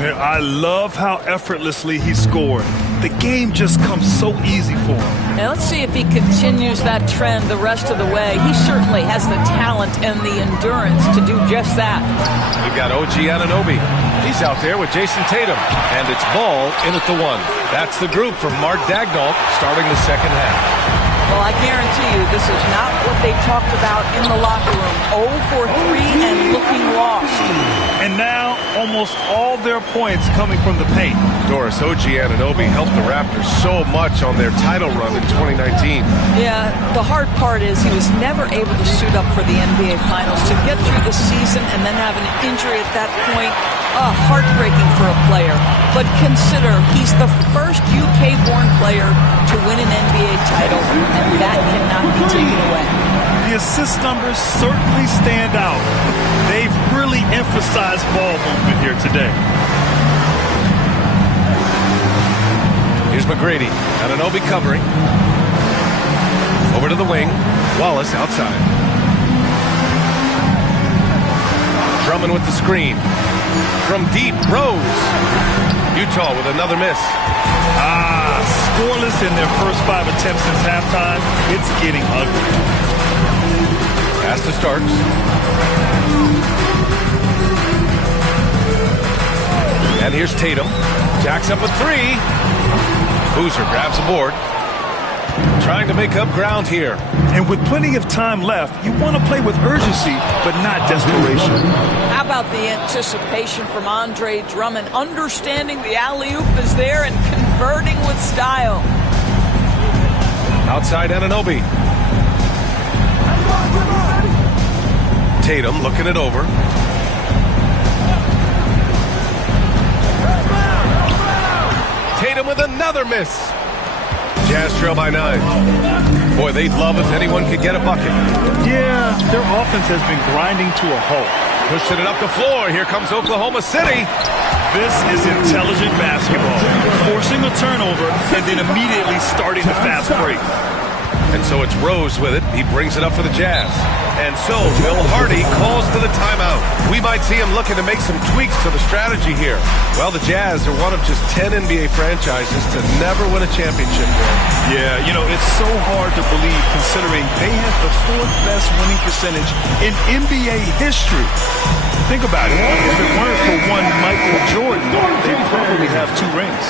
I love how effortlessly he scored. The game just comes so easy for him. Now let's see if he continues that trend the rest of the way. He certainly has the talent and the endurance to do just that. We've got OG Anunoby. He's out there with Jason Tatum. And it's Ball in at the 1. That's the group from Mark Daigneault starting the second half. Well, I guarantee you this is not what they talked about in the locker room. 0 for 3 and looking lost. And now almost all their points coming from the paint. Doris, OG Anunoby helped the Raptors so much on their title run in 2019. Yeah, the hard part is he was never able to suit up for the NBA Finals. To get through the season and then have an injury at that point, heartbreaking for a player. But consider, he's the first UK-born player to win an NBA title, and that cannot be taken away. The assist numbers certainly stand out. They've really emphasized ball movement here today. Here's McGrady. Anunoby covering. Over to the wing. Wallace outside. Drummond with the screen. From deep, Rose. Utah with another miss. Scoreless in their first 5 attempts since halftime. It's getting ugly. Pass to Starks. And here's Tatum. Jacks up a 3. Boozer grabs a board. Trying to make up ground here. And with plenty of time left, you want to play with urgency, but not desperation. How about the anticipation from Andre Drummond, understanding the alley-oop is there and converting with style. Outside Anunoby. Tatum looking it over. Tatum with another miss. Jazz trail by 9. Boy, they'd love if anyone could get a bucket. Yeah, their offense has been grinding to a halt. Pushing it up the floor. Here comes Oklahoma City. This is intelligent basketball. Forcing a turnover and then immediately starting the fast break. And so it's Rose with it. He brings it up for the Jazz. And so Bill Hardy calls for the timeout. We might see him looking to make some tweaks to the strategy here. Well, the Jazz are one of just 10 NBA franchises to never win a championship. Yeah, you know, it's so hard to believe considering they have the 4th best winning percentage in NBA history. Think about it. If it weren't for one Michael Jordan, they'd probably have 2 rings.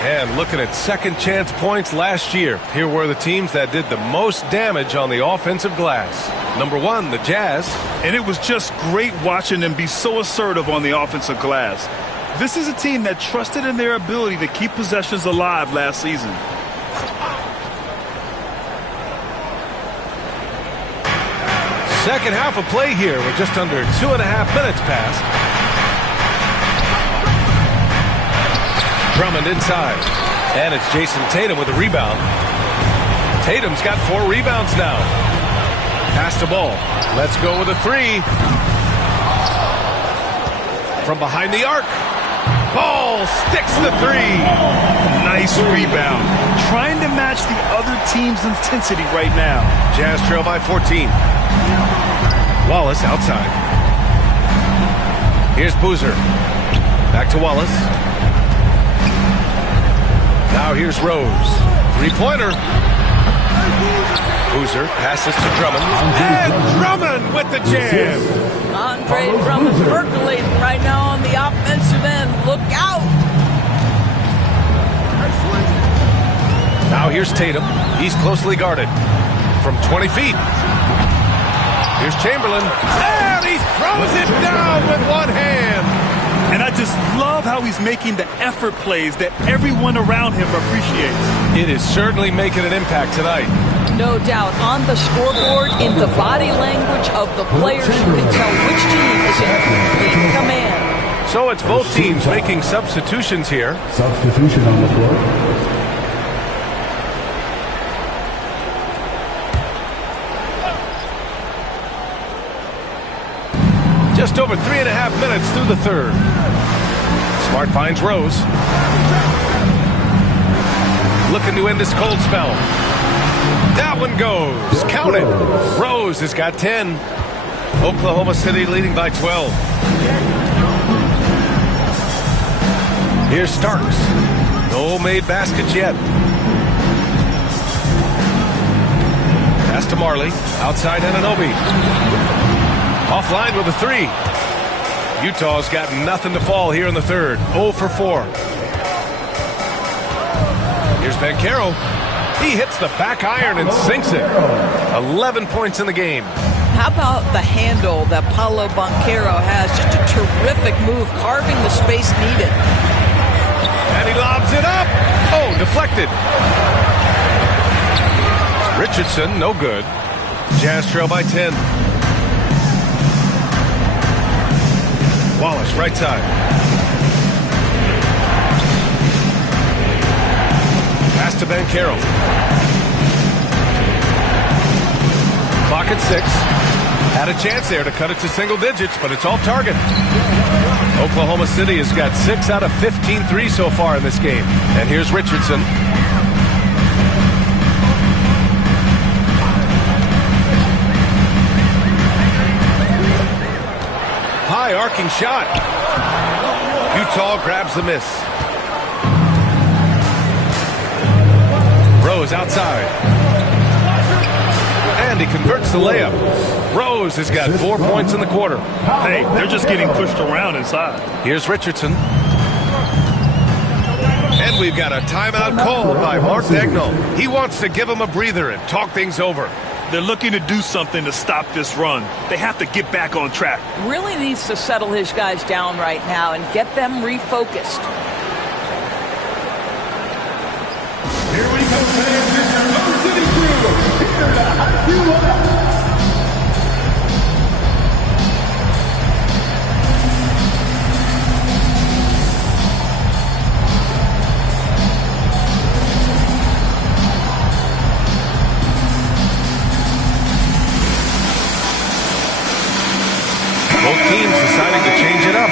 And looking at second chance points last year, here were the teams that did the most damage on the offensive glass. Number 1, the Jazz. And it was just great watching them be so assertive on the offensive glass. This is a team that trusted in their ability to keep possessions alive last season. Second half of play here with just under 2.5 minutes passed. Drummond inside. And it's Jason Tatum with a rebound. Tatum's got 4 rebounds now. Pass the ball. Let's go with a 3. From behind the arc. Ball sticks the 3. Nice rebound. Trying to match the other team's intensity right now. Jazz trail by 14. Wallace outside. Here's Boozer. Back to Wallace. Now here's Rose. 3-pointer. Boozer passes to Drummond. And Drummond with the jam. Andre Drummond percolating right now on the offensive end. Look out. Now here's Tatum. He's closely guarded. From 20 feet. Here's Chamberlain. And he throws it down with one hand. And I just love how he's making the effort plays that everyone around him appreciates. It is certainly making an impact tonight. No doubt. On the scoreboard, in the body language of the players, you can tell which team is in complete command. So it's both teams making substitutions here. Substitution on the floor. Just over 3.5 minutes through the third. Smart finds Rose. Looking to end this cold spell. That one goes. Count it. Rose has got 10. Oklahoma City leading by 12. Here's Starks. No made baskets yet. Pass to Marley. Outside Anunoby. Offline with a 3. Utah's got nothing to fall here in the third. 0 for 4. Here's Banchero. He hits the back iron and sinks it. 11 points in the game. How about the handle that Paolo Banchero has? Just a terrific move, carving the space needed. And he lobs it up. Oh, deflected. Richardson, no good. Jazz trail by 10. Wallace, right side. Pass to Banchero. Clock at 6. Had a chance there to cut it to single digits, but it's off target. Oklahoma City has got 6 out of 15 threes so far in this game. And here's Richardson. High arcing shot. Utah grabs the miss. Rose outside. And he converts the layup. Rose has got 4 points in the quarter. Hey, they're just getting pushed around inside. Here's Richardson. And we've got a timeout called by Mark Daigneault. He wants to give him a breather and talk things over. They're looking to do something to stop this run. They have to get back on track. Really needs to settle his guys down right now and get them refocused. Here we go, fans. It's your Motor City Crew. Here to hype you up. Both teams deciding to change it up.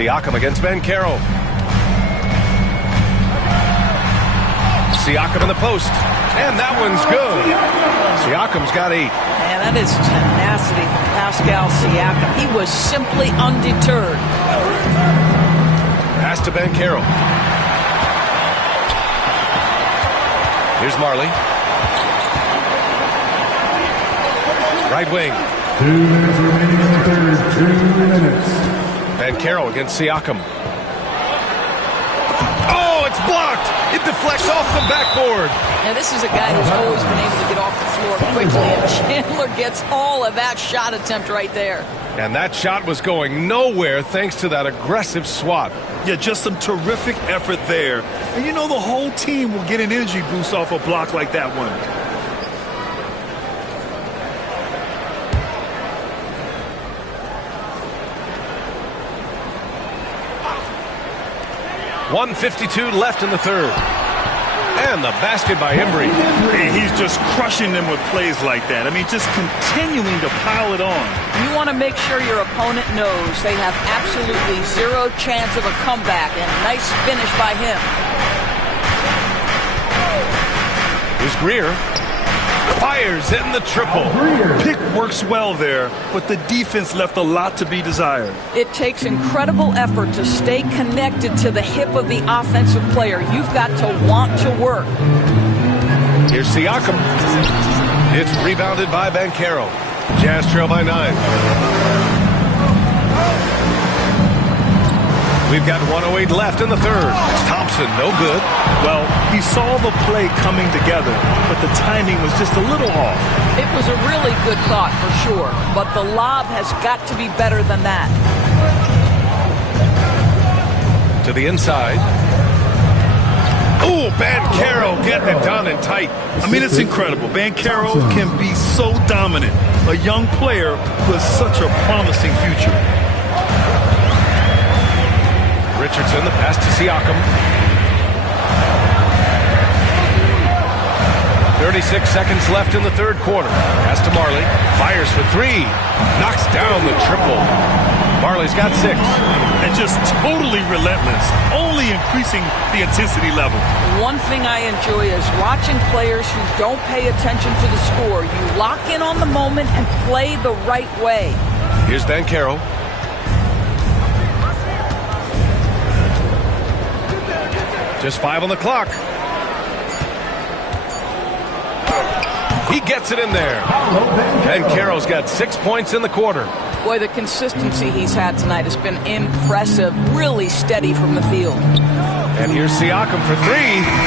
Siakam against Banchero. Siakam in the post. And that one's good. Siakam's got 8. Man, that is tenacity from Pascal Siakam. He was simply undeterred. Pass to Banchero. Here's Marley. Right wing. 2 minutes remaining in the third. 2 minutes. Banchero against Siakam. Oh, it's blocked. It deflects off the backboard. Now, this is a guy who's always been able to get off the floor quickly, and Chandler gets all of that shot attempt right there. And that shot was going nowhere thanks to that aggressive swat. Yeah, just some terrific effort there. And you know the whole team will get an energy boost off a block like that one. .152 left in the third. And the basket by Embry. And he's just crushing them with plays like that. I mean, just continuing to pile it on. You want to make sure your opponent knows they have absolutely zero chance of a comeback, and nice finish by him. Here's Greer. Fires in the triple. Pick works well there, but the defense left a lot to be desired. It takes incredible effort to stay connected to the hip of the offensive player. You've got to want to work. Here's Siakam. It's rebounded by Banchero. Jazz trail by 9. We've got 1:08 left in the third. Thompson, no good. Well, he saw the play coming together, but the timing was just a little off. It was a really good thought for sure, but the lob has got to be better than that. To the inside. Ooh, Banchero getting it done and tight. I mean, it's incredible. Banchero can be so dominant. A young player with such a promising future. Richardson, the pass to Siakam. 36 seconds left in the third quarter. Pass to Marley. Fires for 3. Knocks down the triple. Marley's got 6. And just totally relentless, only increasing the intensity level. One thing I enjoy is watching players who don't pay attention to the score. You lock in on the moment and play the right way. Here's Banchero. Just 5 on the clock. He gets it in there. Banchero's got 6 points in the quarter. Boy, the consistency he's had tonight has been impressive. Really steady from the field. And here's Siakam for 3.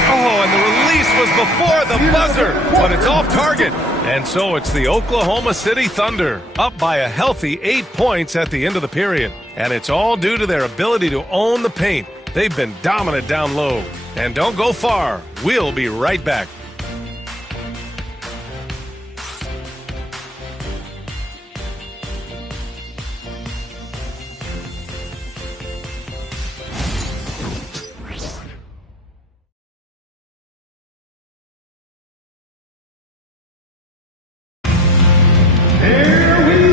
Oh, and the release was before the buzzer, but it's off target. And so it's the Oklahoma City Thunder, up by a healthy 8 points at the end of the period. And it's all due to their ability to own the paint. They've been dominant down low. And don't go far. We'll be right back.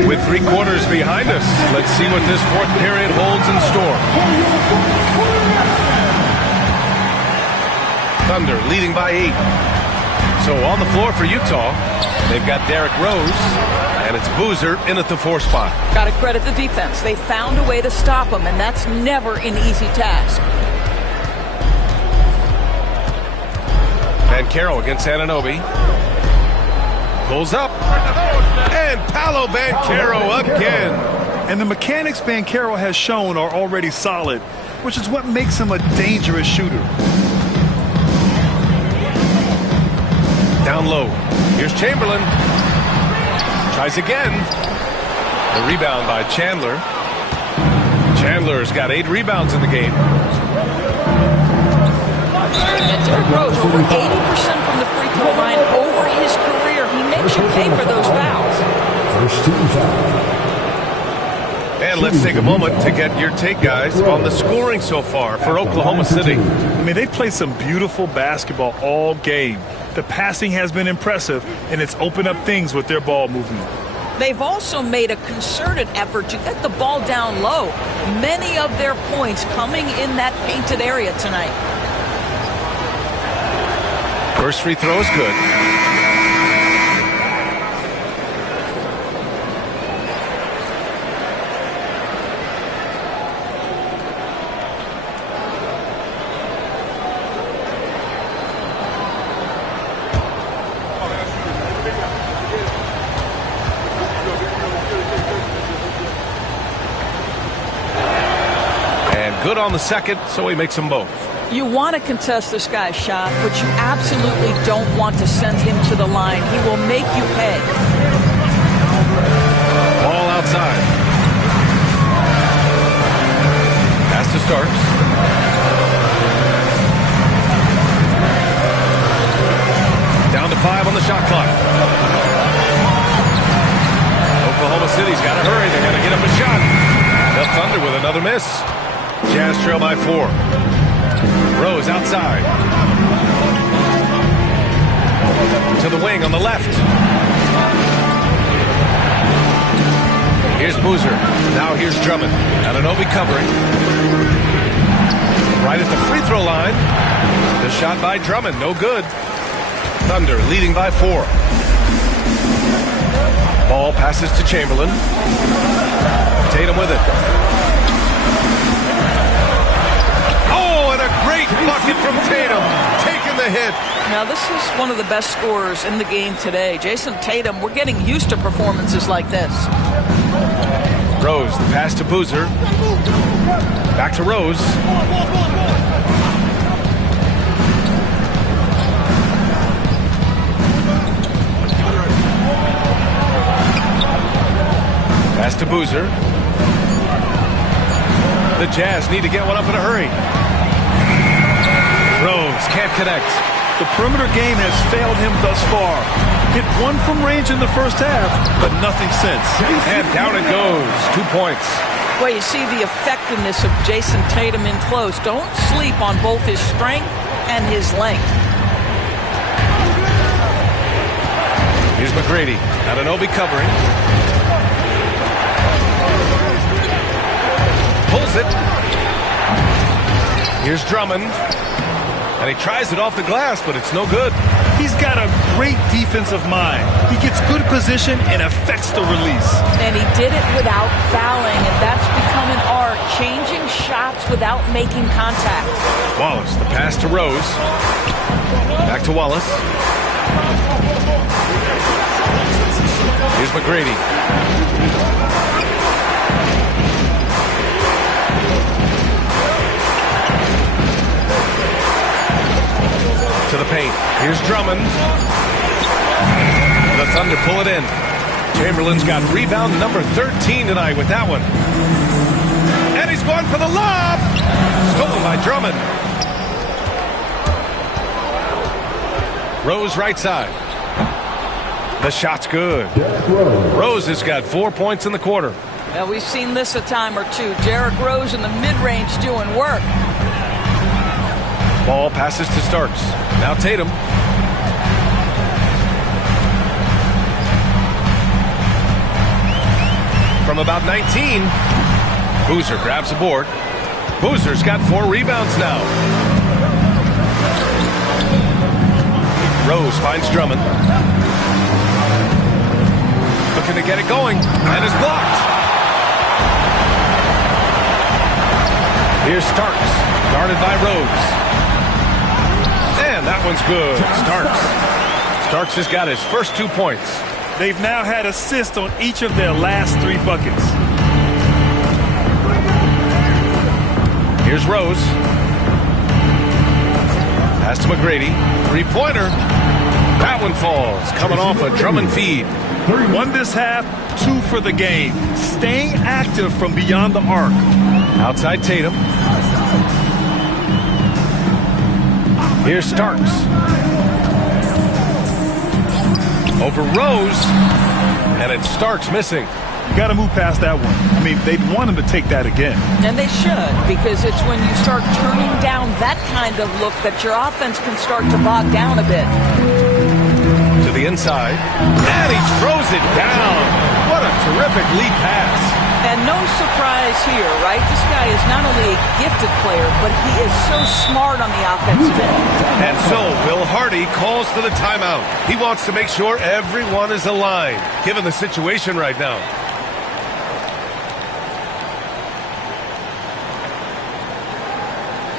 With 3 quarters behind us, let's see what this fourth period holds in store. Thunder leading by 8. So on the floor for Utah, they've got Derrick Rose, and it's Boozer in at the 4 spot. Got to credit the defense. They found a way to stop him, and that's never an easy task. Banchero against Anunoby. Pulls up. And Paolo Banchero again. And the mechanics Banchero has shown are already solid, which is what makes him a dangerous shooter. Down low. Here's Chamberlain. Tries again. The rebound by Chandler. Chandler's got 8 rebounds in the game. And Derrick Rose, over 80% from the free throw line over his career. He makes you pay for those fouls. First team foul. And let's take a moment to get your take, guys, on the scoring so far for Oklahoma City. I mean, they've played some beautiful basketball all game. The passing has been impressive, and it's opened up things with their ball movement. They've also made a concerted effort to get the ball down low. Many of their points coming in that painted area tonight. First free throw is good. Good on the second, so he makes them both. You want to contest this guy's shot, but you absolutely don't want to send him to the line. He will make you pay. Ball outside. Pass to Starks. Down to 5 on the shot clock. Oklahoma City's got to hurry. They got to get up a shot. The Thunder with another miss. Jazz trail by 4. Rose outside. To the wing on the left. Here's Boozer. Now here's Drummond. Anunoby covering. Right at the free throw line. The shot by Drummond. No good. Thunder leading by 4. Ball passes to Chamberlain. Tatum with it. Great bucket from Tatum, taking the hit. Now, this is one of the best scorers in the game today. Jason Tatum, we're getting used to performances like this. Rose, the pass to Boozer. Back to Rose. Pass to Boozer. The Jazz need to get one up in a hurry. Rose can't connect. The perimeter game has failed him thus far. Hit one from range in the first half, but nothing since. And down it goes. 2 points. Well, you see the effectiveness of Jason Tatum in close. Don't sleep on both his strength and his length. Here's McGrady. Anunoby covering. Pulls it. Here's Drummond. And he tries it off the glass, but it's no good. He's got a great defensive mind. He gets good position and affects the release. And he did it without fouling, and that's become an art, changing shots without making contact. Wallace, the pass to Rose. Back to Wallace. Here's McGrady. To the paint. Here's Drummond. The Thunder pull it in. Chamberlain's got rebound number 13 tonight with that one. And he's going for the lob. Stolen by Drummond. Rose right side. The shot's good. Rose has got 4 points in the quarter. Well, we've seen this a time or two. Derrick Rose in the mid-range doing work. Ball passes to Starks. Now Tatum. From about 19. Boozer grabs the board. Boozer's got 4 rebounds now. Rose finds Drummond. Looking to get it going. And is blocked. Here's Starks. Guarded by Rose. And that one's good. Starks has got his first 2 points. They've now had assists on each of their last 3 buckets. Here's Rose. Pass to McGrady. 3-pointer. That one falls. Coming off a Drummond feed. 1 this half, 2 for the game. Staying active from beyond the arc. Outside Tatum. Here's Starks. Over Rose. And it's Starks missing. You got to move past that one. I mean, they'd want him to take that again. And they should, because it's when you start turning down that kind of look that your offense can start to bog down a bit. To the inside. And he throws it down. What What a terrific lead pass. And no surprise here, right? This guy is not only a gifted player, but he is so smart on the offensive end. And so Will Hardy calls for the timeout. He wants to make sure everyone is aligned, given the situation right now.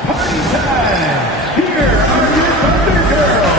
Party time! Here are your Thunder Girls!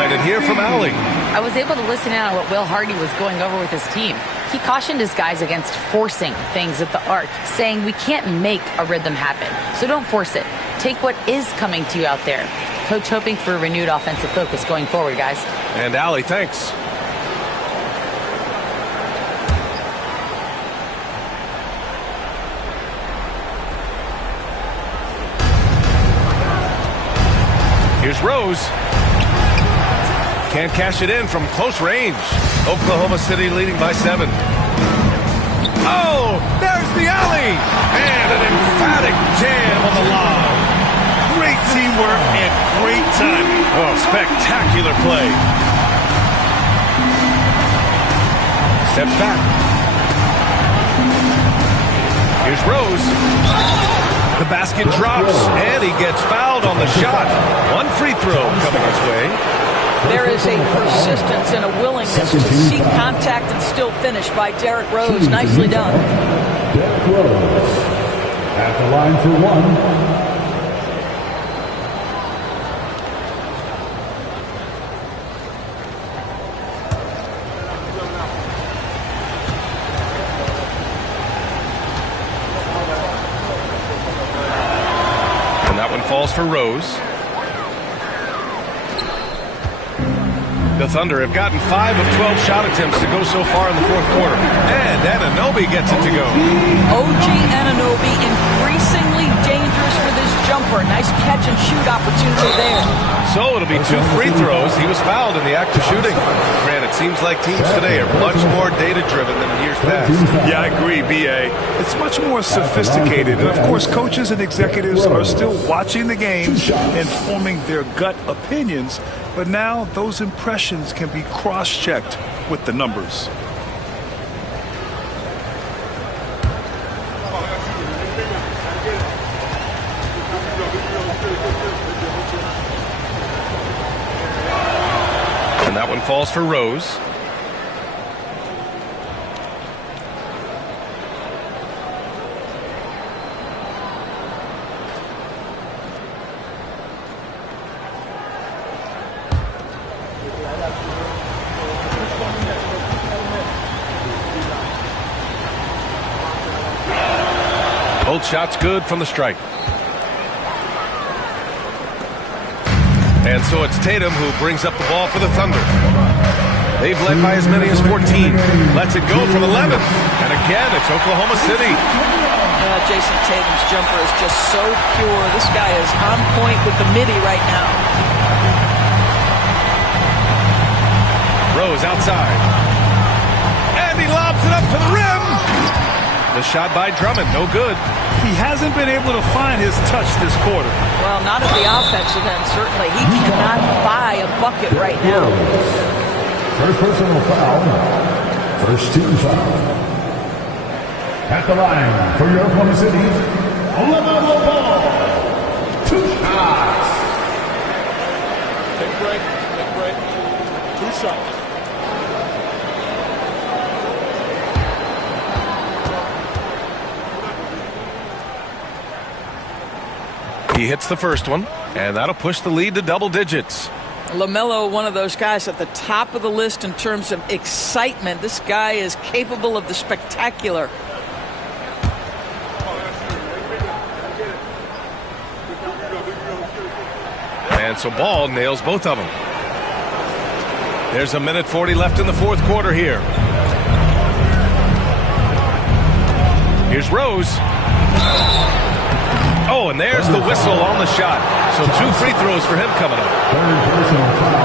And hear from Allie. I was able to listen in on what Will Hardy was going over with his team. He cautioned his guys against forcing things at the arc, saying we can't make a rhythm happen, so don't force it. Take what is coming to you out there. Coach hoping for a renewed offensive focus going forward, guys. And Allie, thanks. Here's Rose. Can't cash it in from close range. Oklahoma City leading by 7. Oh, there's the alley. And an emphatic jam on the lob. Great teamwork and great timing. Oh, spectacular play. Steps back. Here's Rose. The basket drops, and he gets fouled on the shot. One free throw coming his way. There is a persistence and a willingness to seek contact and still finish by Derrick Rose. Nicely done. Derrick Rose at the line for one. And that one falls for Rose. The Thunder have gotten 5 of 12 shot attempts to go so far in the fourth quarter. And Anunoby gets it to go. OG Anunoby increasingly dangerous with his jumper. Nice catch and shoot opportunity there. So it'll be 2 free throws. He was fouled in the act of shooting. Grant, it seems like teams today are much more data-driven than in years past. Yeah, I agree, B.A. It's much more sophisticated. And, of course, coaches and executives are still watching the game and forming their gut opinions. But now those impressions can be cross-checked with the numbers. And that one falls for Rose. Both shots good from the stripe. And so it's Tatum who brings up the ball for the Thunder. They've led by as many as 14. Lets it go from 11. And again, it's Oklahoma City. Jason Tatum's jumper is just so pure. This guy is on point with the midi right now. Rose outside. And he lobs it up to the rim. The shot by Drummond, no good. He hasn't been able to find his touch this quarter. Well, not at the offensive end, certainly. He cannot buy a bucket right now. First personal foul. First team foul. At the line for your Oklahoma City, LaMelo Ball. 2 shots. Take a break. Take a break. 2 shots. He hits the first one, and that'll push the lead to double digits. LaMelo, one of those guys at the top of the list in terms of excitement. This guy is capable of the spectacular. And so Ball nails both of them. There's a minute 40 left in the fourth quarter here. Here's Rose. Oh, and there's the whistle on the shot. So 2 free throws for him coming up.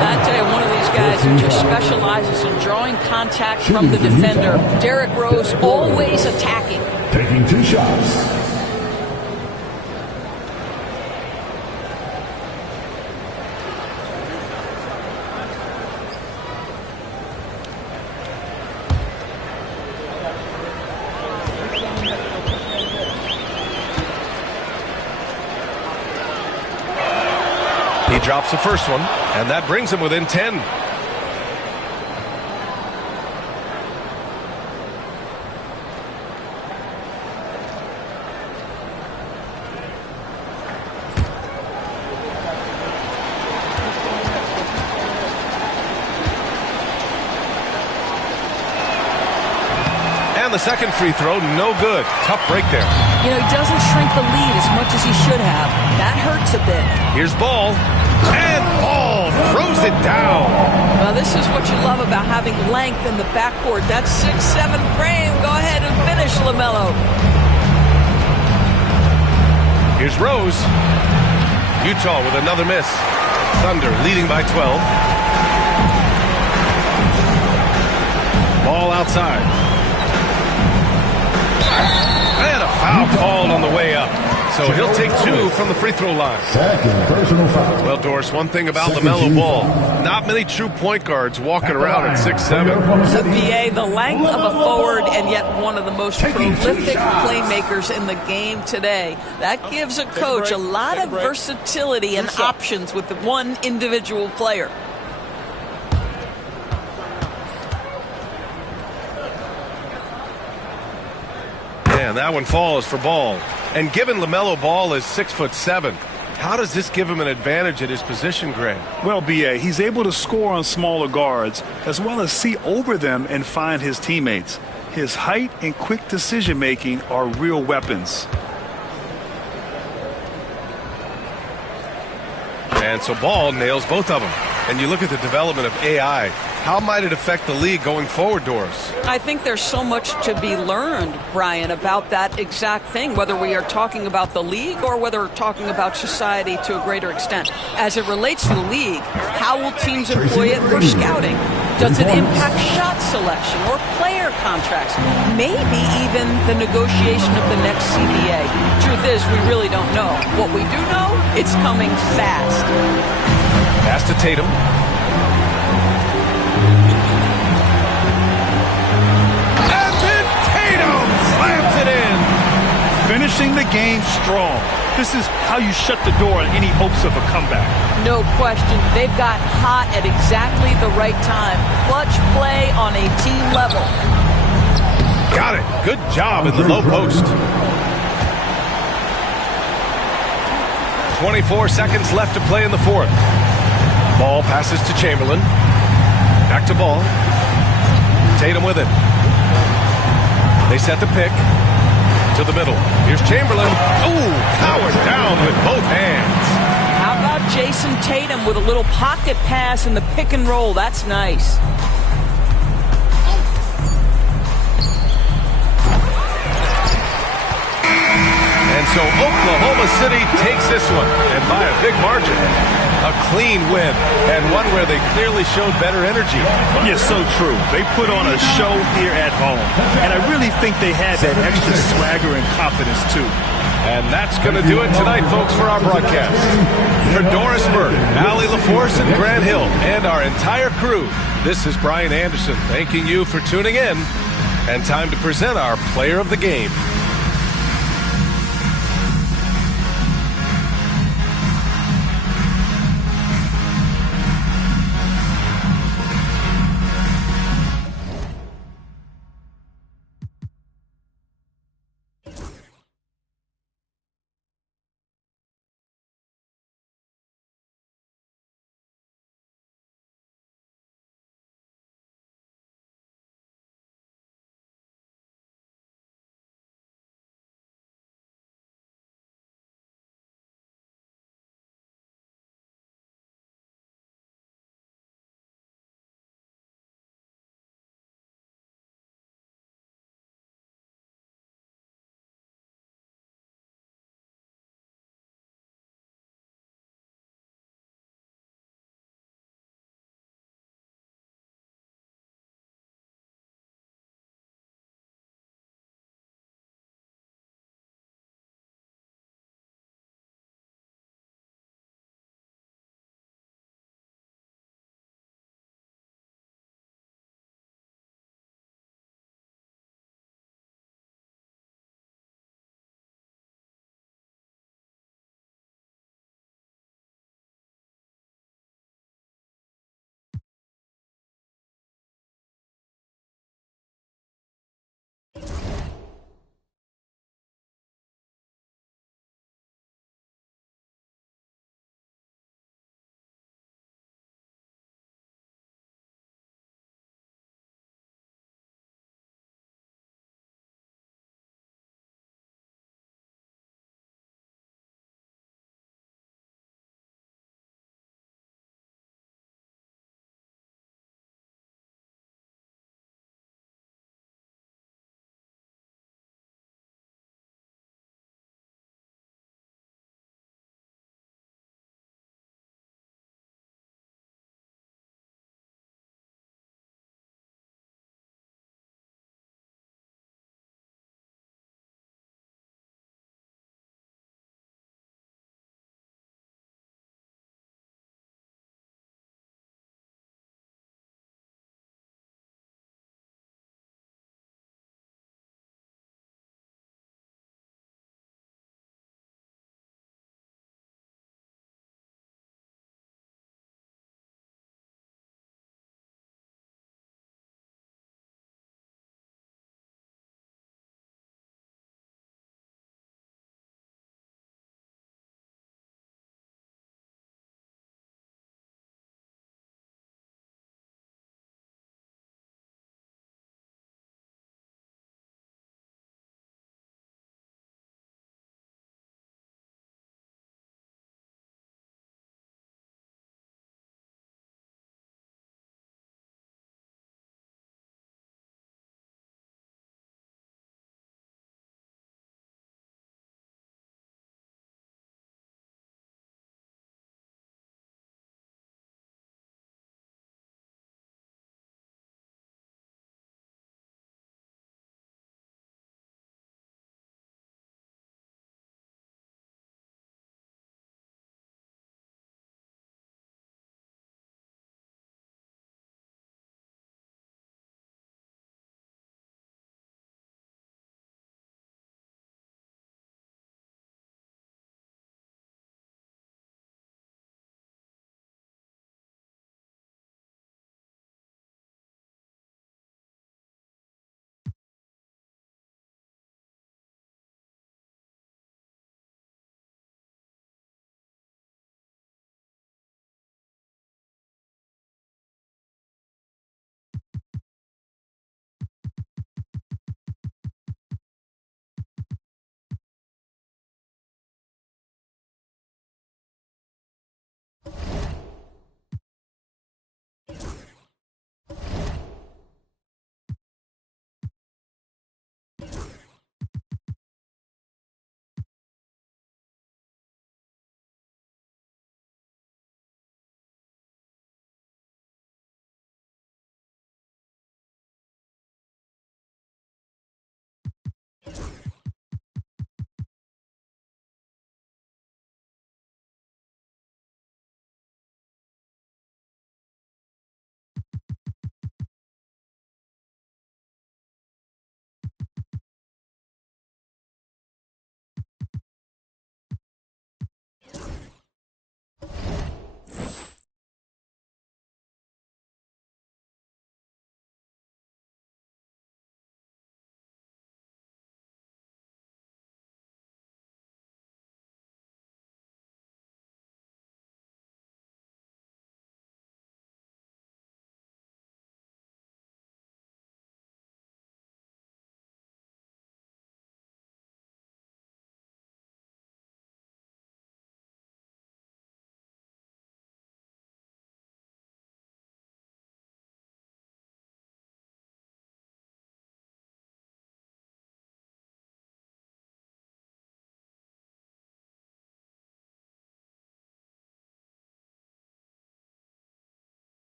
I tell you, one of these guys who just specializes in drawing contact from the defender. Derrick Rose always attacking. Taking 2 shots. He drops the first one, and that brings him within 10. And the second free throw, no good. Tough break there. You know, he doesn't shrink the lead as much as he should have. That hurts a bit. Here's Ball. And Ball throws it down. Well, this is what you love about having length in the backcourt. That 6'7" frame. Go ahead and finish, LaMelo. Here's Rose. Utah with another miss. Thunder leading by 12. Ball outside. And a foul called on the way up. So he'll take 2 from the free throw line. Second personal foul. Well, Doris, one thing about LaMelo Ball, not many true point guards walking around at 6'7". The BA, the length of a forward, and yet one of the most prolific playmakers in the game today. That gives a coach a lot of versatility and options with the one individual player. And that one falls for Ball. And given LaMelo Ball is 6'7", how does this give him an advantage at his position, Greg? Well, B.A., he's able to score on smaller guards as well as see over them and find his teammates. His height and quick decision-making are real weapons. And so Ball nails both of them. And you look at the development of AI. How might it affect the league going forward, Doris? I think there's so much to be learned, Brian, about that exact thing, whether we are talking about the league or whether we're talking about society to a greater extent. As it relates to the league, how will teams employ it for scouting? Does it impact shot selection or player contracts? Maybe even the negotiation of the next CBA. Truth is, we really don't know. What we do know, it's coming fast. Pass to Tatum. And then Tatum slams it in. Finishing the game strong. This is how you shut the door on any hopes of a comeback. No question. They've got hot at exactly the right time. Clutch play on a team level. Got it. Good job in the low post. 24 seconds left to play in the fourth. Ball passes to Chamberlain. Back to Ball. Tatum with it. They set the pick to the middle. Here's Chamberlain. Ooh, powered down with both hands. How about Jason Tatum with a little pocket pass in the pick and roll? That's nice. And so Oklahoma City takes this one, and by a big margin. A clean win, and one where they clearly showed better energy. Yeah, so true. They put on a show here at home, and I really think they had that extra swagger and confidence, too. And that's going to do it tonight, folks, for our broadcast. For Doris Burke, Allie LaForce, and Grant Hill, and our entire crew, this is Brian Anderson thanking you for tuning in, and time to present our player of the game.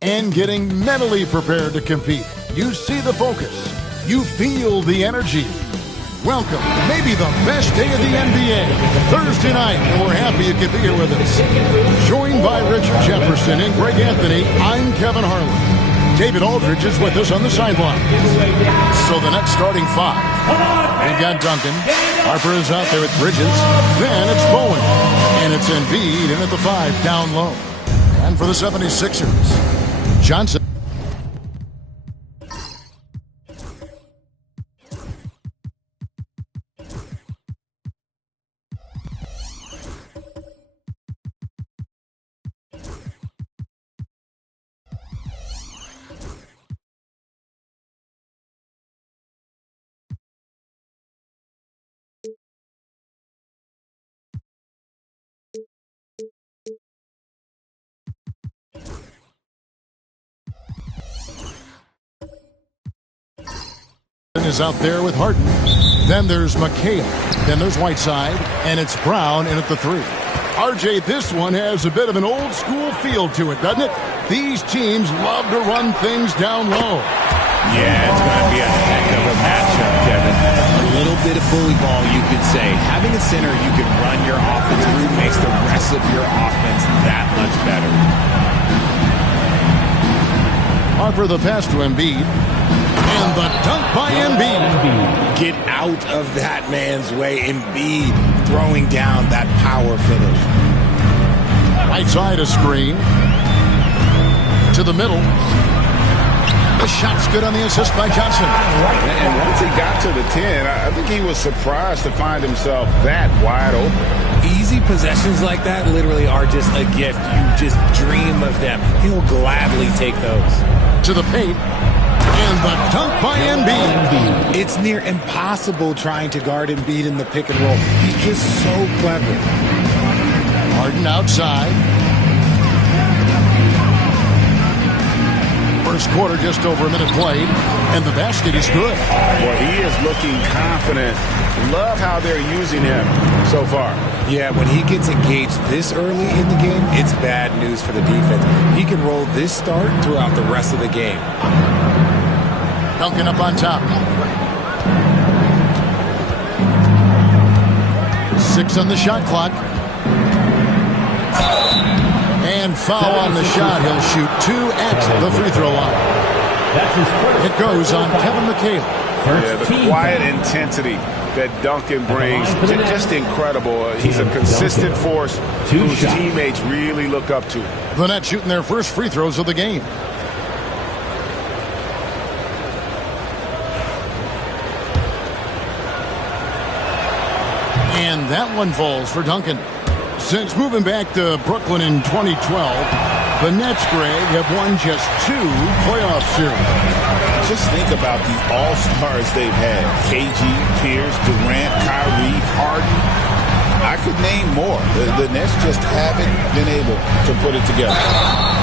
And getting mentally prepared to compete. You see the focus. You feel the energy. Welcome to maybe the best day of the NBA, Thursday night, and we're happy you could be here with us. Joined by Richard Jefferson and Greg Anthony, I'm Kevin Harlan. David Aldridge is with us on the sideline. So the next starting five. We've got Duncan. Harper is out there with Bridges. Then it's Bowen. And it's Embiid in at the 5 down low. And for the 76ers, Johnson. Is out there with Harden. Then there's McHale. Then there's Whiteside. And it's Brown in at the 3. RJ, this one has a bit of an old school feel to it, doesn't it? These teams love to run things down low. Yeah, it's going to be a heck of a matchup, Kevin. A little bit of bully ball, you could say. Having a center you can run your offense through makes the rest of your offense that much better. Harper the pass to Embiid. And the dunk by Embiid. Get out of that man's way. Embiid throwing down that power finish. Right side a screen. To the middle. The shot's good on the assist by Johnson. And once he got to the 10, I think he was surprised to find himself that wide open. Easy possessions like that literally are just a gift. You just dream of them. He'll gladly take those. To the paint. And the dunk by Embiid. It's near impossible trying to guard Embiid in the pick and roll. He's just so clever. Harden outside. First quarter, just over a minute played, and the basket is good. Well, he is looking confident. Love how they're using him so far. Yeah, when he gets engaged this early in the game, it's bad news for the defense. He can roll this start throughout the rest of the game. Duncan up on top. 6 on the shot clock. And foul on the shot. He'll shoot 2 at the free throw line. It goes on Kevin McHale. Yeah, the quiet intensity that Duncan brings, just incredible. He's a consistent force whose teammates really look up to. The Nets shooting their first free throws of the game. And that one falls for Duncan. Since moving back to Brooklyn in 2012, the Nets, Greg, have won just 2 playoff series. Just think about the all-stars they've had. KG, Pierce, Durant, Kyrie, Harden. I could name more. The Nets just haven't been able to put it together.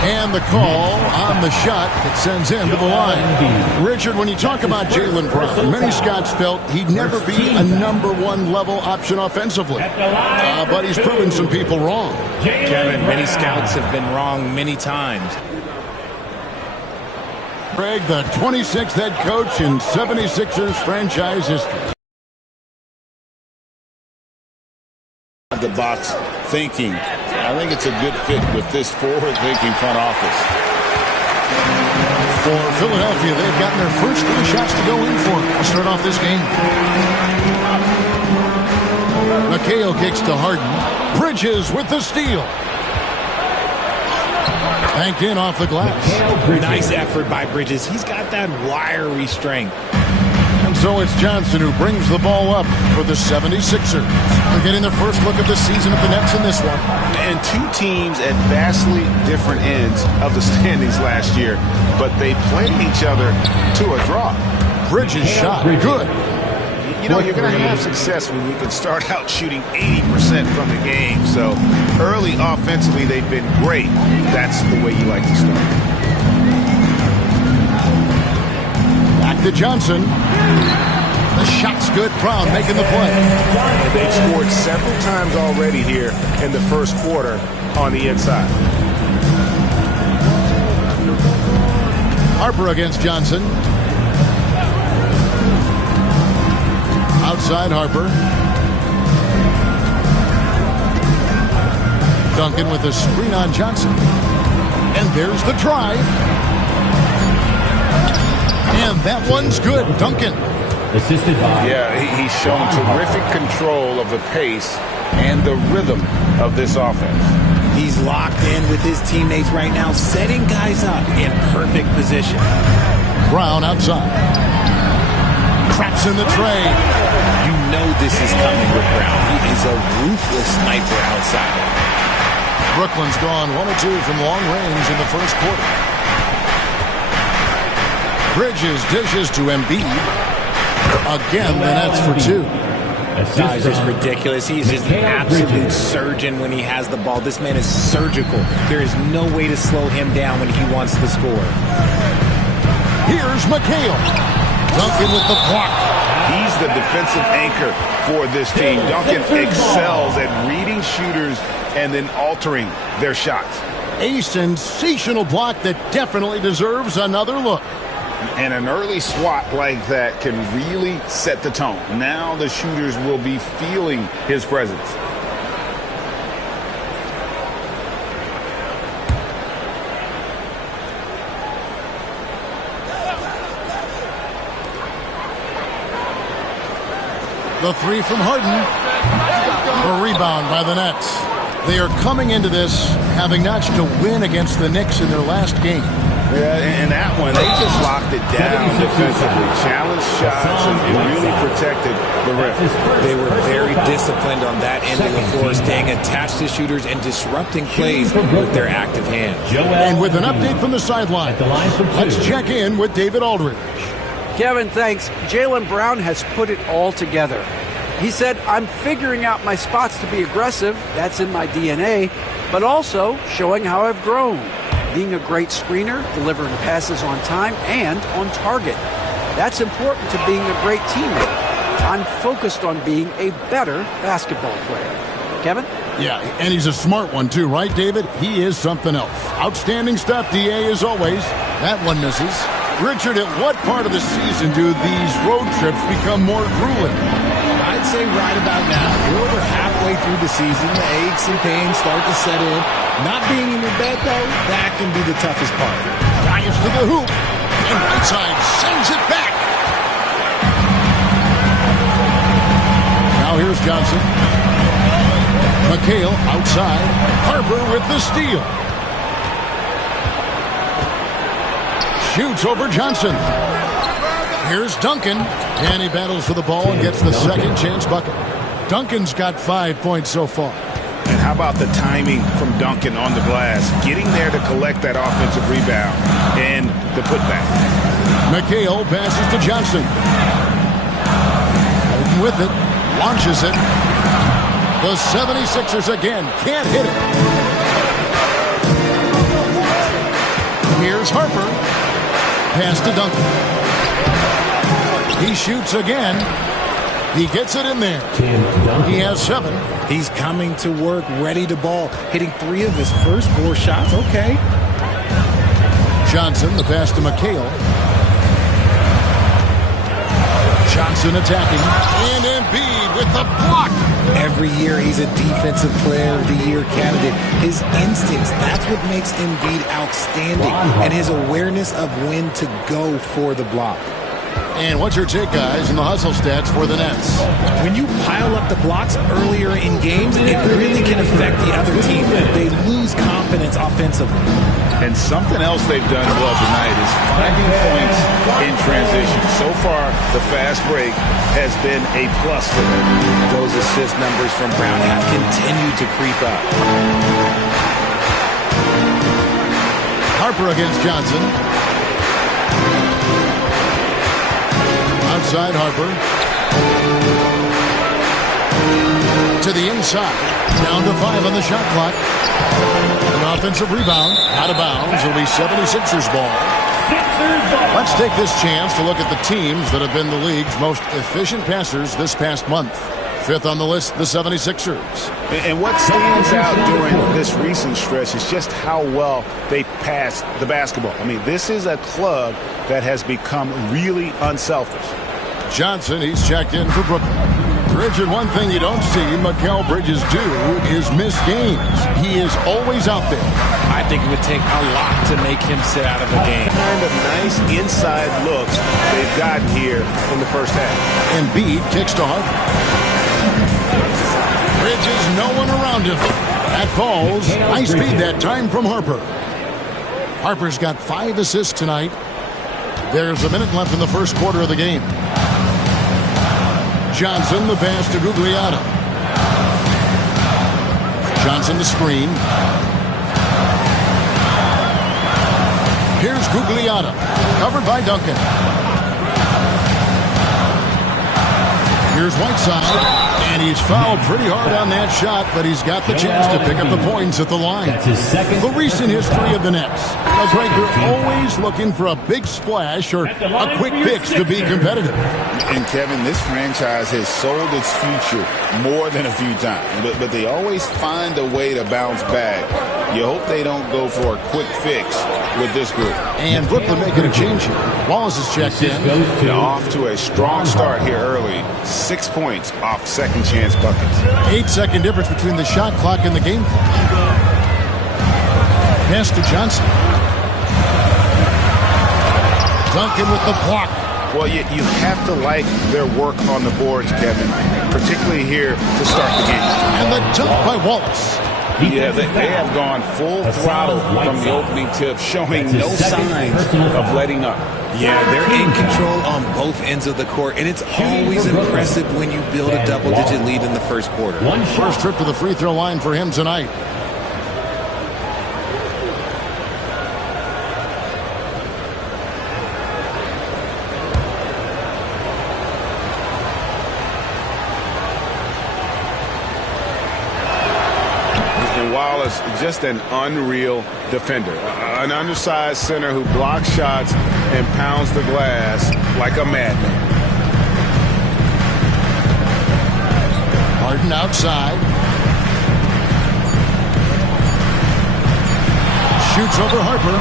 And the call on the shot that sends him to the line. Richard, when you talk about Jaylen Brown, many Scots felt he'd never be a number 1 level option offensively. But he's proven some people wrong. Kevin, many scouts have been wrong many times. Greg, the 26th head coach in 76ers franchise history. The box thinking. I think it's a good fit with this forward-thinking front office. For Philadelphia, they've gotten their first 3 shots to go in for to start off this game. McHale kicks to Harden. Bridges with the steal. Banked in off the glass. Nice effort by Bridges. He's got that wiry strength. And so it's Johnson who brings the ball up for the 76ers. They're getting their first look of the season at the Nets in this one. And 2 teams at vastly different ends of the standings last year, but they played each other to a draw. Bridges shot good. You know, you're going to have success when you can start out shooting 80% from the game. So early offensively, they've been great. That's the way you like to start. Back to Johnson. The shot's good. Brown making the play. They've scored several times already here in the first quarter on the inside. Harper against Johnson. Outside Harper. Duncan with a screen on Johnson. And there's the drive. And that one's good. Duncan. Assisted by... Yeah, he's shown terrific control of the pace and the rhythm of this offense. He's locked in with his teammates right now, setting guys up in perfect position. Brown outside. Craps in the tray. You know this is coming with Brown. He is a ruthless sniper outside. Brooklyn's gone 1 of 2 from long range in the first quarter. Bridges dishes to Embiid. Again, the Nets for 2. Guys, just ridiculous. He's just an absolute surgeon when he has the ball. This man is surgical. There is no way to slow him down when he wants to score. Here's McHale. Duncan with the block. He's the defensive anchor for this team. Duncan excels at reading shooters and then altering their shots. A sensational block that definitely deserves another look. And an early swat like that can really set the tone. Now the shooters will be feeling his presence. The three from Harden. A rebound by the Nets. They are coming into this having notched to win against the Knicks in their last game. Yeah, and that one, they just locked it down defensively. Challenged shots and really protected the rim. They were very disciplined on that end of the floor, staying attached to shooters and disrupting plays with their active hands. And with an update from the sideline, let's check in with David Aldridge. Kevin, thanks. Jaylen Brown has put it all together. He said, I'm figuring out my spots to be aggressive. That's in my DNA. But also showing how I've grown. Being a great screener, delivering passes on time and on target. That's important to being a great teammate. I'm focused on being a better basketball player. Kevin? Yeah, and he's a smart one too, right, David? He is something else. Outstanding stuff, DA, as always. That one misses. Richard, at what part of the season do these road trips become more grueling? I'd say right about now. You're over halfway through the season. The aches and pains start to set in. Not being in your bed, though, that can be the toughest part. Drives to the hoop, and Whiteside sends it back. Now here's Johnson. McHale outside. Harper with the steal. Shoots over Johnson. Here's Duncan, and he battles for the ball and gets the second chance bucket. Duncan's got 5 points so far. And how about the timing from Duncan on the glass? Getting there to collect that offensive rebound and the putback. McHale passes to Johnson. Holden with it, launches it. The 76ers again can't hit it. Here's Harper. Pass to Duncan. He shoots again. He gets it in there. He has 7. He's coming to work, ready to ball, hitting 3 of his first 4 shots. Okay. Johnson, the pass to McHale. Johnson attacking. And Embiid with the block. Every year he's a defensive player of the year candidate. His instincts, that's what makes Embiid outstanding. And his awareness of when to go for the block. And what's your take, guys, in the hustle stats for the Nets? When you pile up the blocks earlier in games, it really can affect the other team. They lose confidence offensively. And something else they've done well tonight is finding points in transition. So far, the fast break has been a plus for them. Those assist numbers from Brown have continued to creep up. Harper against Johnson. Outside Harper. To the inside. Down to 5 on the shot clock. An offensive rebound. Out of bounds. It'll be 76ers ball. Let's take this chance to look at the teams that have been the league's most efficient passers this past month. 5th on the list, the 76ers. And what stands out during this recent stretch is just how well they passed the basketball. I mean, this is a club that has become really unselfish. Johnson, he's checked in for Brooklyn. Richard, one thing you don't see Mikal Bridges do is miss games. He is always out there. I think it would take a lot to make him sit out of a game. Kind of nice inside looks they've gotten here in the first half. Embiid kicks to Harper. Bridges, no one around him. That falls. High speed that time from Harper. Harper's got 5 assists tonight. There's a minute left in the first quarter of the game. Johnson, the pass to Gugliotta. Johnson the screen. Here's Gugliotta, covered by Duncan. Here's Whiteside, And he's fouled pretty hard on that shot, but he's got the chance to pick up the points at the line. That's his second. The recent history of the Nets. Now, Greg, they're always looking for a big splash or a quick fix to be competitive. And, Kevin, this franchise has sold its future more than a few times, but they always find a way to bounce back. You hope they don't go for a quick fix with this group. And Brooklyn making a change here. Wallace is checked in. Off to a strong start here early. 6 points off second chance buckets. 8-second difference between the shot clock and the game clock. Pass to Johnson. Duncan with the block. Well, you have to like their work on the boards, Kevin, particularly here to start the game. And the dunk by Wallace. Yeah, they have gone full throttle from the opening tip, showing no signs of letting up. Yeah, they're in control on both ends of the court, and it's always impressive when you build a double-digit lead in the first quarter. First trip to the free throw line for him tonight. Wallace, just an unreal defender. An undersized center who blocks shots and pounds the glass like a madman. Harden outside. Shoots over Harper.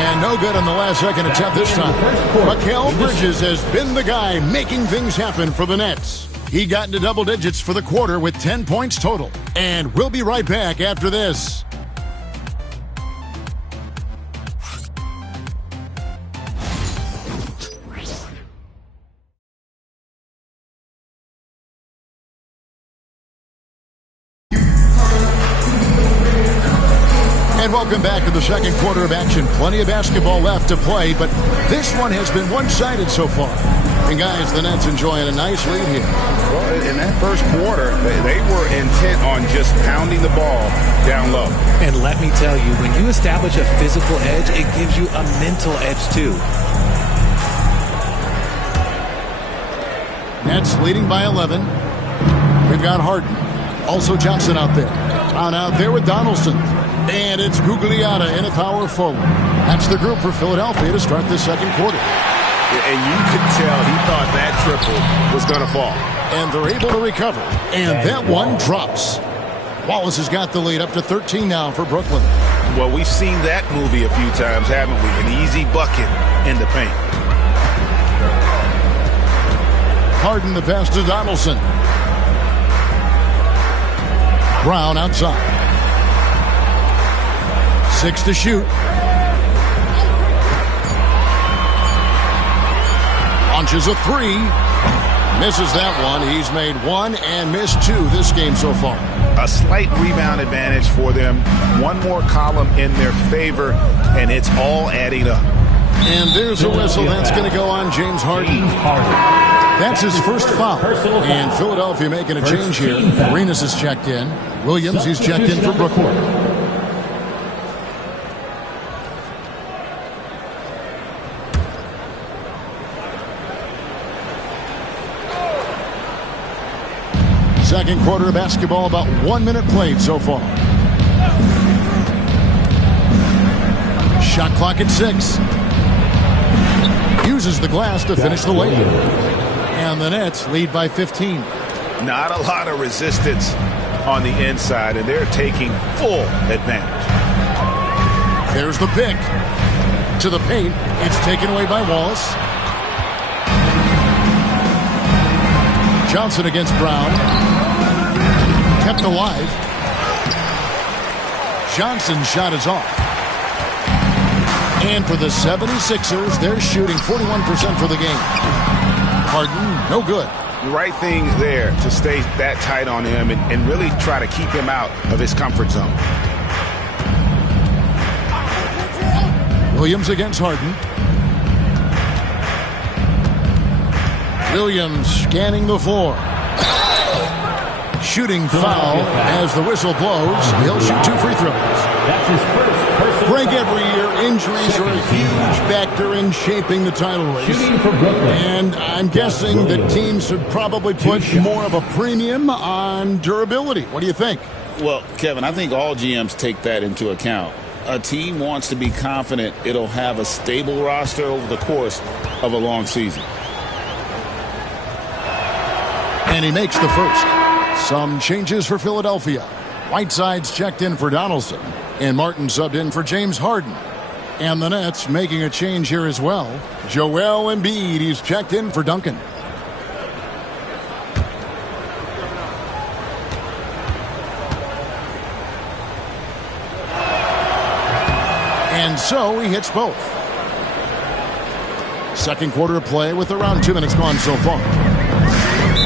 And no good on the last second attempt this time. Mikal Bridges has been the guy making things happen for the Nets. He got into double digits for the quarter with 10 points total. And we'll be right back after this. And welcome back to the second quarter of action. Plenty of basketball left to play, but this one has been one-sided so far. And guys, the Nets enjoying a nice lead here. Well, in that first quarter, they were intent on just pounding the ball down low. And let me tell you, when you establish a physical edge, it gives you a mental edge too. Nets leading by 11. We've got Harden. Also Johnson out there. Brown out there with Donaldson. And it's Gugliotta in a power forward. That's the group for Philadelphia to start the second quarter. And you could tell he thought that triple was going to fall. And they're able to recover. And that one drops. Wallace has got the lead up to 13 now for Brooklyn. Well, we've seen that movie a few times, haven't we? An easy bucket in the paint. Harden the pass to Donaldson. Brown outside. 6 to shoot. Launches a 3. Misses that one. He's made 1 and missed 2 this game so far. A slight rebound advantage for them. One more column in their favor, and it's all adding up. And there's a whistle. That's going to go on James Harden. That's his first foul. And Philadelphia making a change here. Arenas is checked in. Williams, he's checked in for Brooklyn. Second quarter of basketball, about 1 minute played so far. Shot clock at 6. Uses the glass to finish the layup. And the Nets lead by 15. Not a lot of resistance on the inside, and they're taking full advantage. There's the pick. To the paint. It's taken away by Wallace. Johnson against Brown. Kept alive. Johnson's shot is off. And for the 76ers, they're shooting 41% for the game. Harden, no good. The right thing there to stay that tight on him and really try to keep him out of his comfort zone. Williams against Harden. Williams scanning the floor. Shooting foul as the whistle blows. He'll shoot 2 free throws. That's his first Greg, every year injuries are a huge factor in shaping the title race. And I'm guessing that teams should probably put more of a premium on durability. What do you think? Well, Kevin, I think all GMs take that into account. A team wants to be confident it'll have a stable roster over the course of a long season. And he makes the first. Some changes for Philadelphia. Whiteside's checked in for Donaldson, and Martin subbed in for James Harden. And the Nets making a change here as well. Joel Embiid, he's checked in for Duncan. And so he hits both. Second quarter of play with around 2 minutes gone so far.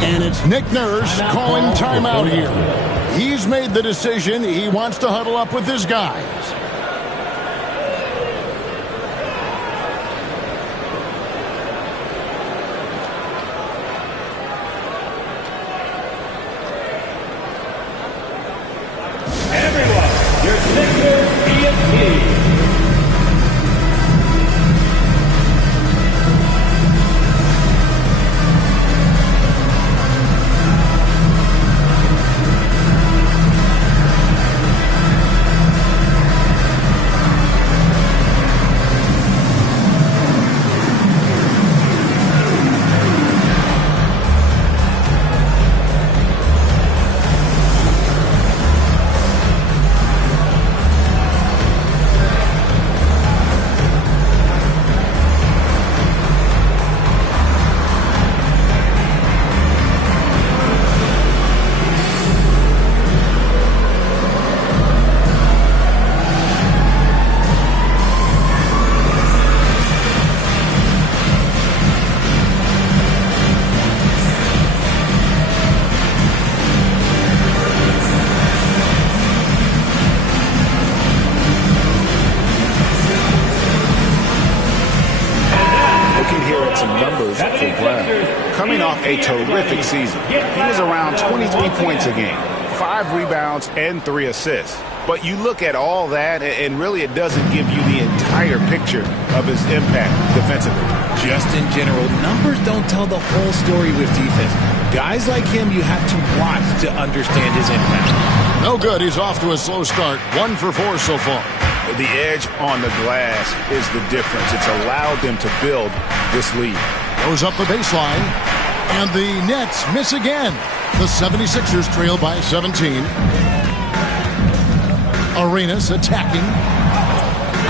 And it's Nick Nurse calling timeout here. He's made the decision. He wants to huddle up with his guys. Everyone, your Sixers EMT. A terrific season. He was around 23 points a game, 5 rebounds, and 3 assists. But you look at all that, and really it doesn't give you the entire picture of his impact defensively. Just in general, numbers don't tell the whole story with defense. Guys like him, you have to watch to understand his impact. No good. He's off to a slow start. 1 for 4 so far. The edge on the glass is the difference. It's allowed them to build this lead. Goes up the baseline. And the Nets miss again. The 76ers trail by 17. Arenas attacking.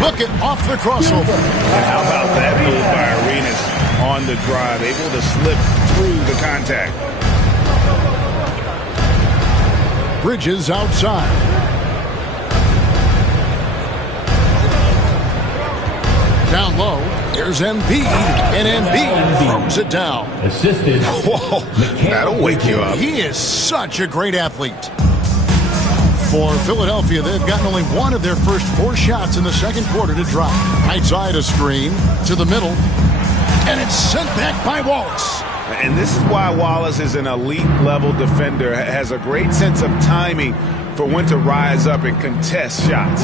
Bucket off the crossover. And how about that move by Arenas on the drive, able to slip through the contact. Bridges outside. Down low, here's Embiid, and Embiid throws it down. Assisted. Whoa, that'll wake you up. He is such a great athlete. For Philadelphia, they've gotten only 1 of their first 4 shots in the second quarter to drop. Right side a screen to the middle, and it's sent back by Wallace. And this is why Wallace is an elite-level defender, has a great sense of timing for when to rise up and contest shots.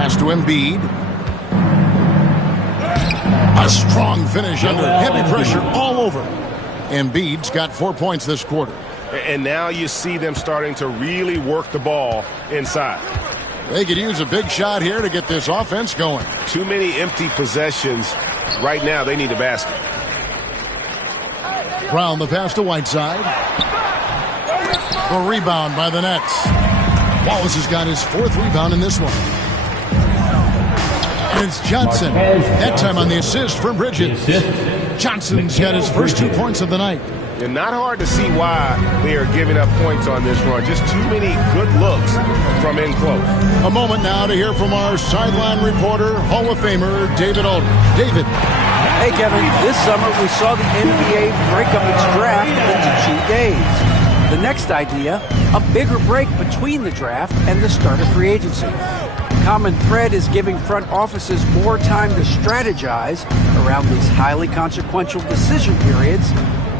Pass to Embiid. A strong finish under heavy pressure all over. Embiid's got 4 points this quarter. And now you see them starting to really work the ball inside. They could use a big shot here to get this offense going. Too many empty possessions. Right now, they need a basket. Brown the pass to Whiteside. The rebound by the Nets. Wallace has got his 4th rebound in this one. And it's Johnson. That time on the assist from Bridges. Johnson's got his first 2 points of the night. And not hard to see why they are giving up points on this run. Just too many good looks from in close. A moment now to hear from our sideline reporter, Hall of Famer David Aldridge. David. Hey, Kevin. This summer we saw the NBA break up its draft into 2 days. The next idea, a bigger break between the draft and the start of free agency. Common thread is giving front offices more time to strategize around these highly consequential decision periods,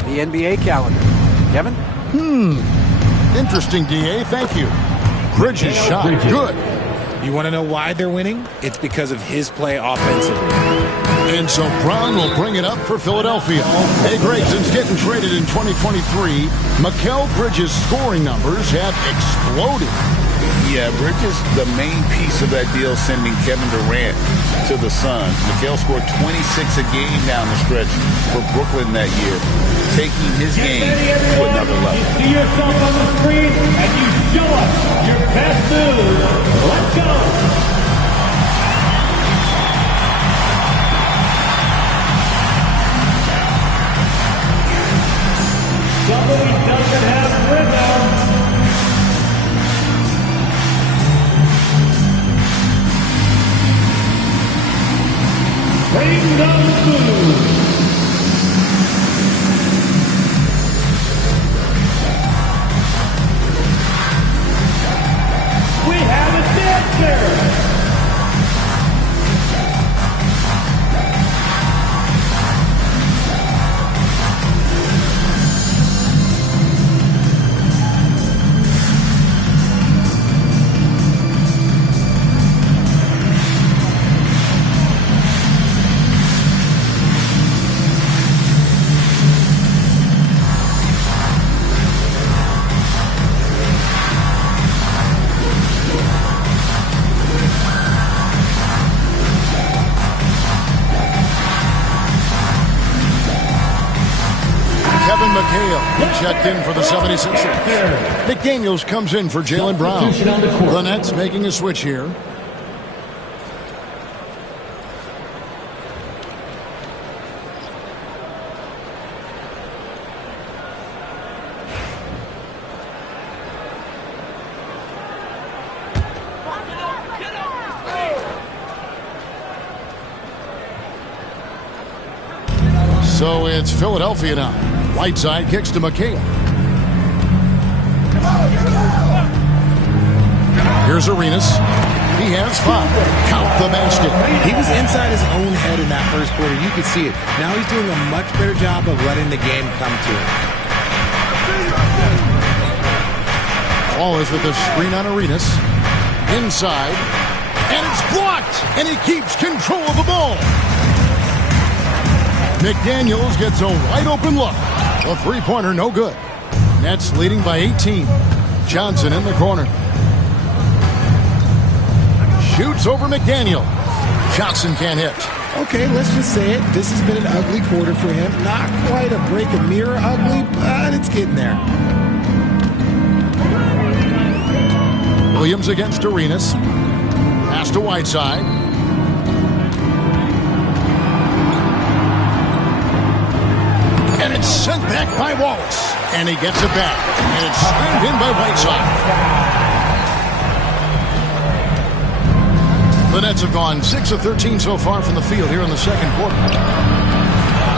the NBA calendar. Kevin? Interesting, DA. Thank you. Bridges shot. Good. You want to know why they're winning? It's because of his play offensively. And so Brown will bring it up for Philadelphia. Hey, Greg, since getting traded in 2023, Mikal Bridges' scoring numbers have exploded. Yeah, Bridges, the main piece of that deal, sending Kevin Durant to the Suns. Mikal scored 26 a game down the stretch for Brooklyn that year, taking his game to another level. See yourself on the screen and you show us your best moves. Let's go. Somebody doesn't have rhythm. Bring the food. We have a dancer. Checked in for the 76ers. McDaniels comes in for Jaylen Brown. The Nets making a switch here. So it's Philadelphia now. Whiteside kicks to McHale. Here's Arenas. He has 5. Count the basket. He was inside his own head in that first quarter. You could see it. Now he's doing a much better job of letting the game come to him. Ball is with the screen on Arenas. Inside. And it's blocked. And he keeps control of the ball. McDaniels gets a wide open look. A three-pointer, no good. Nets leading by 18. Johnson in the corner. Shoots over McDaniel. Johnson can't hit. Okay, let's just say it. This has been an ugly quarter for him. Not quite a break a mirror ugly, but it's getting there. Williams against Arenas. Pass to Whiteside. And it's sent back by Wallace. And he gets it back. And it's slammed in by Whiteside. The Nets have gone 6 of 13 so far from the field here in the second quarter.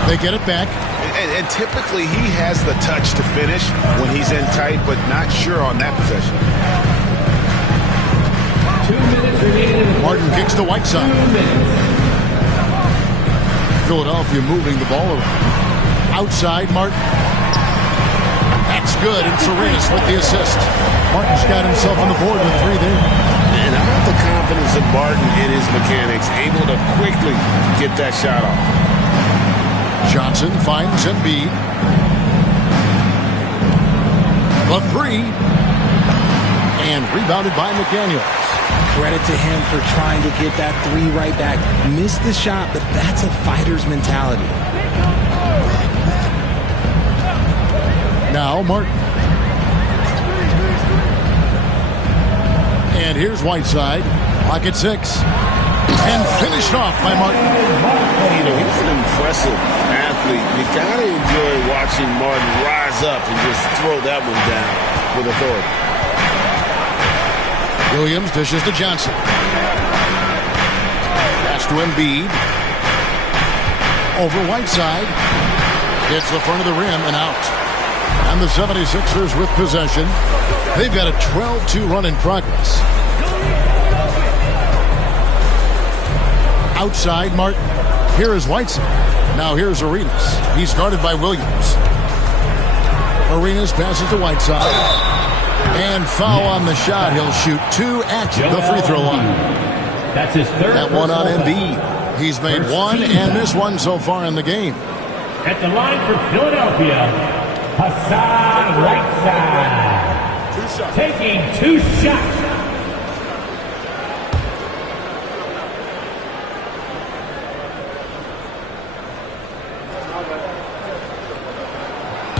They get it back. And typically he has the touch to finish when he's in tight, but not sure on that possession. 2 minutes remaining. Martin kicks to Whiteside. Philadelphia moving the ball around. Outside, Martin. That's good, and Arenas with the assist. Martin's got himself on the board with 3 there. And how about the confidence of Martin in his mechanics, able to quickly get that shot off. Johnson finds Embiid. The 3. And rebounded by McDaniels. Credit to him for trying to get that 3 right back. Missed the shot, but that's a fighter's mentality. Now Martin. And here's Whiteside. Clock at 6. And finished off by Martin. You know, he's an impressive athlete. You got to enjoy watching Martin rise up and just throw that one down with authority. Williams dishes to Johnson. Pass to Embiid. Over Whiteside. Hits the front of the rim and out. And the 76ers with possession. They've got a 12-2 run in progress. Outside, Martin. Here is Whiteside. Now here's Arenas. He's guarded by Williams. Arenas passes to Whiteside. And foul on the shot. He'll shoot 2 at the free throw line. That's his third. That one on Embiid. He's made 1 and missed 1 so far in the game. At the line for Philadelphia, Hassan Whiteside. Taking 2 shots.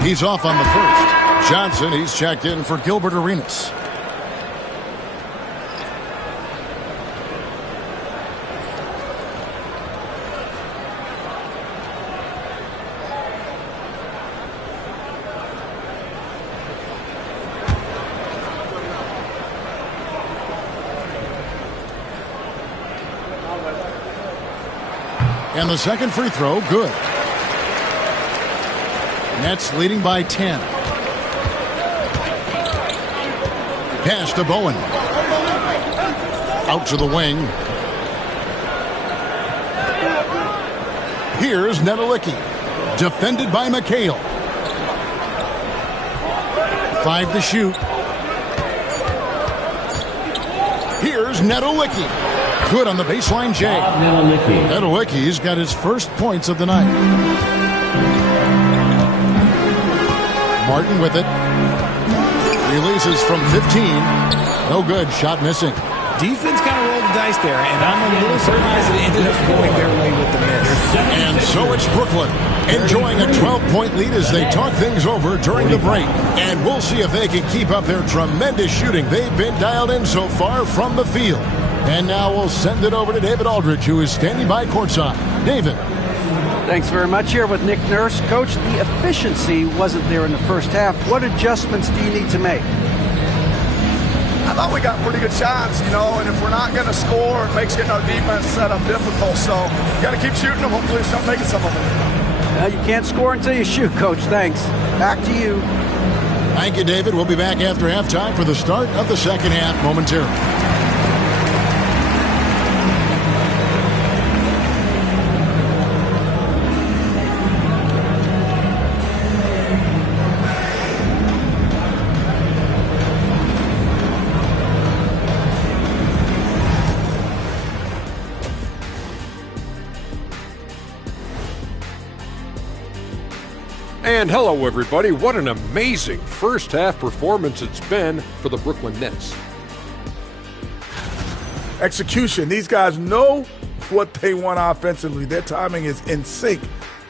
He's off on the first. Johnson, he's checked in for Gilbert Arenas. And the second free throw, good. Nets leading by 10. Pass to Bowen. Out to the wing. Here's Nedelicki. Defended by McHale. 5 to shoot. Here's Nedelicki. Good on the baseline, Jay. Nedelicki's got his first points of the night. Martin with it. Releases from 15. No good. Shot missing. Defense kind of rolled the dice there, and I'm a little surprised that it ended up going their way with the miss. And so it's Brooklyn enjoying a 12-point lead as they talk things over during the break. And we'll see if they can keep up their tremendous shooting. They've been dialed in so far from the field. And now we'll send it over to David Aldridge, who is standing by courtside. David. Thanks very much. Here with Nick Nurse. Coach, the efficiency wasn't there in the first half. What adjustments do you need to make? I thought we got pretty good shots, and if we're not going to score, it makes getting our defense set up difficult. So got to keep shooting them. Hopefully start making some of them. You can't score until you shoot, Coach. Thanks. Back to you. Thank you, David. We'll be back after halftime for the start of the second half momentarily. And hello, everybody. What an amazing first-half performance it's been for the Brooklyn Nets. Execution. These guys know what they want offensively. Their timing is in sync.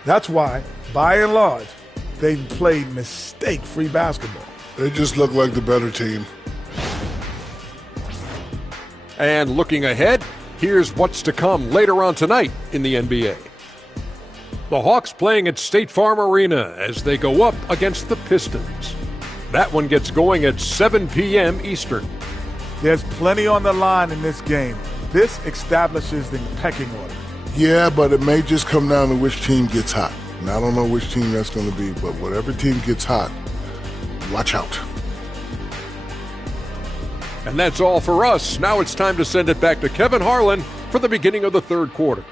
That's why, by and large, they've played mistake-free basketball. They just look like the better team. And looking ahead, here's what's to come later on tonight in the NBA. The Hawks playing at State Farm Arena as they go up against the Pistons. That one gets going at 7 p.m. Eastern. There's plenty on the line in this game. This establishes the pecking order. Yeah, but it may just come down to which team gets hot. And I don't know which team that's going to be, but whatever team gets hot, watch out. And that's all for us. Now it's time to send it back to Kevin Harlan for the beginning of the third quarter.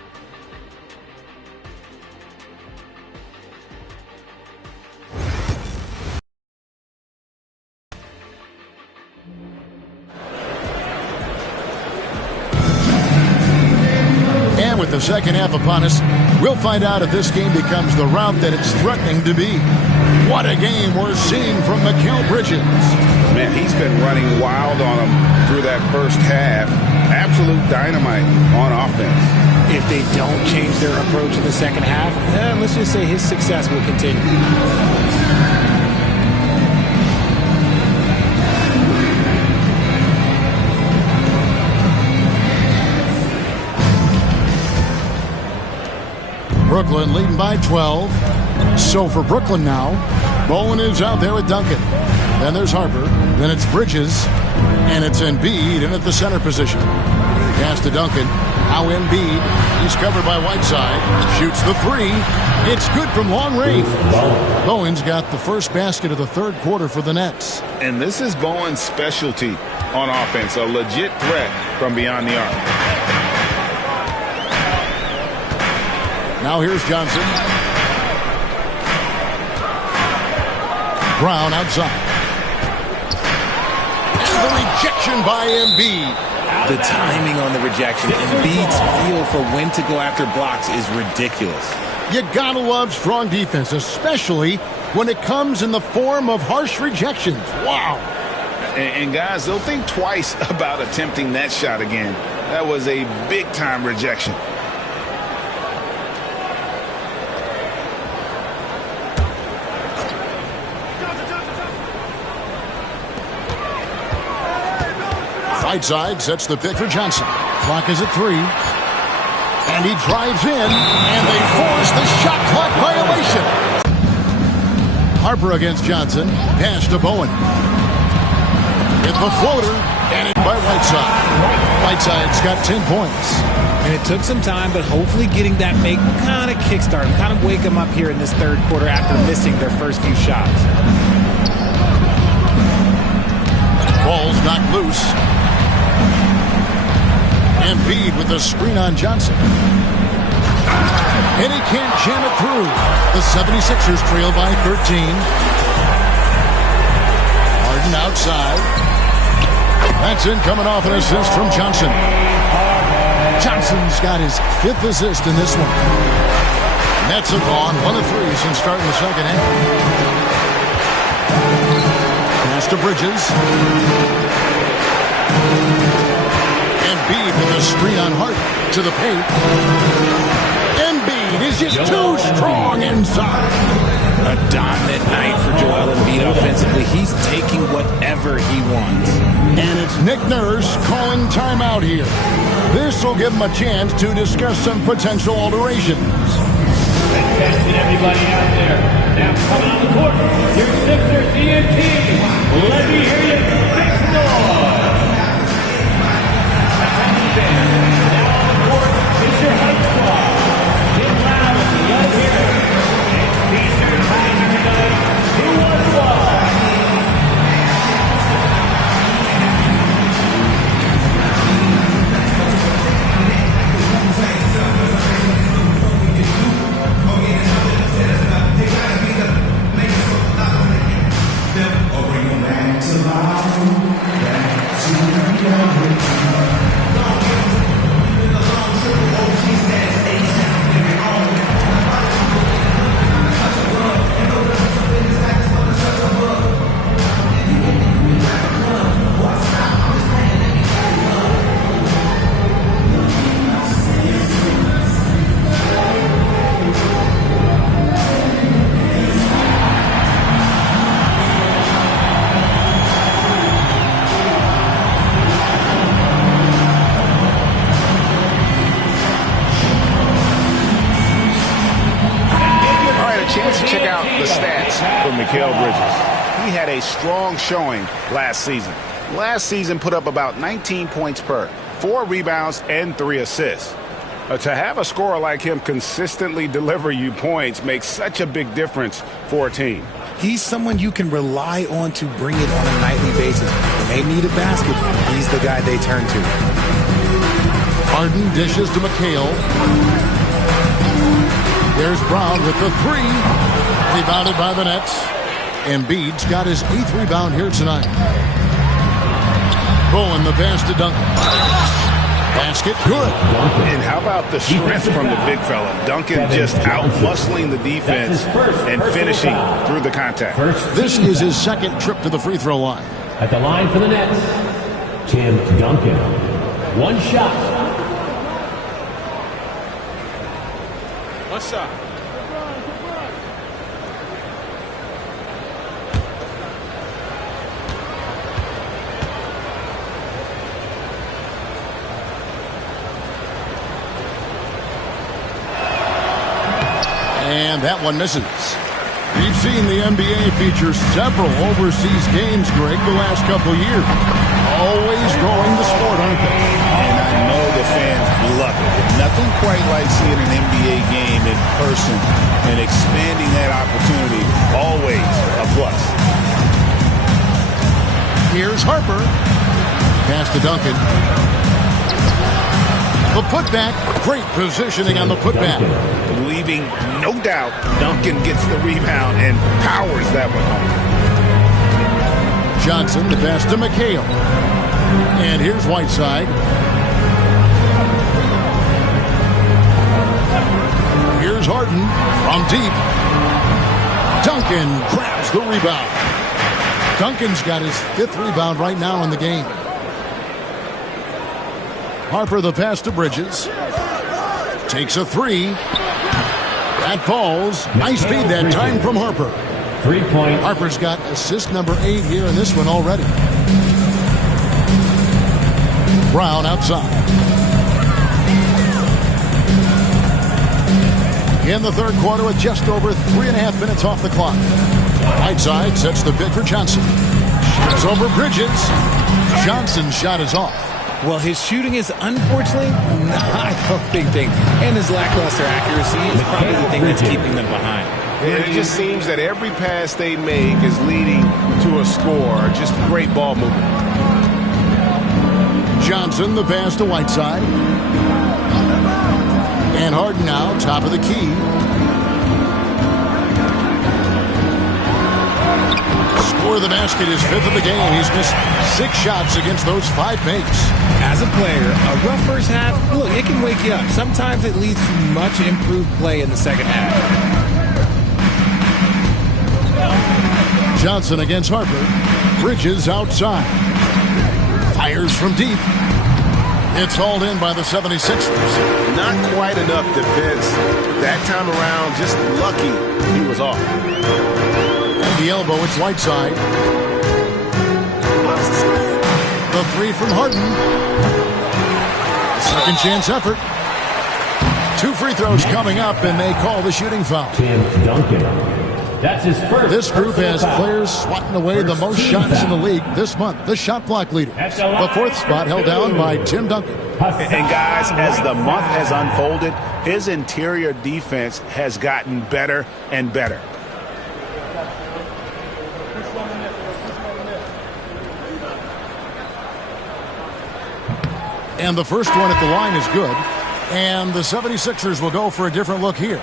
With the second half upon us, we'll find out if this game becomes the route that it's threatening to be. What a game we're seeing from Mikal Bridges. Man, he's been running wild on him through that first half. Absolute dynamite on offense. If they don't change their approach in the second half, let's just say his success will continue. Brooklyn leading by 12. So for Brooklyn now, Bowen is out there with Duncan. Then there's Harper. Then it's Bridges. And it's Embiid in at the center position. Pass to Duncan. Now Embiid. He's covered by Whiteside. Shoots the three. It's good from long range. Bowen's got the first basket of the third quarter for the Nets. And this is Bowen's specialty on offense. A legit threat from beyond the arc. Now here's Johnson. Brown outside. And the rejection by Embiid. The timing on the rejection. Embiid's feel for when to go after blocks is ridiculous. You gotta love strong defense, especially when it comes in the form of harsh rejections. Wow. And guys, they'll think twice about attempting that shot again. That was a big-time rejection. Whiteside sets the pick for Johnson. Clock is at 3. And he drives in, and they force the shot clock violation. Harper against Johnson. Pass to Bowen. It's the floater, and it by Whiteside. Whiteside's got 10 points. And it took some time, but hopefully getting that make kind of kickstart him, kind of wake him up here in this third quarter after missing their first few shots. Ball's knocked loose. Embiid with the screen on Johnson. And he can't jam it through. The 76ers trail by 13. Harden outside. That's in coming off an assist from Johnson. Johnson's got his 5th assist in this one. Nets have gone 1 of 3 since starting the second half. Pass to Bridges. Embiid with the screen on Hart to the paint. Embiid is just too strong inside. A dominant night for Joel Embiid offensively. He's taking whatever he wants. And it's Nick Nurse calling timeout here. This will give him a chance to discuss some potential alterations. Attention everybody out there. Now coming on the court, your Sixers DNT. Let me hear you make noise. Now on the court is your Heights squad. Get loud if you love here. And feature time tonight. Who wants one? Strong showing last season. Last season put up about 19 points per, 4 rebounds, and 3 assists. To have a scorer like him consistently deliver you points makes such a big difference for a team. He's someone you can rely on to bring it on a nightly basis. When they need a basket, he's the guy they turn to. Harden dishes to McHale. There's Brown with the 3. Rebounded by the Nets. Embiid's got his 8th rebound here tonight. Bowen the pass to Duncan. Basket good. And how about the strength from the big fella? Duncan just out-muscling the defense and finishing through the contact. This is his 2nd trip to the free throw line. At the line for the Nets, Tim Duncan. 1 shot. One shot. And that one misses. We've seen the NBA feature several overseas games, Greg, the last couple years. Always growing the sport, aren't they? And I know the fans love it. Nothing quite like seeing an NBA game in person and expanding that opportunity. Always a plus. Here's Harper. Pass to Duncan. The putback, great positioning on the putback. Leaving no doubt, Duncan gets the rebound and powers that one home. Johnson, the pass to McHale. And here's Whiteside. Here's Harden from deep. Duncan grabs the rebound. Duncan's got his 5th rebound right now in the game. Harper the pass to Bridges. Takes a 3. That falls. Nice feed that time from Harper. 3 points. Harper's got assist number 8 here in this one already. Brown outside. In the third quarter with just over 3.5 minutes off the clock. Whiteside sets the pick for Johnson. Shoots over Bridges. Johnson's shot is off. Well, his shooting is unfortunately not a big thing. And his lackluster accuracy is probably the thing that's keeping them behind. And it just seems that every pass they make is leading to a score. Just great ball movement. Johnson, the pass to Whiteside. And Harden now, top of the key. Score of the basket is 5th of the game. He's missed 6 shots against those 5 makes. As a player, a rough first half, look, it can wake you up. Sometimes it leads to much improved play in the second half. Johnson against Harper. Bridges outside. Fires from deep. It's hauled in by the 76ers. Not quite enough defense that time around. Just lucky he was off. At the elbow, it's Whiteside. The 3 from Harden. Second chance effort. 2 free throws coming up, and they call the shooting foul. Tim Duncan. That's his first. This group has players swatting away the most shots in the league this month. The shot block leader. The 4th spot held down by Tim Duncan. And guys, as the month has unfolded, his interior defense has gotten better and better. And the first one at the line is good. And the 76ers will go for a different look here.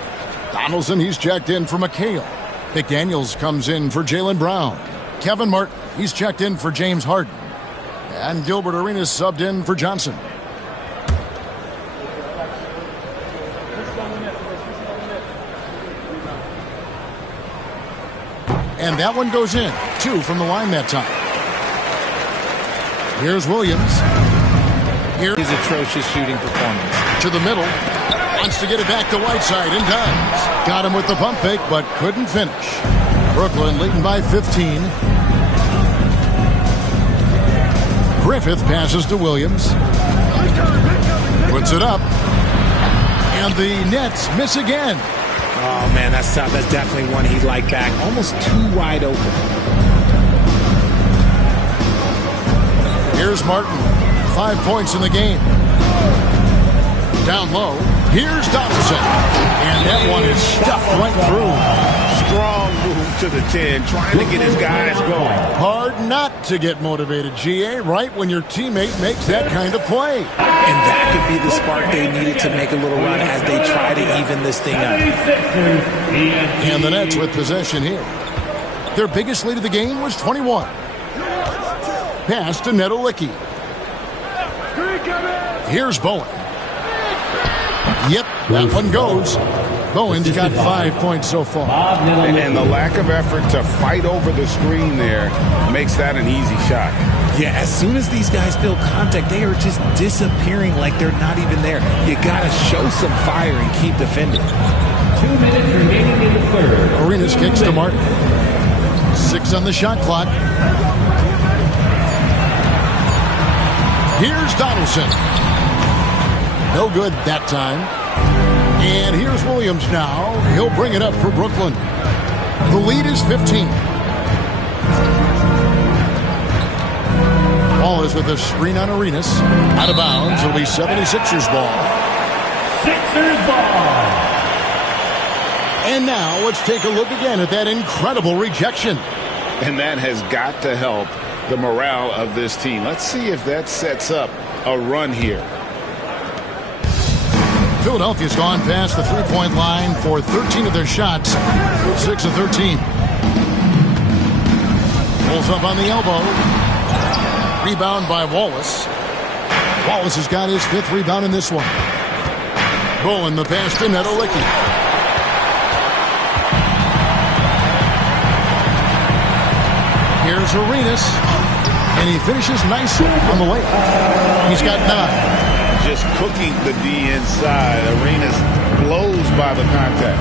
Donaldson, he's checked in for McHale. McDaniels comes in for Jaylen Brown. Kevin Martin, he's checked in for James Harden. And Gilbert Arenas subbed in for Johnson. And that one goes in. 2 from the line that time. Here's Williams. Here's his atrocious shooting performance. To the middle. Wants to get it back to Whiteside and does. Got him with the pump fake, but couldn't finish. Brooklyn leading by 15. Griffith passes to Williams. Puts it up. And the Nets miss again. Oh, man, that's tough. That's definitely one he'd like back. Almost too wide open. Here's Martin. 5 points in the game. Down low. Here's Donaldson. And that one is stuffed right through. Strong move to the 10, trying to get his guys going. Hard not to get motivated, GA, right when your teammate makes that kind of play. And that could be the spark they needed to make a little run as they try to even this thing up. And the Nets with possession here. Their biggest lead of the game was 21. Pass to Nedolicki. Here's Bowen. Yep, that one goes. Bowen's got 5 points so far. And the lack of effort to fight over the screen there makes that an easy shot. Yeah, as soon as these guys feel contact, they are just disappearing like they're not even there. You got to show some fire and keep defending. 2 minutes remaining in the third. Arenas kicks to Martin. 6 on the shot clock. Here's Donaldson. No good that time. And here's Williams now. He'll bring it up for Brooklyn. The lead is 15. Ball is with a screen on Arenas. Out of bounds. It'll be 76ers ball. Sixers ball. And now let's take a look again at that incredible rejection. And that has got to help the morale of this team. Let's see if that sets up a run here. Philadelphia's gone past the three-point line for 13 of their shots, 6 of 13. Pulls up on the elbow. Rebound by Wallace. Wallace has got his 5th rebound in this one. Bowen the pass to Nedolicki. Here's Arenas. And he finishes nicely on the way. He's got 9. Just cooking the D inside. Arenas blows by the contact.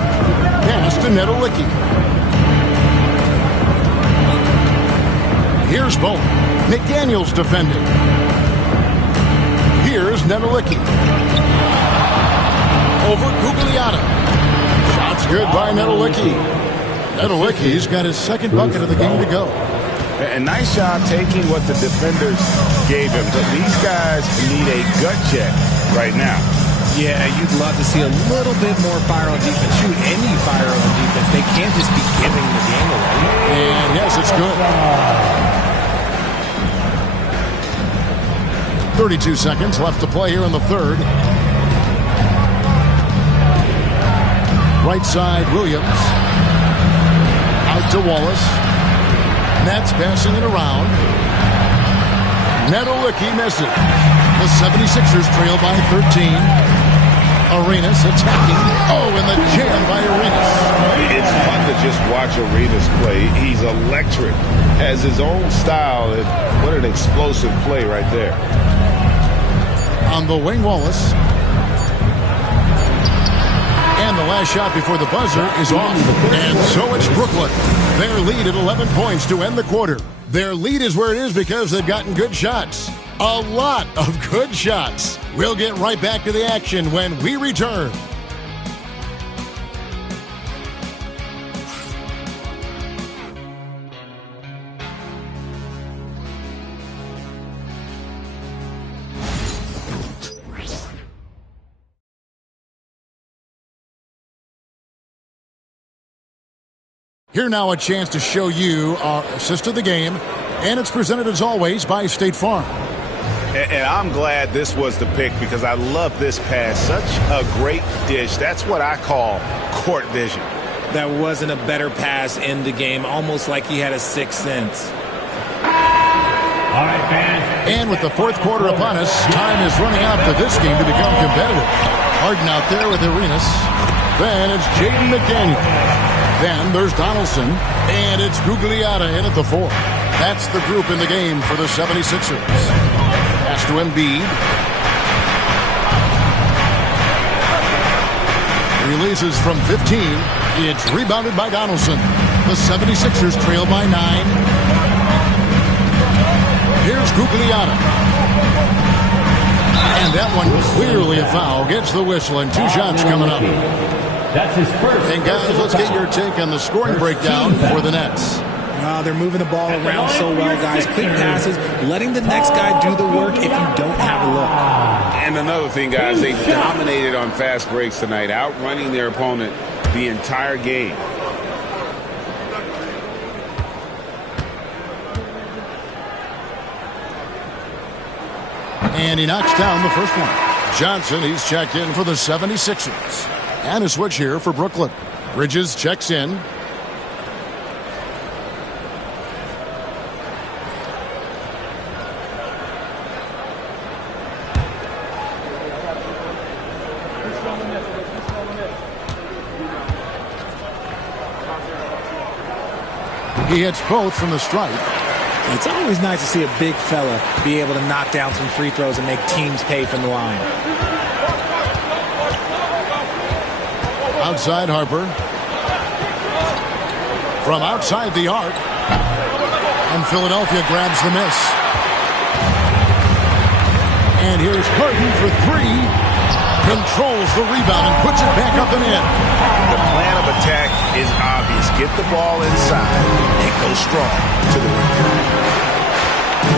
Pass to Nedolicki. Here's Bowen. McDaniels defending. Here's Nedolicki. Over Gugliotta. Shot's good by Nedolicki. Nedolicki's got his 2nd bucket of the game to go. And nice job taking what the defenders gave him. But these guys need a gut check right now. Yeah, you'd love to see a little bit more fire on defense. Shoot, any fire on defense. They can't just be giving the game away. And yes, it's good. 32 seconds left to play here in the 3rd. Right side, Williams. Out to Wallace. Nets passing it around. Nedolicki misses. The 76ers trail by 13. Arenas attacking. Oh, and the jam by Arenas. It's fun to just watch Arenas play. He's electric. Has his own style. And what an explosive play right there. On the wing, Wallace. And the last shot before the buzzer is off. And so it's Brooklyn. Their lead at 11 points to end the quarter. Their lead is where it is because they've gotten good shots. A lot of good shots. We'll get right back to the action when we return. Here now a chance to show you our assist of the game, and it's presented as always by State Farm. And I'm glad this was the pick because I love this pass. Such a great dish. That's what I call court vision. That wasn't a better pass in the game, almost like he had a 6th sense. All right, fans. And with the 4th quarter upon us, time is running out for this game to become competitive. Harden out there with Arenas. Then it's Jaden McDaniel. Then there's Donaldson, and it's Gugliotta in at the 4. That's the group in the game for the 76ers. Pass to Embiid. Releases from 15. It's rebounded by Donaldson. The 76ers trail by 9. Here's Gugliotta. And that one clearly a foul. Gets the whistle, and 2 shots coming up. That's his first. And guys, let's get your take on the scoring breakdown for the Nets. They're moving the ball around so well, guys. Quick passes, letting the next guy do the work if you don't have a look. And another thing, guys, they dominated on fast breaks tonight, outrunning their opponent the entire game. And he knocks down the first one. Johnson, he's checked in for the 76ers. And a switch here for Brooklyn. Bridges checks in. He hits both from the stripe. It's always nice to see a big fella be able to knock down some free throws and make teams pay from the line. Outside Harper. From outside the arc. And Philadelphia grabs the miss. And here's Harden for 3. Controls the rebound and puts it back up and in. The plan of attack is obvious. Get the ball inside and go strong to the rim.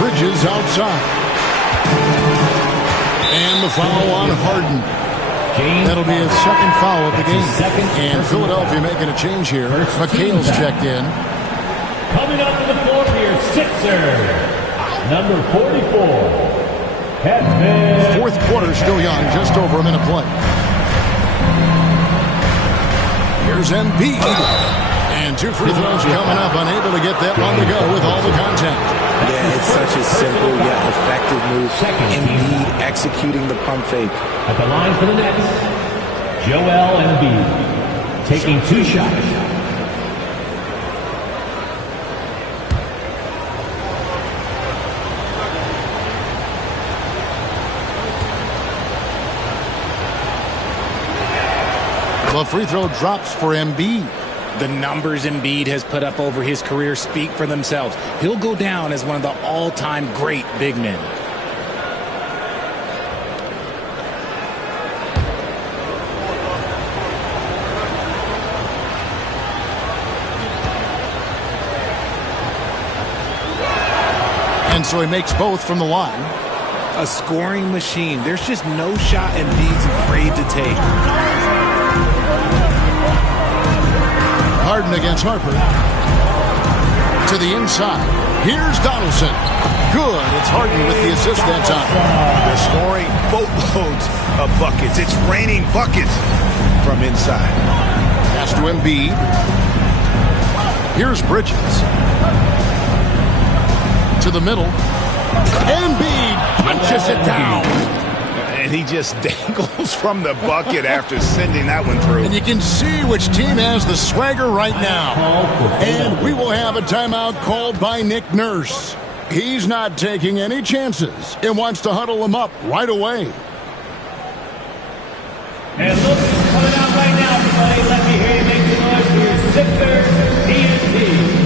Bridges outside. And the foul on Harden. That'll be his 2nd foul of the game. And Philadelphia making a change here. McHale's checked in. Coming up to the floor for your Sixers, number 44. 4th quarter still young, just over a minute play. Here's Embiid. And 2 free throws coming up, unable to get that one to go with all the contact. Yeah, it's such a simple yet effective move. Embiid executing the pump fake. At the line for the Nets, Joel Embiid taking 2 shots. The free throw drops for Embiid. The numbers Embiid has put up over his career speak for themselves. He'll go down as one of the all-time great big men. And so he makes both from the line. A scoring machine. There's just no shot Embiid's afraid to take. Harden against Harper. To the inside. Here's Donaldson. Good. It's Harden with the assist that time. They're scoring boatloads of buckets. It's raining buckets from inside. Pass to Embiid. Here's Bridges. To the middle. Embiid punches it down. And he just dangles from the bucket after sending that one through. And you can see which team has the swagger right now. And we will have a timeout called by Nick Nurse. He's not taking any chances and wants to huddle them up right away. And look who's coming out right now, everybody. Let me hear you make the noise for your Sixers TNT.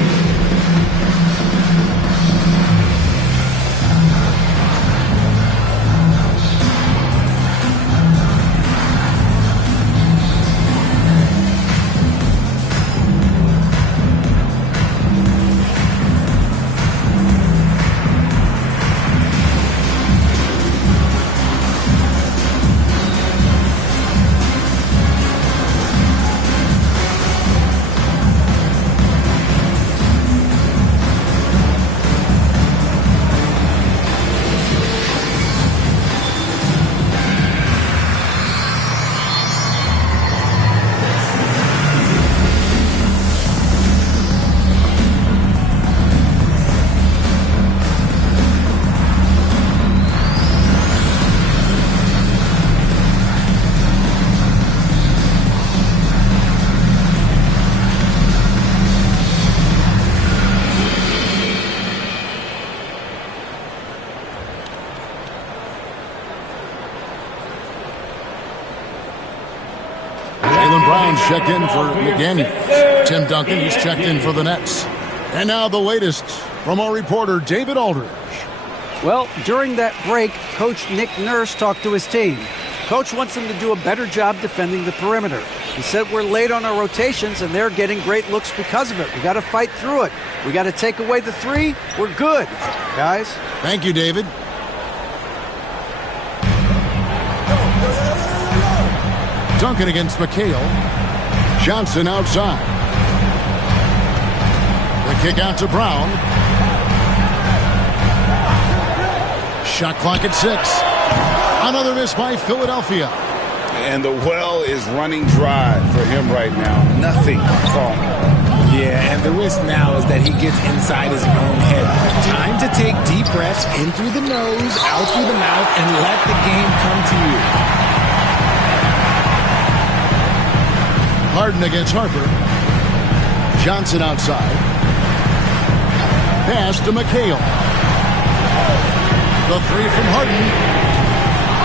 Checked in for McDaniels. Tim Duncan, he's checked in for the Nets. And now the latest from our reporter, David Aldridge. Well, during that break, Coach Nick Nurse talked to his team. Coach wants them to do a better job defending the perimeter. He said we're late on our rotations, and they're getting great looks because of it. We got to fight through it. We got to take away the three. We're good, guys. Thank you, David. Duncan against McHale. Johnson outside. The kick out to Brown. Shot clock at 6. Another miss by Philadelphia. And the well is running dry for him right now. Nothing falling. Yeah, and the risk now is that he gets inside his own head. Time to take deep breaths in through the nose, out through the mouth, and let the game come to you. Harden against Harper. Johnson outside. Pass to McHale. The three from Harden.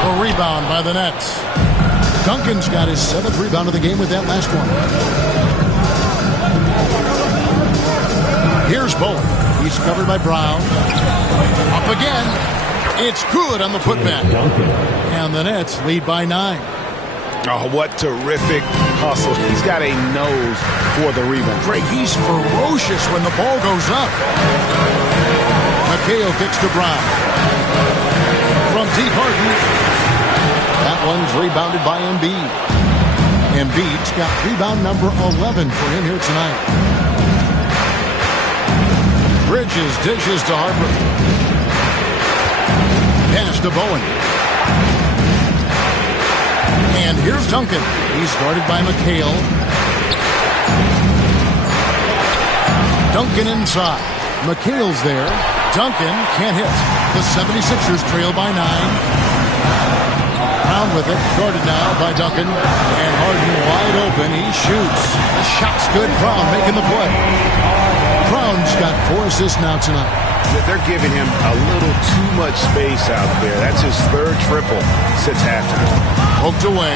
A rebound by the Nets. Duncan's got his 7th rebound of the game with that last one. Here's Bowen. He's covered by Brown. Up again. It's good on the putback. And the Nets lead by 9. Oh, what terrific hustle. He's got a nose for the rebound. Greg, he's ferocious when the ball goes up. McHale kicks to Brown. From deep Harden. That one's rebounded by Embiid. Embiid's got rebound number 11 for him here tonight. Bridges dishes to Harper. Pass to Bowen. And here's Duncan. He's guarded by McHale. Duncan inside. McHale's there. Duncan can't hit. The 76ers trail by 9. Brown with it. Guarded now by Duncan. And Harden wide open. He shoots. The shot's good. Brown making the play. Brown's got 4 assists now tonight. They're giving him a little too much space out there. That's his 3rd triple since halftime. Poked away.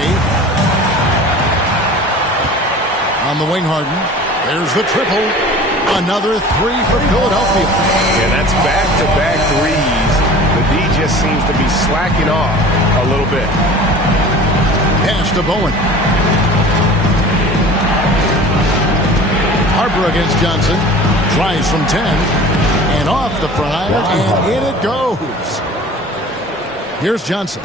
On the wing, Harden. There's the triple. Another 3 for Philadelphia. Yeah, that's back-to-back threes. The D just seems to be slacking off a little bit. Pass to Bowen. Harper against Johnson. Tries from 10. And off the front. And in it goes. Here's Johnson.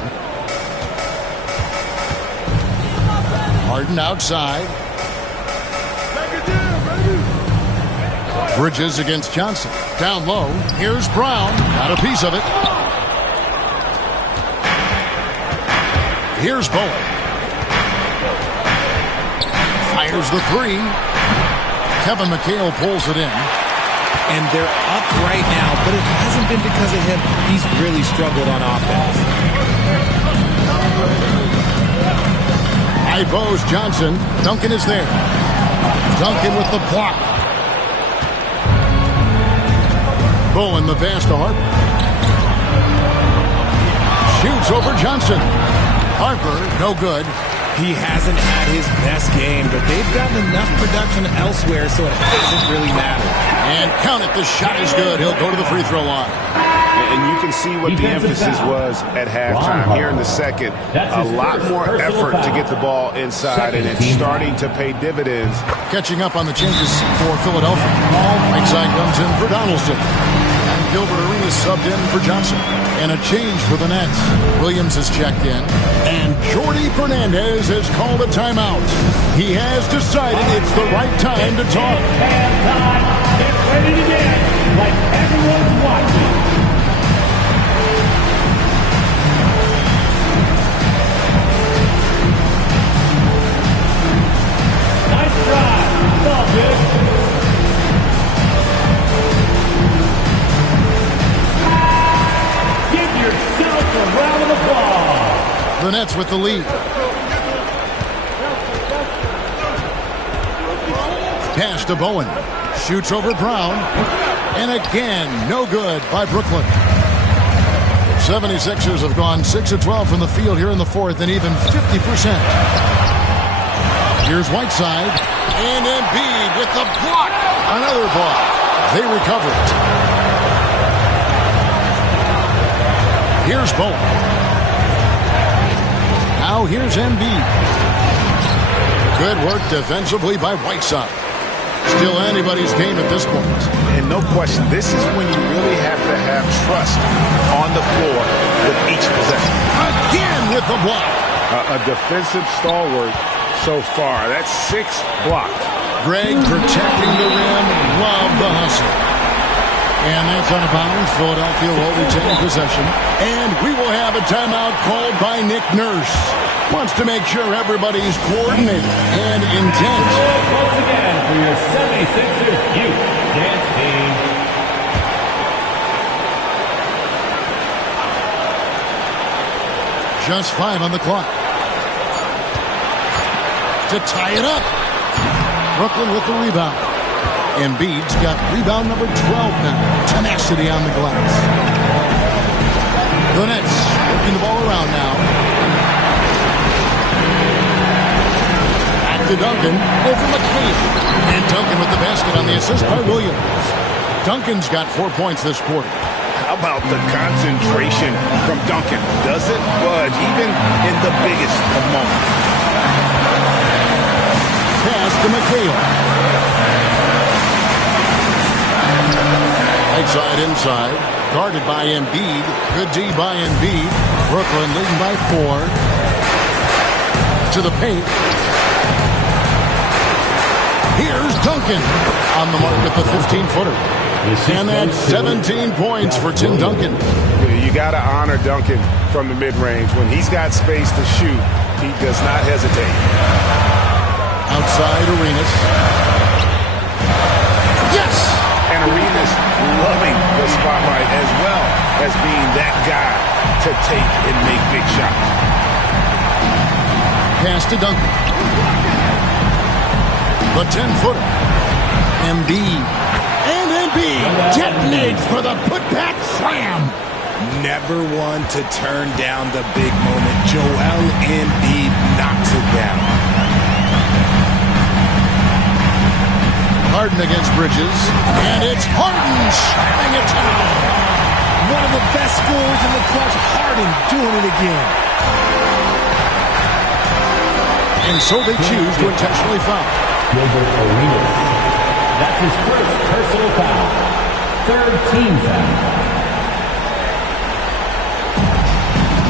Harden outside. Bridges against Johnson. Down low. Here's Brown. Got a piece of it. Here's Bowen. Fires the 3. Kevin McHale pulls it in. And they're up right now, but it hasn't been because of him. He's really struggled on offense. High post Johnson. Duncan is there. Duncan with the block. Bowen the pass to Harper. Shoots over Johnson. Harper, no good. He hasn't had his best game, but they've gotten enough production elsewhere, so it hasn't really mattered. And count it, the shot is good. He'll go to the free throw line. And you can see what the emphasis was at halftime. Here in the second, a lot more effort to get the ball inside, and it's starting to pay dividends. Catching up on the changes for Philadelphia. Right side comes in for Donaldson. And Gilbert Arenas subbed in for Johnson. And a change for the Nets. Williams has checked in. And Jordi Fernandez has called a timeout. He has decided it's the right time to talk. Halftime. Get ready to dance like everyone's watching. Nice try. It's all good. Give yourself a round of applause. The Nets with the lead. Pass to Bowen. Shoots over Brown. And again, no good by Brooklyn. 76ers have gone 6 of 12 from the field here in the 4th and even 50%. Here's Whiteside. And Embiid with the block. Another block. They recover it. Here's Bowen. Now here's Embiid. Good work defensively by Whiteside. Still anybody's game at this point. And no question, this is when you really have to have trust on the floor with each possession. Again with the block. A defensive stalwart so far. That's 6 blocked. Greg protecting the rim. Love the hustle. And that's out of bounds. Philadelphia will retain possession. And we will have a timeout called by Nick Nurse. Wants to make sure everybody's coordinated and intent. Once again for your 76ers youth dance team. Just 5 on the clock. To tie it up. Brooklyn with the rebound. Embiid's got rebound number 12 now. Tenacity on the glass. The Nets working the ball around now. Back to Duncan. Over McHale. And Duncan with the basket on the assist by Williams. Duncan's got 4 points this quarter. How about the concentration from Duncan? Doesn't budge, even in the biggest of moments. Pass to McHale. Right side inside. Guarded by Embiid. Good D by Embiid. Brooklyn leading by 4. To the paint. Here's Duncan. On the mark with the 15-footer. And that's 17 points for Tim Duncan. You got to honor Duncan from the mid-range. When he's got space to shoot, he does not hesitate. Outside Arenas. Yes! as being that guy to take and make big shots. Pass to Duncan. The 10-footer. Embiid. And Embiid detonates for the putback slam. Never one to turn down the big moment. Joel Embiid knocks it down. Harden against Bridges. And it's Harden shutting it down. One of the best scorers in the clutch. Harden doing it again. And so they choose to intentionally foul. Gilbert Arenas. That's his first personal foul. Third team foul.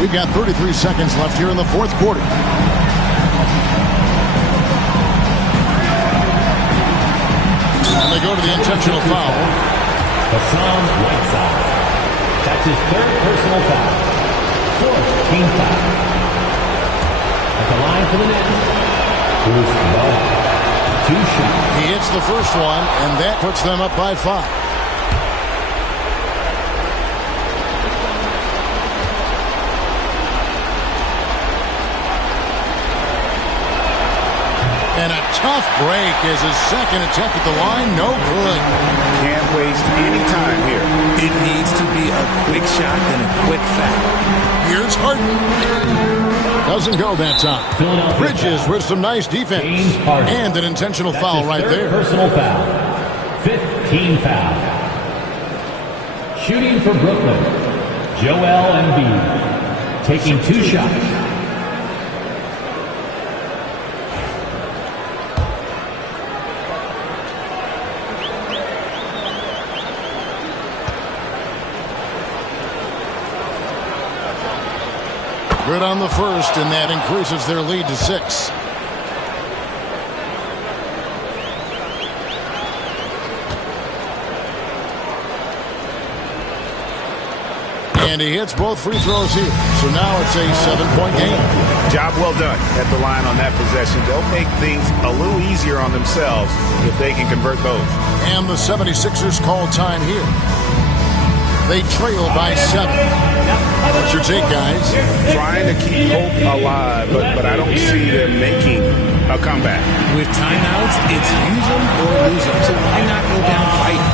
We've got 33 seconds left here in the fourth quarter. And they go to the intentional foul. Hassan Whiteside. That's his third personal foul. Fourth team foul. At the line for the Nets, Bruce Bowen. 2 shots. He hits the first one, and that puts them up by 5. And a tough break is his second attempt at the line. No good. Can't waste any time here. It needs to be a quick shot and a quick foul. Here's Harden. Doesn't go that time. Bridges with some nice defense. And an intentional foul right there. Personal foul. 15 foul. Shooting for Brooklyn, Joel Embiid. Taking 2 shots. Good on the first, and that increases their lead to 6. And he hits both free throws here. So now it's a 7-point game. Job well done at the line on that possession. They'll make things a little easier on themselves if they can convert those. And the 76ers call time here. They trail by 7. What's your take, guys? Trying to keep hope alive, but I don't see them making a comeback. With timeouts, it's use them or lose them. So why not go down fighting?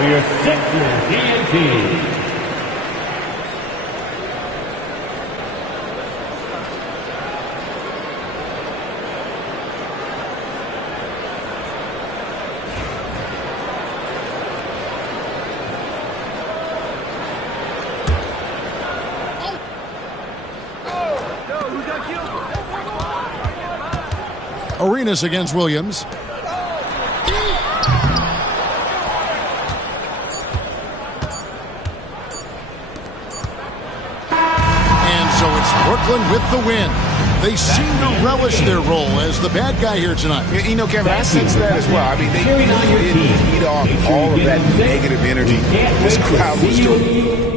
Your Sixers TNT. Arenas against Williams. Brooklyn with the win. They seem to relish their role as the bad guy here tonight. You know, Kevin, I sense that as well. I mean, they really did feed off all of that negative energy this crowd was doing.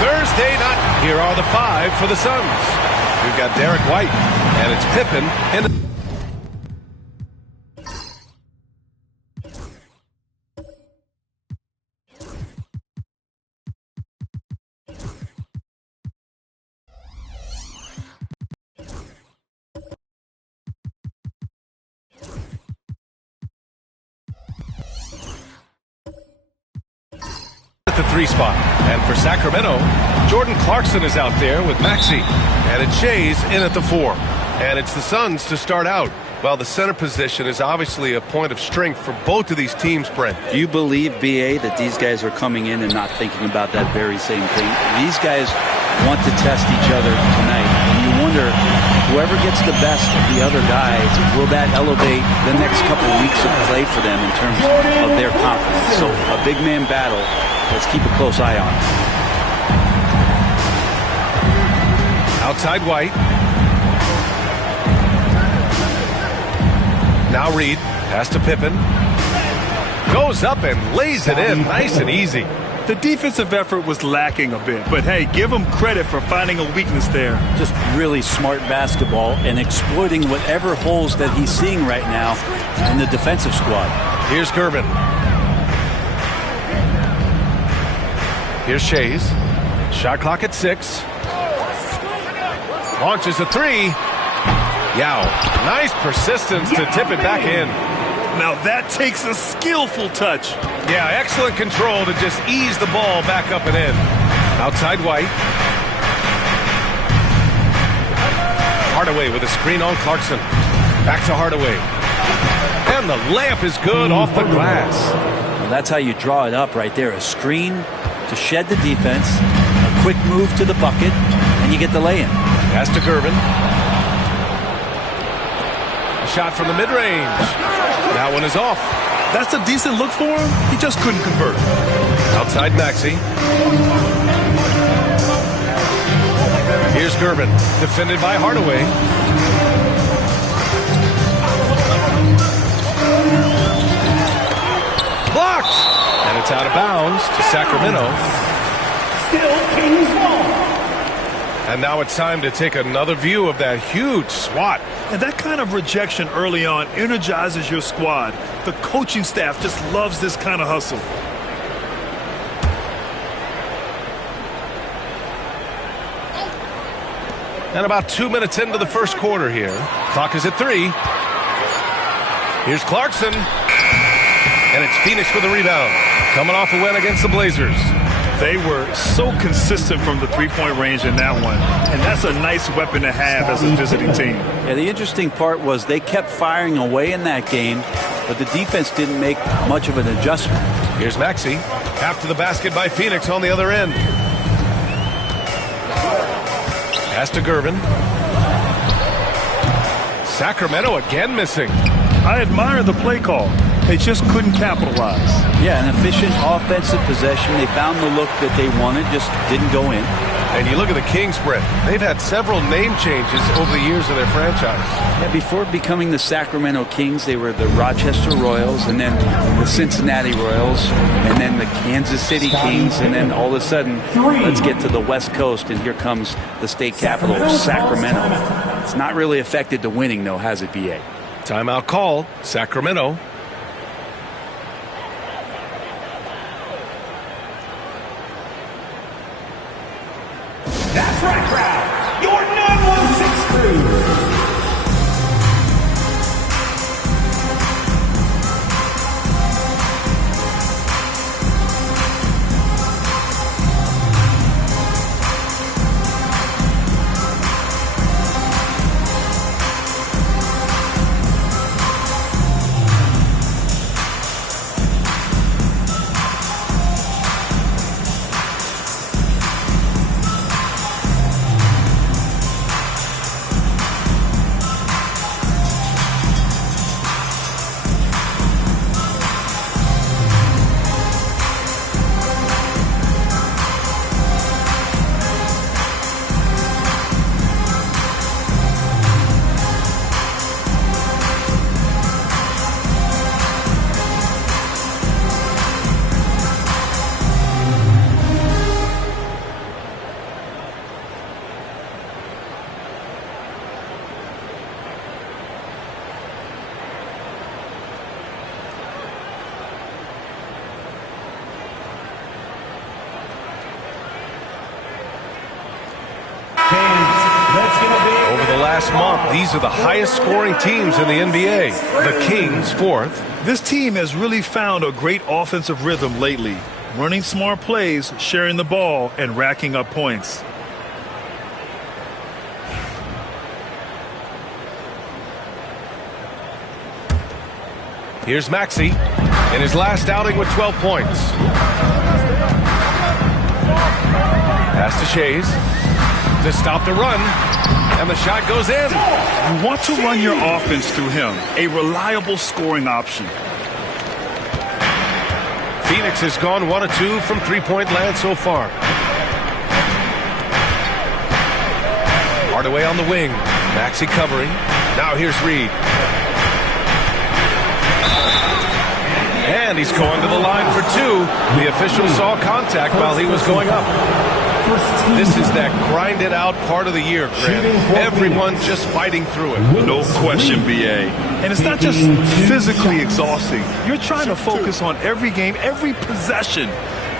Thursday night. Here are the 5 for the Suns. We've got Derek White, and it's Pippen. And the 3 spot. And for Sacramento, Jordan Clarkson is out there with Maxey. And it's Shays in at the 4. And it's the Suns to start out. Well, the center position is obviously a point of strength for both of these teams, Brent. Do you believe, B.A., that these guys are coming in and not thinking about that very same thing? These guys want to test each other tonight. And you wonder, whoever gets the best of the other guy, will that elevate the next couple of weeks of play for them in terms of their confidence? So a big man battle. Let's keep a close eye on it. Outside White. Now Reed. Pass to Pippen. Goes up and lays it in. Nice and easy. The defensive effort was lacking a bit, but hey, give them credit for finding a weakness there. Just really smart basketball and exploiting whatever holes that he's seeing right now in the defensive squad. Here's Gervin. Here's Shays. Shot clock at 6. Launches a 3. Yao. Nice persistence to tip it back in. Now that takes a skillful touch. Yeah, excellent control to just ease the ball back up and in. Outside White. Hardaway with a screen on Clarkson. Back to Hardaway. And the layup is good off the glass. Well, that's how you draw it up right there. A screen to shed the defense, a quick move to the bucket, and you get the lay-in. Pass to Gervin. A shot from the mid-range. That one is off. That's a decent look for him. He just couldn't convert. Outside Maxey. Here's Gervin, defended by Hardaway. Blocked! And it's out of bounds to Sacramento. Still Kings ball. And now it's time to take another view of that huge swat. And that kind of rejection early on energizes your squad. The coaching staff just loves this kind of hustle. And about 2 minutes into the first quarter here. Clock is at 3. Here's Clarkson. And it's Phoenix with a rebound. Coming off a win against the Blazers. They were so consistent from the three-point range in that one. And that's a nice weapon to have as a visiting team. Yeah, the interesting part was they kept firing away in that game, but the defense didn't make much of an adjustment. Here's Maxey. Half to the basket by Phoenix on the other end. Pass to Gervin. Sacramento again missing. I admire the play call. They just couldn't capitalize. Yeah, an efficient offensive possession. They found the look that they wanted, just didn't go in. And you look at the Kings, Brett. They've had several name changes over the years of their franchise. Yeah, before becoming the Sacramento Kings, they were the Rochester Royals, and then the Cincinnati Royals, and then the Kansas City Kings, and then all of a sudden, let's get to the West Coast, and here comes the state capital of Sacramento. It's not really affected the winning, though, has it, B.A.? Timeout call, Sacramento. That's right, crowd. Your 916 crew. Over the last month, these are the highest scoring teams in the NBA. The Kings, fourth. This team has really found a great offensive rhythm lately. Running smart plays, sharing the ball, and racking up points. Here's Maxey in his last outing with 12 points. Pass to Shays to stop the run, and the shot goes in. You want to run your offense through him, a reliable scoring option. Phoenix has gone 1 of 2 from three-point land so far. Hardaway on the wing. Maxey covering. Now here's Reed. And he's going to the line for 2. The official saw contact while he was going up. This is that grinded out part of the year, Grant. Everyone's just fighting through it. No question, B.A. And it's not just physically exhausting. You're trying to focus on every game, every possession.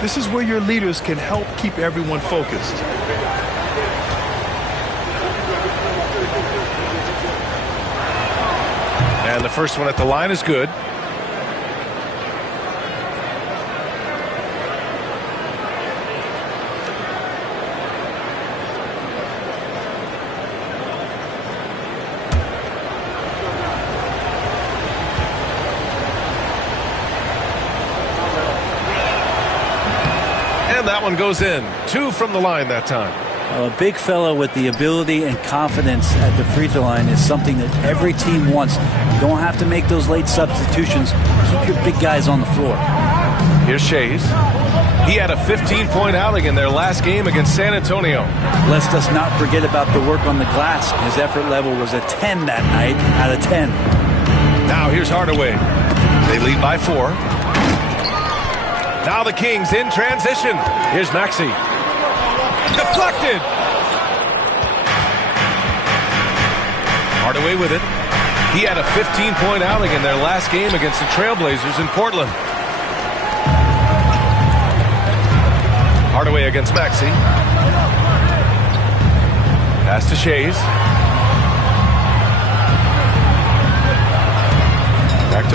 This is where your leaders can help keep everyone focused. And the first one at the line is good. That one goes in. 2 from the line that time. A big fellow with the ability and confidence at the free throw line is something that every team wants. You don't have to make those late substitutions. Keep your big guys on the floor. Here's Shays. He had a 15-point outing in their last game against San Antonio. Let's us not forget about the work on the glass. His effort level was a 10 that night out of 10. Now here's Hardaway. They lead by 4. Now the Kings in transition. Here's Maxey. Deflected. Hardaway with it. He had a 15-point outing in their last game against the Trailblazers in Portland. Hardaway against Maxey. Pass to Shays.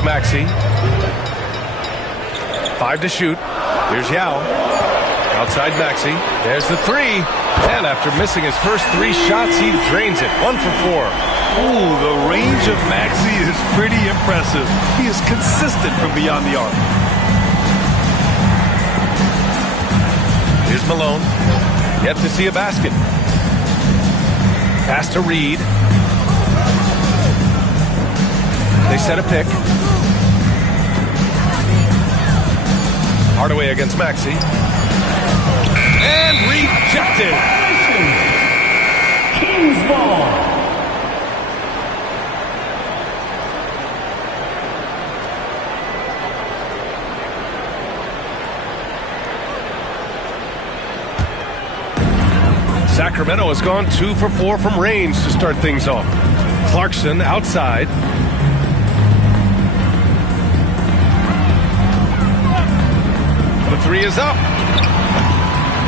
Maxey. 5 to shoot. Here's Yao. Outside Maxey. There's the 3. And after missing his first 3 shots, he drains it. 1 for 4. Ooh, the range of Maxey is pretty impressive. He is consistent from beyond the arc. Here's Malone. Yet to see a basket. Pass to Reed. They set a pick. Hardaway against Maxey. And rejected. Kings ball. Sacramento has gone 2 for 4 from range to start things off. Clarkson outside. The 3 is up.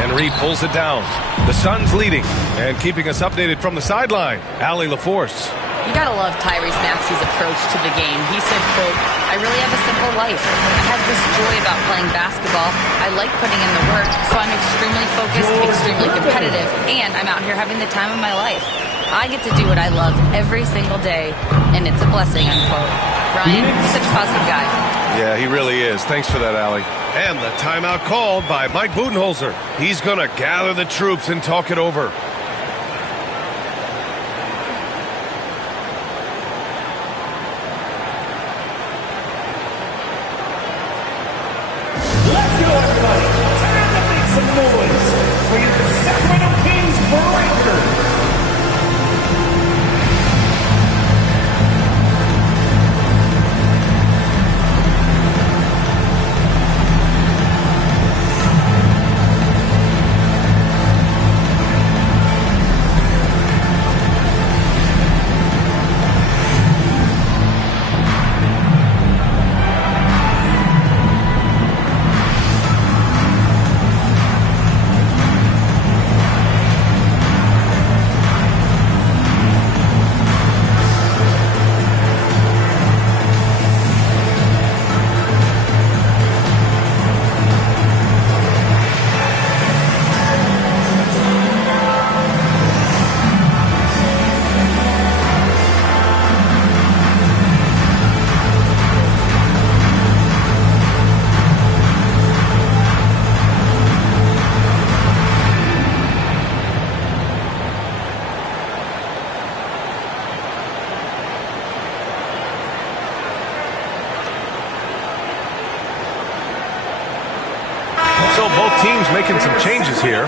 And Reed pulls it down. The Suns leading and keeping us updated from the sideline. Allie LaForce. You gotta love Tyrese Maxey's approach to the game. He said, quote, "I really have a simple life. I have this joy about playing basketball. I like putting in the work, so I'm extremely focused, extremely competitive, and I'm out here having the time of my life. I get to do what I love every single day, and it's a blessing," unquote. Ryan, such a positive guy. Yeah, he really is. Thanks for that, Allie. And the timeout called by Mike Budenholzer. He's going to gather the troops and talk it over. Let's go, everybody. Time to make some noise for your Sacramento Kings breakers. So both teams making some changes here.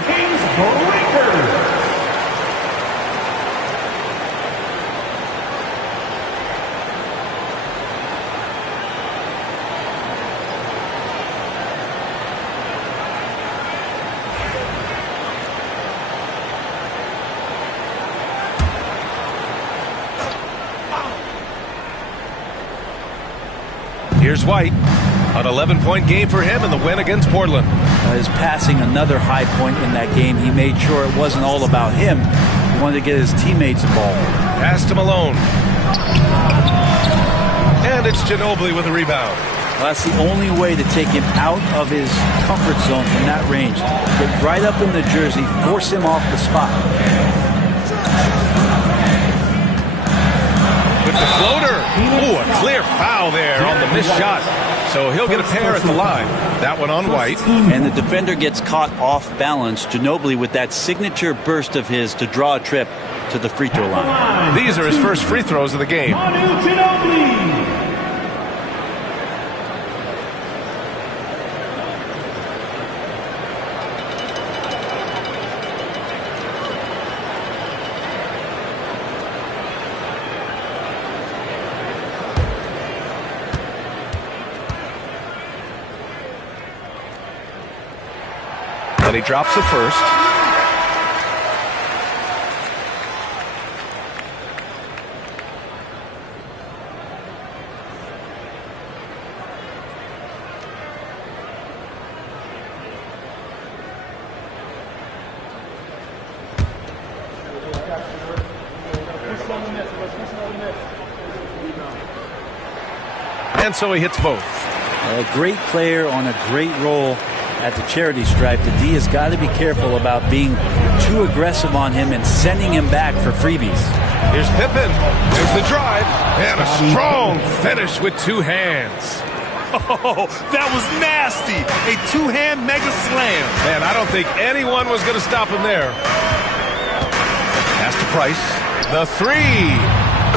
Here's White. An 11-point game for him in the win against Portland. His passing, another high point in that game. He made sure it wasn't all about him. He wanted to get his teammates involved. Pass to Malone. And it's Ginobili with a rebound. Well, that's the only way to take him out of his comfort zone from that range. Get right up in the jersey, force him off the spot. With the floater. Ooh, a clear foul there on the missed shot. So he'll get a pair at the line. That one on White. And the defender gets caught off balance. Ginobili with that signature burst of his to draw a trip to the free throw line. These are his first free throws of the game. And he drops the first. And so he hits both. A great player on a great role at the charity stripe. The D has got to be careful about being too aggressive on him and sending him back for freebies. Here's Pippen. There's the drive. And a strong finish with two hands. Oh, that was nasty. A two-hand mega slam. Man, I don't think anyone was going to stop him there. Pass to Price. The three.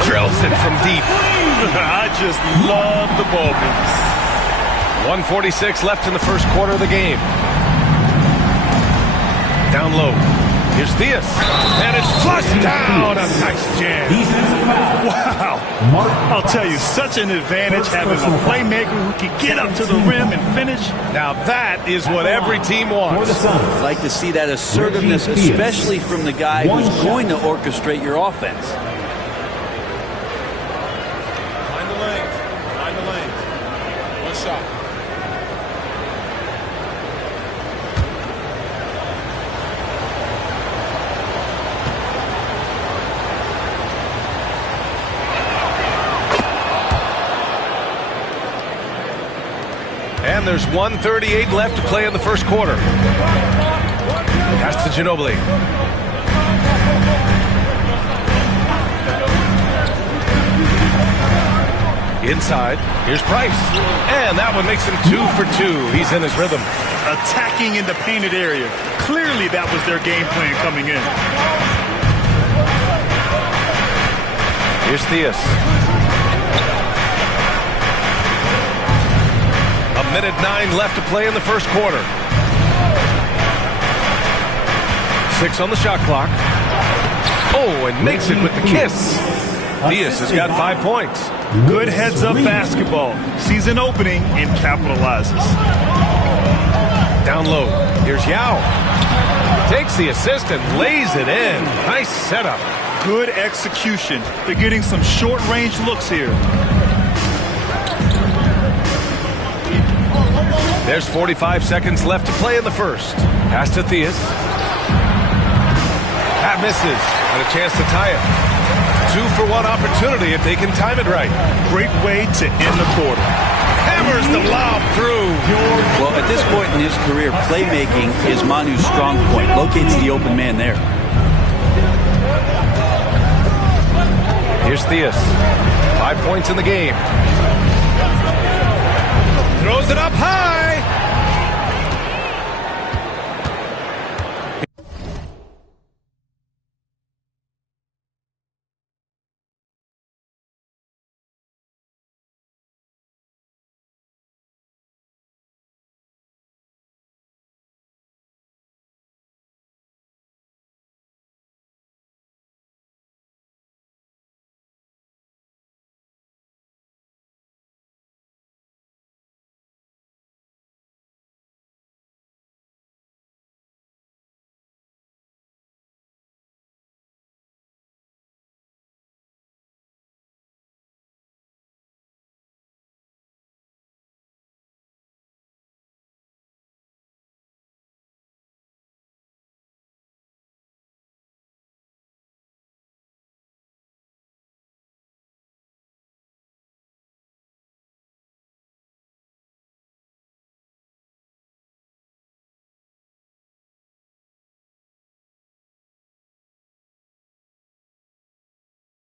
Drills it from deep. I just love the ball moves. 1:46 left in the first quarter of the game. Down low. Here's Theus. And it's flushed down. A nice jam. Wow. I'll tell you, such an advantage having a playmaker who can get up to the rim and finish. Now that is what every team wants. I'd like to see that assertiveness, especially from the guy who's going to orchestrate your offense. Find the lanes. Find the lanes. One shot. And there's 1:38 left to play in the first quarter. Pass to Ginobili. Inside. Here's Price. And that one makes him 2 for 2. He's in his rhythm. Attacking in the painted area. Clearly that was their game plan coming in. Here's Theus. 1:09 left to play in the first quarter. 6 on the shot clock. Oh, and makes it with the kiss. Theus has got 5 points. Good heads-up basketball. Sees an opening and capitalizes. Down low. Here's Yao. Takes the assist and lays it in. Nice setup. Good execution. They're getting some short-range looks here. There's 45 seconds left to play in the first. Pass to Theus. That misses. And a chance to tie it. 2-for-1 opportunity if they can time it right. Great way to end the quarter. Hammers the lob through. Well, at this point in his career, playmaking is Manu's strong point. Locates the open man there. Here's Theus. 5 points in the game. Throws it up high.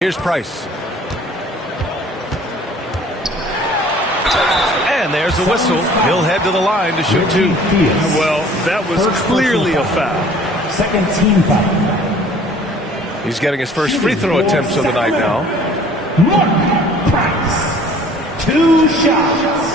Here's Price. And there's a whistle. He'll head to the line to shoot 2. Well, that was clearly a foul. Second team foul. He's getting his first free throw attempts of the night now. Mark Price. 2 shots.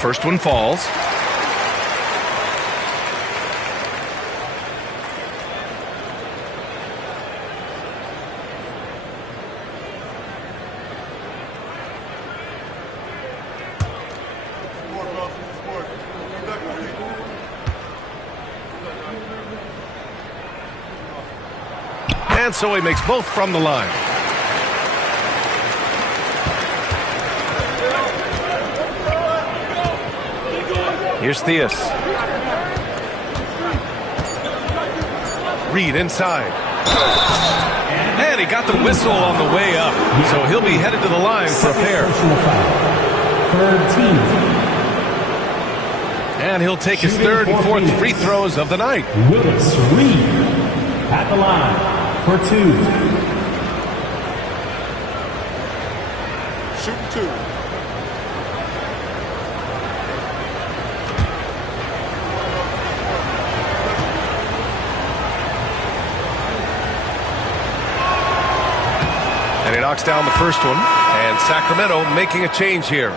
First one falls. And so he makes both from the line. Here's Theus. Reed inside. And he got the whistle on the way up. So he'll be headed to the line for a pair. And he'll take his third and fourth free throws of the night. Willis Reed at the line for 2. Shooting 2. And he knocks down the first one. And Sacramento making a change here.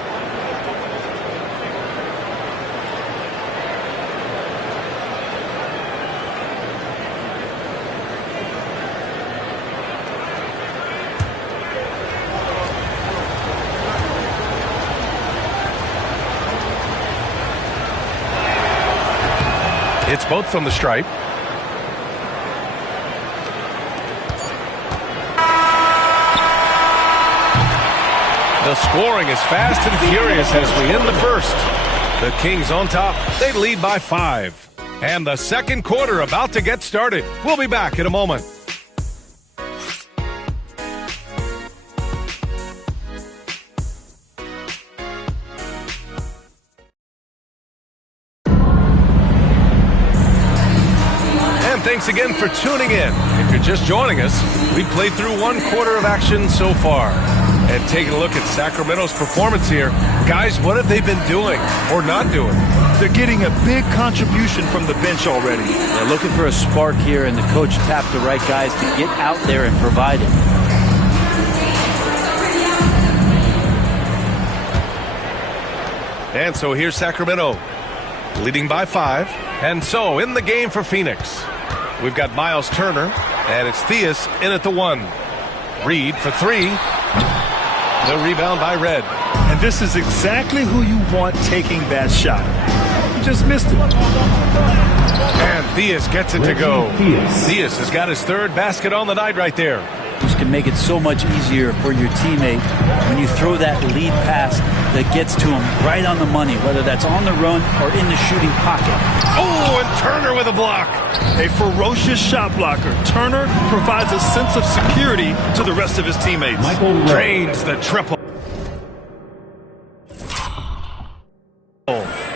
It's both from the stripe. The scoring is fast and furious as we end the first. The Kings on top. They lead by 5. And the second quarter about to get started. We'll be back in a moment. Thanks again for tuning in. If you're just joining us, we played through one quarter of action so far. And taking a look at Sacramento's performance here, guys, what have they been doing or not doing? They're getting a big contribution from the bench already. They're looking for a spark here, and the coach tapped the right guys to get out there and provide it. And so here's Sacramento, leading by 5. And so in the game for Phoenix, we've got Miles Turner, and it's Theus in at the 1. Reed for 3. The rebound by Red. And this is exactly who you want taking that shot. He just missed it. And Theus gets it to go. Theus has got his third basket on the night right there. This can make it so much easier for your teammate when you throw that lead pass that gets to him right on the money, whether that's on the run or in the shooting pocket. Oh, and Turner with a block. A ferocious shot blocker. Turner provides a sense of security to the rest of his teammates. Drains the triple.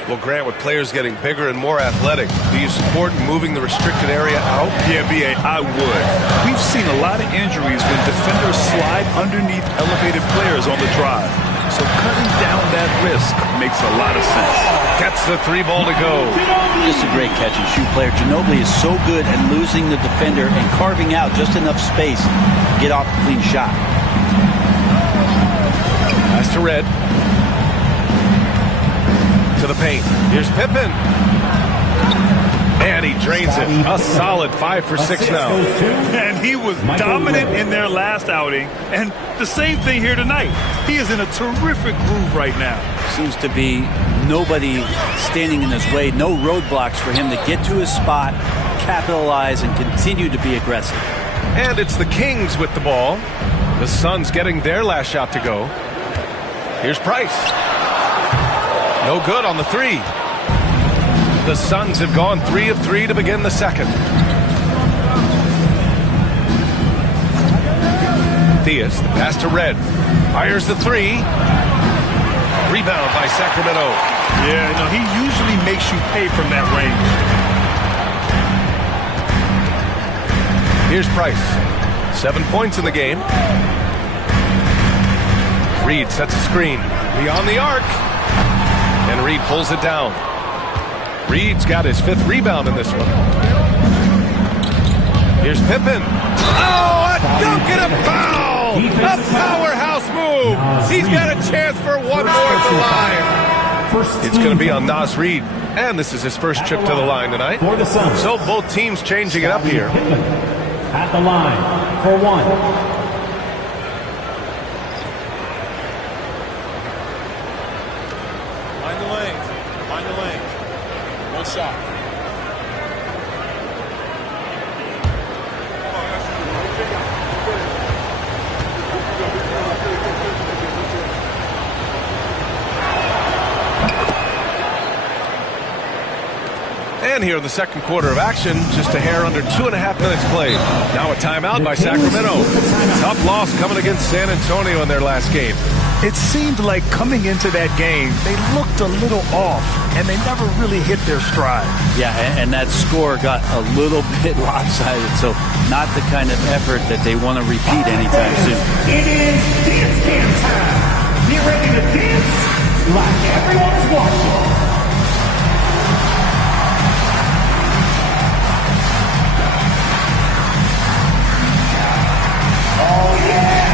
Well, Grant, with players getting bigger and more athletic, do you support moving the restricted area out? Yeah, B.A., I would. We've seen a lot of injuries when defenders slide underneath elevated players on the drive. So cutting down that risk makes a lot of sense. Gets the 3 ball to go. Just a great catch and shoot player. Ginobili is so good at losing the defender and carving out just enough space to get off a clean shot. Pass to Red. To the paint. Here's Pippen. And he drains it. A solid 5 for 6 now. And he was dominant in their last outing. And the same thing here tonight. He is in a terrific groove right now. Seems to be nobody standing in his way. No roadblocks for him to get to his spot, capitalize, and continue to be aggressive. And it's the Kings with the ball. The Suns getting their last shot to go. Here's Price. No good on the 3. The Suns have gone 3 of 3 to begin the second. Theus, the pass to Red. Fires the 3. Rebound by Sacramento. Yeah, no, he usually makes you pay from that range. Here's Price. 7 points in the game. Reed sets a screen. Beyond the arc. And Reed pulls it down. Reed's got his 5th rebound in this one. Here's Pippen. Oh, a dunk and a foul! A powerhouse move! He's got a chance for one more at the line. It's going to be on Naz Reid. And this is his first trip to the line tonight. So both teams changing it up here. At the line for 1. Shot. again here in the second quarter of action. Just a hair under 2.5 minutes played. Now a timeout by Sacramento. Tough loss coming against San Antonio in their last game. It seemed like coming into that game, they looked a little off, and they never really hit their stride. Yeah, and that score got a little bit lopsided, so not the kind of effort that they want to repeat anytime soon. It is dance camp time. Get ready to dance like everyone's watching. Oh, yeah!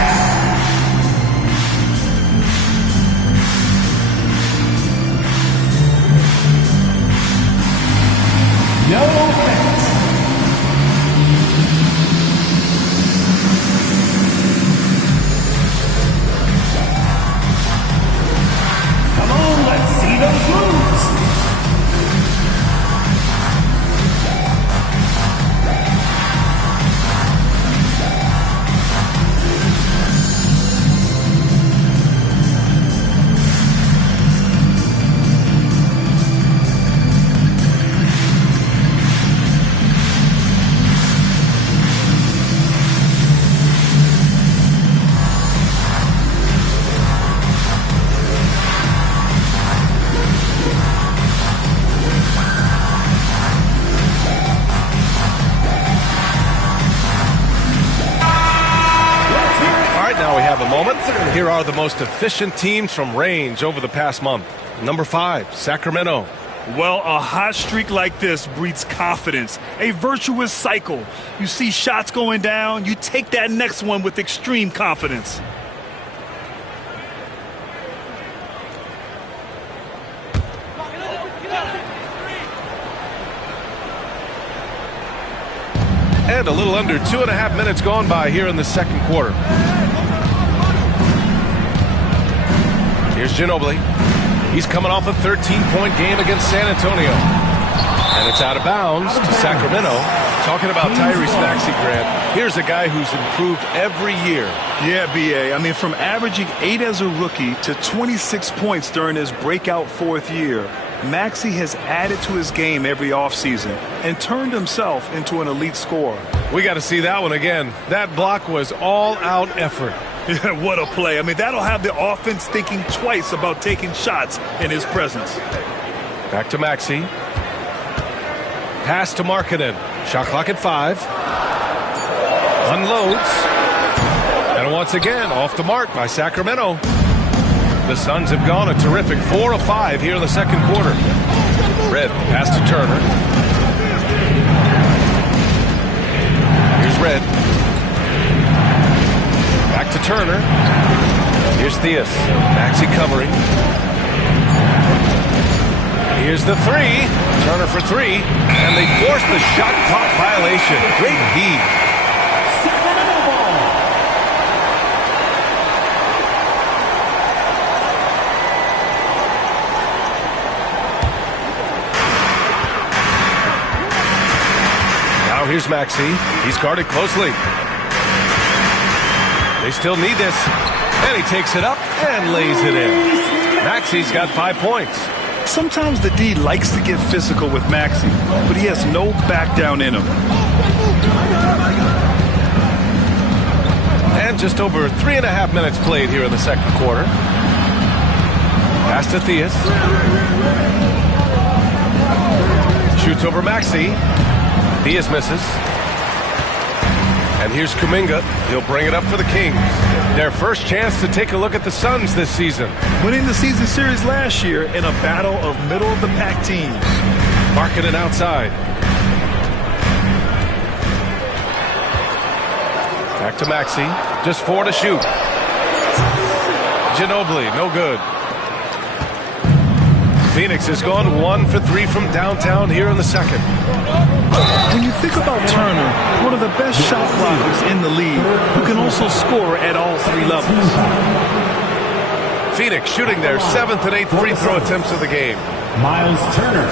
No offense. Come on, let's see those moves. Here are the most efficient teams from range over the past month. Number 5, Sacramento. Well, a hot streak like this breeds confidence, a virtuous cycle. You see shots going down, you take that next one with extreme confidence. And a little under 2.5 minutes gone by here in the second quarter. Here's Ginobili. He's coming off a 13-point game against San Antonio. And it's out of bounds to Sacramento. Talking about Tyrese Maxey, Grant, here's a guy who's improved every year. Yeah, B.A. I mean, from averaging 8 as a rookie to 26 points during his breakout 4th year, Maxey has added to his game every offseason and turned himself into an elite scorer. We got to see that one again. That block was all-out effort. Yeah, what a play. I mean, that'll have the offense thinking twice about taking shots in his presence. Back to Maxey. Pass to Markkanen. Shot clock at 5. Unloads. And once again, off the mark by Sacramento. The Suns have gone a terrific 4 of 5 here in the second quarter. Red, pass to Turner. Here's Red. Back to Turner. Here's Theus. Maxey covering. Here's the 3. Turner for 3. And they force the shot clock violation. Great D. Now here's Maxey. He's guarded closely. They still need this. And he takes it up and lays it in. Maxey's got 5 points. Sometimes the D likes to get physical with Maxey, but he has no back down in him. And just over 3.5 minutes played here in the second quarter. Pass to Theus. Shoots over Maxey. Theus misses. And here's Kuminga. He'll bring it up for the Kings. Their first chance to take a look at the Suns this season. Winning the season series last year in a battle of middle-of-the-pack teams. Markkanen outside. Back to Maxey. Just 4 to shoot. Ginobili, no good. Phoenix has gone 1 for 3 from downtown here in the second. When you think about Turner, one of the best shot blockers in the league, who can also score at all 3 levels. Phoenix shooting their 7th and 8th free throw attempts of the game. Miles Turner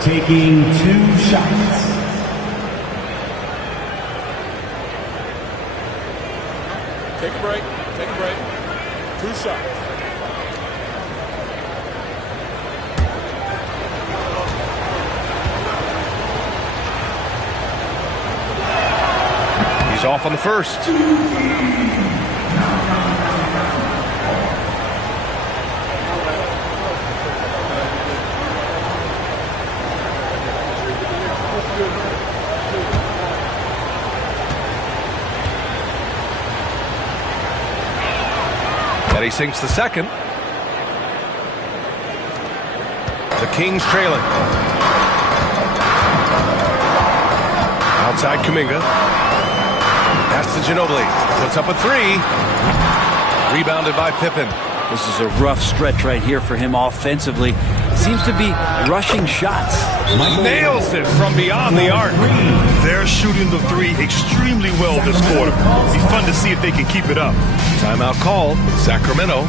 taking 2 shots. Take a break. Take a break. 2 shots. He's off on the first. And he sinks the second. The Kings trailing. Outside Kuminga. Pass to Ginobili. Puts up a three. Rebounded by Pippen. This is a rough stretch right here for him offensively. Seems to be rushing shots. Nails it from beyond the arc. They're shooting the three extremely well this quarter. It'll be fun to see if they can keep it up. Timeout called. Sacramento.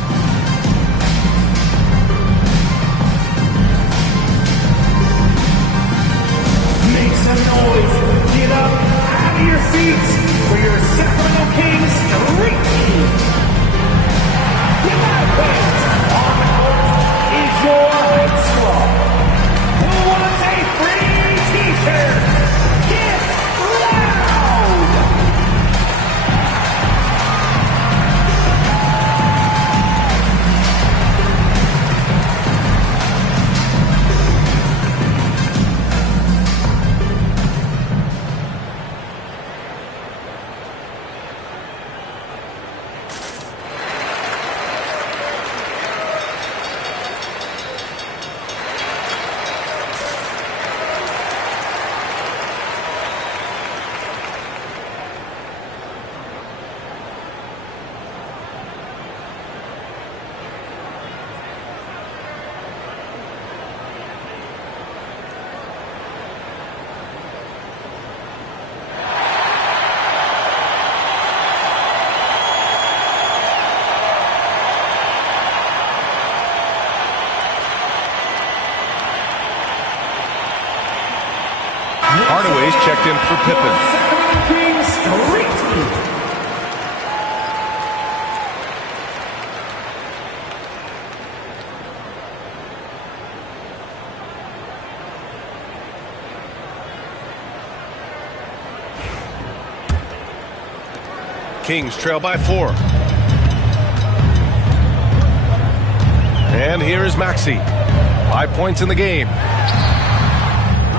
Make some noise. Get up out of your seats for your Sacramento Kings street team. Get out fans. On the court is your big squad. Who wants a free t-shirt? Get loud! Hardaway's checked in for Pippen. Kings street team. Kings trail by 4. And here is Maxey. 5 points in the game.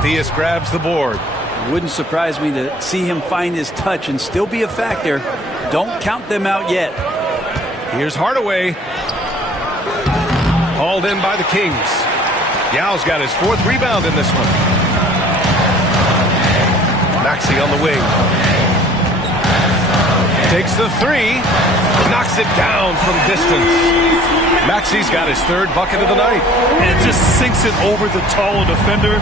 Theus grabs the board. Wouldn't surprise me to see him find his touch and still be a factor. Don't count them out yet. Here's Hardaway. Hauled in by the Kings. Yao's got his 4th rebound in this one. Maxey on the wing. Takes the 3. Knocks it down from distance. Maxey's got his 3rd bucket of the night. And it just sinks it over the taller defender.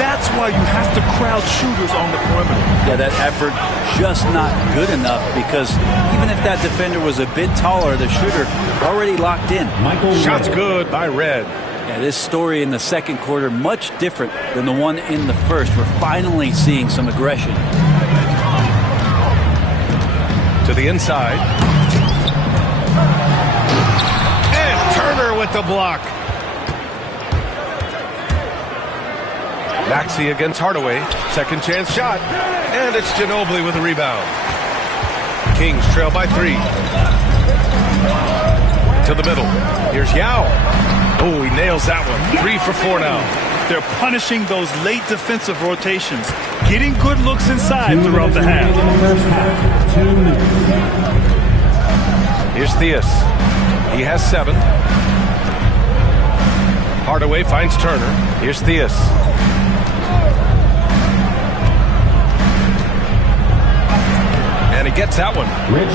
That's why you have to crowd shooters on the perimeter. Yeah, that effort just not good enough because even if that defender was a bit taller, the shooter already locked in. Shot's good by Red. Yeah, this story in the second quarter much different than the one in the first. We're finally seeing some aggression. To the inside. And Turner with the block. Maxey against Hardaway. Second chance shot. And it's Ginobili with a rebound. Kings trail by 3. To the middle. Here's Yao. Oh, he nails that one. 3 for 4 now. They're punishing those late defensive rotations, getting good looks inside throughout the half. Here's Theus. He has 7. Hardaway finds Turner. Here's Theus. And he gets that one.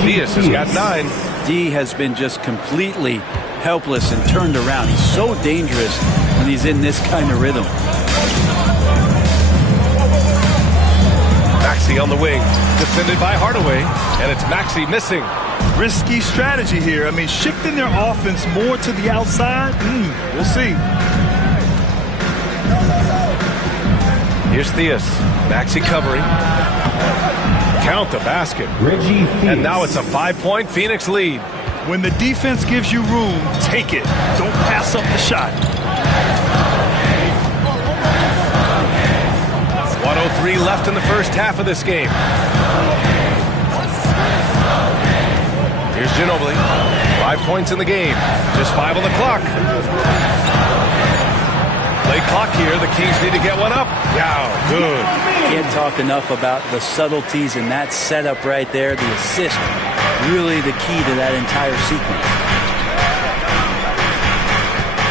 Theus has got 9. D has been just completely helpless and turned around. He's so dangerous when he's in this kind of rhythm. Maxey on the wing, defended by Hardaway, and it's Maxey missing. Risky strategy here. I mean, shifting their offense more to the outside, we'll see. Here's Theus. Maxey covering. Count the basket. And now it's a 5-point Phoenix lead. When the defense gives you room, take it. Don't pass up the shot. 1:03 left in the first half of this game. Here's Ginobili. 5 points in the game. Just 5 on the clock. Play clock here. The Kings need to get one up. Yeah, good. Can't talk enough about the subtleties in that setup right there. The assist, really the key to that entire sequence.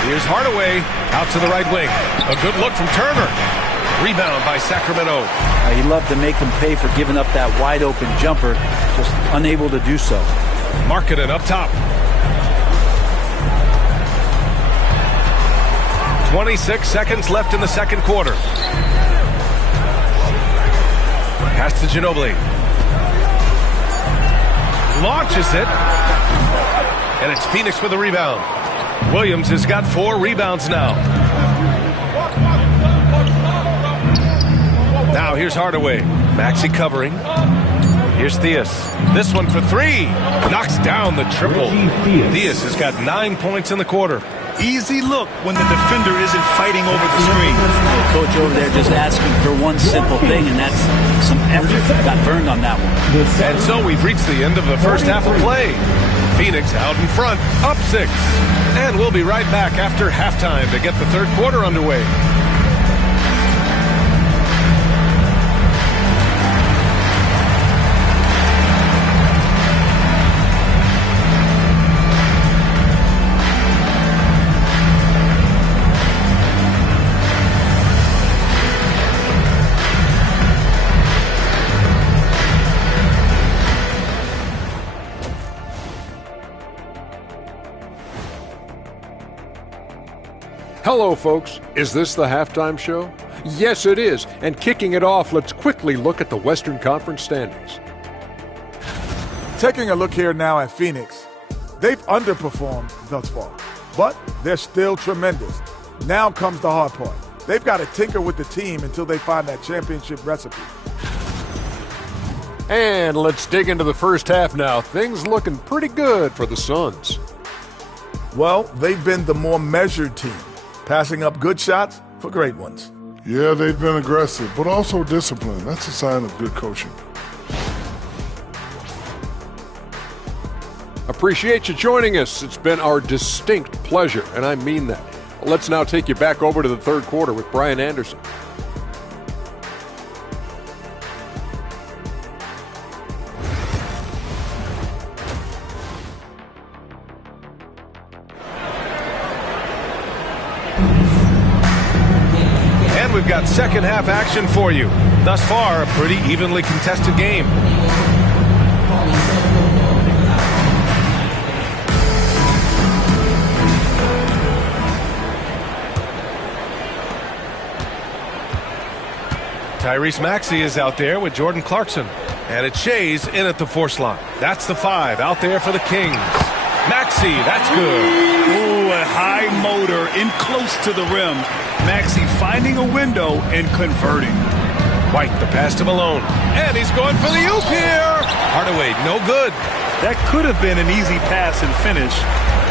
Here's Hardaway out to the right wing. A good look from Turner. Rebound by Sacramento. He loved to make them pay for giving up that wide open jumper. Just unable to do so. Marketed up top. 26 seconds left in the second quarter. Pass to Ginobili. Launches it. And it's Phoenix with a rebound. Williams has got 4 rebounds now. Now here's Hardaway. Maxey covering. Here's Theus. This one for 3. Knocks down the triple. Theus has got 9 points in the quarter. Easy look when the defender isn't fighting over the screen. Coach over there just asking for one simple thing, and that's some effort. Got burned on that one. And so we've reached the end of the first half of play. Phoenix out in front, up 6. And we'll be right back after halftime to get the third quarter underway. Hello, folks. Is this the halftime show? Yes, it is. And kicking it off, let's quickly look at the Western Conference standings. Taking a look here now at Phoenix, they've underperformed thus far, but they're still tremendous. Now comes the hard part. They've got to tinker with the team until they find that championship recipe. And let's dig into the first half now. Things looking pretty good for the Suns. Well, they've been the more measured team, passing up good shots for great ones. Yeah, they've been aggressive, but also disciplined. That's a sign of good coaching. Appreciate you joining us. It's been our distinct pleasure, and I mean that. Let's now take you back over to the third quarter with Brian Anderson. And we've got second half action for you. Thus far, a pretty evenly contested game. Tyrese Maxey is out there with Jordan Clarkson. And it's Shea's in at the 4 slot. That's the 5 out there for the Kings. Maxey, that's good. Ooh, a high motor in close to the rim. Maxey finding a window and converting. White, the pass to Malone. And he's going for the oop here. Hardaway, no good. That could have been an easy pass and finish.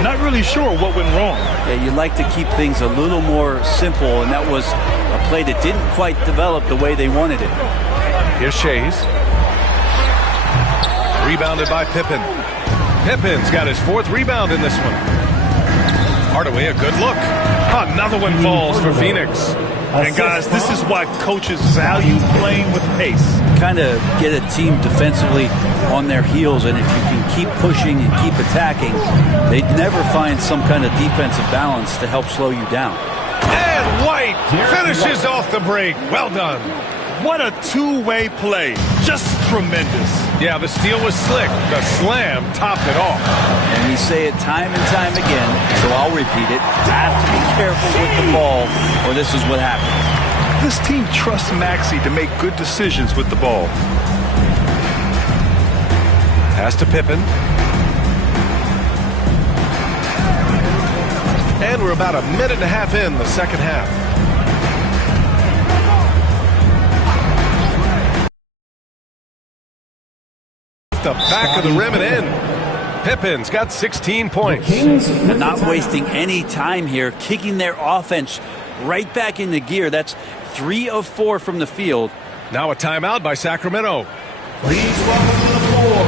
Not really sure what went wrong. Yeah, you like to keep things a little more simple, and that was a play that didn't quite develop the way they wanted it. Here's Shea's. Rebounded by Pippen. Pippen's got his 4th rebound in this one. Hardaway, a good look. Another one falls for Phoenix. And guys, this is why coaches value playing with pace. Kind of get a team defensively on their heels, and if you can keep pushing and keep attacking, they never find some kind of defensive balance to help slow you down. And White finishes off the break. Well done. What a two-way play. Just tremendous. Yeah, the steal was slick. The slam topped it off. And we say it time and time again, so I'll repeat it. Have to be careful with the ball, or this is what happens. This team trusts Maxey to make good decisions with the ball. Pass to Pippen. And we're about a minute and a half in the second half. The back of the rim and in. Pippen's got 16 points. And not wasting any time here, kicking their offense right back into gear. That's 3 of 4 from the field. Now a timeout by Sacramento. Please welcome to the floor,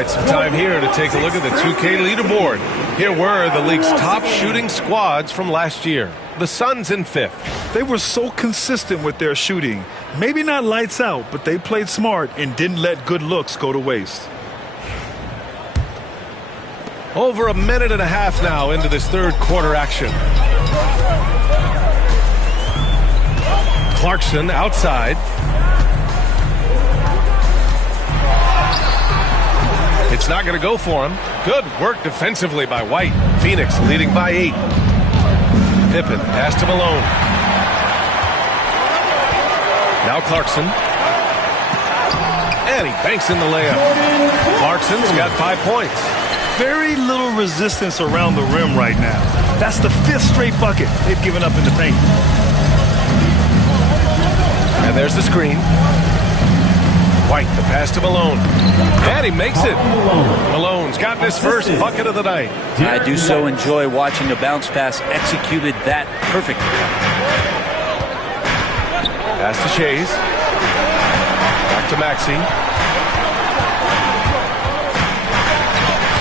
right, some time here to take a look at the 2K leaderboard. Here were the league's top shooting squads from last year. The Suns in 5th. They were so consistent with their shooting. Maybe not lights out, but they played smart and didn't let good looks go to waste. Over a minute and a half now into this third quarter action. Clarkson outside. It's not going to go for him. Good work defensively by White. Phoenix leading by 8. Pippen pass to Malone. Now Clarkson. And he banks in the layup. Clarkson's got 5 points. Very little resistance around the rim right now. That's the 5th straight bucket they've given up in the paint. And there's the screen. White, the pass to Malone. And he makes it. Malone's gotten his first bucket of the night. I do so enjoy watching the bounce pass executed that perfectly. Pass to Shays. Back to Maxey.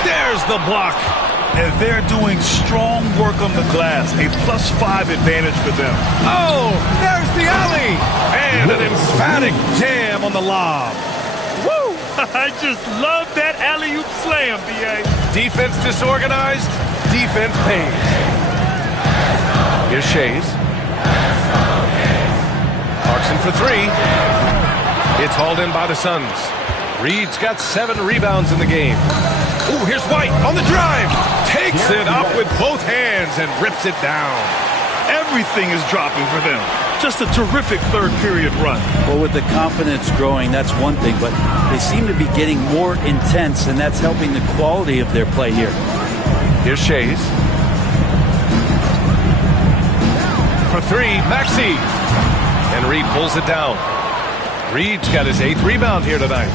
There's the block. And they're doing strong work on the glass. A +5 advantage for them. Oh, there's the alley. And an emphatic jam on the lob. Woo! I just love that alley-oop slam, B.A. Defense disorganized. Defense pays. Here's Shays. Clarkson for 3. It's hauled in by the Suns. Reed's got 7 rebounds in the game. Ooh, here's White on the drive. Takes it up with both hands and rips it down. Everything is dropping for them. Just a terrific third period run. Well, with the confidence growing, that's one thing, but they seem to be getting more intense, and that's helping the quality of their play here. Here's Shays. For 3, Maxey. And Reed pulls it down. Reed's got his 8th rebound here tonight.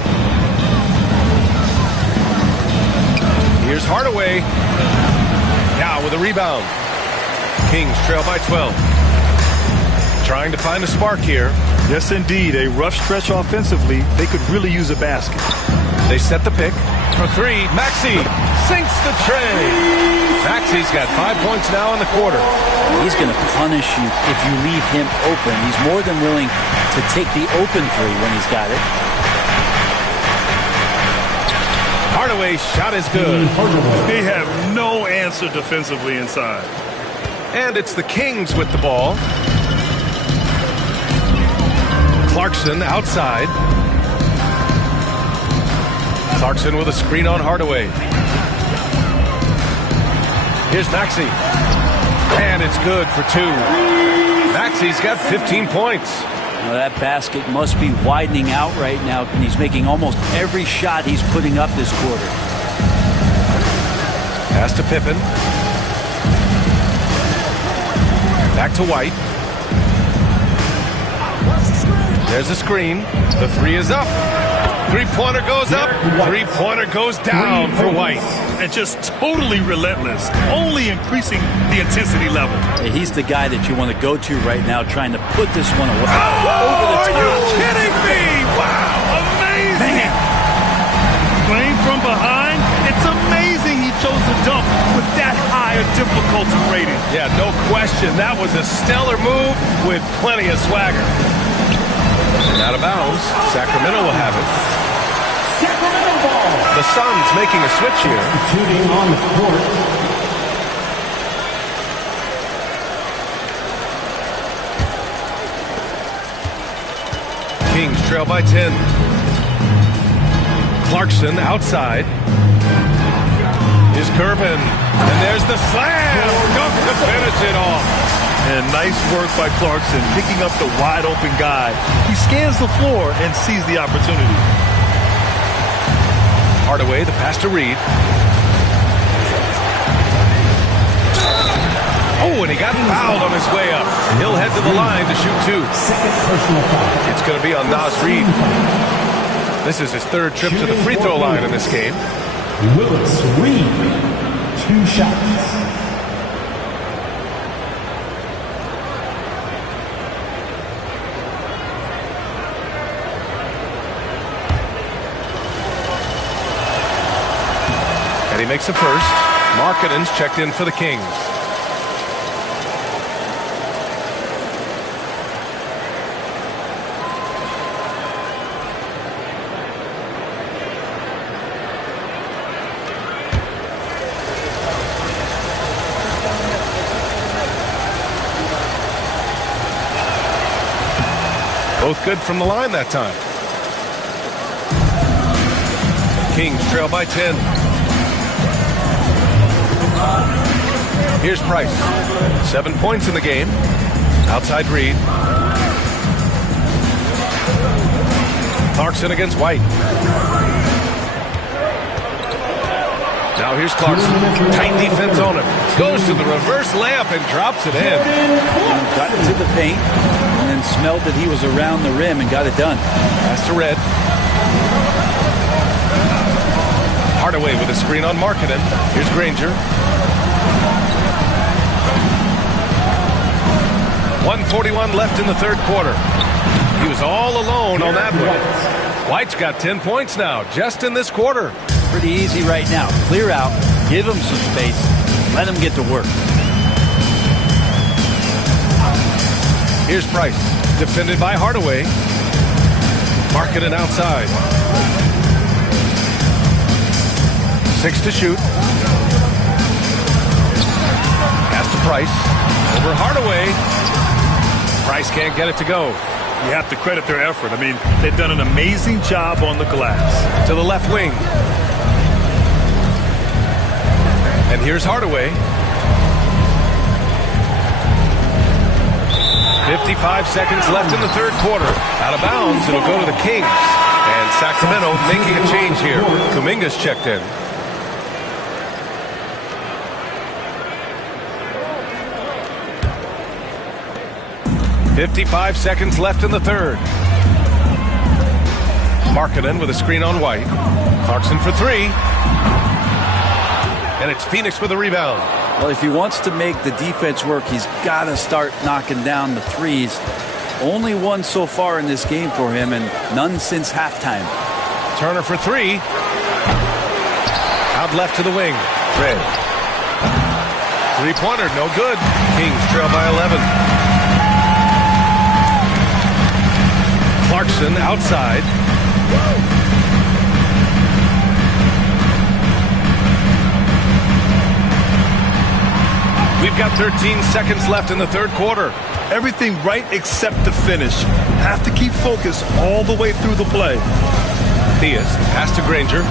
Here's Hardaway. Now with a rebound. Kings trail by 12. Trying to find a spark here. Yes, indeed. A rough stretch offensively. They could really use a basket. They set the pick. For 3, Maxey sinks the tray. Maxey's got 5 points now in the quarter. He's going to punish you if you leave him open. He's more than willing to take the open 3 when he's got it. Hardaway's shot is good. They have no answer defensively inside. And it's the Kings with the ball. Clarkson outside. Clarkson with a screen on Hardaway. Here's Maxey. And it's good for 2. Maxey's got 15 points. Now that basket must be widening out right now, and he's making almost every shot he's putting up this quarter. Pass to Pippen. Back to White. There's a screen. The 3 is up. 3-pointer goes up. 3-pointer goes down for White. And just totally relentless, only increasing the intensity level. He's the guy that you want to go to right now, trying to put this one away. Oh, are you kidding me? Wow, amazing. Playing from behind, it's amazing he chose to dunk with that high a difficulty rating. Yeah, no question. That was a stellar move with plenty of swagger. And out of bounds, Sacramento will have it. Sacramento ball. The Suns making a switch here. Shooting on the court. Kings trail by 10. Clarkson outside. Is Curvin. And there's the slam. Dunk to finish it off. And nice work by Clarkson, picking up the wide-open guy. He scans the floor and sees the opportunity. Hardaway, the pass to Reed. Oh, and he got fouled on his way up. He'll head to the line to shoot 2. Second personal foul. It's going to be on Nas Reed. This is his 3rd trip to the free throw line in this game. Willis Reed, 2 shots. And he makes the first. Markkanen's checked in for the Kings. Both good from the line that time. Kings trail by 10. Here's Price. 7 points in the game. Outside Reed. Clarkson against White. Now here's Clarkson. Tight defense on him. Goes to the reverse layup and drops it in. Got into the paint and then smelled that he was around the rim and got it done. Pass to Red. Hardaway with a screen on Markkanen. Here's Granger. 1:41 left in the third quarter. He was all alone on that one. White's got 10 points now, just in this quarter. Pretty easy right now. Clear out, give him some space, let him get to work. Here's Price, defended by Hardaway. Markkanen outside. 6 to shoot. Pass to Price. Over Hardaway. Price can't get it to go. You have to credit their effort. I mean, they've done an amazing job on the glass. To the left wing. And here's Hardaway. 55 seconds left in the third quarter. Out of bounds, it'll go to the Kings. And Sacramento making a change here. Kuminga's checked in. .55 seconds left in the third. Markkanen with a screen on White. Clarkson for three. And it's Phoenix with a rebound. Well, if he wants to make the defense work, he's got to start knocking down the threes. Only one so far in this game for him, and none since halftime. Turner for three. Out left to the wing. Red. Three-pointer, no good. Kings trail by 11. Clarkson outside. We've got 13 seconds left in the third quarter. Everything right except the finish. Have to keep focused all the way through the play. Theus, pass to Granger.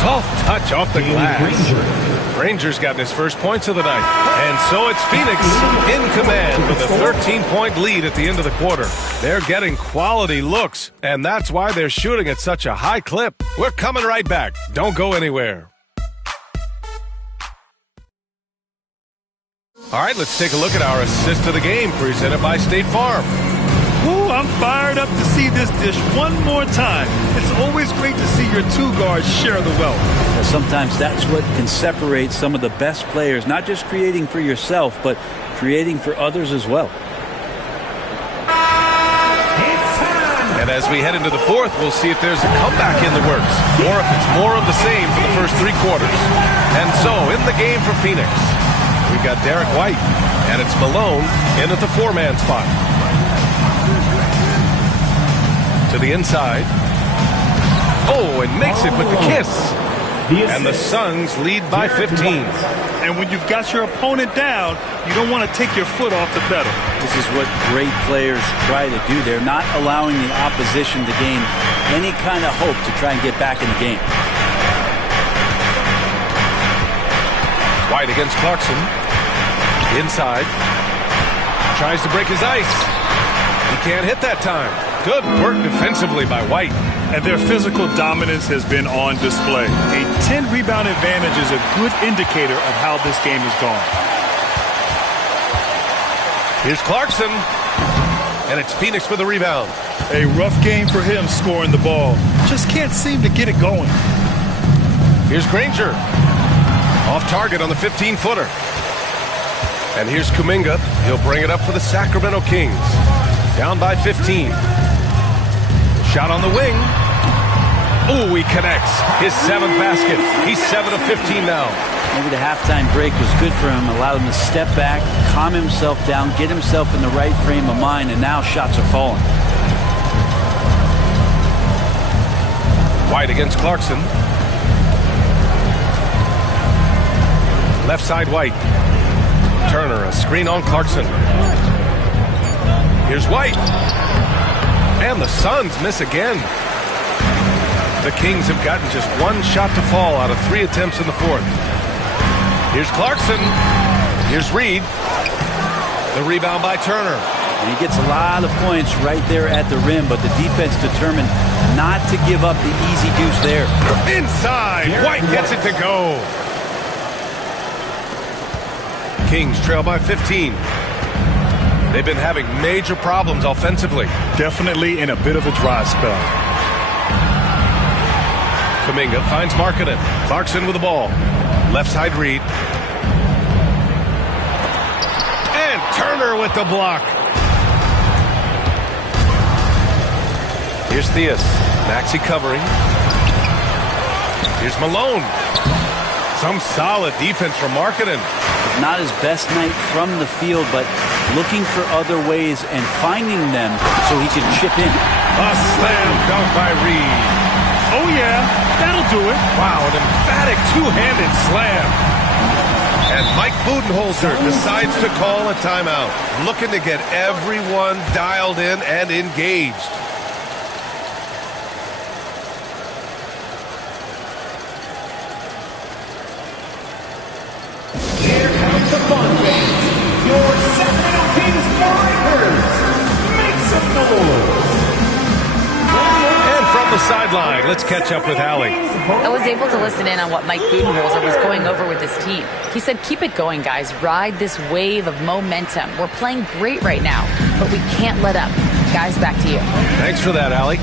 Soft touch off the glass. Granger's gotten his first points of the night. And so it's Phoenix in command with a 13-point lead at the end of the quarter. They're getting quality looks, and that's why they're shooting at such a high clip. We're coming right back. Don't go anywhere. All right, let's take a look at our assist of the game presented by State Farm. Ooh, I'm fired up to see this dish one more time. It's always great to see your two guards share the wealth. Well, sometimes that's what can separate some of the best players, not just creating for yourself, but creating for others as well. And as we head into the fourth, we'll see if there's a comeback in the works, or if it's more of the same for the first three quarters. And so, in the game for Phoenix, we've got Derek White, and it's Malone in at the four-man spot. To the inside. Oh, and makes it with the kiss. And the Suns lead by 15. And when you've got your opponent down, you don't want to take your foot off the pedal. This is what great players try to do. They're not allowing the opposition to gain any kind of hope to try and get back in the game. White against Clarkson. Inside. Tries to break his ice. He can't hit that time. Good work defensively by White. And their physical dominance has been on display. A 10-rebound advantage is a good indicator of how this game has gone. Here's Clarkson. And it's Phoenix with the rebound. A rough game for him scoring the ball. Just can't seem to get it going. Here's Granger. Off target on the 15-footer. And here's Kuminga. He'll bring it up for the Sacramento Kings. Down by 15. Shot on the wing. Ooh, he connects. His 7th basket. He's 7 of 15 now. Maybe the halftime break was good for him, allowed him to step back, calm himself down, get himself in the right frame of mind, and now shots are falling. White against Clarkson. Left side White. Turner, a screen on Clarkson. Here's White. And the Suns miss again. The Kings have gotten just 1 shot to fall out of 3 attempts in the 4th. Here's Clarkson. Here's Reed. The rebound by Turner. And he gets a lot of points right there at the rim, but the defense determined not to give up the easy deuce there. Inside. White gets it to go. Kings trail by 15. They've been having major problems offensively. Definitely in a bit of a dry spell. Kuminga finds Markkanen. Clarkson with the ball. Left side Reed. And Turner with the block. Here's Theus. Maxey covering. Here's Malone. Some solid defense from Markkanen. Not his best night from the field, but looking for other ways and finding them so he can chip in. A slam dunk by Reed. Oh, yeah, that'll do it. Wow, an emphatic two-handed slam. And Mike Budenholzer decides to call a timeout, looking to get everyone dialed in and engaged. Here comes the fun fans. Your Sacramento Kings Breakers. Make some noise. And from the sideline, let's catch up with Allie. I was able to listen in on what Mike Budenholzer was going over with his team. He said, keep it going, guys. Ride this wave of momentum. We're playing great right now, but we can't let up. Guys, back to you. Thanks for that, Allie.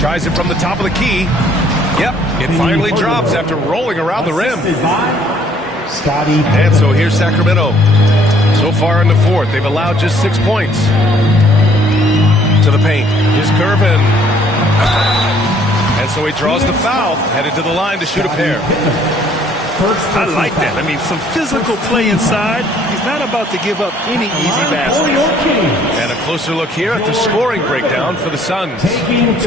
Tries it from the top of the key. Yep, it finally drops after rolling around the rim. And so here's Sacramento. So far in the 4th, they've allowed just 6 points. To the paint. Here's Gervin. And so he draws the foul, headed to the line to shoot a pair. I like that. I mean, some physical play inside. He's not about to give up any easy baskets. And a closer look here at the scoring breakdown for the Suns.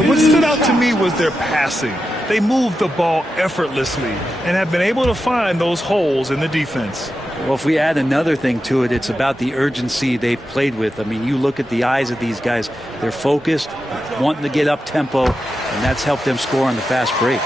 What stood out to me was their passing. They moved the ball effortlessly and have been able to find those holes in the defense. Well, if we add another thing to it, it's about the urgency they've played with. I mean, you look at the eyes of these guys. They're focused, wanting to get up tempo, and that's helped them score on the fast break.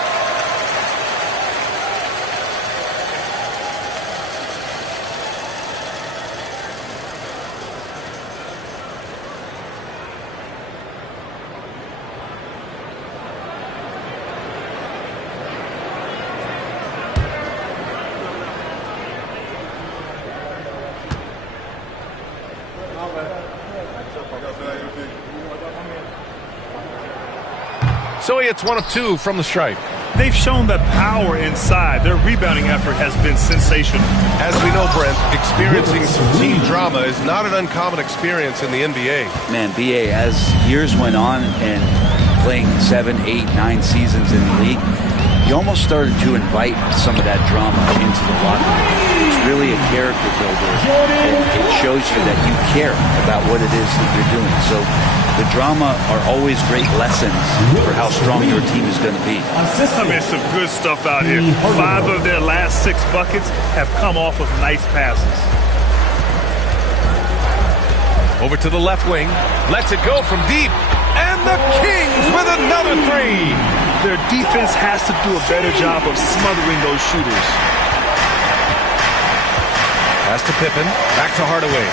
So he hits 1 of 2 from the stripe. They've shown that power inside. Their rebounding effort has been sensational. As we know, Brent, experiencing some team drama is not an uncommon experience in the NBA. Man, BA, as years went on and playing 7, 8, 9 seasons in the league, you almost started to invite some of that drama into the locker room. It's really a character builder, and it shows you that you care about what it is that you're doing. So the drama are always great lessons for how strong your team is going to be. I mean, some good stuff out here. 5 of their last 6 buckets have come off of nice passes. Over to the left wing, lets it go from deep, and the Kings with another 3. Their defense has to do a better job of smothering those shooters. Pass to Pippen, back to Hardaway.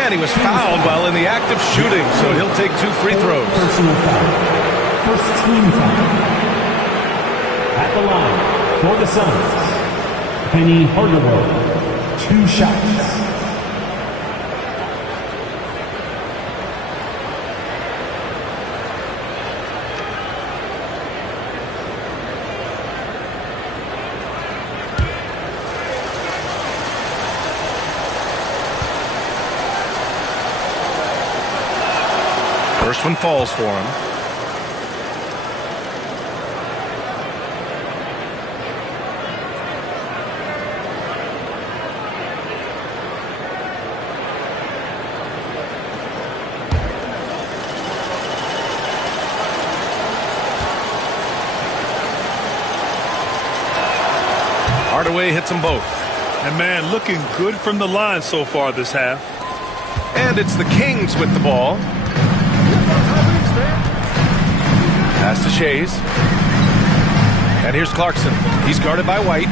And he was fouled while in the act of shooting, so he'll take 2 free throws. First team foul. At the line for the Suns, Penny Hardaway. 2 shots. First one falls for him. Hardaway hits them both. And, man, looking good from the line so far this half. And it's the Kings with the ball. Pass to Shays. And here's Clarkson. He's guarded by White.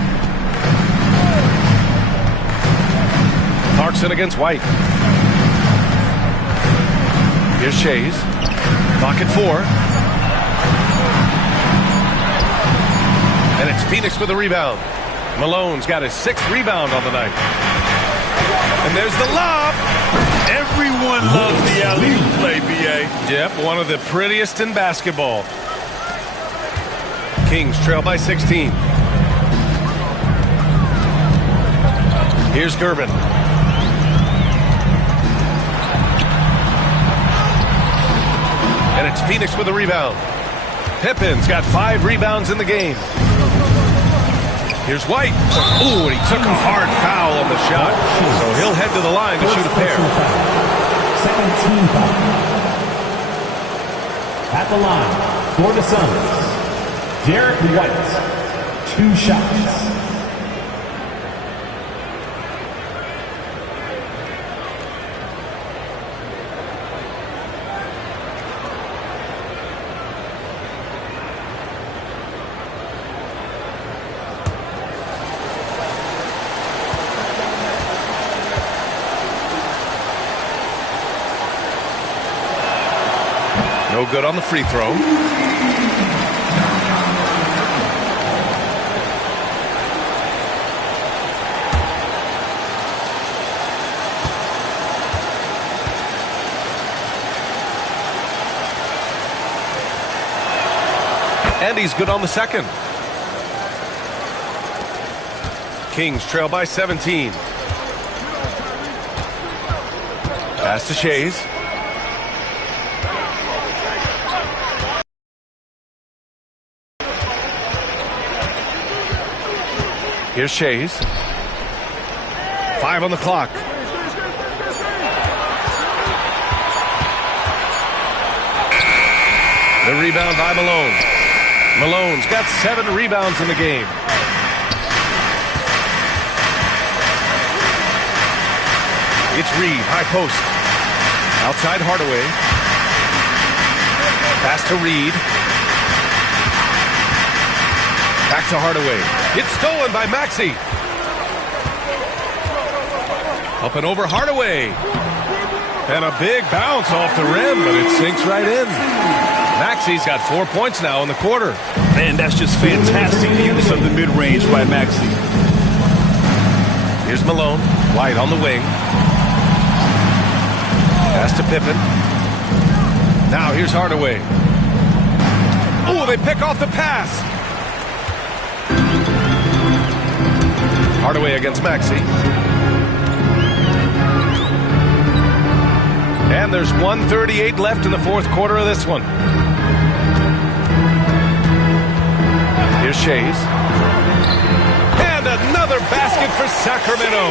Clarkson against White. Here's Shays. Clock at 4. And it's Phoenix with a rebound. Malone's got his 6th rebound on the night. And there's the lob. Everyone loves the alley-oop play, B.A. Yep, one of the prettiest in basketball. Kings trail by 16. Here's Gervin. And it's Phoenix with a rebound. Pippen's got 5 rebounds in the game. Here's White. Ooh, and he took a hard foul on the shot. So he'll head to the line to shoot a pair. Second team foul. At the line for the Suns, Derek White. 2 shots. No good on the free throw. And he's good on the second. Kings trail by 17. Pass to Shays. Here's Shays. 5 on the clock. The rebound by Malone. Malone's got 7 rebounds in the game. It's Reed, high post. Outside Hardaway. Pass to Reed. Back to Hardaway. It's stolen by Maxey. Up and over Hardaway. And a big bounce off the rim, but it sinks right in. Maxey's got 4 points now in the quarter. Man, that's just fantastic use of the mid-range by Maxey. Here's Malone. White on the wing. Pass to Pippen. Now here's Hardaway. Oh, they pick off the pass. Hardaway against Maxey. And there's 1:38 left in the fourth quarter of this one. Here's Shays. And another basket for Sacramento.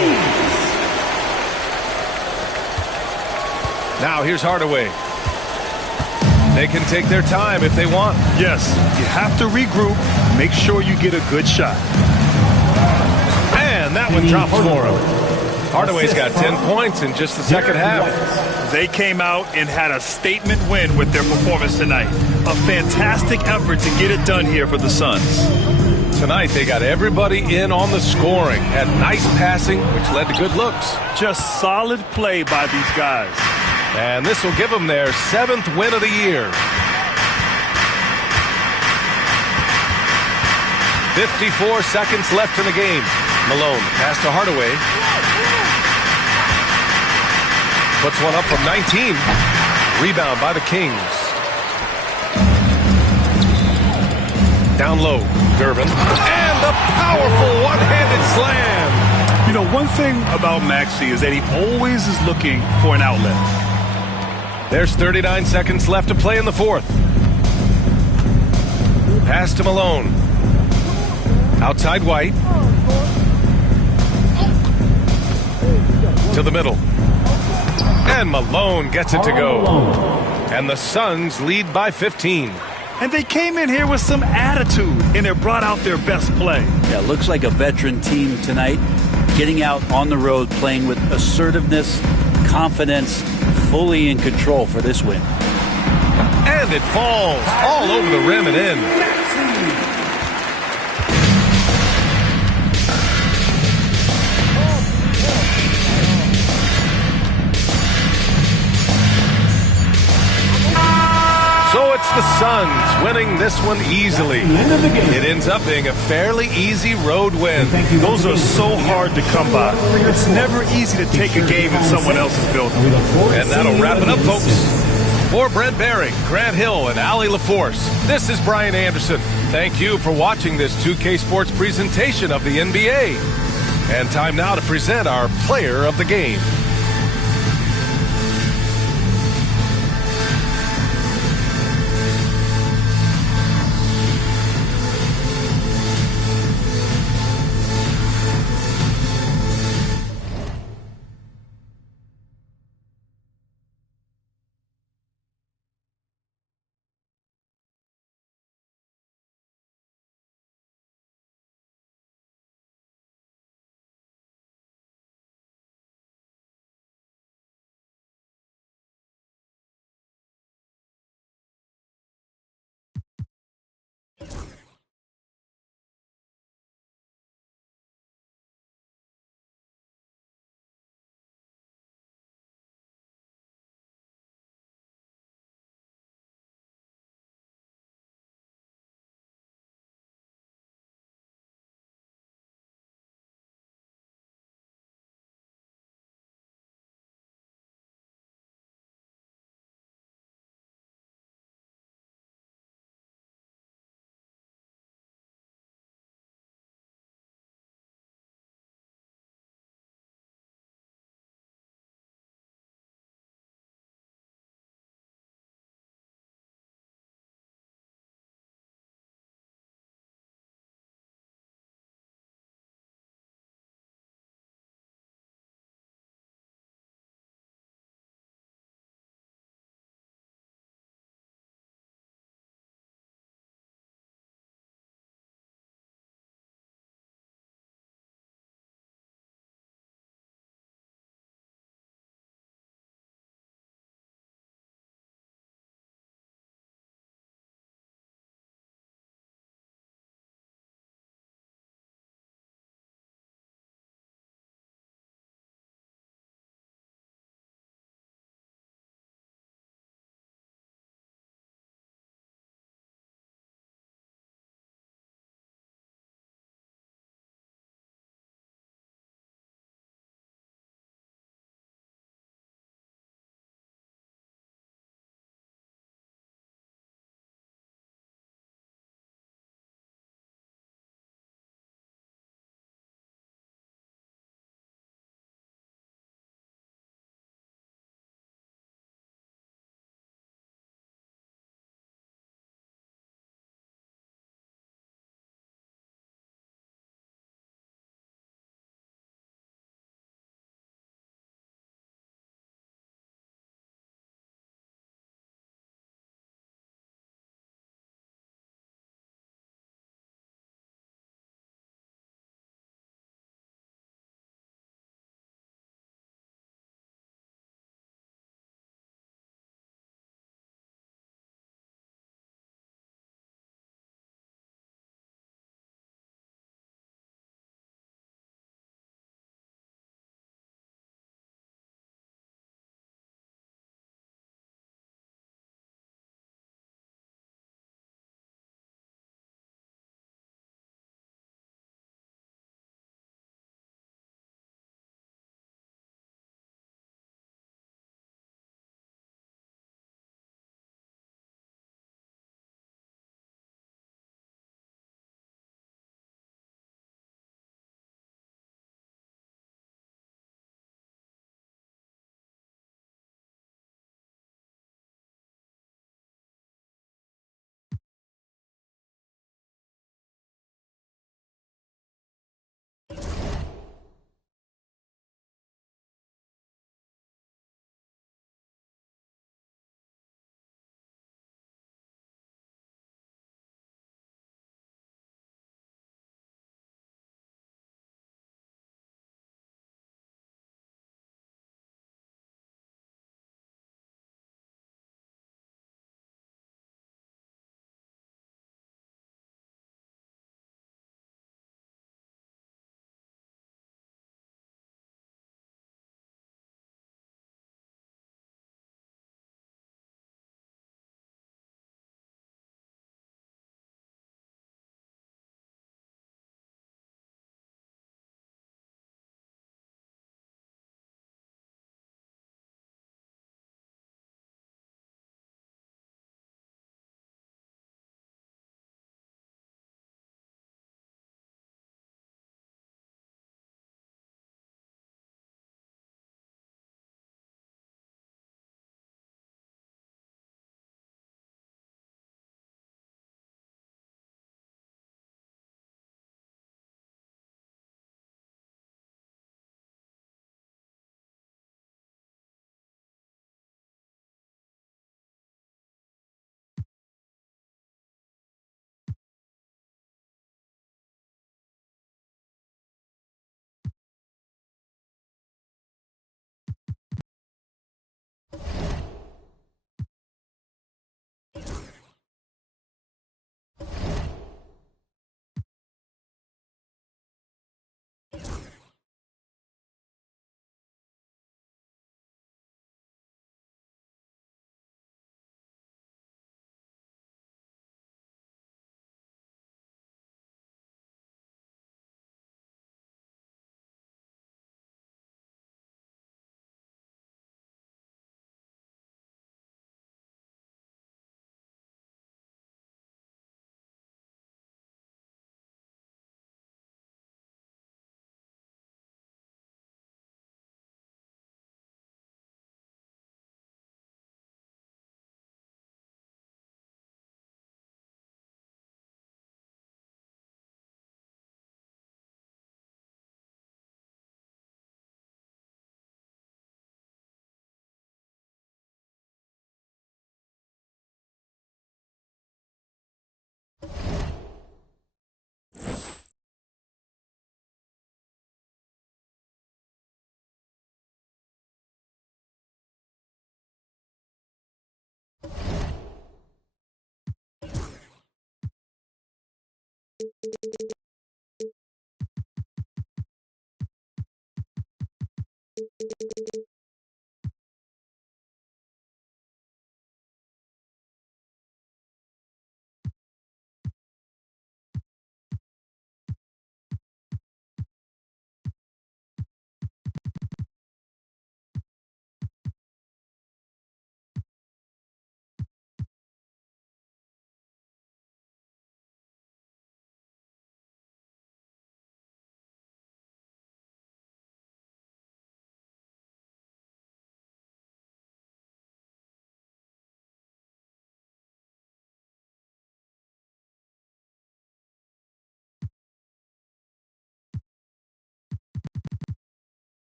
Now here's Hardaway. They can take their time if they want. Yes, you have to regroup. Make sure you get a good shot. And that one drops for him. Hardaway's got 10 points in just the second half. They came out and had a statement win with their performance tonight. A fantastic effort to get it done here for the Suns. Tonight they got everybody in on the scoring. Had nice passing, which led to good looks. Just solid play by these guys. And this will give them their 7th win of the year. 54 seconds left in the game. Malone, pass to Hardaway. Puts one up from 19. Rebound by the Kings. Down low, Gervin. And the powerful one-handed slam. You know, one thing about Maxey is that he always is looking for an outlet. There's 39 seconds left to play in the fourth. Pass to Malone. Outside White. To the middle. And Malone gets it to go. And the Suns lead by 15. And they came in here with some attitude, and they brought out their best play. Yeah, looks like a veteran team tonight, getting out on the road, playing with assertiveness, confidence, fully in control for this win. And it falls all over the rim and in. So it's the Suns winning this one easily. It ends up being a fairly easy road win. Those are so hard to come by. It's never easy to take a game in someone else's building. And that'll wrap it up, folks. For Brent Barry, Grant Hill, and Allie LaForce, this is Brian Anderson. Thank you for watching this 2K Sports presentation of the NBA. And time now to present our player of the game.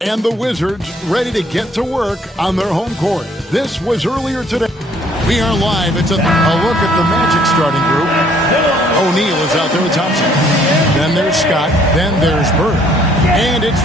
And the Wizards ready to get to work on their home court. This was earlier today. We are live. It's a look at the Magic starting group. O'Neal is out there with Thompson. Then there's Scott. Then there's Bird. And it's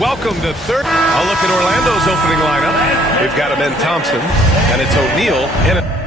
Welcome to third. A look at Orlando's opening lineup. We've got Amen Thompson, and it's O'Neal in it.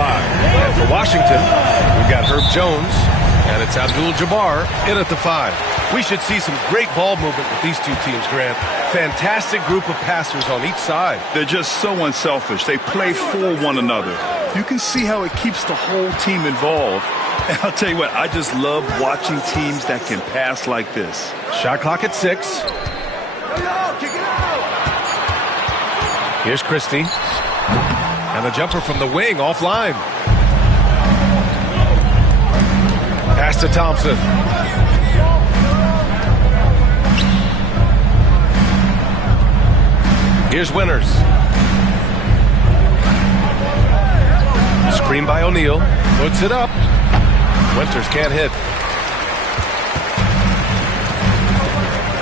And for Washington, we've got Herb Jones, and it's Abdul-Jabbar in at the 5. We should see some great ball movement with these two teams, Grant. Fantastic group of passers on each side. They're just so unselfish. They play for one another. You can see how it keeps the whole team involved. And I'll tell you what, I just love watching teams that can pass like this. Shot clock at 6. Here's Christie. And the jumper from the wing offline. Pass to Thompson. Here's Winters. Screen by O'Neal. Puts it up. Winters can't hit.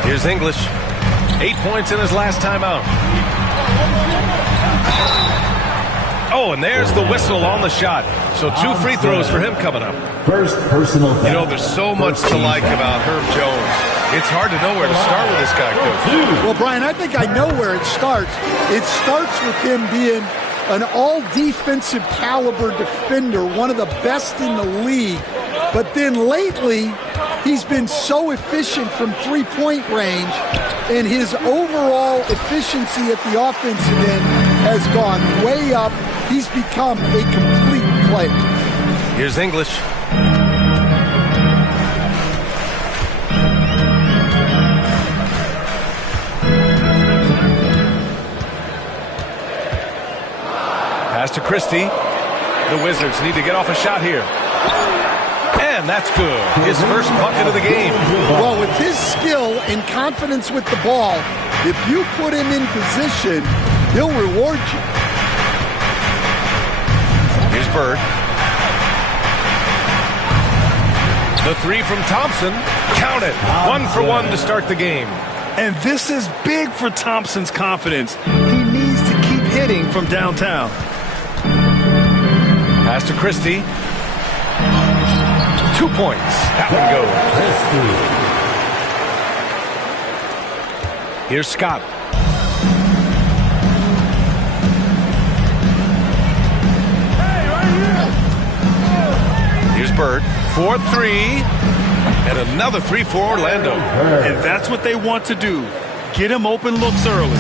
Here's English. 8 points in his last time out. Oh, and there's the whistle on the shot. So 2 free throws for him coming up. First personal foul. You know, there's so much to like about Herb Jones. It's hard to know where to start with this guy, Coach. Well, Brian, I think I know where it starts. It starts with him being an all-defensive caliber defender, one of the best in the league. But then lately, he's been so efficient from three-point range, and his overall efficiency at the offensive end has gone way up. He's become a complete player. Here's English. Pass to Christie. The Wizards need to get off a shot here. And that's good. His first bucket of the game. Well, with his skill and confidence with the ball, if you put him in position, he'll reward you. Here's Bird. The three from Thompson. Count it. 1 for 1 to start the game. And this is big for Thompson's confidence. He needs to keep hitting from downtown. Pass to Christie. 2 points. That one goes. Here's Scott. Here's Bird. 4-3. And another 3 for Orlando. And that's what they want to do. Get him open looks early.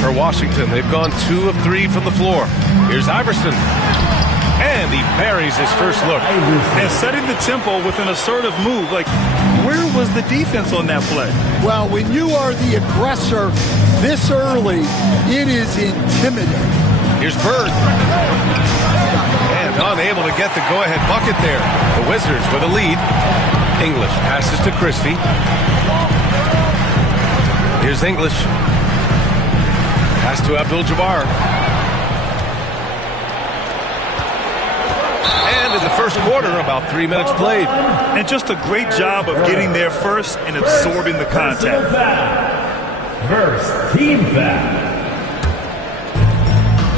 For Washington, they've gone 2 of 3 from the floor. Here's Iverson. And he buries his first look. And setting the tempo with an assertive move. Like, where was the defense on that play? Well, when you are the aggressor this early, it is intimidating. Here's Bird. And unable to get the go-ahead bucket there. The Wizards with a lead. English passes to Christie. Here's English. Pass to Abdul-Jabbar. And in the first quarter, about 3 minutes played. And just a great job of getting there first and absorbing the contact. First team foul.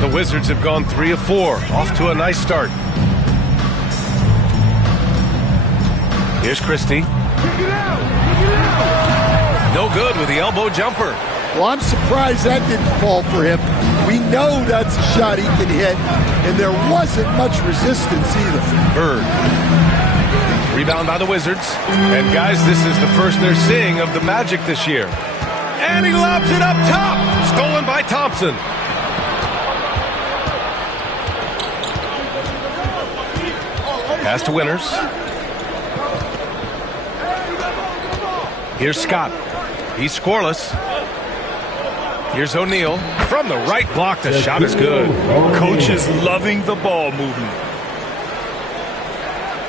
The Wizards have gone 3 of 4. Off to a nice start. Here's Christie. No good with the elbow jumper. Well, I'm surprised that didn't fall for him. We know that's a shot he can hit, and there wasn't much resistance either. Bird. Rebound by the Wizards. And guys, this is the first they're seeing of the Magic this year. And he lobs it up top. Stolen by Thompson. Pass to Winters. Here's Scott. He's scoreless. Here's O'Neal. From the right block, the shot is good. Coach is loving the ball movement.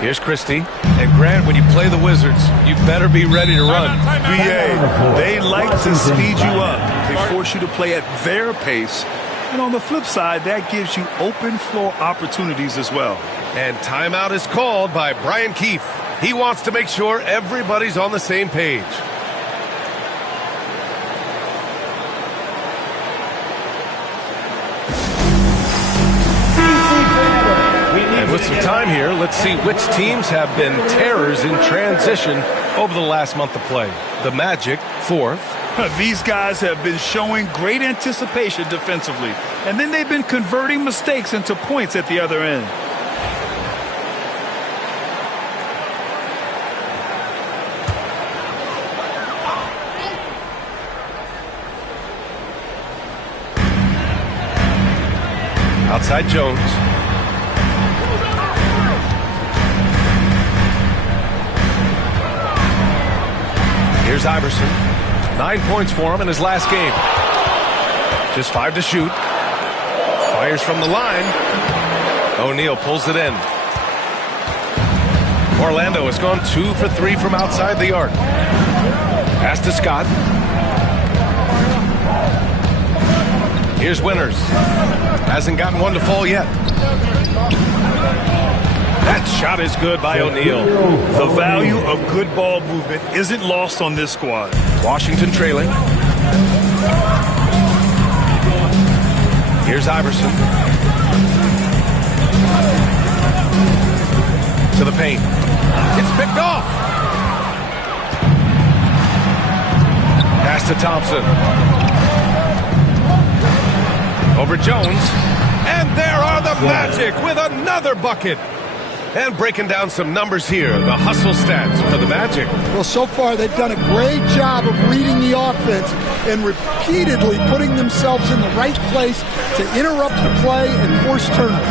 Here's Christie. And Grant, when you play the Wizards, you better be ready to run. BA, they like to speed you up. They force you to play at their pace. And on the flip side, that gives you open floor opportunities as well. And timeout is called by Brian Keefe. He wants to make sure everybody's on the same page. And with some time here, let's see which teams have been terrors in transition over the last month of play. The Magic, 4th. These guys have been showing great anticipation defensively, and then they've been converting mistakes into points at the other end. Outside Jones. Here's Iverson. 9 points for him in his last game. Just 5 to shoot. Fires from the line. O'Neal pulls it in. Orlando has gone 2 for 3 from outside the arc. Pass to Scott. Here's Winters. Hasn't gotten one to fall yet. That shot is good by O'Neal. The value of good ball movement isn't lost on this squad. Washington trailing. Here's Iverson. To the paint. It's picked off. Pass to Thompson. Over Jones. And there are the Magic with another bucket. And breaking down some numbers here, the hustle stats for the Magic. Well, so far they've done a great job of reading the offense and repeatedly putting themselves in the right place to interrupt the play and force turnovers.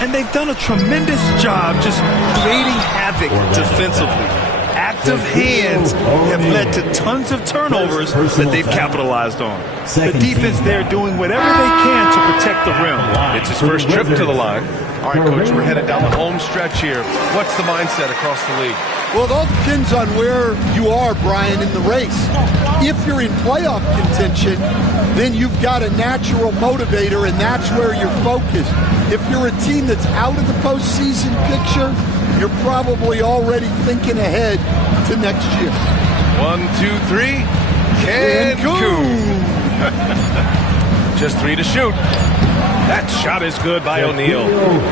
And they've done a tremendous job just creating havoc defensively. Act collective hands have led to tons of turnovers that they've capitalized on. The defense there doing whatever they can to protect the rim. It's his first trip to the line. All right, Coach, we're headed down the home stretch here. What's the mindset across the league? Well, it all depends on where you are, Brian, in the race. If you're in playoff contention, then you've got a natural motivator, and that's where you're focused. If you're a team that's out of the postseason picture, you're probably already thinking ahead to next year. 1, 2, 3. Cancun. Just 3 to shoot. That shot is good by O'Neal.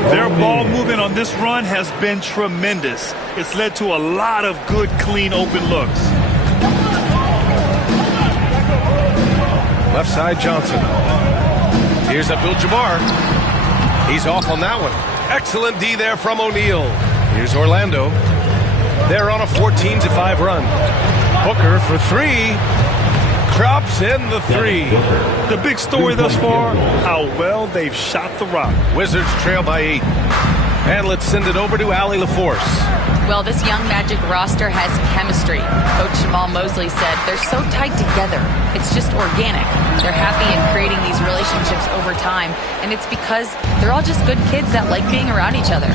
Their ball movement on this run has been tremendous. It's led to a lot of good, clean, open looks. Left side, Johnson. Here's Abdul-Jabbar. He's off on that one. Excellent D there from O'Neal. Here's Orlando. They're on a 14-5 run. Booker for 3. Drops in the 3. The big story thus far, how well they've shot the rock. Wizards trail by 8. And let's send it over to Allie LaForce. Well, this young Magic roster has chemistry. Coach Jamal Mosley said they're so tight together. It's just organic. They're happy in creating these relationships over time, and it's because they're all just good kids that like being around each other.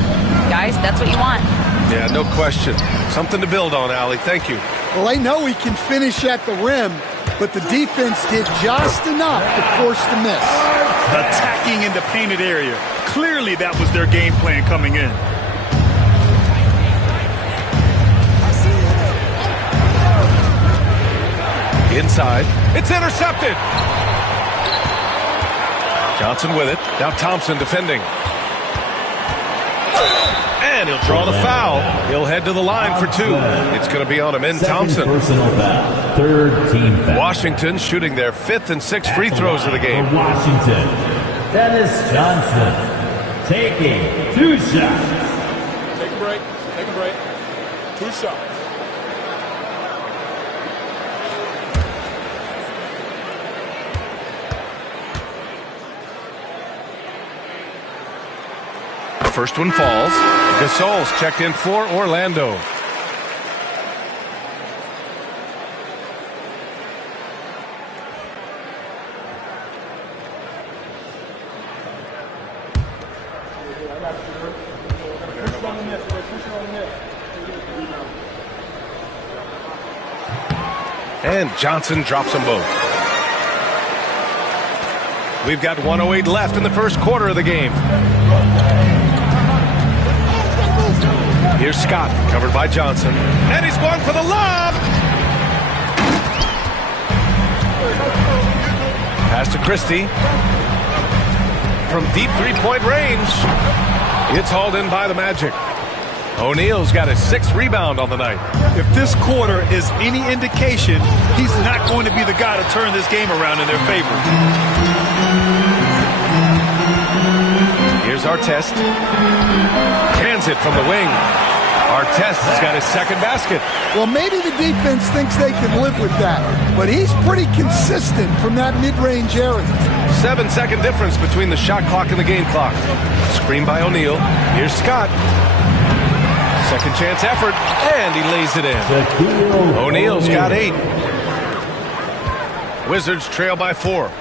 Guys, that's what you want. Yeah, no question. Something to build on, Allie. Thank you. Well, they know he can finish at the rim, but the defense did just enough to force the miss. Attacking in the painted area. Clearly that was their game plan coming in. Inside. It's intercepted. Johnson with it. Now Thompson defending. And he'll draw the foul. He'll head to the line for 2. It's going to be on him in Thompson. Personal foul. Third team foul. Washington shooting their 5th and 6th free throws of the game. For Washington, Dennis Johnson taking 2 shots. Take a break. Take a break. 2 shots. First one falls. Gasol's checked in for Orlando. And Johnson drops them both. We've got 1:08 left in the first quarter of the game. Here's Scott, covered by Johnson. And he's going for the lob. Pass to Christie. From deep three-point range. It's hauled in by the Magic. O'Neal's got his 6th rebound on the night. If this quarter is any indication, he's not going to be the guy to turn this game around in their favor. Here's Artest. Cans it from the wing. Artest has got his 2nd basket. Well, maybe the defense thinks they can live with that, but he's pretty consistent from that mid-range area. 7-second difference between the shot clock and the game clock. Screen by O'Neal. Here's Scott. Second chance effort, and he lays it in. O'Neal's got 8. Wizards trail by 4.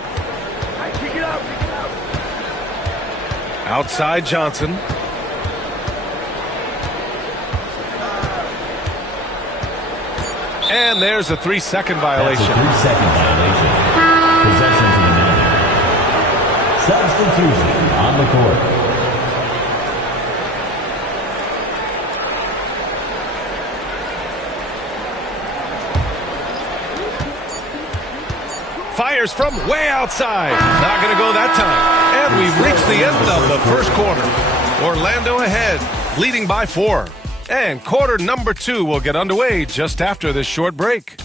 Outside Johnson. And there's a 3-second violation. That's a 3-second violation. Possession to the Magic. Substitution on the court. Fires from way outside. Not going to go that time. And we've reached the end of the first quarter. Orlando ahead, leading by 4. And quarter number 2 will get underway just after this short break.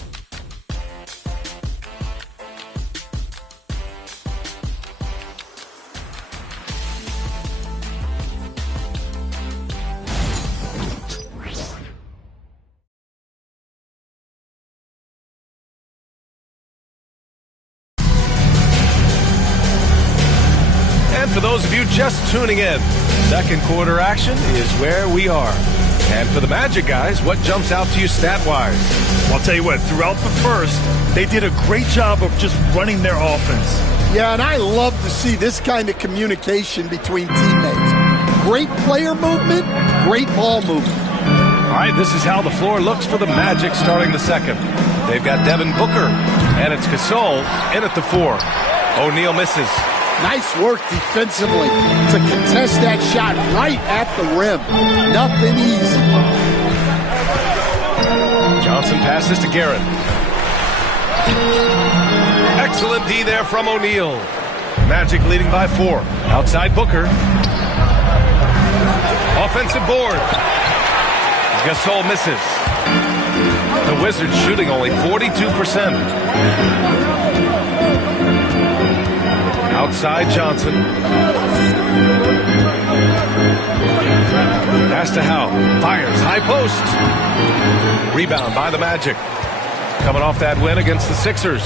For those of you just tuning in, second quarter action is where we are. And for the Magic guys, what jumps out to you stat-wise? Well, I'll tell you what, throughout the first, they did a great job of just running their offense. Yeah, and I love to see this kind of communication between teammates. Great player movement, great ball movement. All right, this is how the floor looks for the Magic starting the second. They've got Devin Booker, and it's Gasol in at the 4. O'Neal misses. Nice work defensively to contest that shot right at the rim. Nothing easy. Johnson passes to Garrett. Excellent D there from O'Neal. Magic leading by 4. Outside Booker. Offensive board. Gasol misses. The Wizards shooting only 42%. Outside Johnson. Pass to Howe. Fires. High post. Rebound by the Magic. Coming off that win against the Sixers.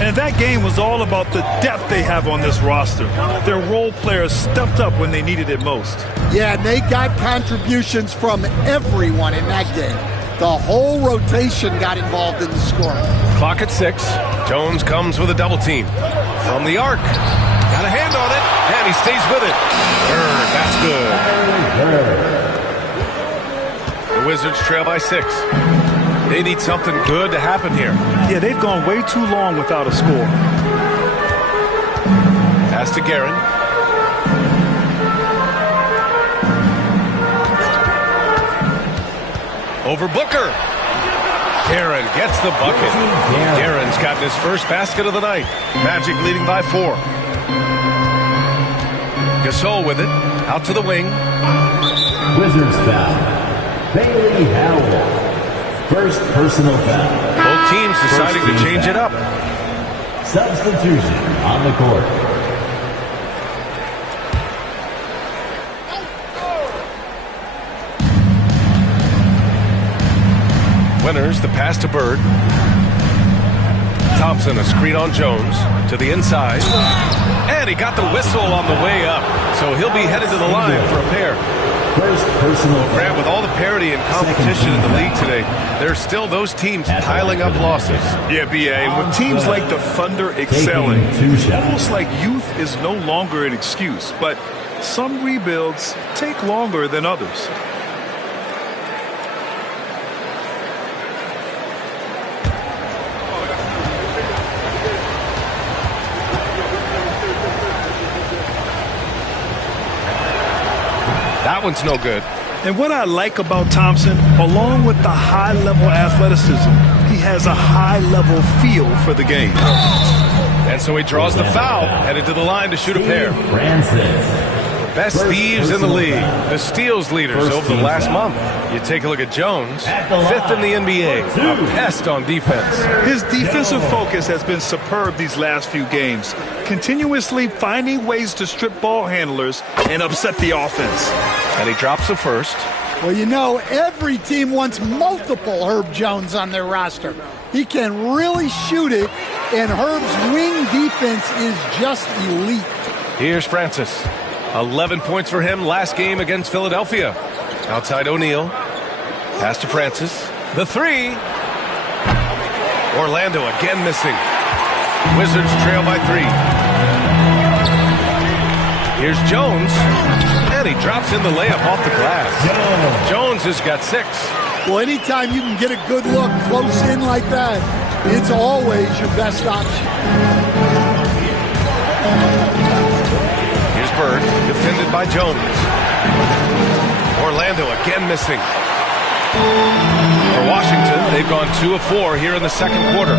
And that game was all about the depth they have on this roster. Their role players stepped up when they needed it most. Yeah, and they got contributions from everyone in that game. The whole rotation got involved in the scoring. Clock at 6. Jones comes with a double team. From the arc. Got a hand on it, and he stays with it. That's good. The Wizards trail by 6. They need something good to happen here. Yeah, they've gone way too long without a score. Pass to Guerin. Over Booker. Guerin gets the bucket. Guerin's gotten his first basket of the night. Magic leading by 4. Gasol with it. Out to the wing. Wizards foul. Bailey Howell. First personal foul. Both teams deciding to change it up. Substitution on the court. Winners, the pass to Bird. Thompson, a screen on Jones. To the inside. And he got the whistle on the way up. So he'll be headed to the line for a pair. First personal. Grant, with all the parity and competition in the league today, there's still those teams piling up losses. Yeah, B.A., with teams like the Thunder excelling, almost like youth is no longer an excuse, but some rebuilds take longer than others. That one's no good. And what I like about Thompson, along with the high-level athleticism, he has a high-level feel for the game. And so he draws the foul, headed to the line to shoot a pair. Best thieves in the league, the steals leaders over the last month. You take a look at Jones, 5th in the NBA, a pest on defense. His defensive focus has been superb these last few games, continuously finding ways to strip ball handlers and upset the offense. And he drops the first. Well, you know, every team wants multiple Herb Jones on their roster. He can really shoot it, and Herb's wing defense is just elite. Here's Francis. 11 points for him last game against Philadelphia. Outside O'Neal. Pass to Francis. The 3. Orlando again missing. Wizards trail by 3. Here's Jones. And he drops in the layup off the glass. Jones has got 6. Well, anytime you can get a good look close in like that, it's always your best option. Here's Bird, defended by Jones. Orlando again missing. For Washington, they've gone 2 of 4 here in the second quarter.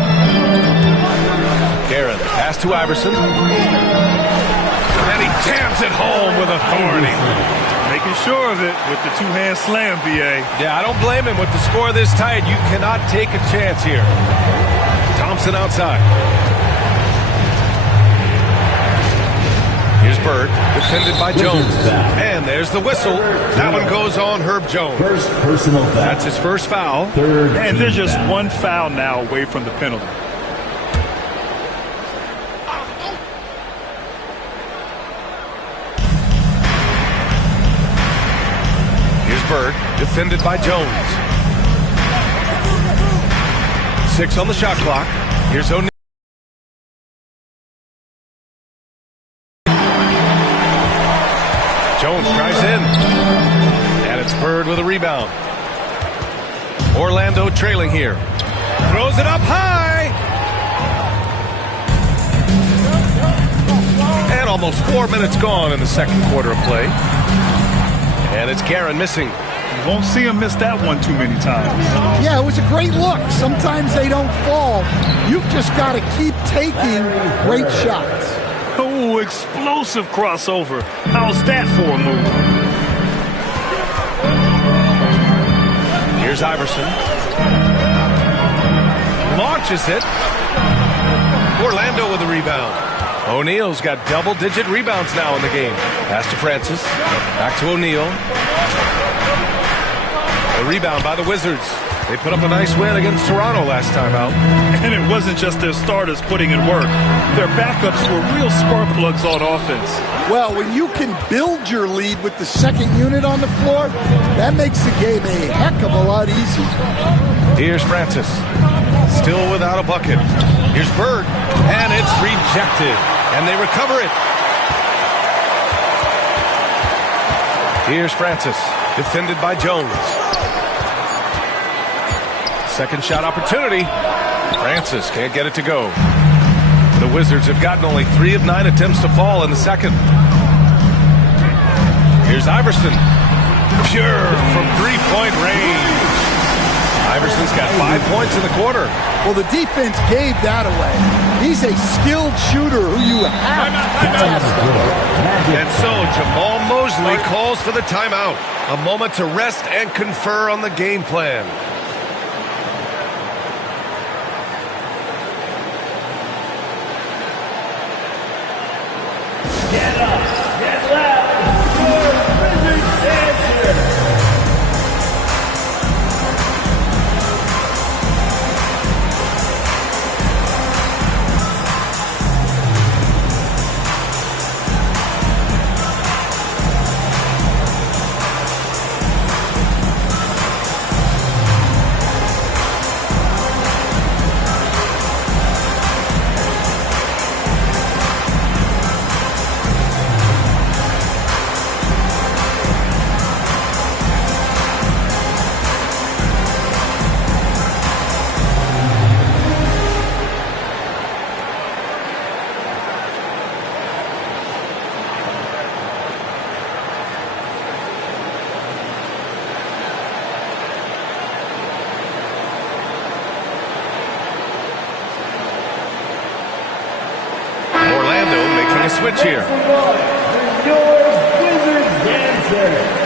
Guerin, pass to Iverson. And he jams it home with authority. Making sure of it with the two-hand slam, B.A. Yeah, I don't blame him. With the score this tight, you cannot take a chance here. Thompson outside. Here's Bird, defended by Jones. And there's the whistle. That one goes on Herb Jones. First personal foul. That's his first foul. And there's just one foul now away from the penalty. Bird, defended by Jones. 6 on the shot clock. Here's O'Neal. Jones drives in. And it's Bird with a rebound. Orlando trailing here. Throws it up high. And almost 4 minutes gone in the second quarter of play. And it's Guerin missing. You won't see him miss that one too many times. Yeah, it was a great look. Sometimes they don't fall. You've just got to keep taking great shots. Oh, explosive crossover. How's that for a move? Here's Iverson. Launches it. Orlando with a rebound. O'Neal's got double-digit rebounds now in the game. Pass to Francis. Back to O'Neal. A rebound by the Wizards. They put up a nice win against Toronto last time out. And it wasn't just their starters putting in work. Their backups were real spark plugs on offense. Well, when you can build your lead with the second unit on the floor, that makes the game a heck of a lot easier. Here's Francis. Still without a bucket. Here's Bird. And it's rejected. And they recover it. Here's Francis. Defended by Jones. Second shot opportunity. Francis can't get it to go. The Wizards have gotten only 3 of 9 attempts to fall in the second. Here's Iverson. Pure from three-point range. Iverson's got 5 points in the quarter. Well, the defense gave that away. He's a skilled shooter who you have to test. And so Jamal Mosley calls for the timeout. A moment to rest and confer on the game plan. Get up, get loud, your Wizards answer. Switch here. Your Wizards answer.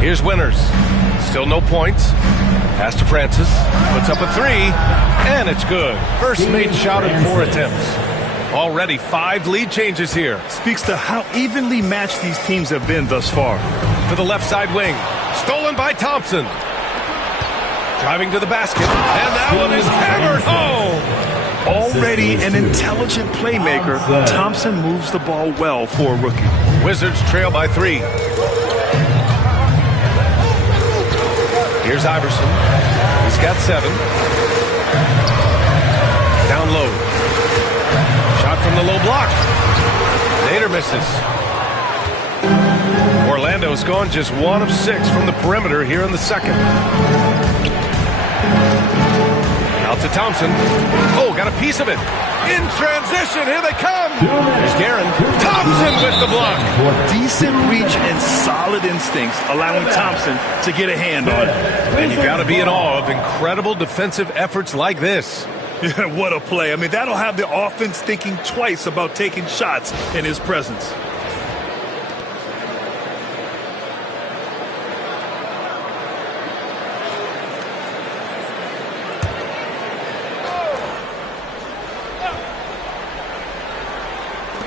Here's Winters. Still no points. Pass to Francis. Puts up a 3. And it's good. First made shot in 4 attempts. Already 5 lead changes here. Speaks to how evenly matched these teams have been thus far. To the left side wing. Stolen by Thompson. Driving to the basket. And that one is hammered home. Already an intelligent playmaker, Thompson moves the ball well for a rookie. Wizards trail by 3. Here's Iverson. He's got 7. Down low. Shot from the low block. Nader misses. Orlando's gone just 1 of 6 from the perimeter here in the second. Out to Thompson. Oh, got a piece of it. In transition, here they come. There's Guerin. Thompson with the block. Decent reach and solid instincts, allowing Thompson to get a hand on it. And you got to be in awe of incredible defensive efforts like this. Yeah, what a play. I mean, that'll have the offense thinking twice about taking shots in his presence.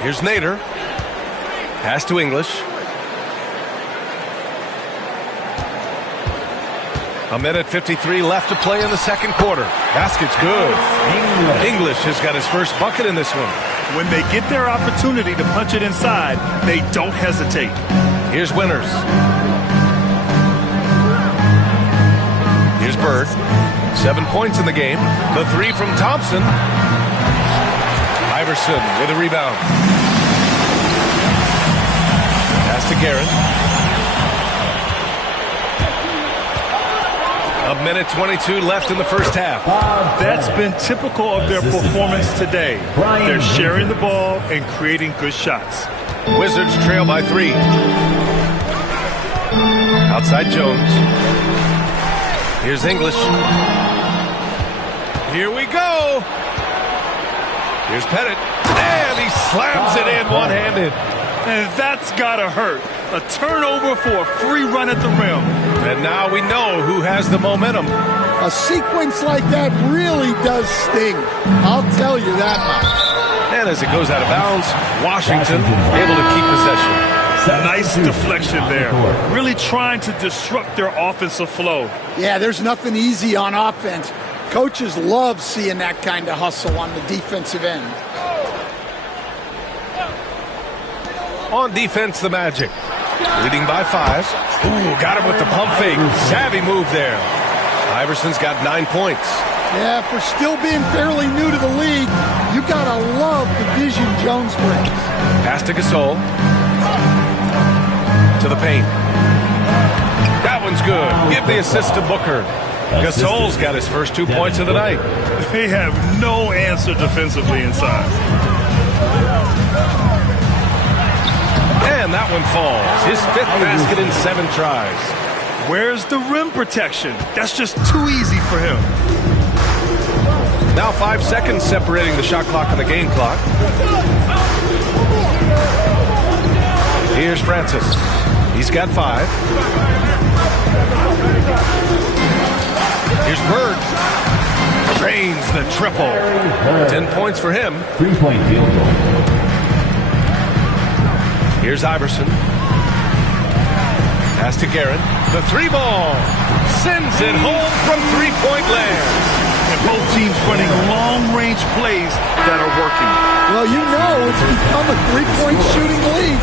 Here's Nader. Pass to English. A minute 53 left to play in the second quarter. Basket's good. English has got his first bucket in this one. When they get their opportunity to punch it inside, they don't hesitate. Here's Winters. Here's Bird. 7 points in the game. The three from Thompson. Iverson with a rebound. Pass to Garrett. A minute 22 left in the first half. That's been typical of their performance today. They're sharing the ball and creating good shots. Wizards trail by 3. Outside Jones. Here's English. Here we go. Here's Pettit. And he slams it in one-handed. And that's gotta hurt. A turnover for a free run at the rim. And now we know who has the momentum. A sequence like that really does sting. I'll tell you that much. And as it goes out of bounds, Washington able to keep possession. Nice deflection there. Really trying to disrupt their offensive flow. Yeah, there's nothing easy on offense. Coaches love seeing that kind of hustle on the defensive end. On defense, the Magic. Leading by 5. Ooh, got him with the pump fake. Savvy move there. Iverson's got 9 points. Yeah, for still being fairly new to the league, you gotta love the vision Jones brings. Pass to Gasol. To the paint. That one's good. Give the assist to Booker. Gasol's got his first 2 points of the night. They have no answer defensively inside. And that one falls. His 5th basket in 7 tries. Where's the rim protection? That's just too easy for him. Now 5 seconds separating the shot clock and the game clock. Here's Francis. He's got 5. Here's Bird. Drains the triple. 10 points for him. 3-point field goal. Here's Iverson. Pass to Garrett. The 3 ball. Sends it home from 3-point land. And both teams running long-range plays that are working. Well, you know it's become a 3-point shooting league.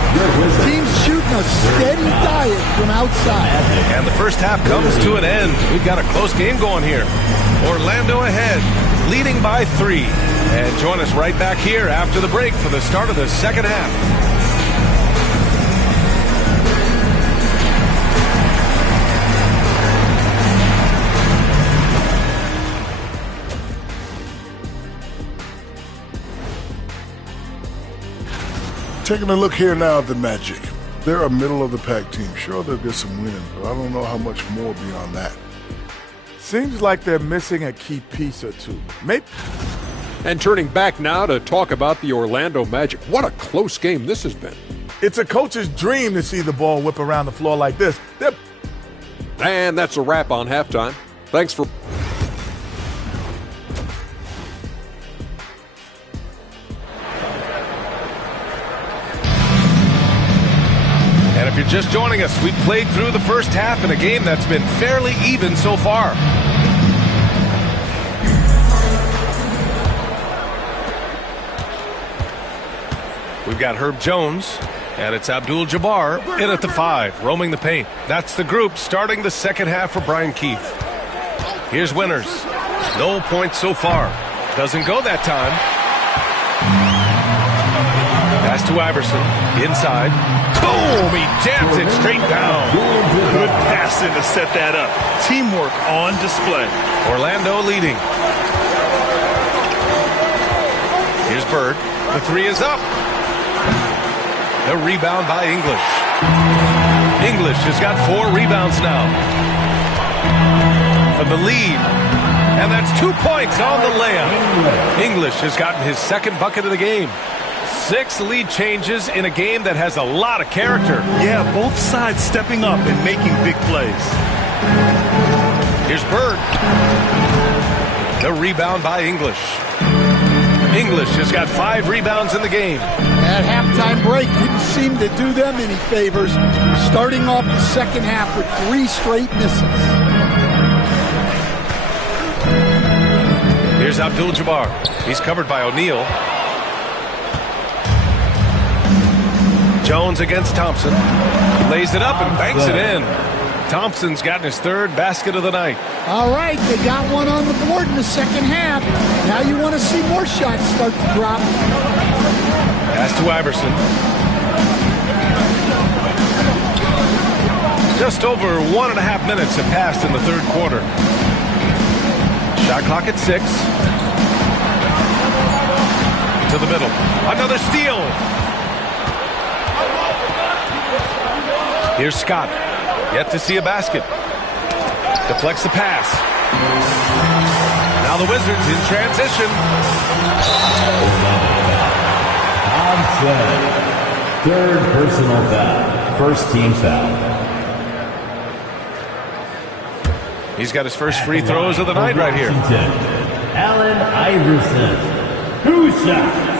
Teams shooting a steady diet from outside. And the first half comes to an end. We've got a close game going here. Orlando ahead, leading by 3. And join us right back here after the break for the start of the second half. Taking a look here now at the Magic. They're a middle-of-the-pack team. Sure, they'll get some wins, but I don't know how much more beyond that. Seems like they're missing a key piece or two. Maybe. And turning back now to talk about the Orlando Magic. What a close game this has been. It's a coach's dream to see the ball whip around the floor like this. And that's a wrap on halftime. Thanks for... And if you're just joining us, we've played through the first half in a game that's been fairly even so far. We've got Herb Jones, and it's Abdul-Jabbar in at the 5, roaming the paint. That's the group starting the second half for Brian Keefe. Here's Winters. No points so far. Doesn't go that time. Pass to Iverson. Inside. Boom! He jams it straight down. Good passing to set that up. Teamwork on display. Orlando leading. Here's Bird. The 3 is up. The rebound by English. English has got 4 rebounds now. For the lead. And that's 2 points on the layup. English has gotten his second bucket of the game. 6 lead changes in a game that has a lot of character. Yeah, both sides stepping up and making big plays. Here's Bird. The rebound by English. English has got 5 rebounds in the game. That halftime break didn't seem to do them any favors, starting off the second half with 3 straight misses. Here's Abdul-Jabbar. He's covered by O'Neal. Jones against Thompson. Lays it up and banks it in. Thompson's gotten his 3rd basket of the night. All right, they got one on the board in the second half. Now you want to see more shots start to drop. Pass to Iverson. Just over 1.5 minutes have passed in the 3rd quarter. Shot clock at 6. To the middle. Another steal. Here's Scott. Yet to see a basket. Deflects the pass. Now the Wizards in transition. Onside. 3rd personal foul. 1st team foul. He's got his first free throws of the night right here. Allen Iverson. 2 shots.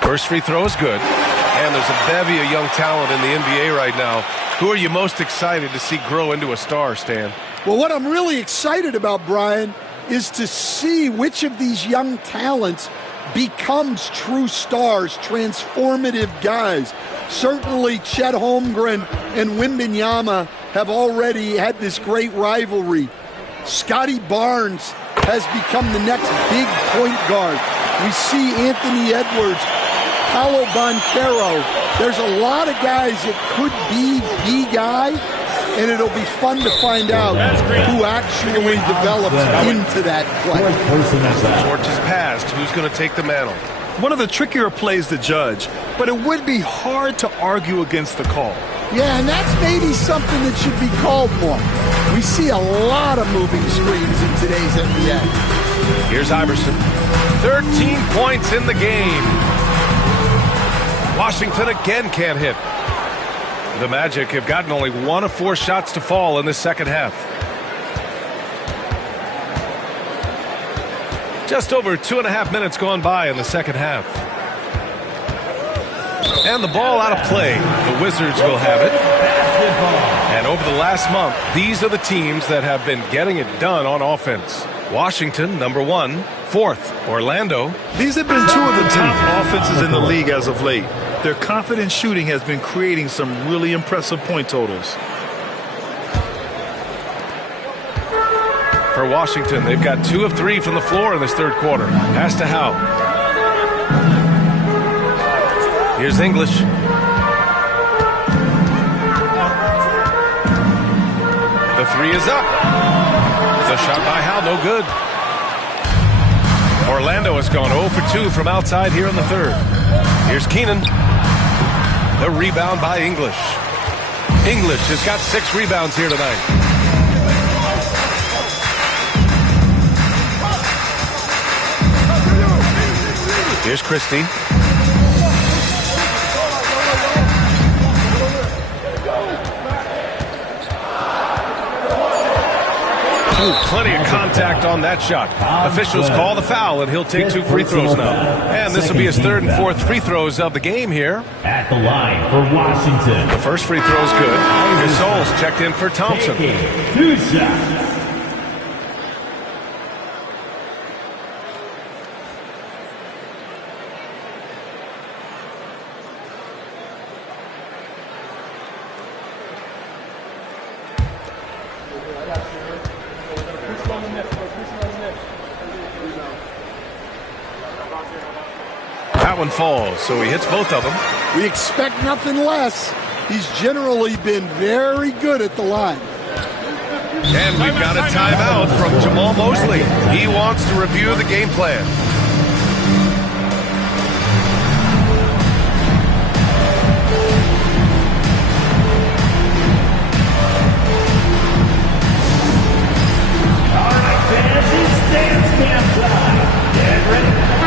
First free throw is good. And there's a bevy of young talent in the NBA right now. Who are you most excited to see grow into a star, Stan? Well, what I'm really excited about, Brian, is to see which of these young talents becomes true stars, transformative guys. Certainly Chet Holmgren and Wembanyama have already had this great rivalry. Scotty Barnes has become the next big point guard. We see Anthony Edwards, Paolo Banchero. There's a lot of guys that could be the guy, and it'll be fun to find out who actually develops into that play. The torch is passed. Who's going to take the mantle? One of the trickier plays to judge, but it would be hard to argue against the call. Yeah, and that's maybe something that should be called more. We see a lot of moving screens in today's NBA. Here's Iverson. 13 points in the game. Washington again can't hit. The Magic have gotten only 1 of 4 shots to fall in the second half. Just over 2.5 minutes gone by in the second half. And the ball out of play. The Wizards will have it. And over the last month, these are the teams that have been getting it done on offense. Washington, number 1. 4th, Orlando. These have been 2 of the top offenses in the league as of late. Their confident shooting has been creating some really impressive point totals. For Washington, they've got 2 of 3 from the floor in this 3rd quarter. Pass to Howe. Here's English. The 3 is up. The shot by Howe, no good. Orlando has gone 0 for 2 from outside here in the 3rd. Here's Keenan. The rebound by English. English has got 6 rebounds here tonight. Here's Christie. Ooh, plenty of contact on that shot. Officials call the foul, and he'll take 2 free throws now. And this will be his 3rd and 4th free throws of the game here. At the line for Washington. The first free throw is good. Gasol's checked in for Thompson. 2 shots. That one falls, so he hits both of them. We expect nothing less. He's generally been very good at the line. And we've got a timeout from Jamal Mosley. He wants to review the game plan. All right,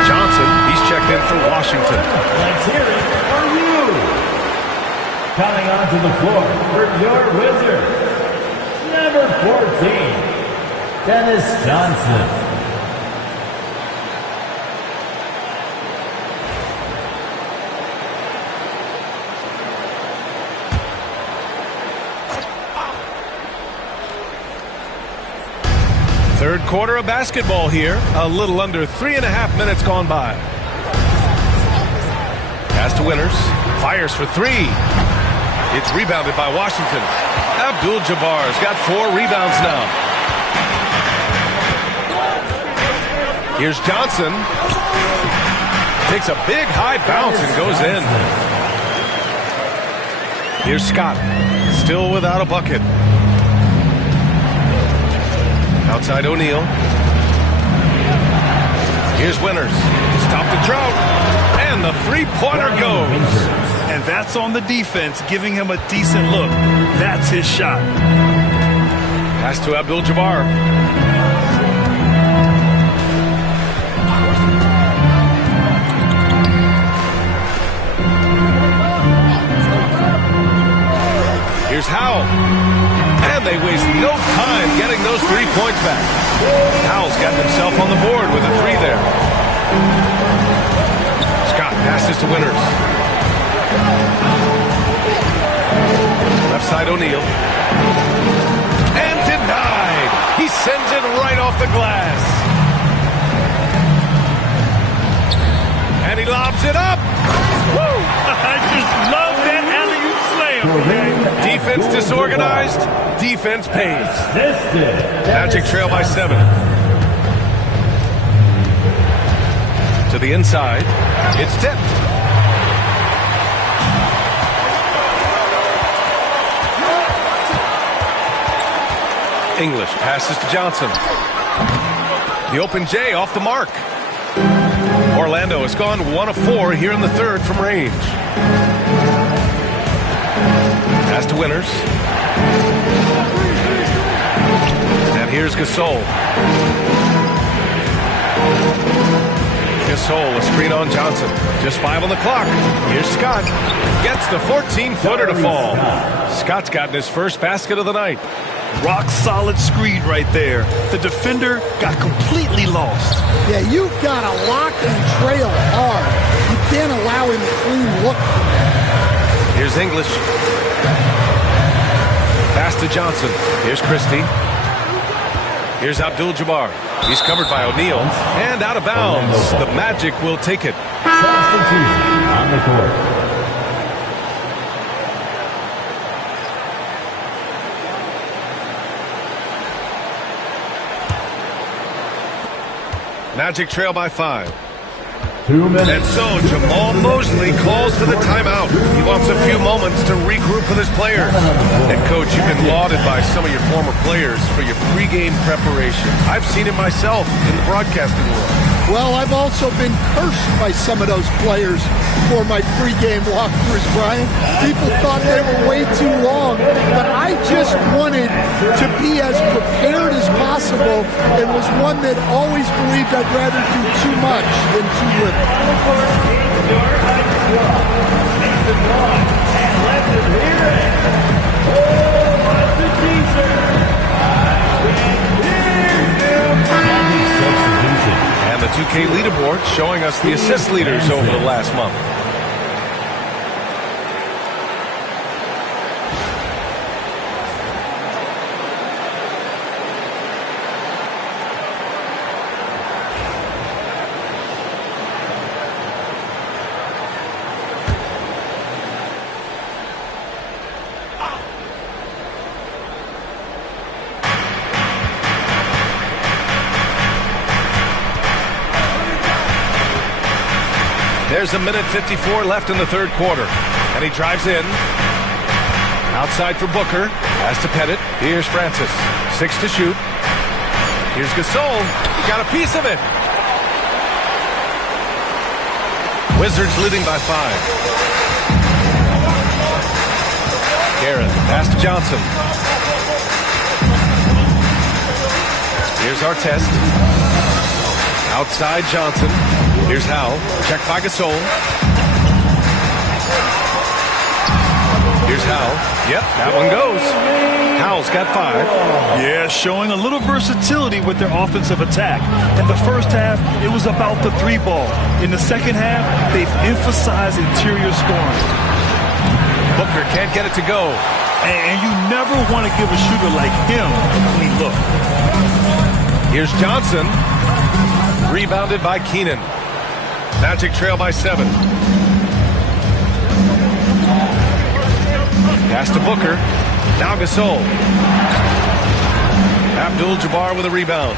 Johnson, he's checked in for Washington. Let's hear it for you. Coming onto the floor for your Wizards, number 14, Dennis Johnson. Third quarter of basketball here. A little under 3.5 minutes gone by. Pass to Winters. Fires for three. It's rebounded by Washington. Abdul-Jabbar's got 4 rebounds now. Here's Johnson. Takes a big high bounce and goes in. Here's Scott. Still without a bucket. Outside O'Neal. Here's Winters. Stop the drought. And the three-pointer goes. And that's on the defense, giving him a decent look. That's his shot. Pass to Abdul-Jabbar. Here's Howell. And they waste no time getting those 3 points back. Howell's got himself on the board with a 3 there. Scott passes to Winters. Left side O'Neal. And denied. He sends it right off the glass. And he lobs it up. Woo! I just love that alley-oop slam. Defense disorganized. Defense pays. Magic trail by 7. To the inside. It's tipped. English passes to Johnson. The open J off the mark. Orlando has gone 1 of 4 here in the third from range. Pass to Winters. And here's Gasol. Gasol, a screen on Johnson. Just 5 on the clock. Here's Scott. Gets the 14-footer to fall. Scott's gotten his first basket of the night. Rock solid screen right there. The defender got completely lost. Yeah, you've got to lock and trail hard. You can't allow him a clean look. Here's English. Pass to Johnson. Here's Christie. Here's Abdul-Jabbar. He's covered by O'Neal. And out of bounds. The Magic will take it. Substitution on the court. Magic trail by 5. 2 minutes. And so Jamal Mosley calls for the timeout. He wants a few moments to regroup with his players. And Coach, you've been lauded by some of your former players for your pregame preparation. I've seen it myself in the broadcasting world. Well, I've also been cursed by some of those players for my pregame walkthroughs, Brian. People thought they were way too long, but I just wanted to be as prepared as possible and was one that always believed I'd rather do too much than too little. And the 2K leaderboard showing us the assist leaders over the last month. There's a minute 54 left in the third quarter. And he drives in. Outside for Booker. Pass to Pettit. Here's Francis. 6 to shoot. Here's Gasol. Got a piece of it. Wizards leading by 5. Garrett. Pass to Johnson. Here's Artest. Outside Johnson. Here's Howell. Check by Gasol. Here's Howell. Yep, that one goes. Howell's got 5. Yeah, showing a little versatility with their offensive attack. In the first half, it was about the 3-ball. In the second half, they've emphasized interior scoring. Booker can't get it to go. And you never want to give a shooter like him a clean look. Here's Johnson. Rebounded by Keenan. Magic trail by 7. Pass to Booker. Now Gasol. Abdul-Jabbar with a rebound.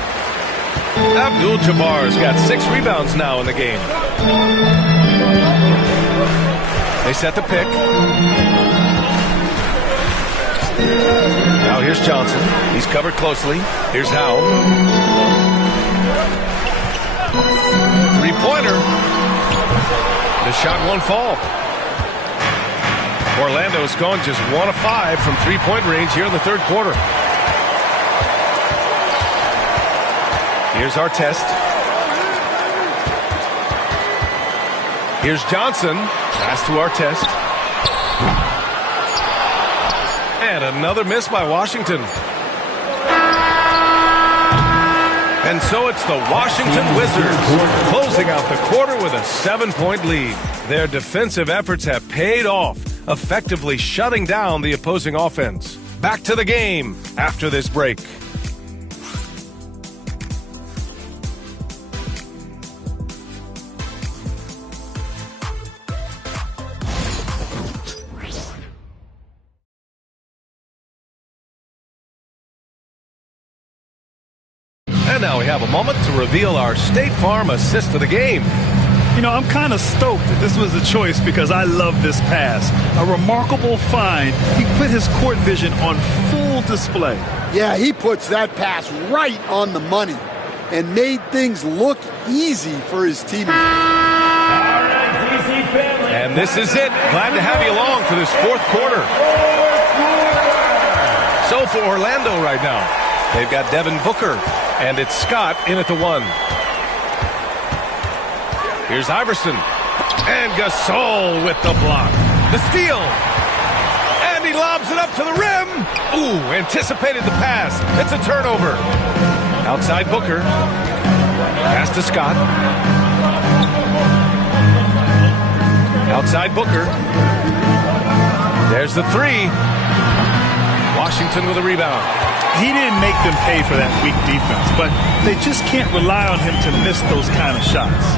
Abdul-Jabbar's got 6 rebounds now in the game. They set the pick. Now here's Johnson. He's covered closely. Here's Howell. 3-pointer. The shot won't fall. Orlando's gone just 1 of 5 from 3-point range here in the third quarter. Here's Artest. Here's Johnson. Pass to Artest. And another miss by Washington. And so it's the Washington Wizards closing out the quarter with a 7-point lead. Their defensive efforts have paid off, effectively shutting down the opposing offense. Back to the game after this break. And now we have a moment to reveal our State Farm assist of the game. You know, I'm kind of stoked that this was a choice because I love this pass. A remarkable find. He put his court vision on full display. Yeah, he puts that pass right on the money and made things look easy for his teammates. And this is it. Glad to have you along for this fourth quarter. So for Orlando right now, they've got Devin Booker, and it's Scott in at the 1. Here's Iverson. And Gasol with the block. The steal. And he lobs it up to the rim. Ooh, anticipated the pass. It's a turnover. Outside Booker. Pass to Scott. Outside Booker. There's the 3. Washington with a rebound. He didn't make them pay for that weak defense, but they just can't rely on him to miss those kind of shots.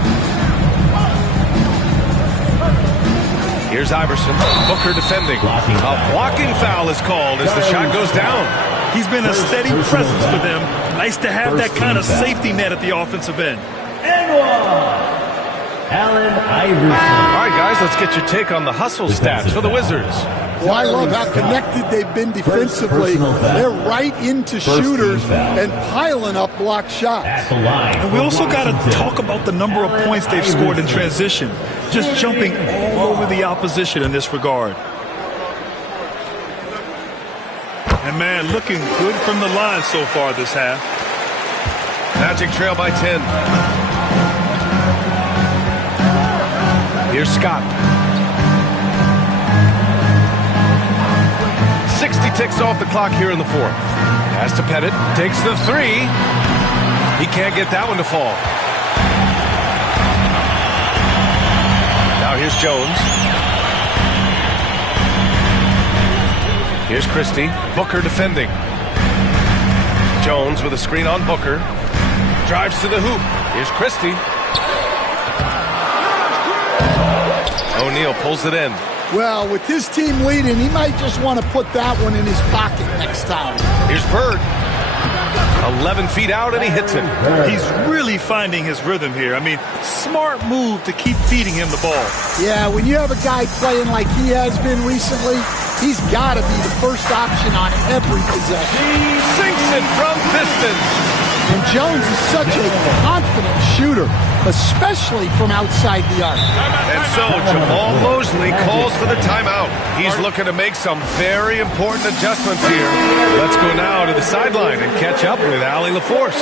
Here's Iverson. Booker defending. A blocking foul is called as the shot goes down. He's been a steady presence for them. Nice to have that kind of safety net at the offensive end. Allen Iverson. All right, guys, let's get your take on the hustle stats for the Wizards. Well, I love how connected they've been defensively. They're right into shooters and piling up block shots. And we also got to talk about the number of points they've scored in transition. Just jumping all over the opposition in this regard. And, man, looking good from the line so far this half. Magic trail by 10. Here's Scott. 60 ticks off the clock here in the fourth. Pass to Pettit. Takes the 3. He can't get that one to fall. Now here's Jones. Here's Christie. Booker defending. Jones with a screen on Booker. Drives to the hoop. Here's Christie. O'Neal pulls it in. Well, with his team leading, he might just want to put that one in his pocket next time. Here's Bird. 11 feet out, and he hits it. He's really finding his rhythm here. I mean, smart move to keep feeding him the ball. Yeah, when you have a guy playing like he has been recently, he's got to be the first option on every possession. He sinks it from distance. And Jones is such a confident shooter. especially from outside the arc. And so Jamal Mosley calls for the timeout. He's looking to make some very important adjustments here. Let's go now to the sideline and catch up with Allie LaForce.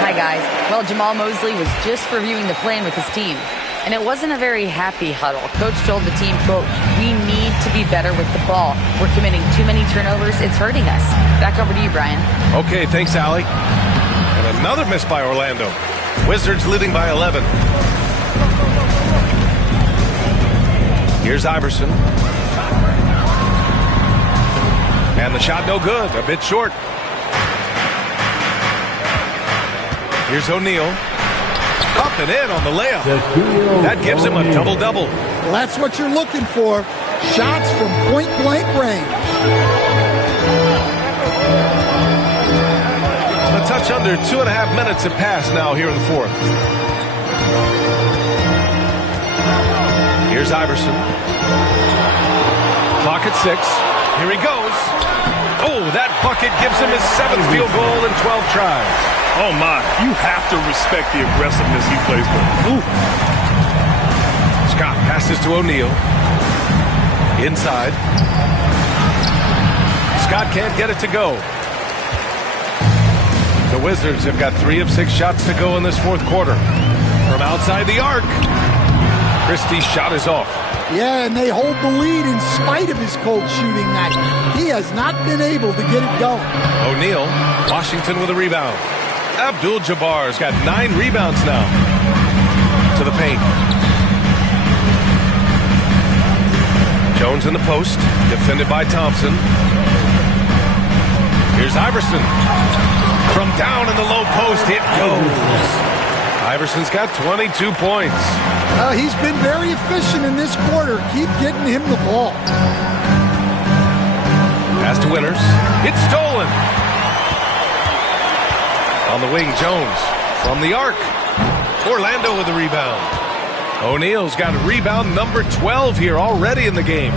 Hi, guys. Well, Jamal Mosley was just reviewing the plan with his team, and it wasn't a very happy huddle. Coach told the team, quote, "We need to be better with the ball. We're committing too many turnovers. It's hurting us." Back over to you, Brian. Okay, thanks, Allie. And another miss by Orlando. Wizards leading by 11. Here's Iverson. And the shot no good, a bit short. Here's O'Neal. Up and in on the layup. That gives him a double-double. Well, that's what you're looking for. Shots from point-blank range. A touch under 2.5 minutes have passed now here in the fourth. Here's Iverson. Clock at 6. Here he goes. Oh, that bucket gives him his 7th field goal in 12 tries. Oh, my. You have to respect the aggressiveness he plays with. Ooh. Scott passes to O'Neal. Inside. Scott can't get it to go. The Wizards have got 3 of 6 shots to go in this fourth quarter. From outside the arc, Christie's shot is off. Yeah, and they hold the lead in spite of his cold shooting night. He has not been able to get it going. O'Neal, Washington with a rebound. Abdul-Jabbar's got 9 rebounds now. To the paint. Jones in the post, defended by Thompson. Here's Iverson. From down in the low post, it goes. Iverson's got 22 points. He's been very efficient in this quarter. Keep getting him the ball. Pass to Winters. It's stolen. On the wing, Jones. From the arc. Orlando with the rebound. O'Neal's got a rebound number 12 here already in the game.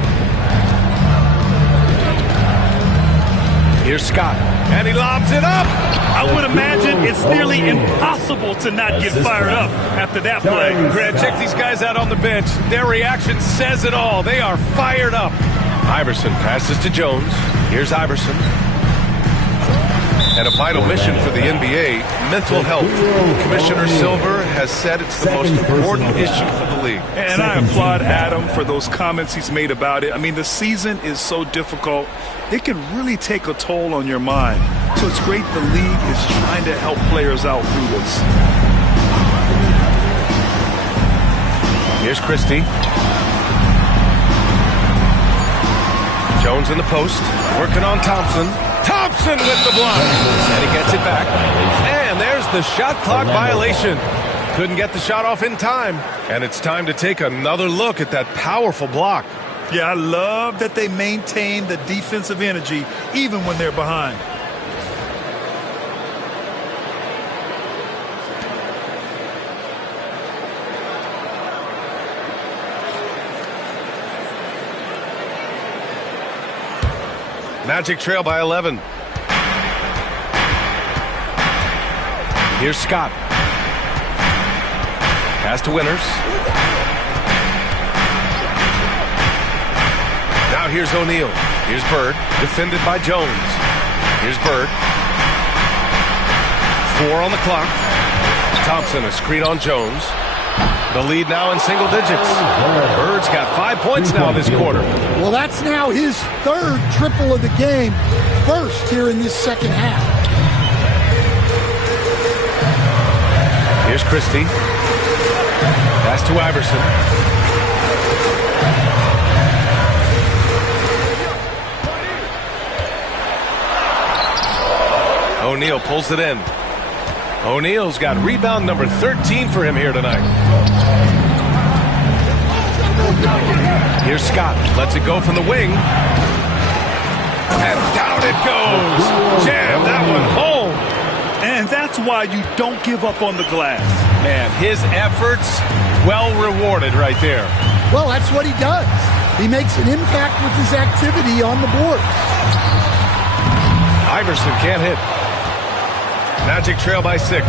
Here's Scott. And he lobs it up. I would imagine it's nearly impossible to not get fired up after that play. Grant, check these guys out on the bench. Their reaction says it all. They are fired up. Iverson passes to Jones. Here's Iverson. And a vital mission for the NBA, mental health. Commissioner Silver has said it's the most important issue for the league. And I applaud Adam for those comments he's made about it. I mean, the season is so difficult. It can really take a toll on your mind. So it's great the league is trying to help players out through this. Here's Christie. Jones in the post, working on Thompson. Thompson with the block. And he gets it back. And there's the shot clock violation. Couldn't get the shot off in time. And it's time to take another look at that powerful block. Yeah, I love that they maintain the defensive energy even when they're behind. Magic trail by 11. Here's Scott. Pass to Winters. Now here's O'Neal. Here's Bird, defended by Jones. Here's Bird. 4 on the clock. Thompson, a screen on Jones. The lead now in single digits. Bird's got 5 points now this quarter. Well, that's now his 3rd triple of the game, first here in this second half. Here's Christie. Pass to Iverson. O'Neal pulls it in. O'Neal's got rebound number 13 for him here tonight. Here's Scott. Lets it go from the wing. And down it goes. Jam that one home. And that's why you don't give up on the glass. Man, his efforts well rewarded right there. Well, that's what he does. He makes an impact with his activity on the board. Iverson can't hit. Magic trail by 6.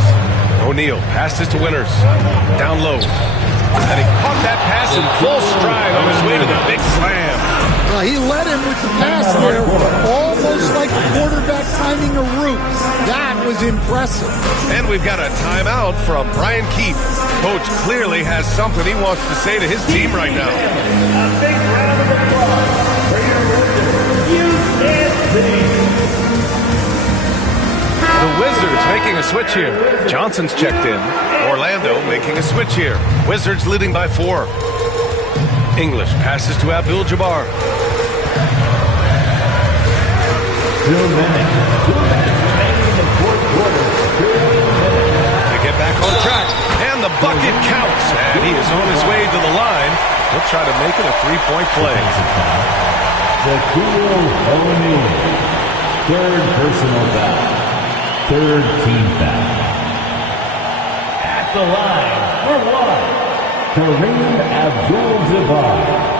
O'Neal passes to Winters. Down low. And he caught that pass in full stride on his way to the big slam. He led him with the pass there, almost like the quarterback timing a route. That was impressive. And we've got a timeout from Brian Keefe. Coach clearly has something he wants to say to his team right now. A big round of applause for your The Wizards making a switch here. Johnson's checked in. Orlando making a switch here. Wizards leading by 4. English passes to Abdul-Jabbar. 2 minutes. 2 minutes remaining in the fourth quarter. 2 minutes. To get back on track. And the bucket counts. And he is on his way to the line. He'll try to make it a 3-point play. Shaquille O'Neal. 3rd personal foul. 3rd team foul. At the line for 1, Kareem Abdul-Jabbar.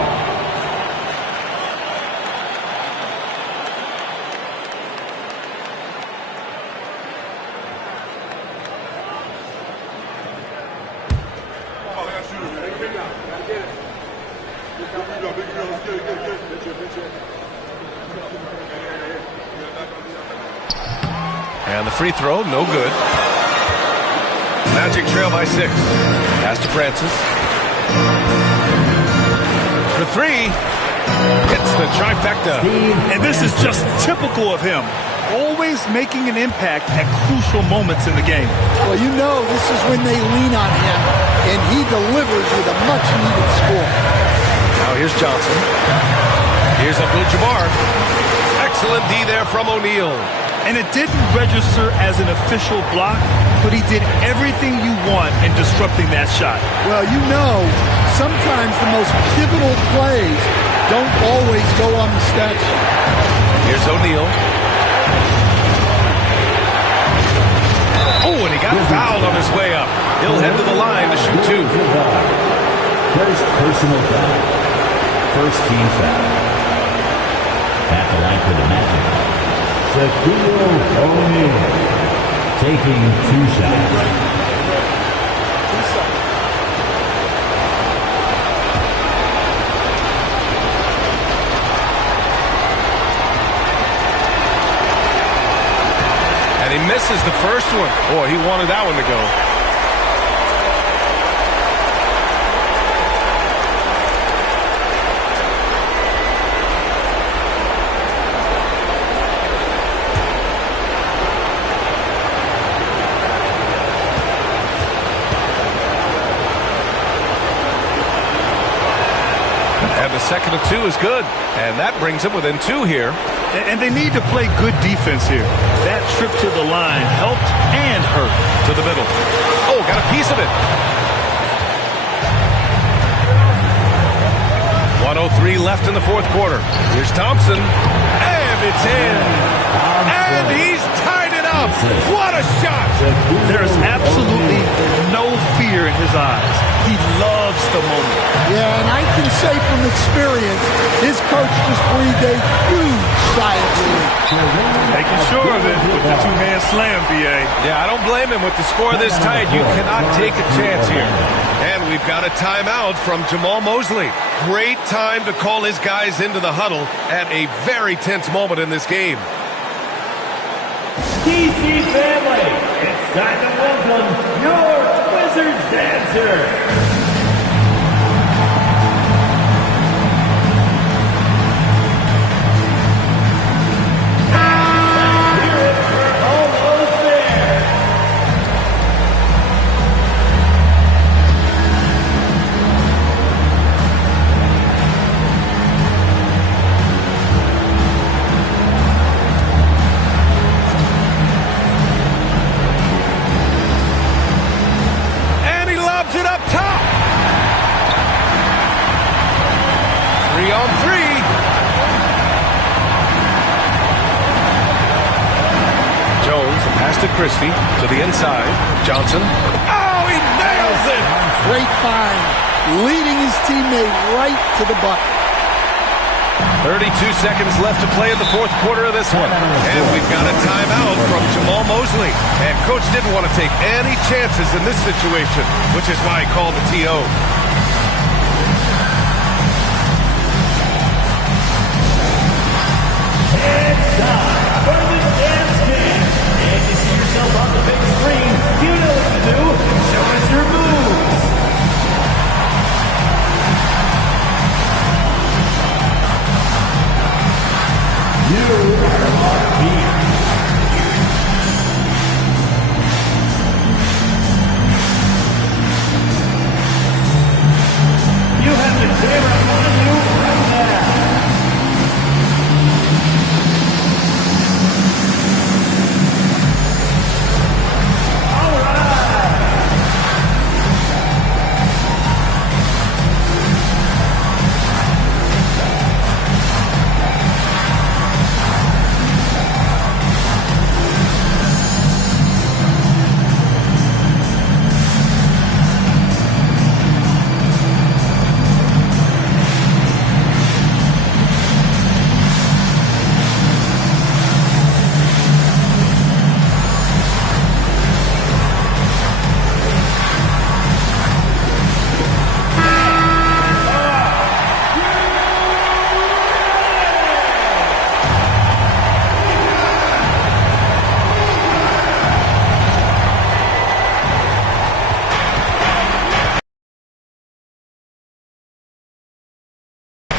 And the free throw, no good. Magic trail by 6. Pass to Francis. For 3. Hits the trifecta. And this is just typical of him. Always making an impact at crucial moments in the game. Well, you know this is when they lean on him, and he delivers with a much-needed score. Now here's Johnson. Here's Abdul-Jabbar. Excellent D there from O'Neal. And it didn't register as an official block, but he did everything you want in disrupting that shot. Well, you know, sometimes the most pivotal plays don't always go on the stat sheet. Here's O'Neal. Oh, and he got fouled on his way up. He'll head to the line to shoot 2. First personal foul. First team foul. At the line for the Magic. Shaquille O'Neal taking 2 shots. And he misses the first one. Boy, he wanted that one to go. The second of 2 is good, and that brings them within 2 here. And they need to play good defense here. That trip to the line helped and hurt. To the middle. Oh, got a piece of it. 1:03 left in the fourth quarter. Here's Thompson, and it's in. And he's tied it up. What a shot. There's absolutely no fear in his eyes. He loves the moment. Yeah, and I can say from experience, his coach just breathed a huge sigh of relief. Making sure of it with the 2-man slam, B.A. Yeah, I don't blame him with the score this tight. You cannot take a chance here. And we've got a timeout from Jamal Mosley. Great time to call his guys into the huddle at a very tense moment in this game. DC family, it's time to welcome your Wizards dancer. Christie to the inside. Johnson. Oh, he nails it! Great find. Leading his teammate right to the bucket. 32 seconds left to play in the fourth quarter of this one. And we've got a timeout from Jamal Mosley. And Coach didn't want to take any chances in this situation, which is why he called the TO. It's time for the dance game. And you see yourself on the big screen. You know what to do. Show us your moves. You are beat. You have the camera on you right now. All right.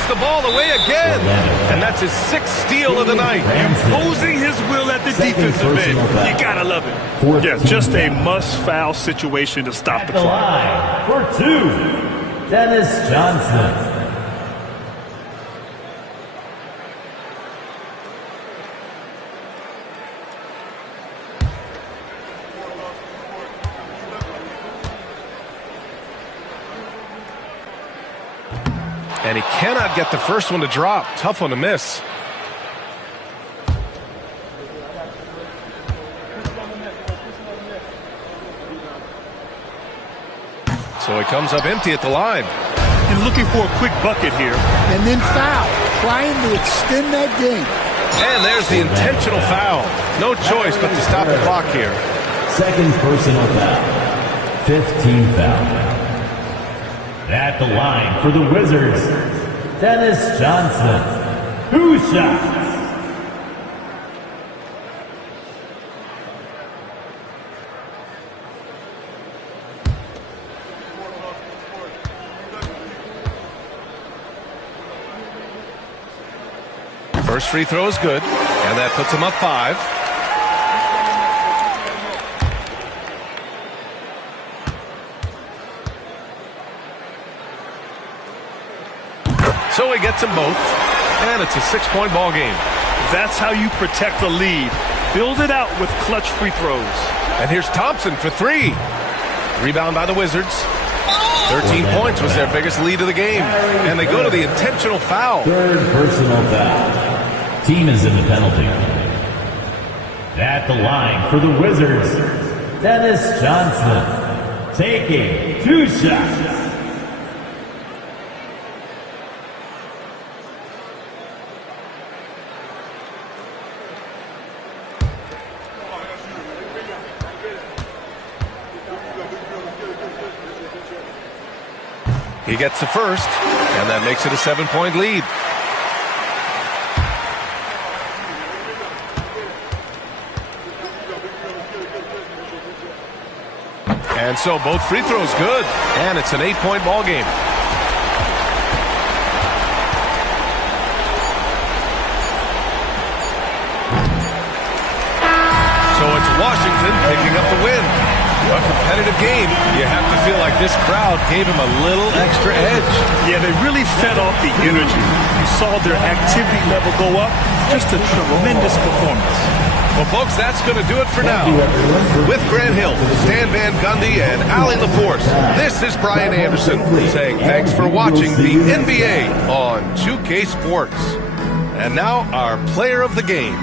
The ball away again, and that's his sixth steal of the night. Imposing his will at the defensive end. You gotta love it. Yeah, just a must-foul situation to stop the clock. Line for two, Dennis Johnson. And he cannot get the first one to drop. Tough one to miss. So he comes up empty at the line. And looking for a quick bucket here. And then foul, trying to extend that game. And there's the intentional foul. No choice but to stop the clock here. Second personal foul. 15 foul. At the line for the Wizards, Dennis Johnson. 2 shots. First free throw is good, and that puts him up 5. So he gets them both, and it's a 6-point ball game. That's how you protect the lead. Build it out with clutch free throws. And here's Thompson for 3. Rebound by the Wizards. 13 points was their biggest lead of the game, and they go to the intentional foul. Third personal foul. Team is in the penalty. At the line for the Wizards, Dennis Johnson. Taking 2 shots. He gets the first, and that makes it a 7-point lead. And so both free throws good, and it's an 8-point ball game. So it's Washington picking up the win. A competitive game. You have to feel like this crowd gave him a little extra edge. Yeah, they really fed off the energy. You saw their activity level go up. Just a tremendous performance. Well, folks, that's going to do it for now. With Grant Hill, Stan Van Gundy, and Allie LaForce, this is Brian Anderson saying thanks for watching the NBA on 2K Sports. And now our player of the game.